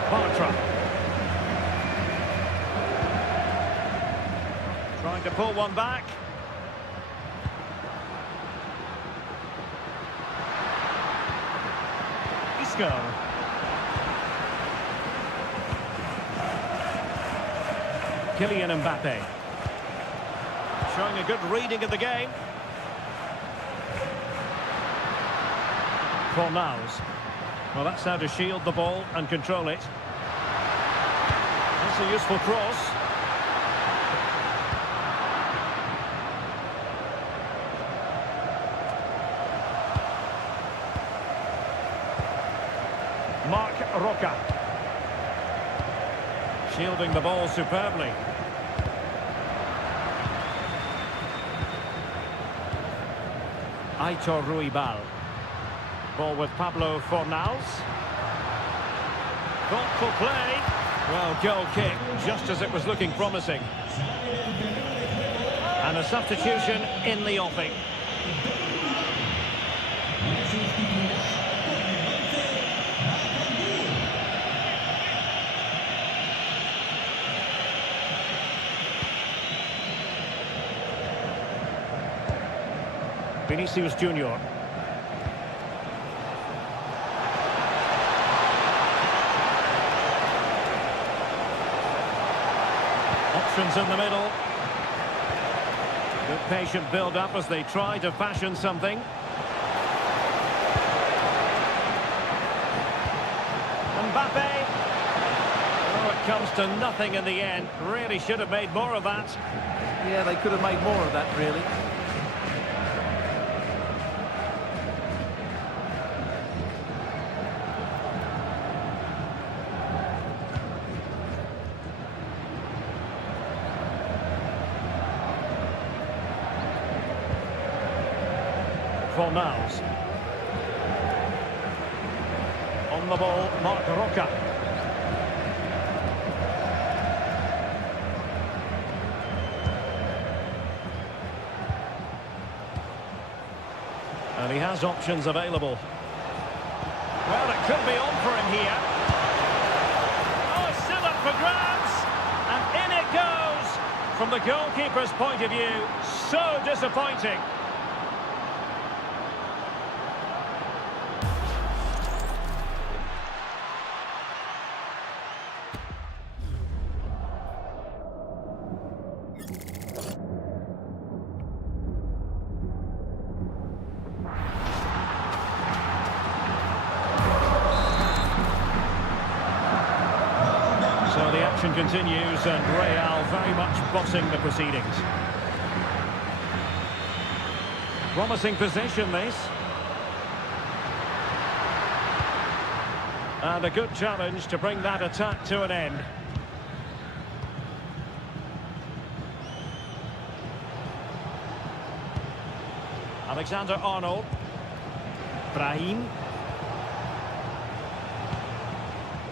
Bartra. Trying to pull one back. Isco. Kylian Mbappe. Showing a good reading of the game. Fornals. Well, that's how to shield the ball and control it. That's a useful cross. Marc Roca. Shielding the ball superbly. Aitor Ruibal. Ball with Pablo Fornals. Thoughtful play. Well, goal kick, just as it was looking promising. And a substitution in the offing. Vinicius Junior. Options in the middle. Good patient build-up as they try to fashion something. Mbappe. Oh, it comes to nothing in the end. Really should have made more of that. Yeah, they could have made more of that, really. Fornals. On the ball, Marc Roca. And he has options available. Well, it could be on for him here. Oh, it's still up for grabs. And in it goes. From the goalkeeper's point of view, so disappointing. So the action continues and Real very much bossing the proceedings. Promising position, this. And a good challenge to bring that attack to an end. Alexander-Arnold. Brahim.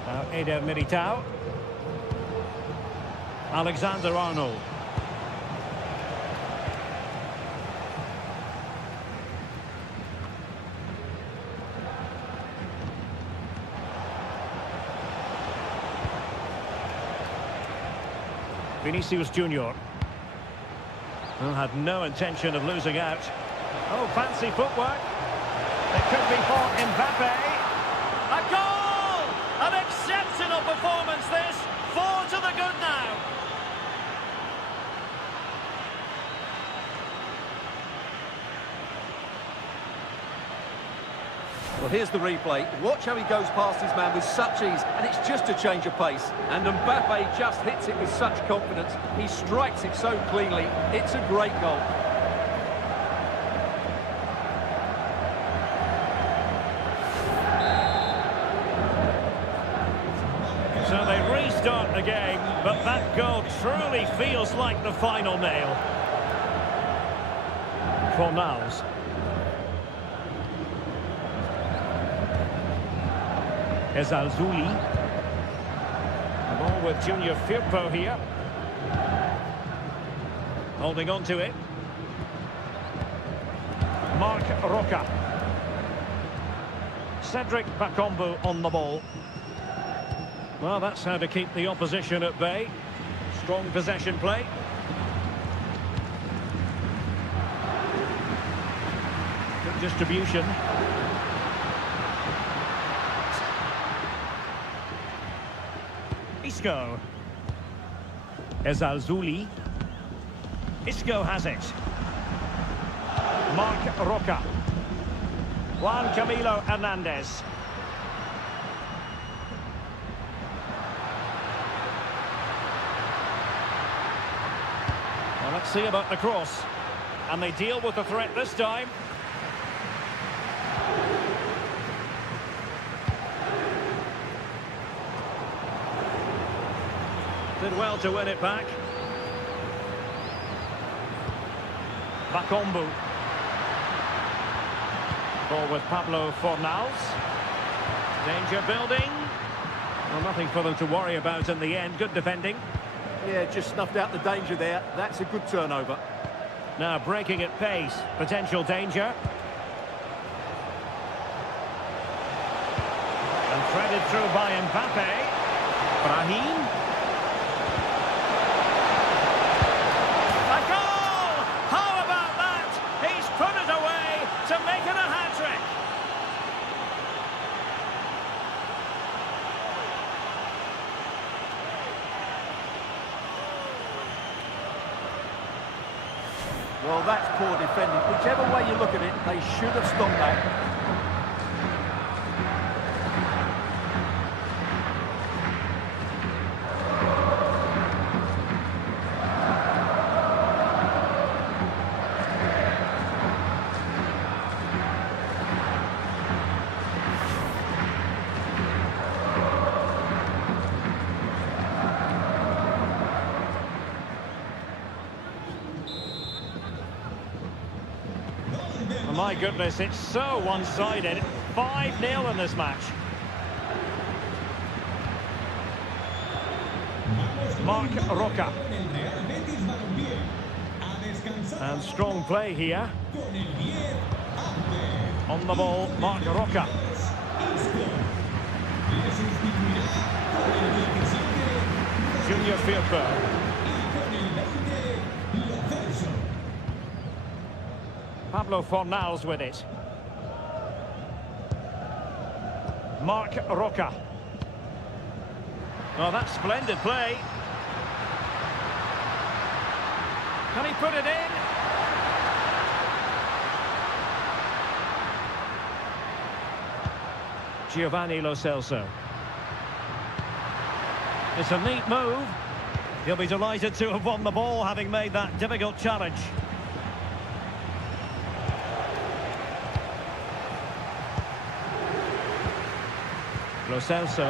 Now Eder Militao. Alexander-Arnold. Vinicius Junior. Well, had no intention of losing out. Oh, fancy footwork. It could be for Mbappe. A goal! An exceptional performance this. 4 to the good now. Well, here's the replay. Watch how he goes past his man with such ease, and it's just a change of pace. And Mbappe just hits it with such confidence. He strikes it so cleanly. It's a great goal. So they restart the game, but that goal truly feels like the final nail. Fornals. Ezalzouli. The ball with Junior Firpo here. Holding on to it. Marc Roca. Cedric Bakambu on the ball. Well, that's how to keep the opposition at bay. Strong possession play. Good distribution. Isco. Ezalzouli. Isco has it. Marc Roca. Juan Camilo Hernandez. Well, let's see about the cross. And they deal with the threat this time. Did well to win it back. Bakambu. Ball with Pablo Fornals. Danger building. Well, nothing for them to worry about in the end. Good defending. Yeah, just snuffed out the danger there. That's a good turnover. Now breaking at pace. Potential danger. And threaded through by Mbappe. Brahim. Well, that's poor defending. Whichever way you look at it, they should have stopped that. My goodness, it's so one-sided. 5-0 in this match. Marc Roca. And strong play here. On the ball, Marc Roca. Junior Firpo. Pablo Fornals with it. Marc Roca. Oh, that's splendid play. Can he put it in? Giovanni Lo Celso. It's a neat move. He'll be delighted to have won the ball, having made that difficult challenge. Lo Celso.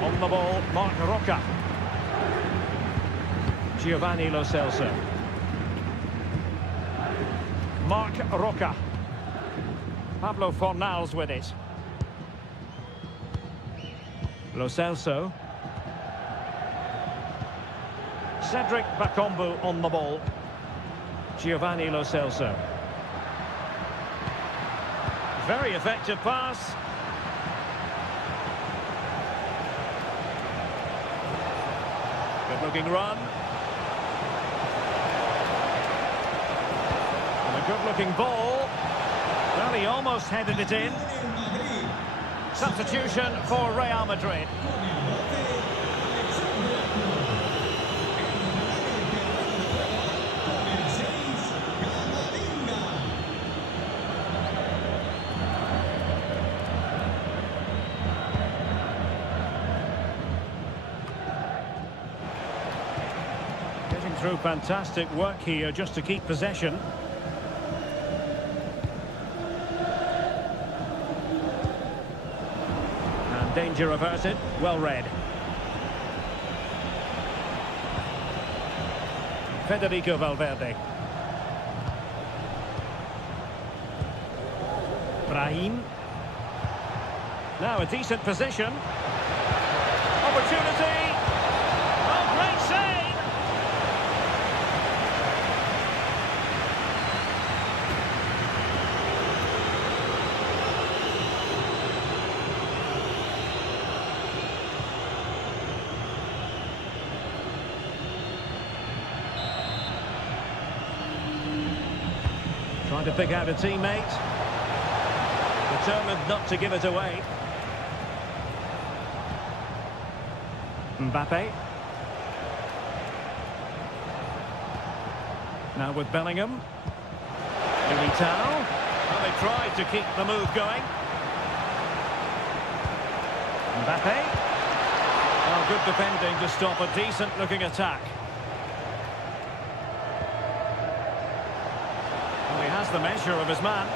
On the ball, Marc Roca. Giovanni Lo Celso. Marc Roca. Pablo Fornals with it. Lo Celso. Cedric Bakambu on the ball. Giovanni Lo Celso. Very effective pass. Looking run. And a good-looking ball. Well, he almost headed it in. Substitution for Real Madrid. Getting through fantastic work here just to keep possession. Danger averted, well read. Federico Valverde. Brahim. Now a decent position. Opportunity. Oh, great save! Trying to pick out a teammate. Determined not to give it away. Mbappe. Now with Bellingham. Militao. Well, they tried to keep the move going. Mbappe. Well, good defending to stop a decent-looking attack. He has the measure of his man.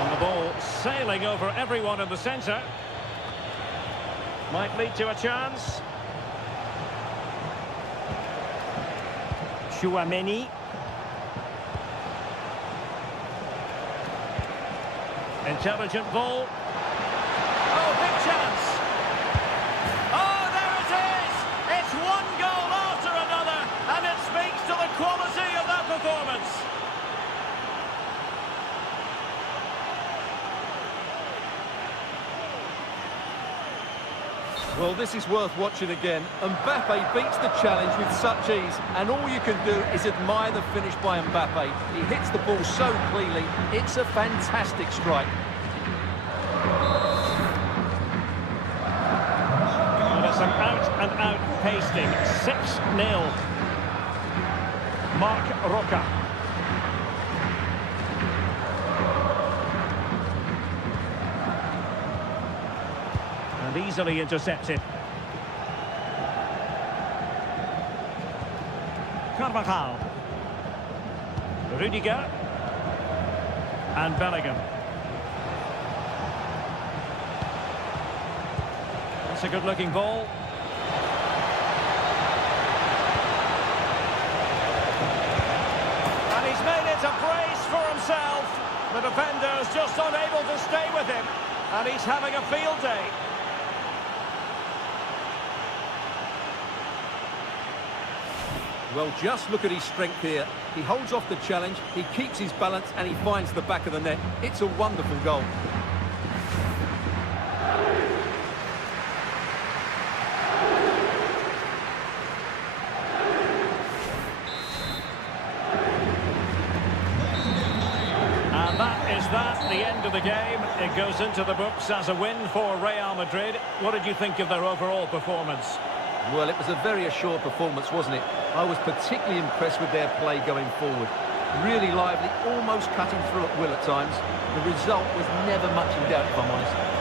And the ball sailing over everyone in the centre. Might lead to a chance. Chouameni. Intelligent ball. Oh, big chance. Oh, there it is! It's one goal after another, and it speaks to the quality of that performance. Well, this is worth watching again. Mbappe beats the challenge with such ease, and all you can do is admire the finish by Mbappe. He hits the ball so cleanly, it's a fantastic strike. And it's an out-and-out pasting. 6-0. Marc Roca. And easily intercepted. Carvajal. Rudiger. And Bellingham. That's a good-looking ball. And he's made it a brace for himself. The defender's just unable to stay with him. And he's having a field day. Well, just look at his strength here. He holds off the challenge, he keeps his balance, and he finds the back of the net. It's a wonderful goal. And that is that, the end of the game. It goes into the books as a win for Real Madrid. What did you think of their overall performance? Well, it was a very assured performance, wasn't it? I was particularly impressed with their play going forward. Really lively, almost cutting through at will at times. The result was never much in doubt, if I'm honest.